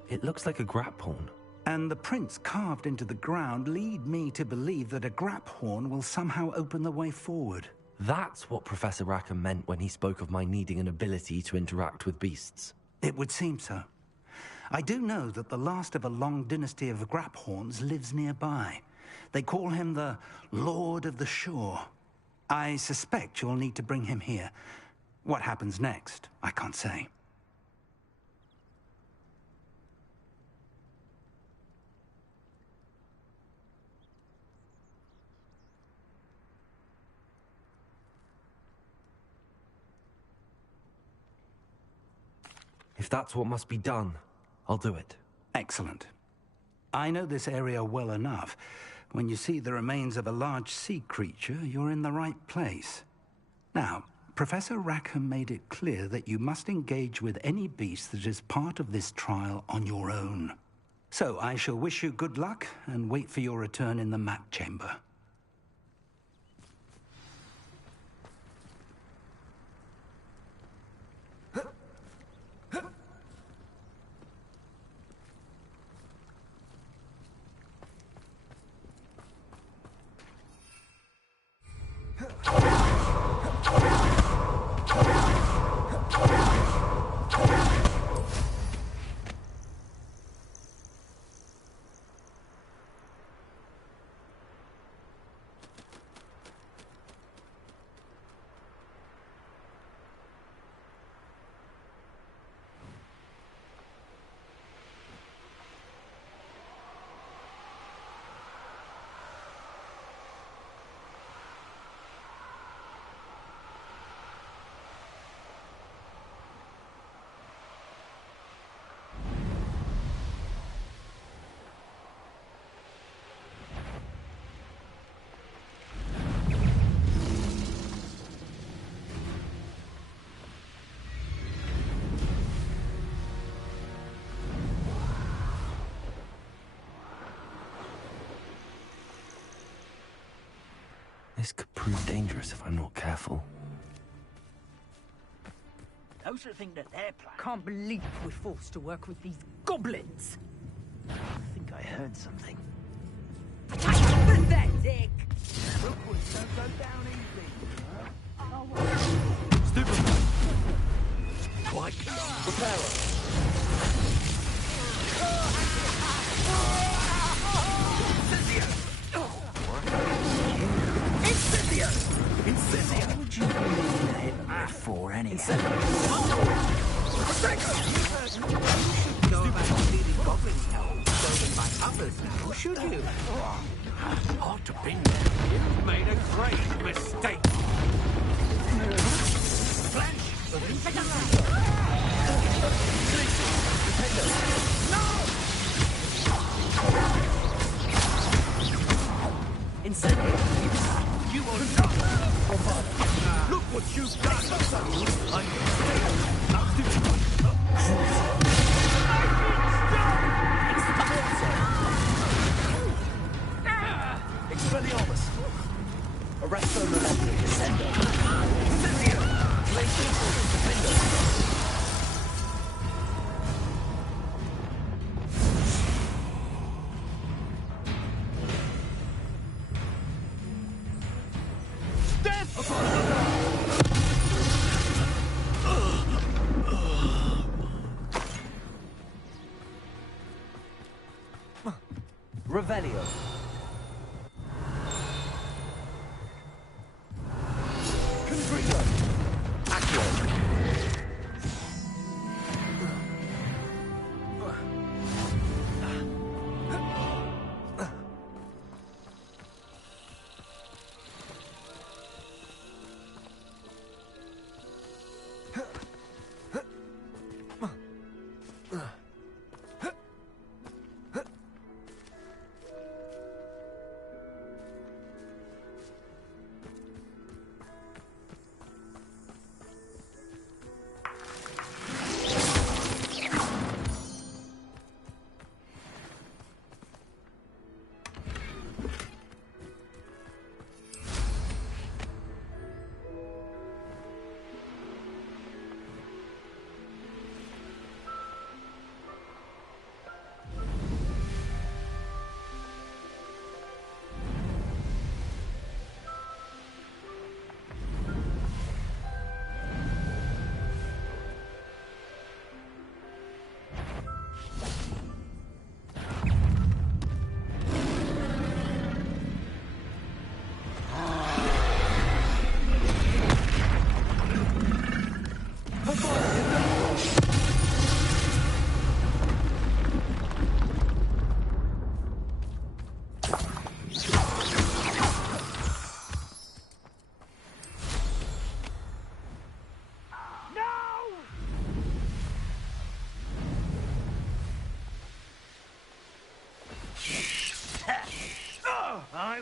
It looks like a graphorn. And the prints carved into the ground lead me to believe that a graphorn will somehow open the way forward. That's what Professor Rackham meant when he spoke of my needing an ability to interact with beasts. It would seem so. I do know that the last of a long dynasty of Graphorns lives nearby. They call him the Lord of the Shore. I suspect you'll need to bring him here. What happens next, I can't say. If that's what must be done, I'll do it. Excellent. I know this area well enough. When you see the remains of a large sea creature, you're in the right place. Now, Professor Rackham made it clear that you must engage with any beast that is part of this trial on your own. So I shall wish you good luck and wait for your return in the map chamber. This could prove dangerous if I'm not careful. Those that think that they're playing. Can't believe we're forced to work with these goblins. I think I heard something. Pathetic! Hogwarts don't go down easy. Stupid! Quite. Repair What would you believe it for anyhow? Know about stealing goblin help stolen by others now, should you? Ought to been there. You've made a great mistake. Incendio! You will not! Look what you've done! I'm Expelliarmus! Arresto Molesti, Descendo! Incendio! Glacial Defender! Revelio. Confringo! Accio!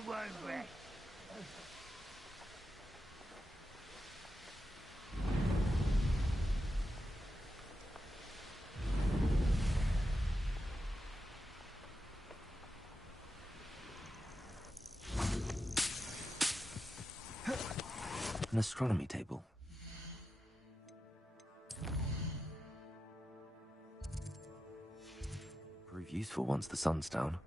won't rest. An astronomy table. Prove useful once the sun's down.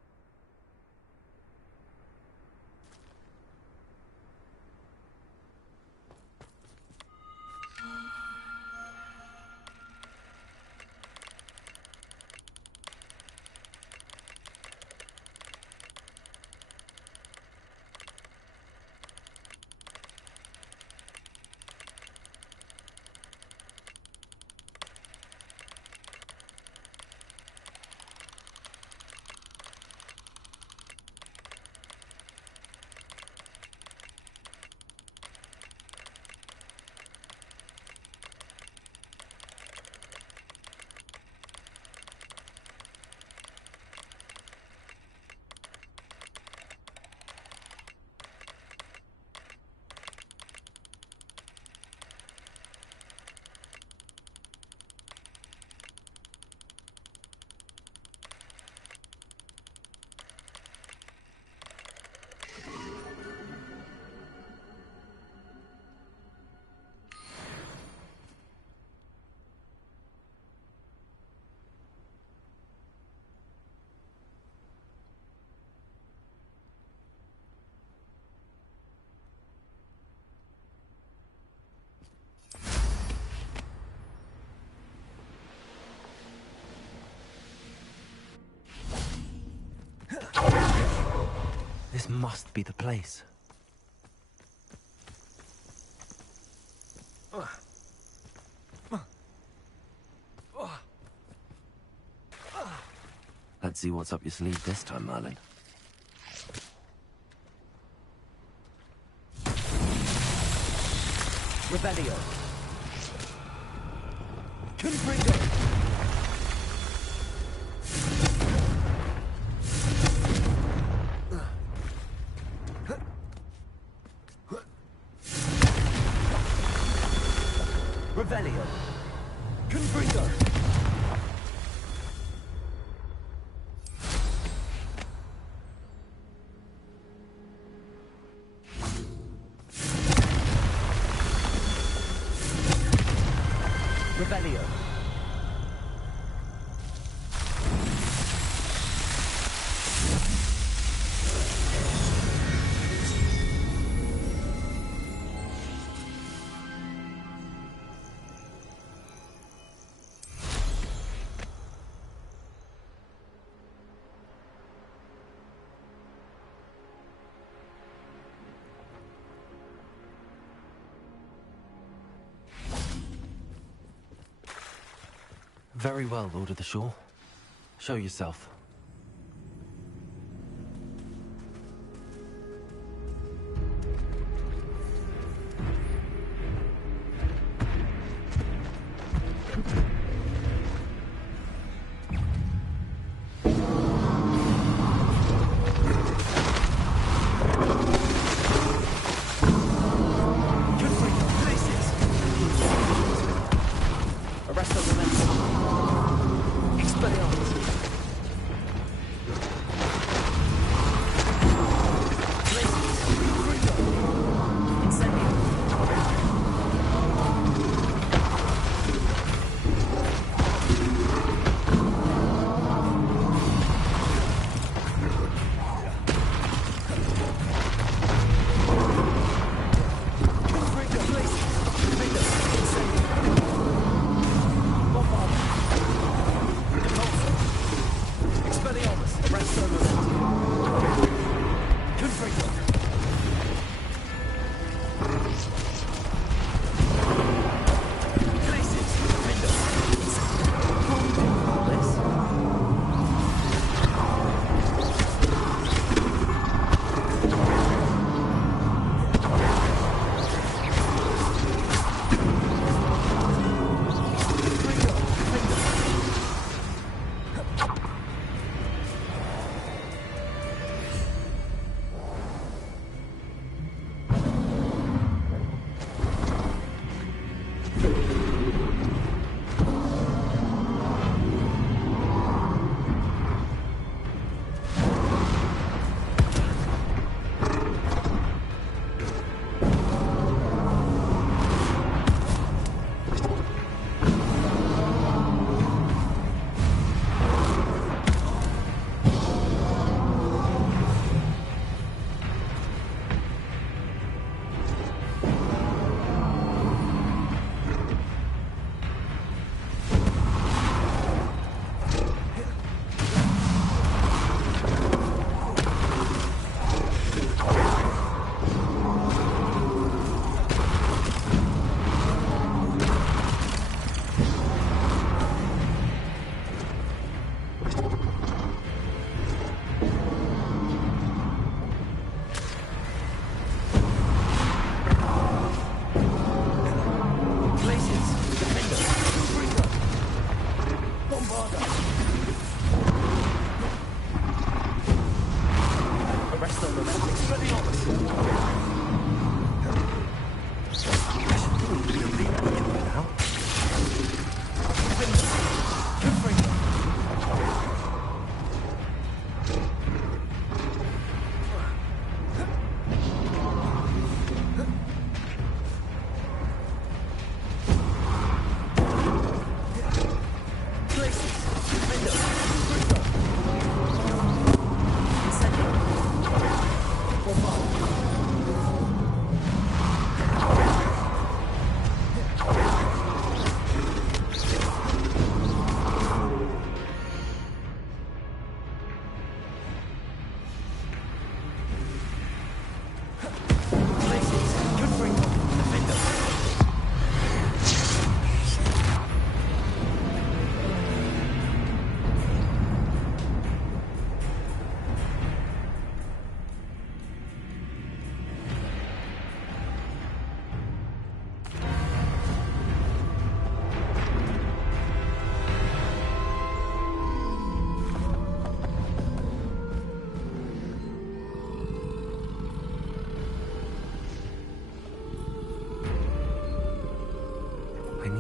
This must be the place. Let's see what's up your sleeve this time, Merlin. Rebellion. Confringo. Revelio. Confringo. Revelio. Very well, Lord of the Shore. Show yourself.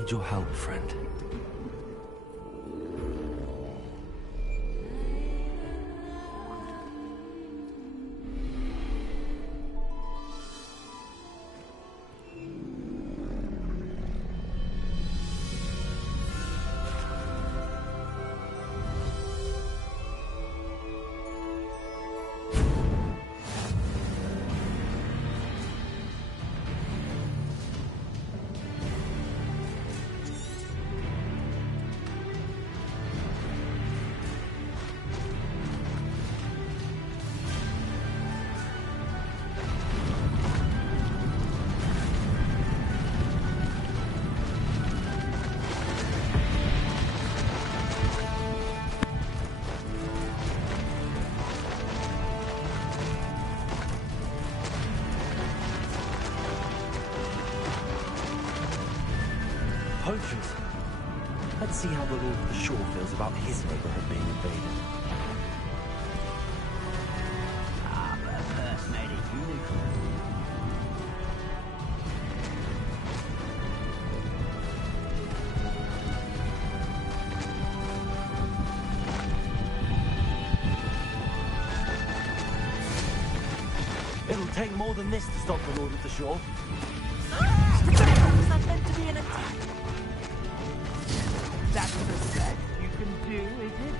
need your help, friend. Poachers. Let's see how the Lord of the Shore feels about his neighborhood being invaded. Ah, but a first made it unicorn. It'll take more than this to stop the Lord of the Shore. Was that meant to be an attack? That's the best you can do, is it?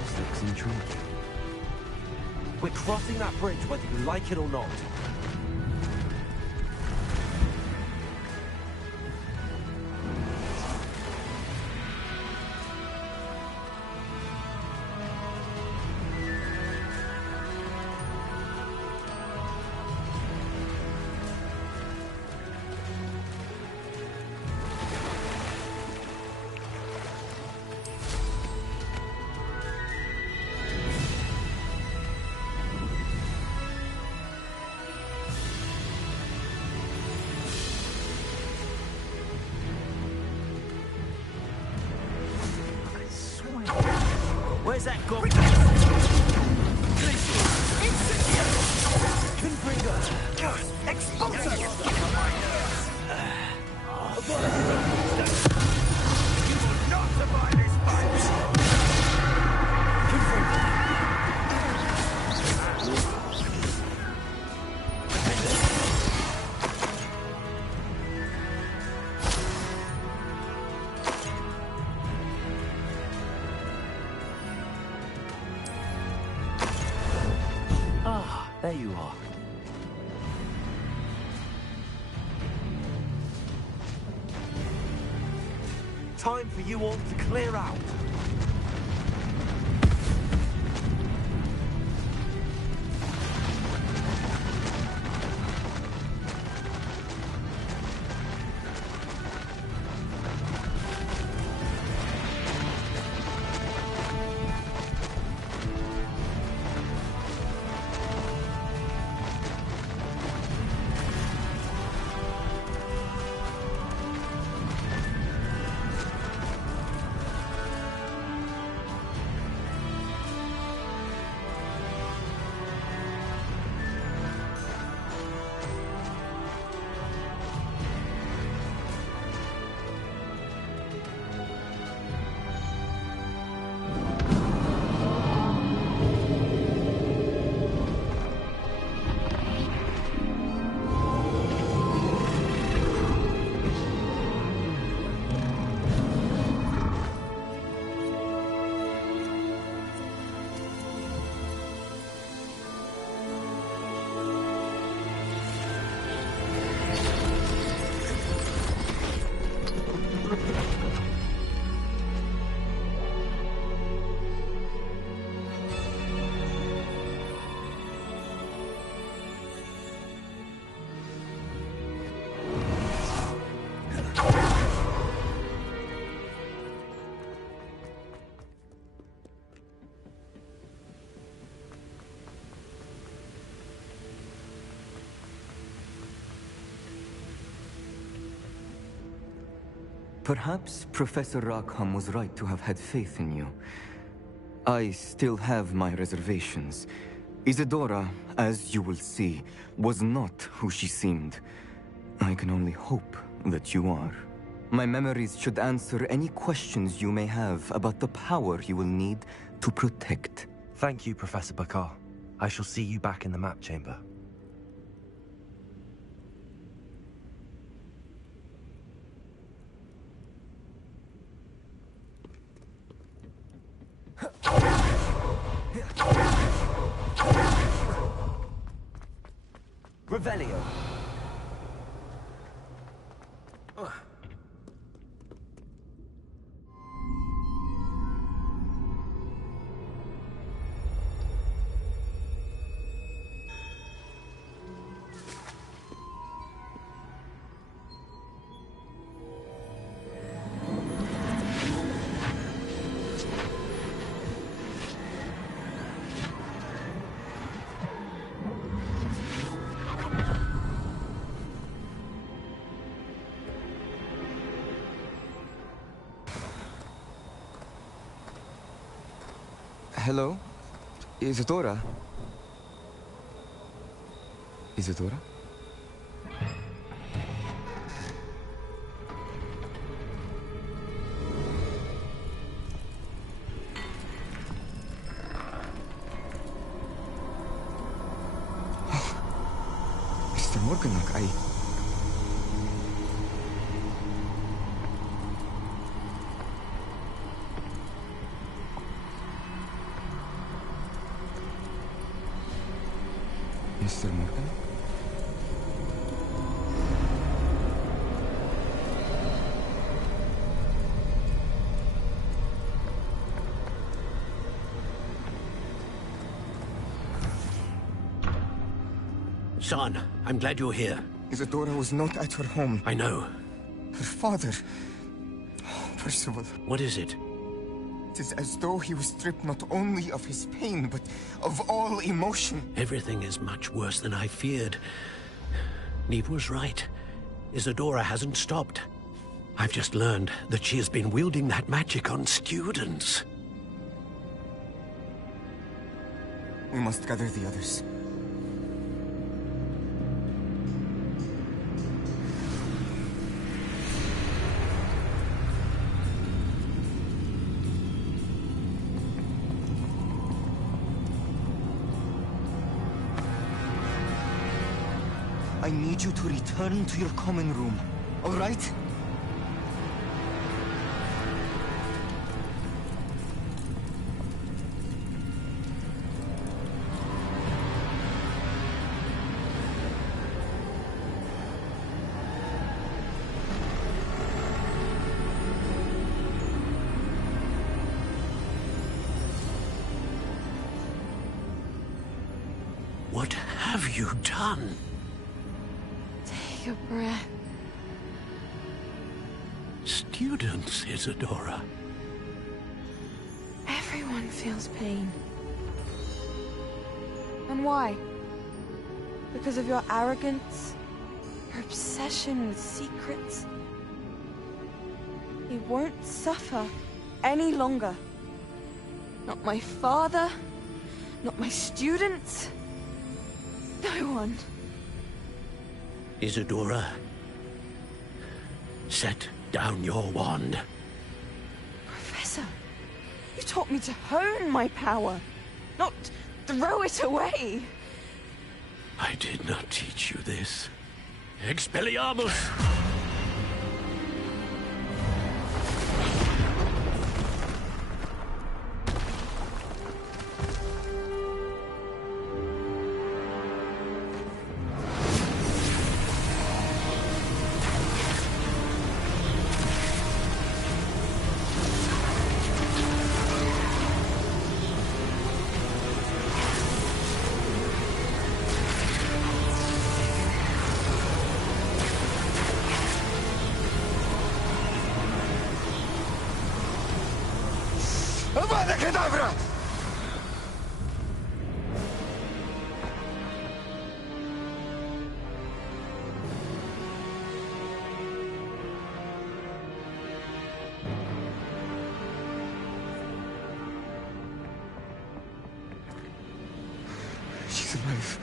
This looks intriguing. We're crossing that bridge whether you like it or not. Where's that goblin? There you are. Time for you all to clear out. Perhaps Professor Rackham was right to have had faith in you. I still have my reservations, Isadora, as you will see, was not who she seemed. I can only hope that you are. My memories should answer any questions you may have about the power you will need to protect. Thank you, Professor Bakar. I shall see you back in the map chamber. Revelio. Hello? Isadora? Isadora? Mr. Morganach, Mr. Morgan? Son, I'm glad you're here. Isadora was not at her home. I know. Her father... Oh, Percival. What is it? It is as though he was stripped not only of his pain, but of all emotion. Everything is much worse than I feared. Neve was right. Isadora hasn't stopped. I've just learned that she has been wielding that magic on students. We must gather the others. I need you to return to your common room, all right? What have you done? Take a breath. Students, Isadora. Everyone feels pain. And why? Because of your arrogance? Your obsession with secrets? He won't suffer any longer. Not my father, not my students, no one. Isadora, set down your wand. Professor, you taught me to hone my power, not throw it away. I did not teach you this. Expelliarmus! She's alive.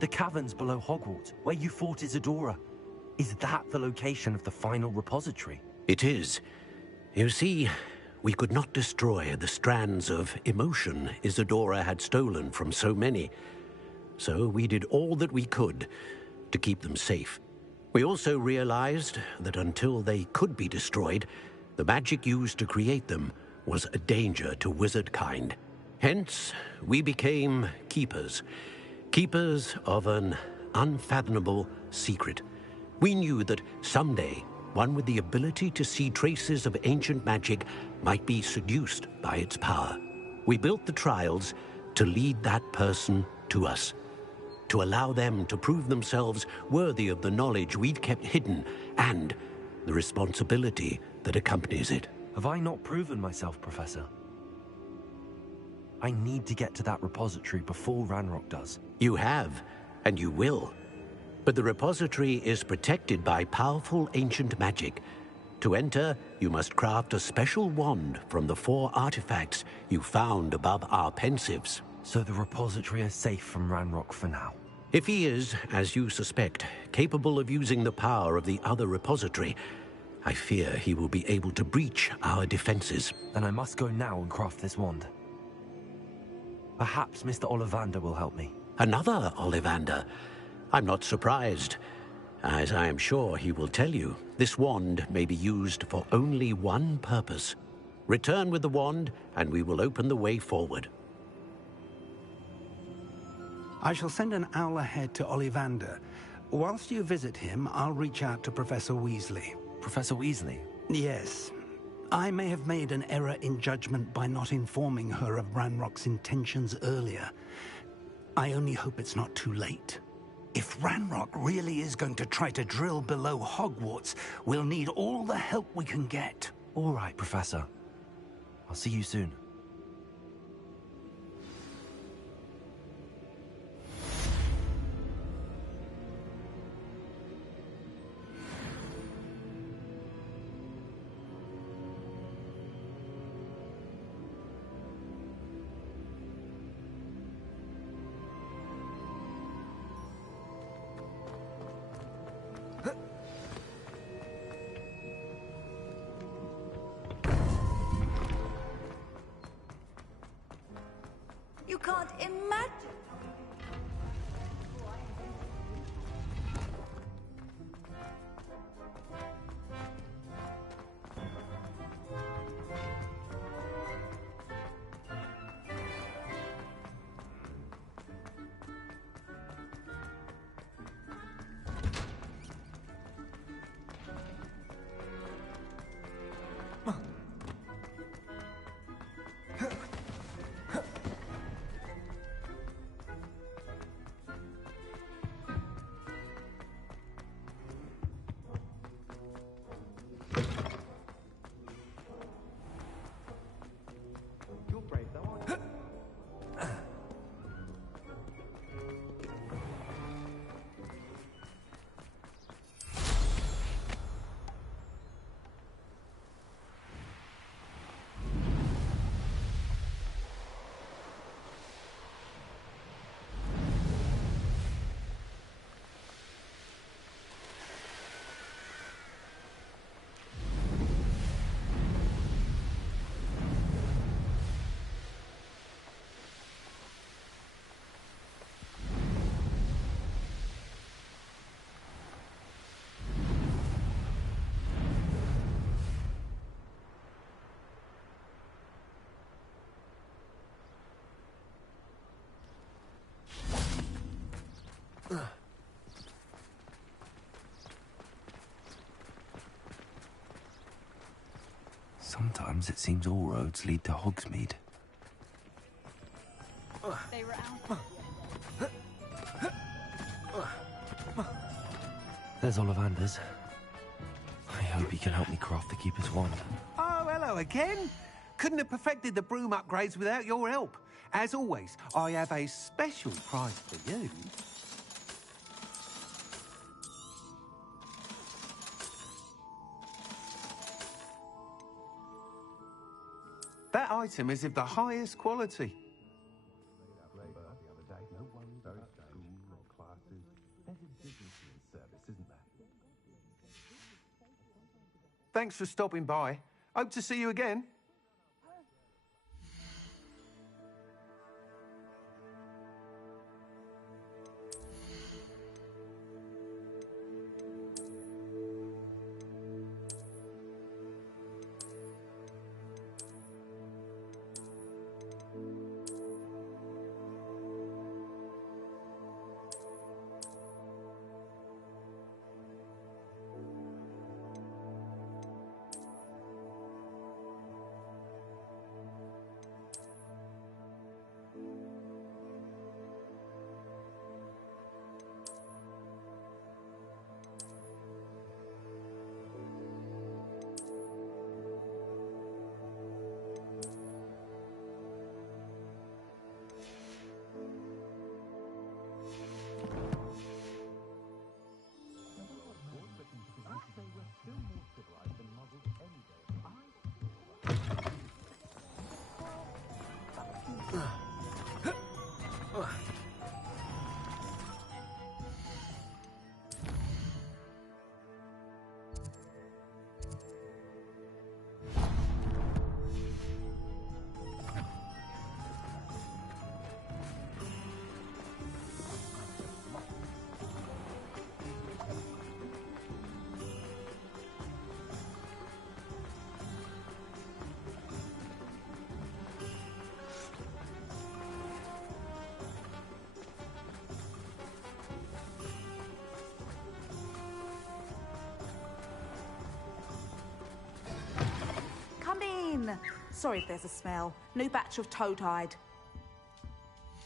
The caverns below Hogwarts, where you fought Isadora. Is that the location of the final repository? It is. You see, we could not destroy the strands of emotion Isadora had stolen from so many. So we did all that we could to keep them safe. We also realized that until they could be destroyed, the magic used to create them was a danger to wizard kind. Hence, we became keepers. Keepers of an unfathomable secret. We knew that someday, one with the ability to see traces of ancient magic might be seduced by its power. We built the trials to lead that person to us, to allow them to prove themselves worthy of the knowledge we'd kept hidden and the responsibility that accompanies it. Have I not proven myself, Professor? I need to get to that repository before Ranrock does. You have, and you will. But the repository is protected by powerful ancient magic. To enter, you must craft a special wand from the 4 artifacts you found above our pensives. So the repository is safe from Ranrock for now? If he is, as you suspect, capable of using the power of the other repository, I fear he will be able to breach our defenses. Then I must go now and craft this wand. Perhaps Mr. Ollivander will help me. Another Ollivander? I'm not surprised. As I am sure he will tell you, this wand may be used for only one purpose. Return with the wand, and we will open the way forward. I shall send an owl ahead to Ollivander. Whilst you visit him, I'll reach out to Professor Weasley. Professor Weasley? Yes. I may have made an error in judgment by not informing her of Ranrock's intentions earlier. I only hope it's not too late. If Ranrock really is going to try to drill below Hogwarts, we'll need all the help we can get. All right, Professor. I'll see you soon. You can't imagine. Sometimes it seems all roads lead to Hogsmeade. They were out. There's Ollivander's. I hope he can help me craft the Keeper's wand. Oh, hello again. Couldn't have perfected the broom upgrades without your help. As always, I have a special prize for you. That item is of the highest quality. Thanks for stopping by. Hope to see you again. Come in. Sorry if there's a smell. New batch of toad-hide.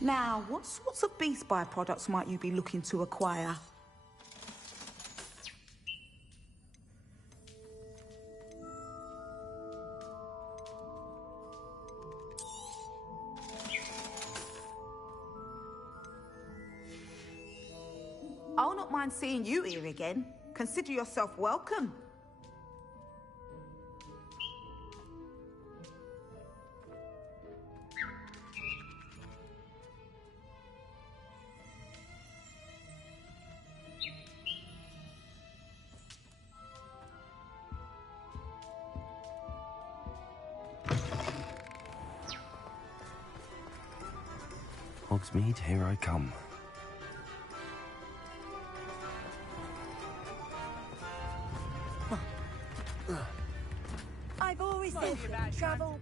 Now, what sorts of beast byproducts might you be looking to acquire? I'll not mind seeing you here again. Consider yourself welcome. Hogsmeade, here I come. I've always said travel.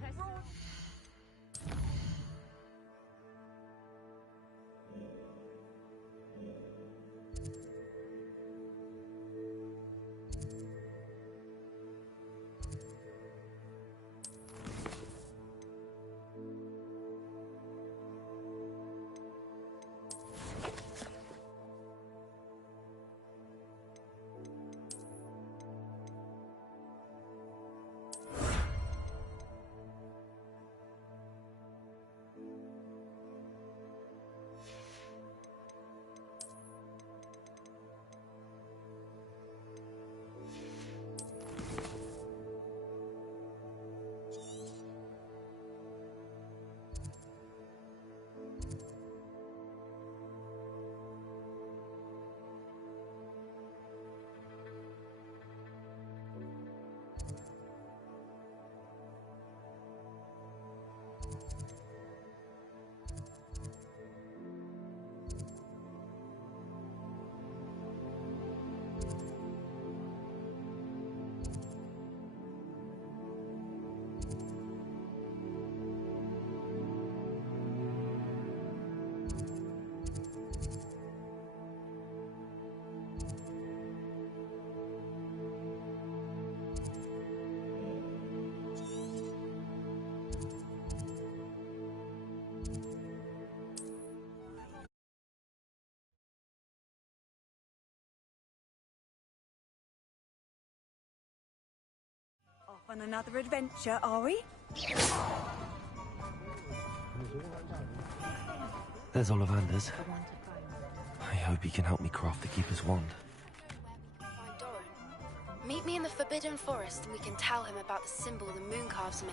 On another adventure, are we? There's Ollivander's. I hope he can help me craft the Keeper's wand. Meet me in the Forbidden Forest and we can tell him about the symbol the Mooncalves made.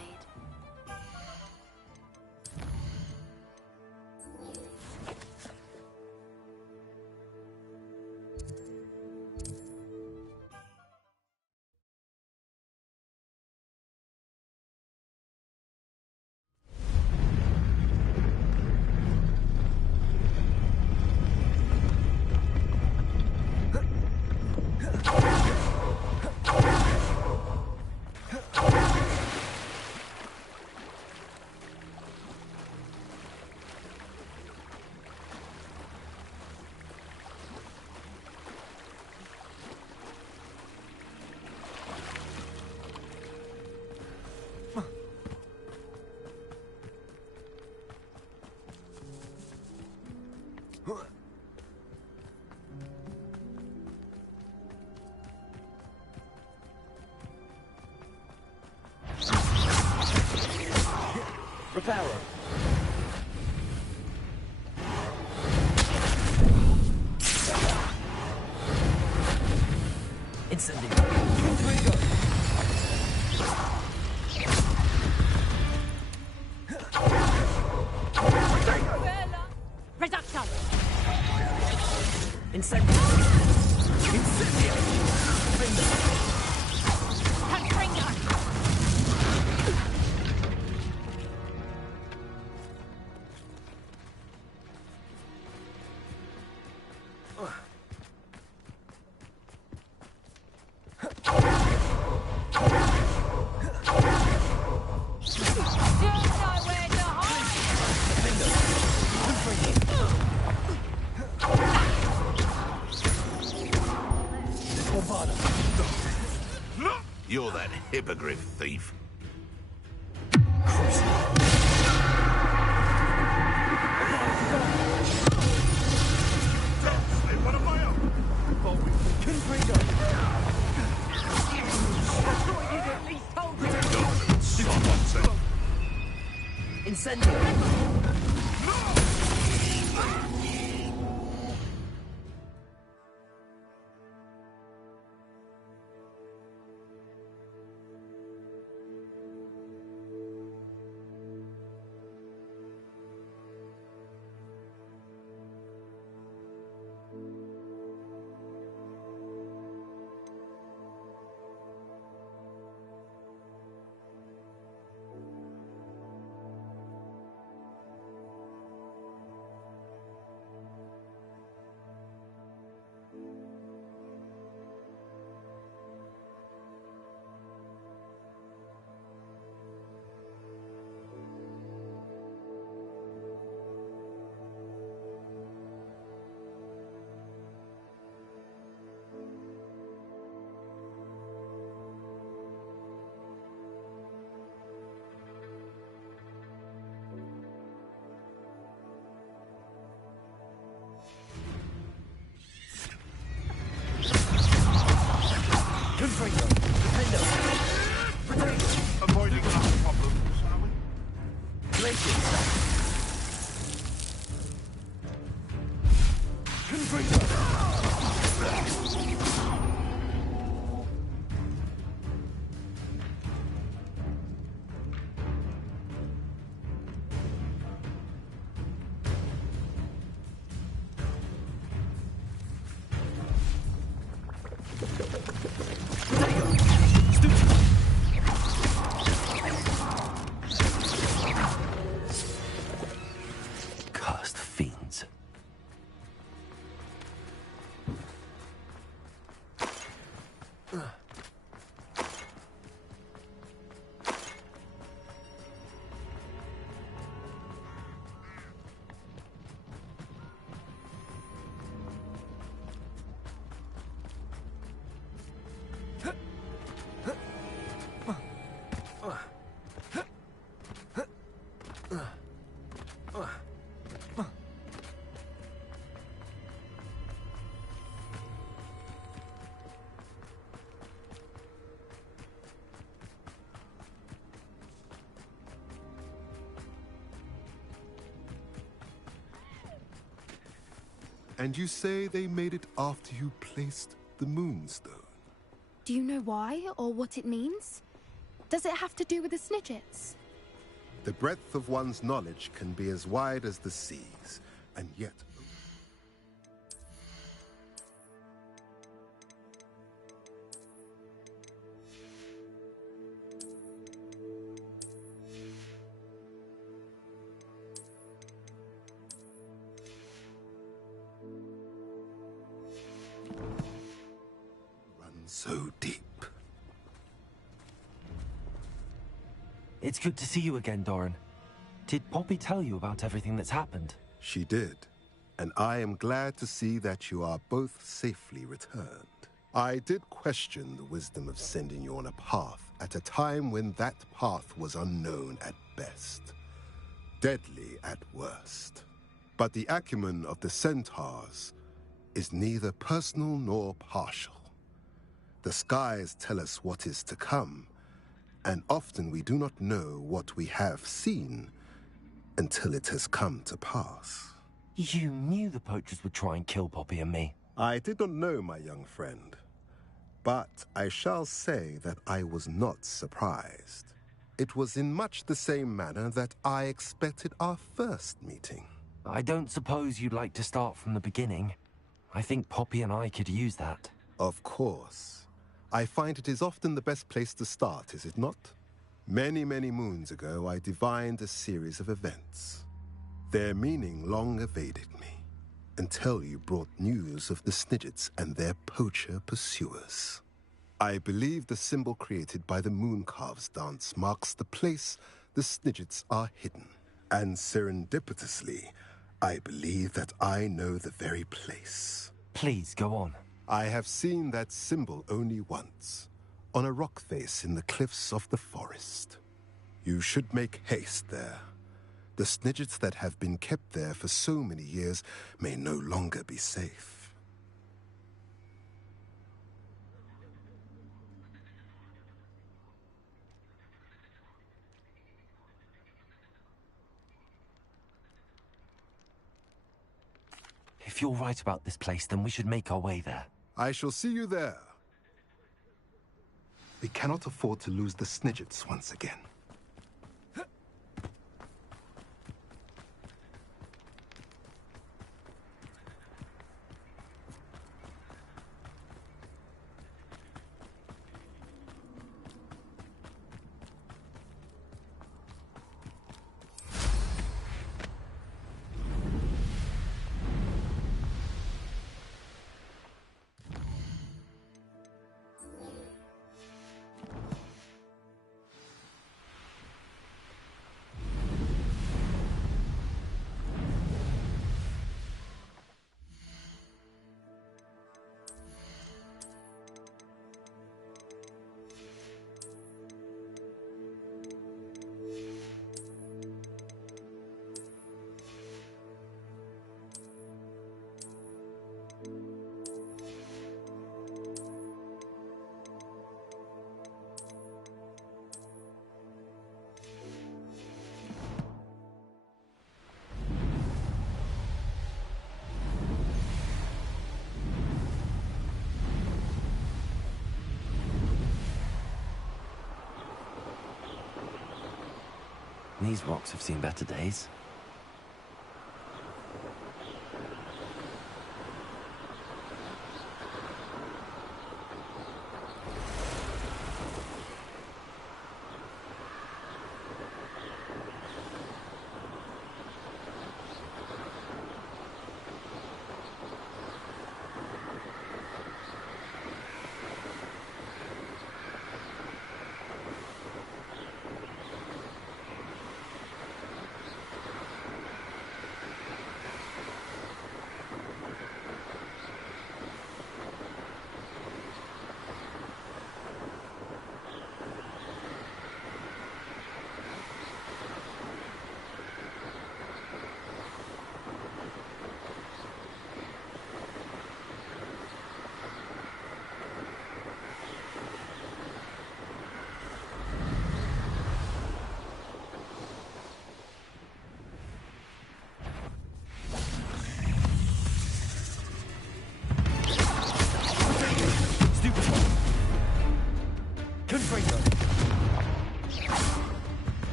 Reparo. Incendio. Reduction. Incendio. Incendio. You're that hippogriff thief. Incendio. Avoiding enough problems, are we? And you say they made it after you placed the Moonstone? Do you know why, or what it means? Does it have to do with the Snidgets? The breadth of one's knowledge can be as wide as the seas, and yet... so deep. It's good to see you again, Doran. Did Poppy tell you about everything that's happened? She did, and I am glad to see that you are both safely returned. I did question the wisdom of sending you on a path at a time when that path was unknown at best, deadly at worst. But the acumen of the Centaurs is neither personal nor partial. The skies tell us what is to come, and often we do not know what we have seen until it has come to pass. You knew the poachers would try and kill Poppy and me. I did not know, my young friend, but I shall say that I was not surprised. It was in much the same manner that I expected our first meeting. I don't suppose you'd like to start from the beginning. I think Poppy and I could use that. Of course. I find it is often the best place to start, is it not? Many, many moons ago, I divined a series of events. Their meaning long evaded me, until you brought news of the Snidgets and their poacher pursuers. I believe the symbol created by the Mooncalves dance marks the place the Snidgets are hidden. And serendipitously, I believe that I know the very place. Please, go on. I have seen that symbol only once, on a rock face in the cliffs of the forest. You should make haste there. The Snidgets that have been kept there for so many years may no longer be safe. If you're right about this place, then we should make our way there. I shall see you there. We cannot afford to lose the Snidgets once again. These rocks have seen better days.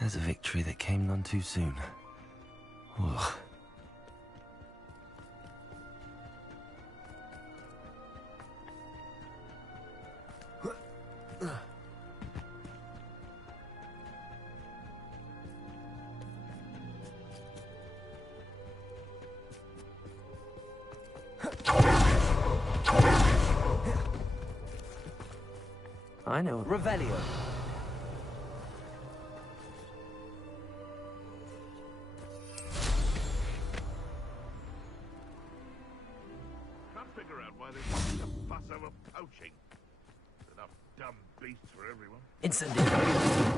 There's a victory that came none too soon. Ugh. I know. Revelio. Can't figure out why there's such a fuss over poaching. Enough dumb beasts for everyone. Incendiary.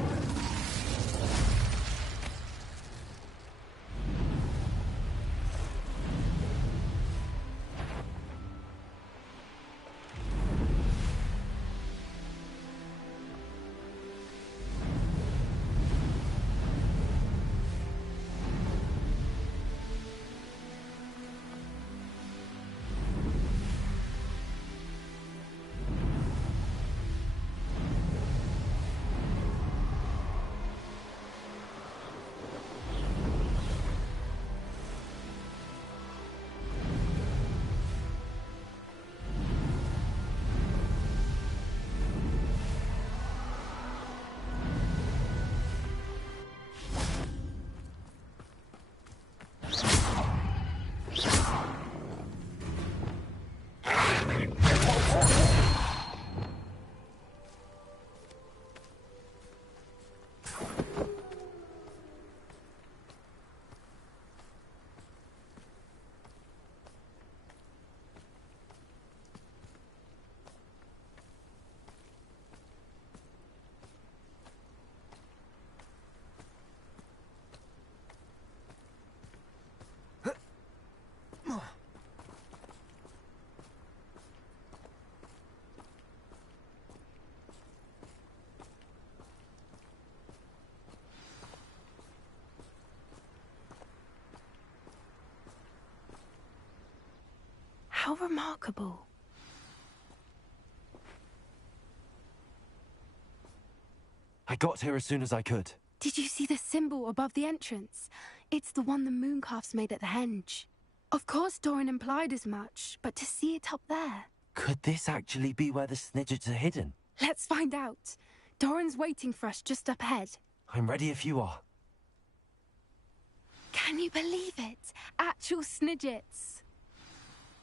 How remarkable. I got here as soon as I could. Did you see the symbol above the entrance? It's the one the mooncalfs made at the henge. Of course Doran implied as much, but to see it up there... Could this actually be where the Snidgets are hidden? Let's find out. Doran's waiting for us just up ahead. I'm ready if you are. Can you believe it? Actual Snidgets.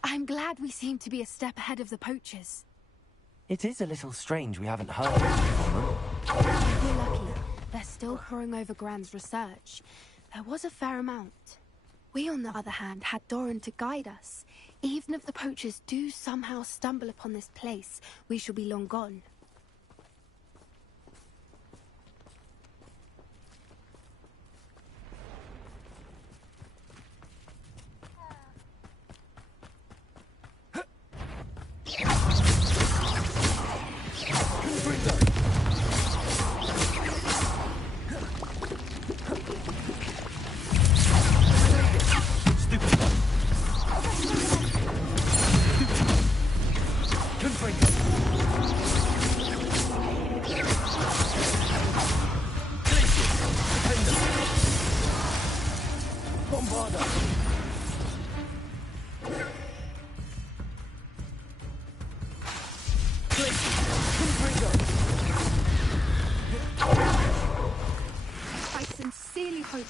I'm glad we seem to be a step ahead of the poachers. It is a little strange we haven't heard from them. If we're lucky, they're still poring over Gran's research. There was a fair amount. We, on the other hand, had Doran to guide us. Even if the poachers do somehow stumble upon this place, we shall be long gone.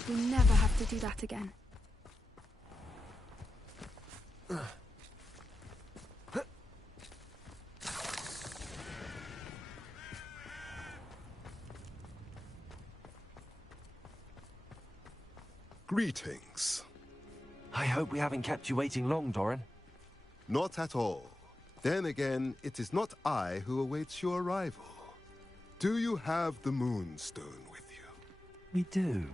We'll never have to do that again. Greetings. I hope we haven't kept you waiting long, Doran. Not at all. Then again, it is not I who awaits your arrival. Do you have the Moonstone with you? We do.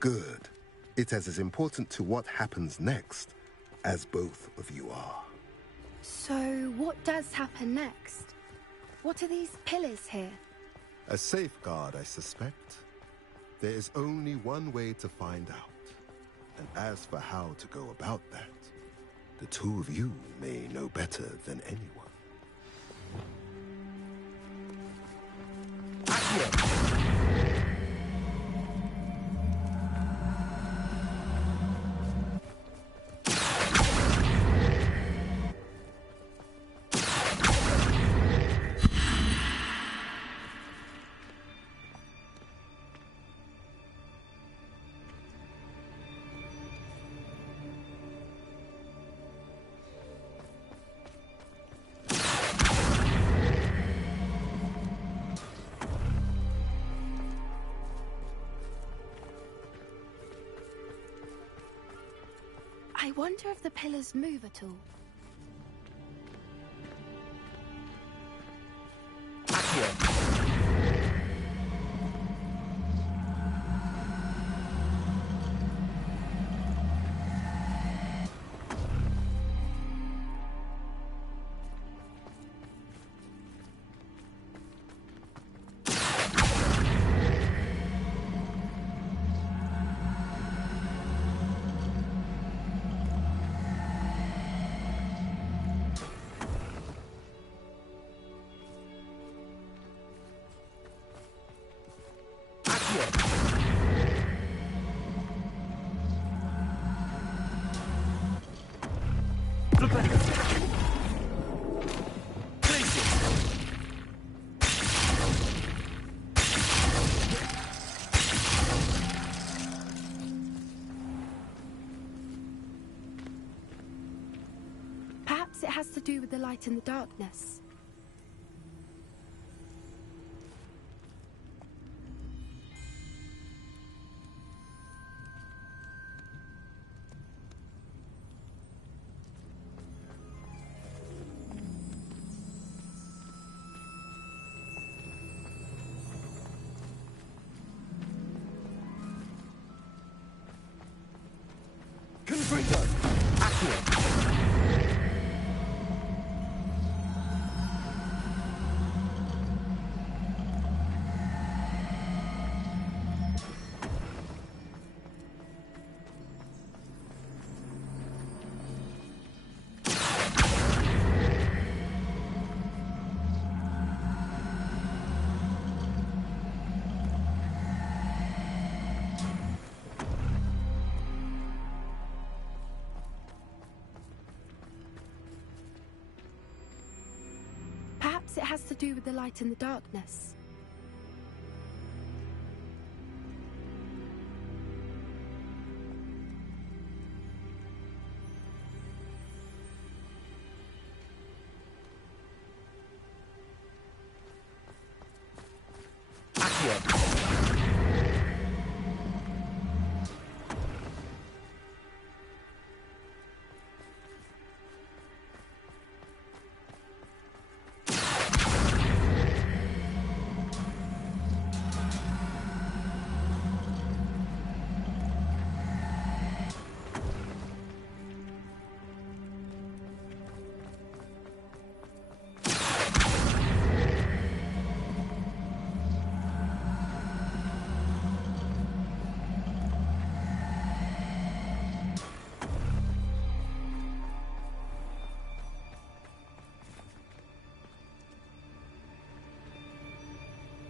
Good. It is as important to what happens next as both of you are. So, what does happen next? What are these pillars here? A safeguard, I suspect. There is only one way to find out. And as for how to go about that, the two of you may know better than anyone. wonder if the pillars move at all. Perhaps it has to do with the light and the darkness. Confringo! Accio! Perhaps it has to do with the light and the darkness.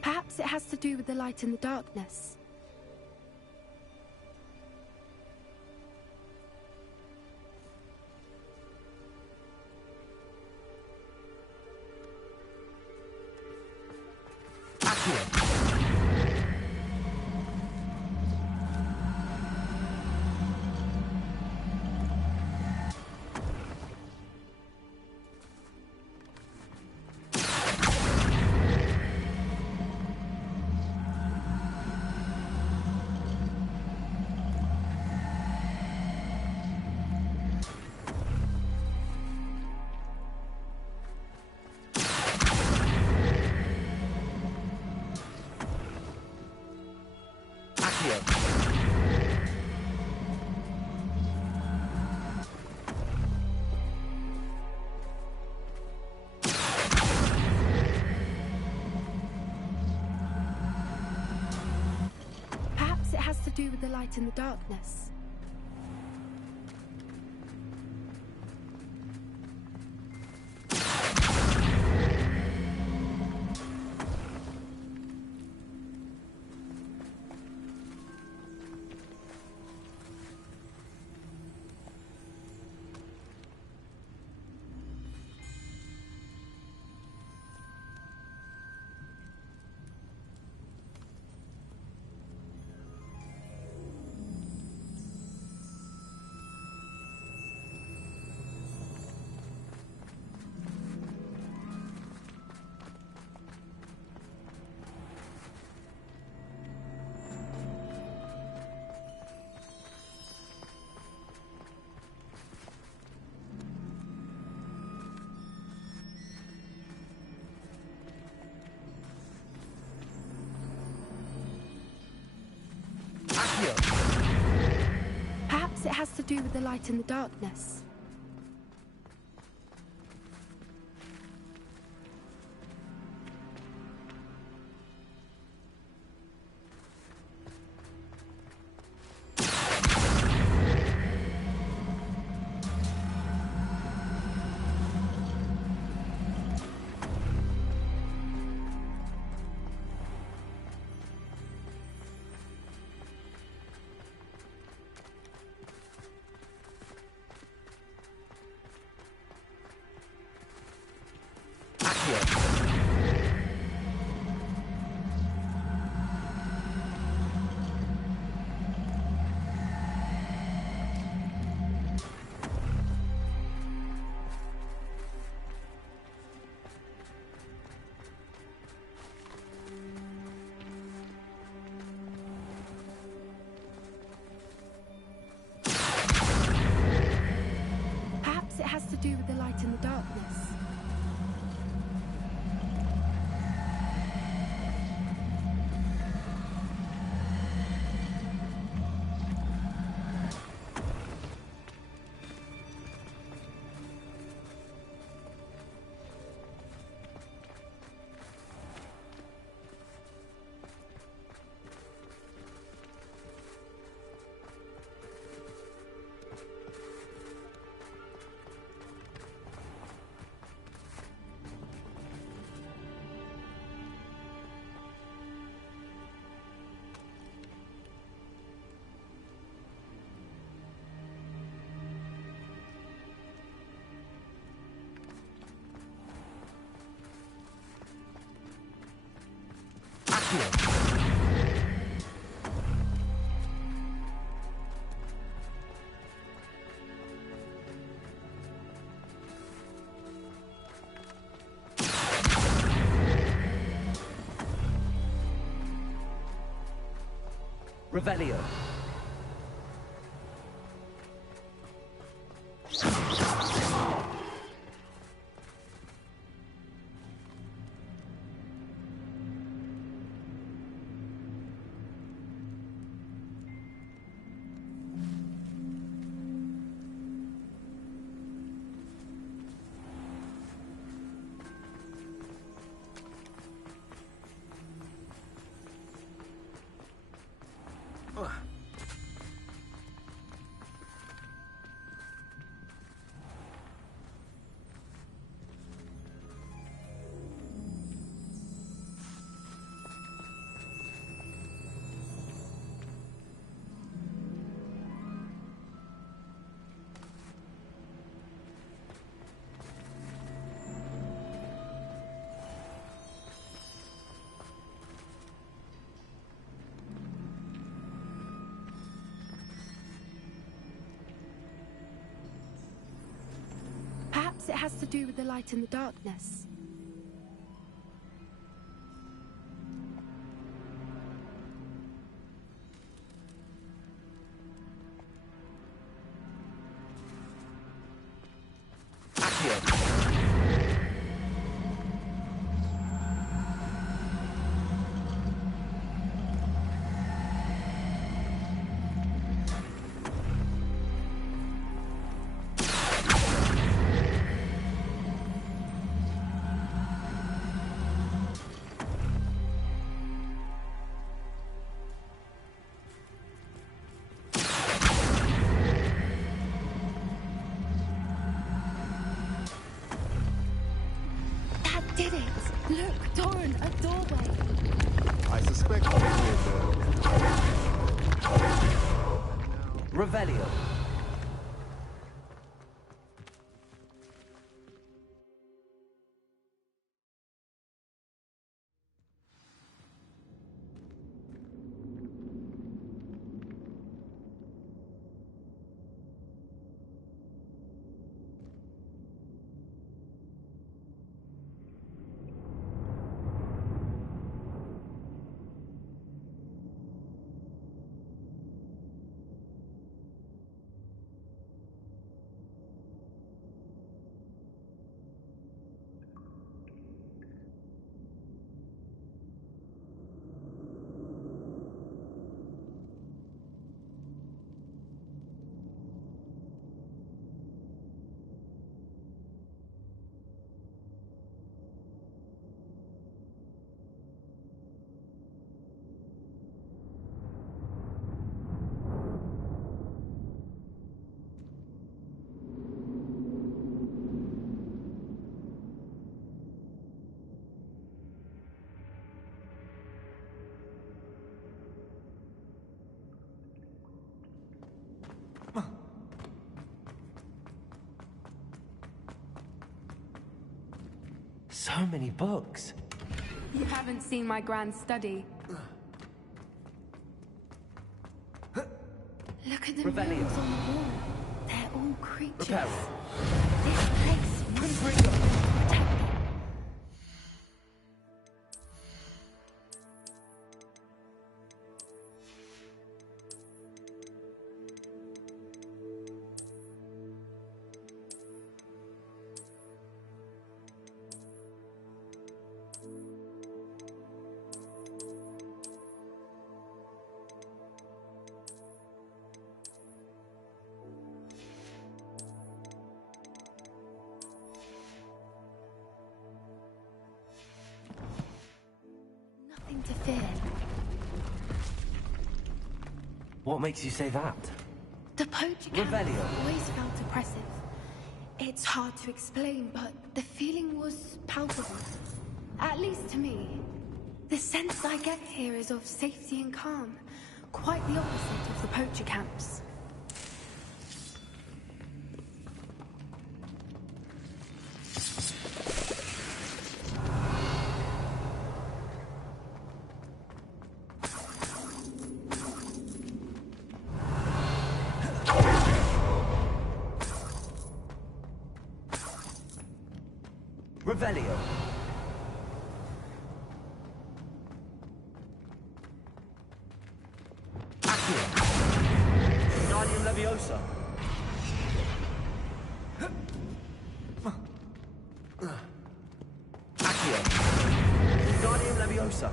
Perhaps it has to do with the light and the darkness. Perhaps it has to do with the light and the darkness. Perhaps it has to do with the light and the darkness. Perhaps it has to do with the light and the darkness. Revelio. Perhaps it has to do with the light and the darkness. Did it! Look, Doran, a doorway. I suspect Revelio. So many books. You haven't seen my grand study. Look at the names on the wall. They're all creatures. This place must be protected. Nothing to fear. What makes you say that? The poacher camp always felt oppressive. It's hard to explain, but the feeling was palpable. At least to me. The sense I get here is of safety and calm. Quite the opposite of the poacher camps. Revelio. Accio. Guardian Leviosa. Accio. Guardian Leviosa.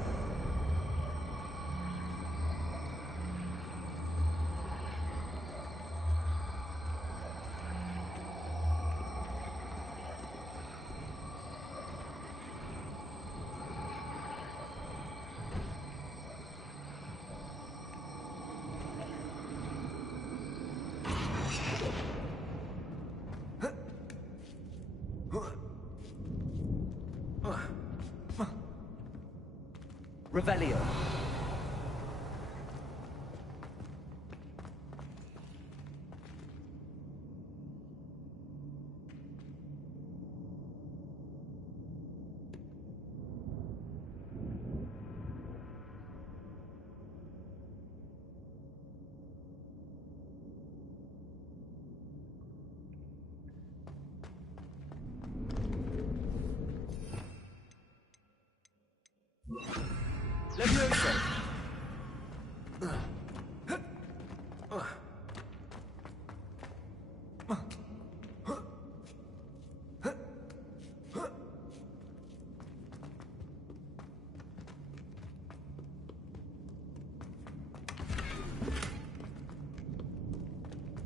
Revelio. Leviosa.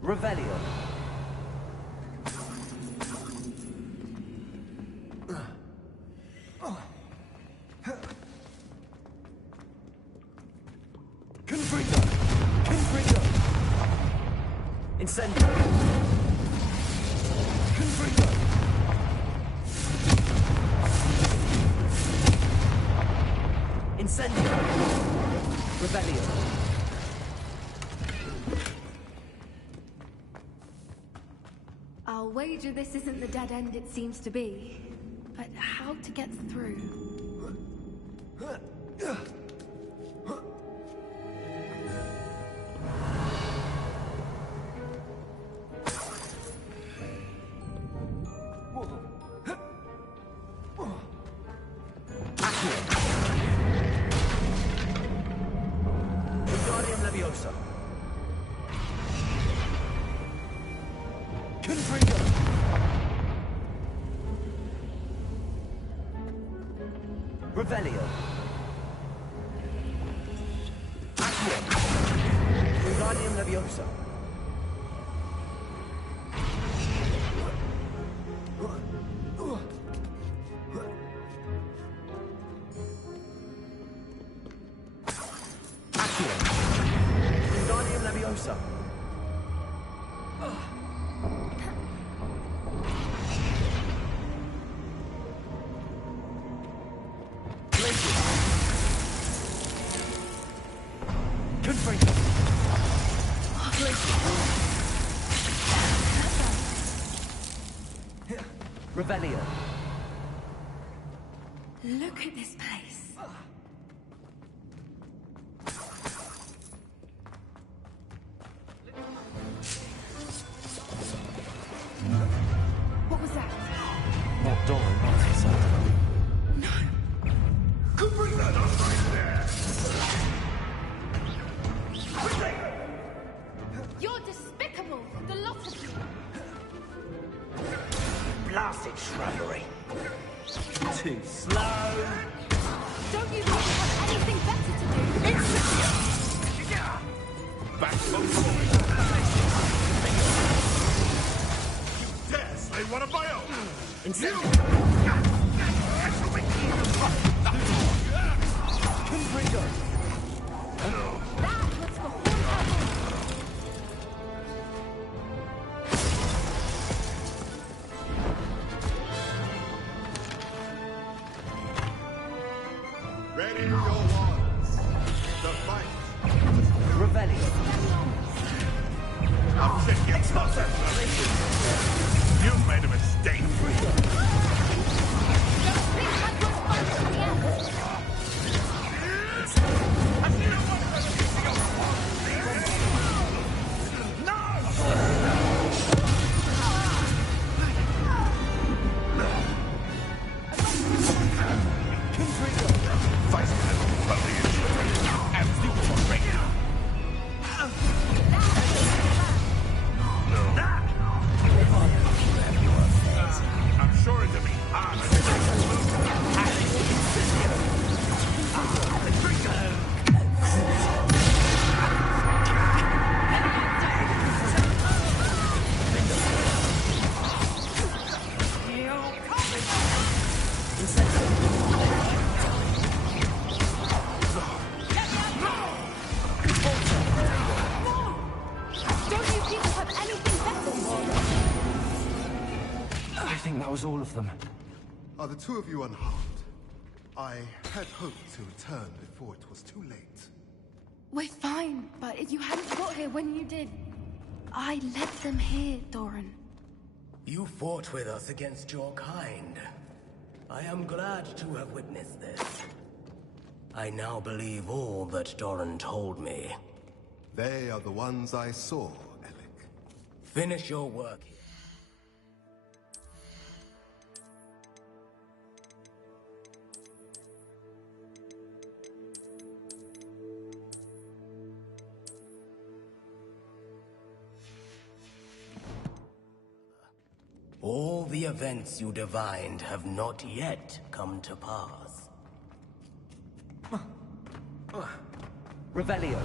Revelio. Incendio. Confringo. Incendio. Revelio. I'll wager this isn't the dead end it seems to be. But how to get through? Revelio. Accio. Wingardium Leviosa. Accio. Wingardium Leviosa. Revelio. Look at this place. What was that? What door unlocked, sir? Could bring that up right there! You're despicable, the lot of you. Blasted shrubbery. Too slow. Don't you really have anything better to do? Back home. You dare slay one of my own! Ready your wands. The fight. Revelio. Object explosive. You've made a mistake. I'm sure it'll be hard. Don't you people have anything better to do? I think that was all of them. Are the two of you unharmed? I had hoped to return before it was too late. We're fine, but if you hadn't got here when you did, I led them here, Doran. You fought with us against your kind. I am glad to have witnessed this. I now believe all that Doran told me. They are the ones I saw, Alec. Finish your work here. All the events you divined have not yet come to pass. Revelio.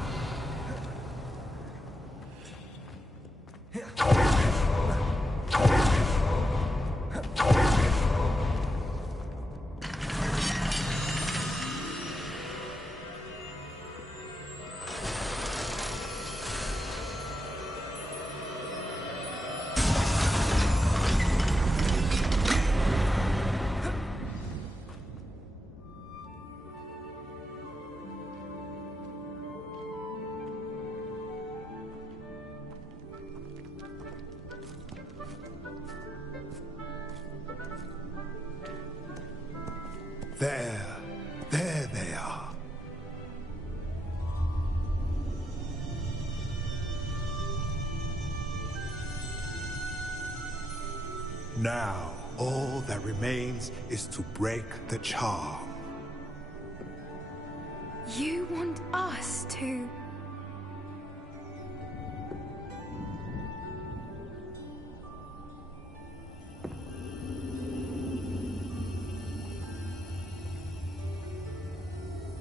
There they are. Now, all that remains is to break the charm. You want us to...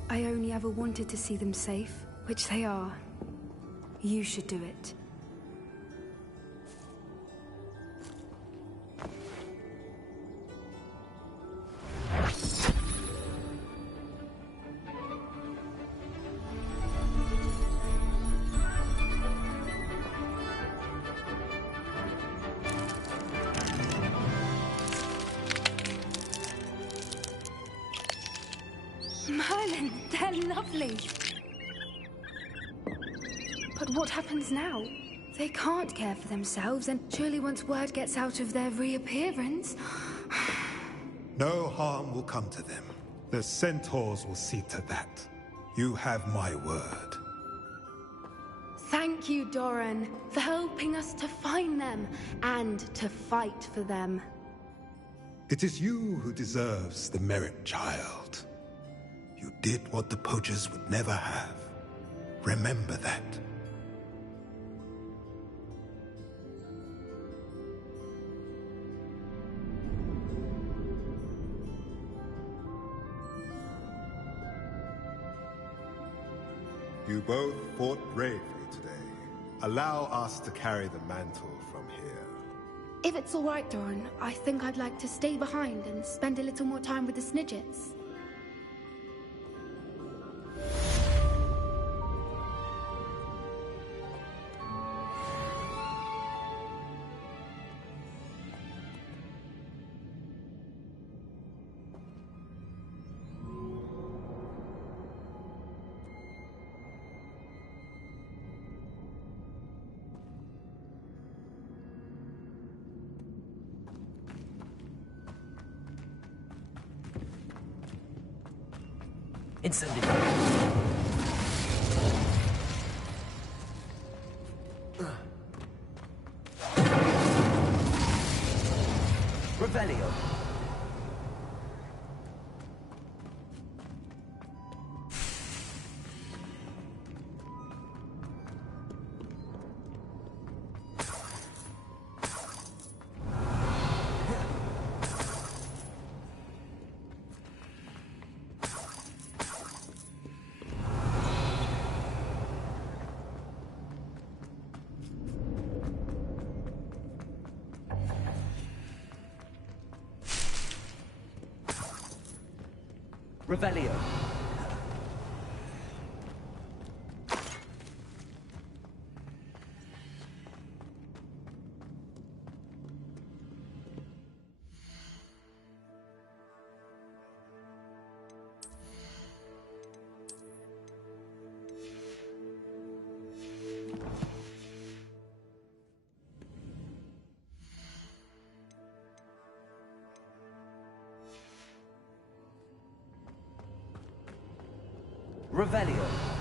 I only ever wanted to see them safe, which they are. You should do it. Merlin, they're lovely. But what happens now? They can't care for themselves, and surely once word gets out of their reappearance... No harm will come to them. The centaurs will see to that. You have my word. Thank you, Doran, for helping us to find them and to fight for them. It is you who deserves the merit, child. You did what the poachers would never have. Remember that. You both fought bravely today. Allow us to carry the mantle from here. If it's all right, Doran, I think I'd like to stay behind and spend a little more time with the Snidgets. Incendiary. Revelio. Revelio. Revelio.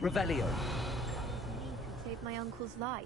Revelio. Saved my uncle's life.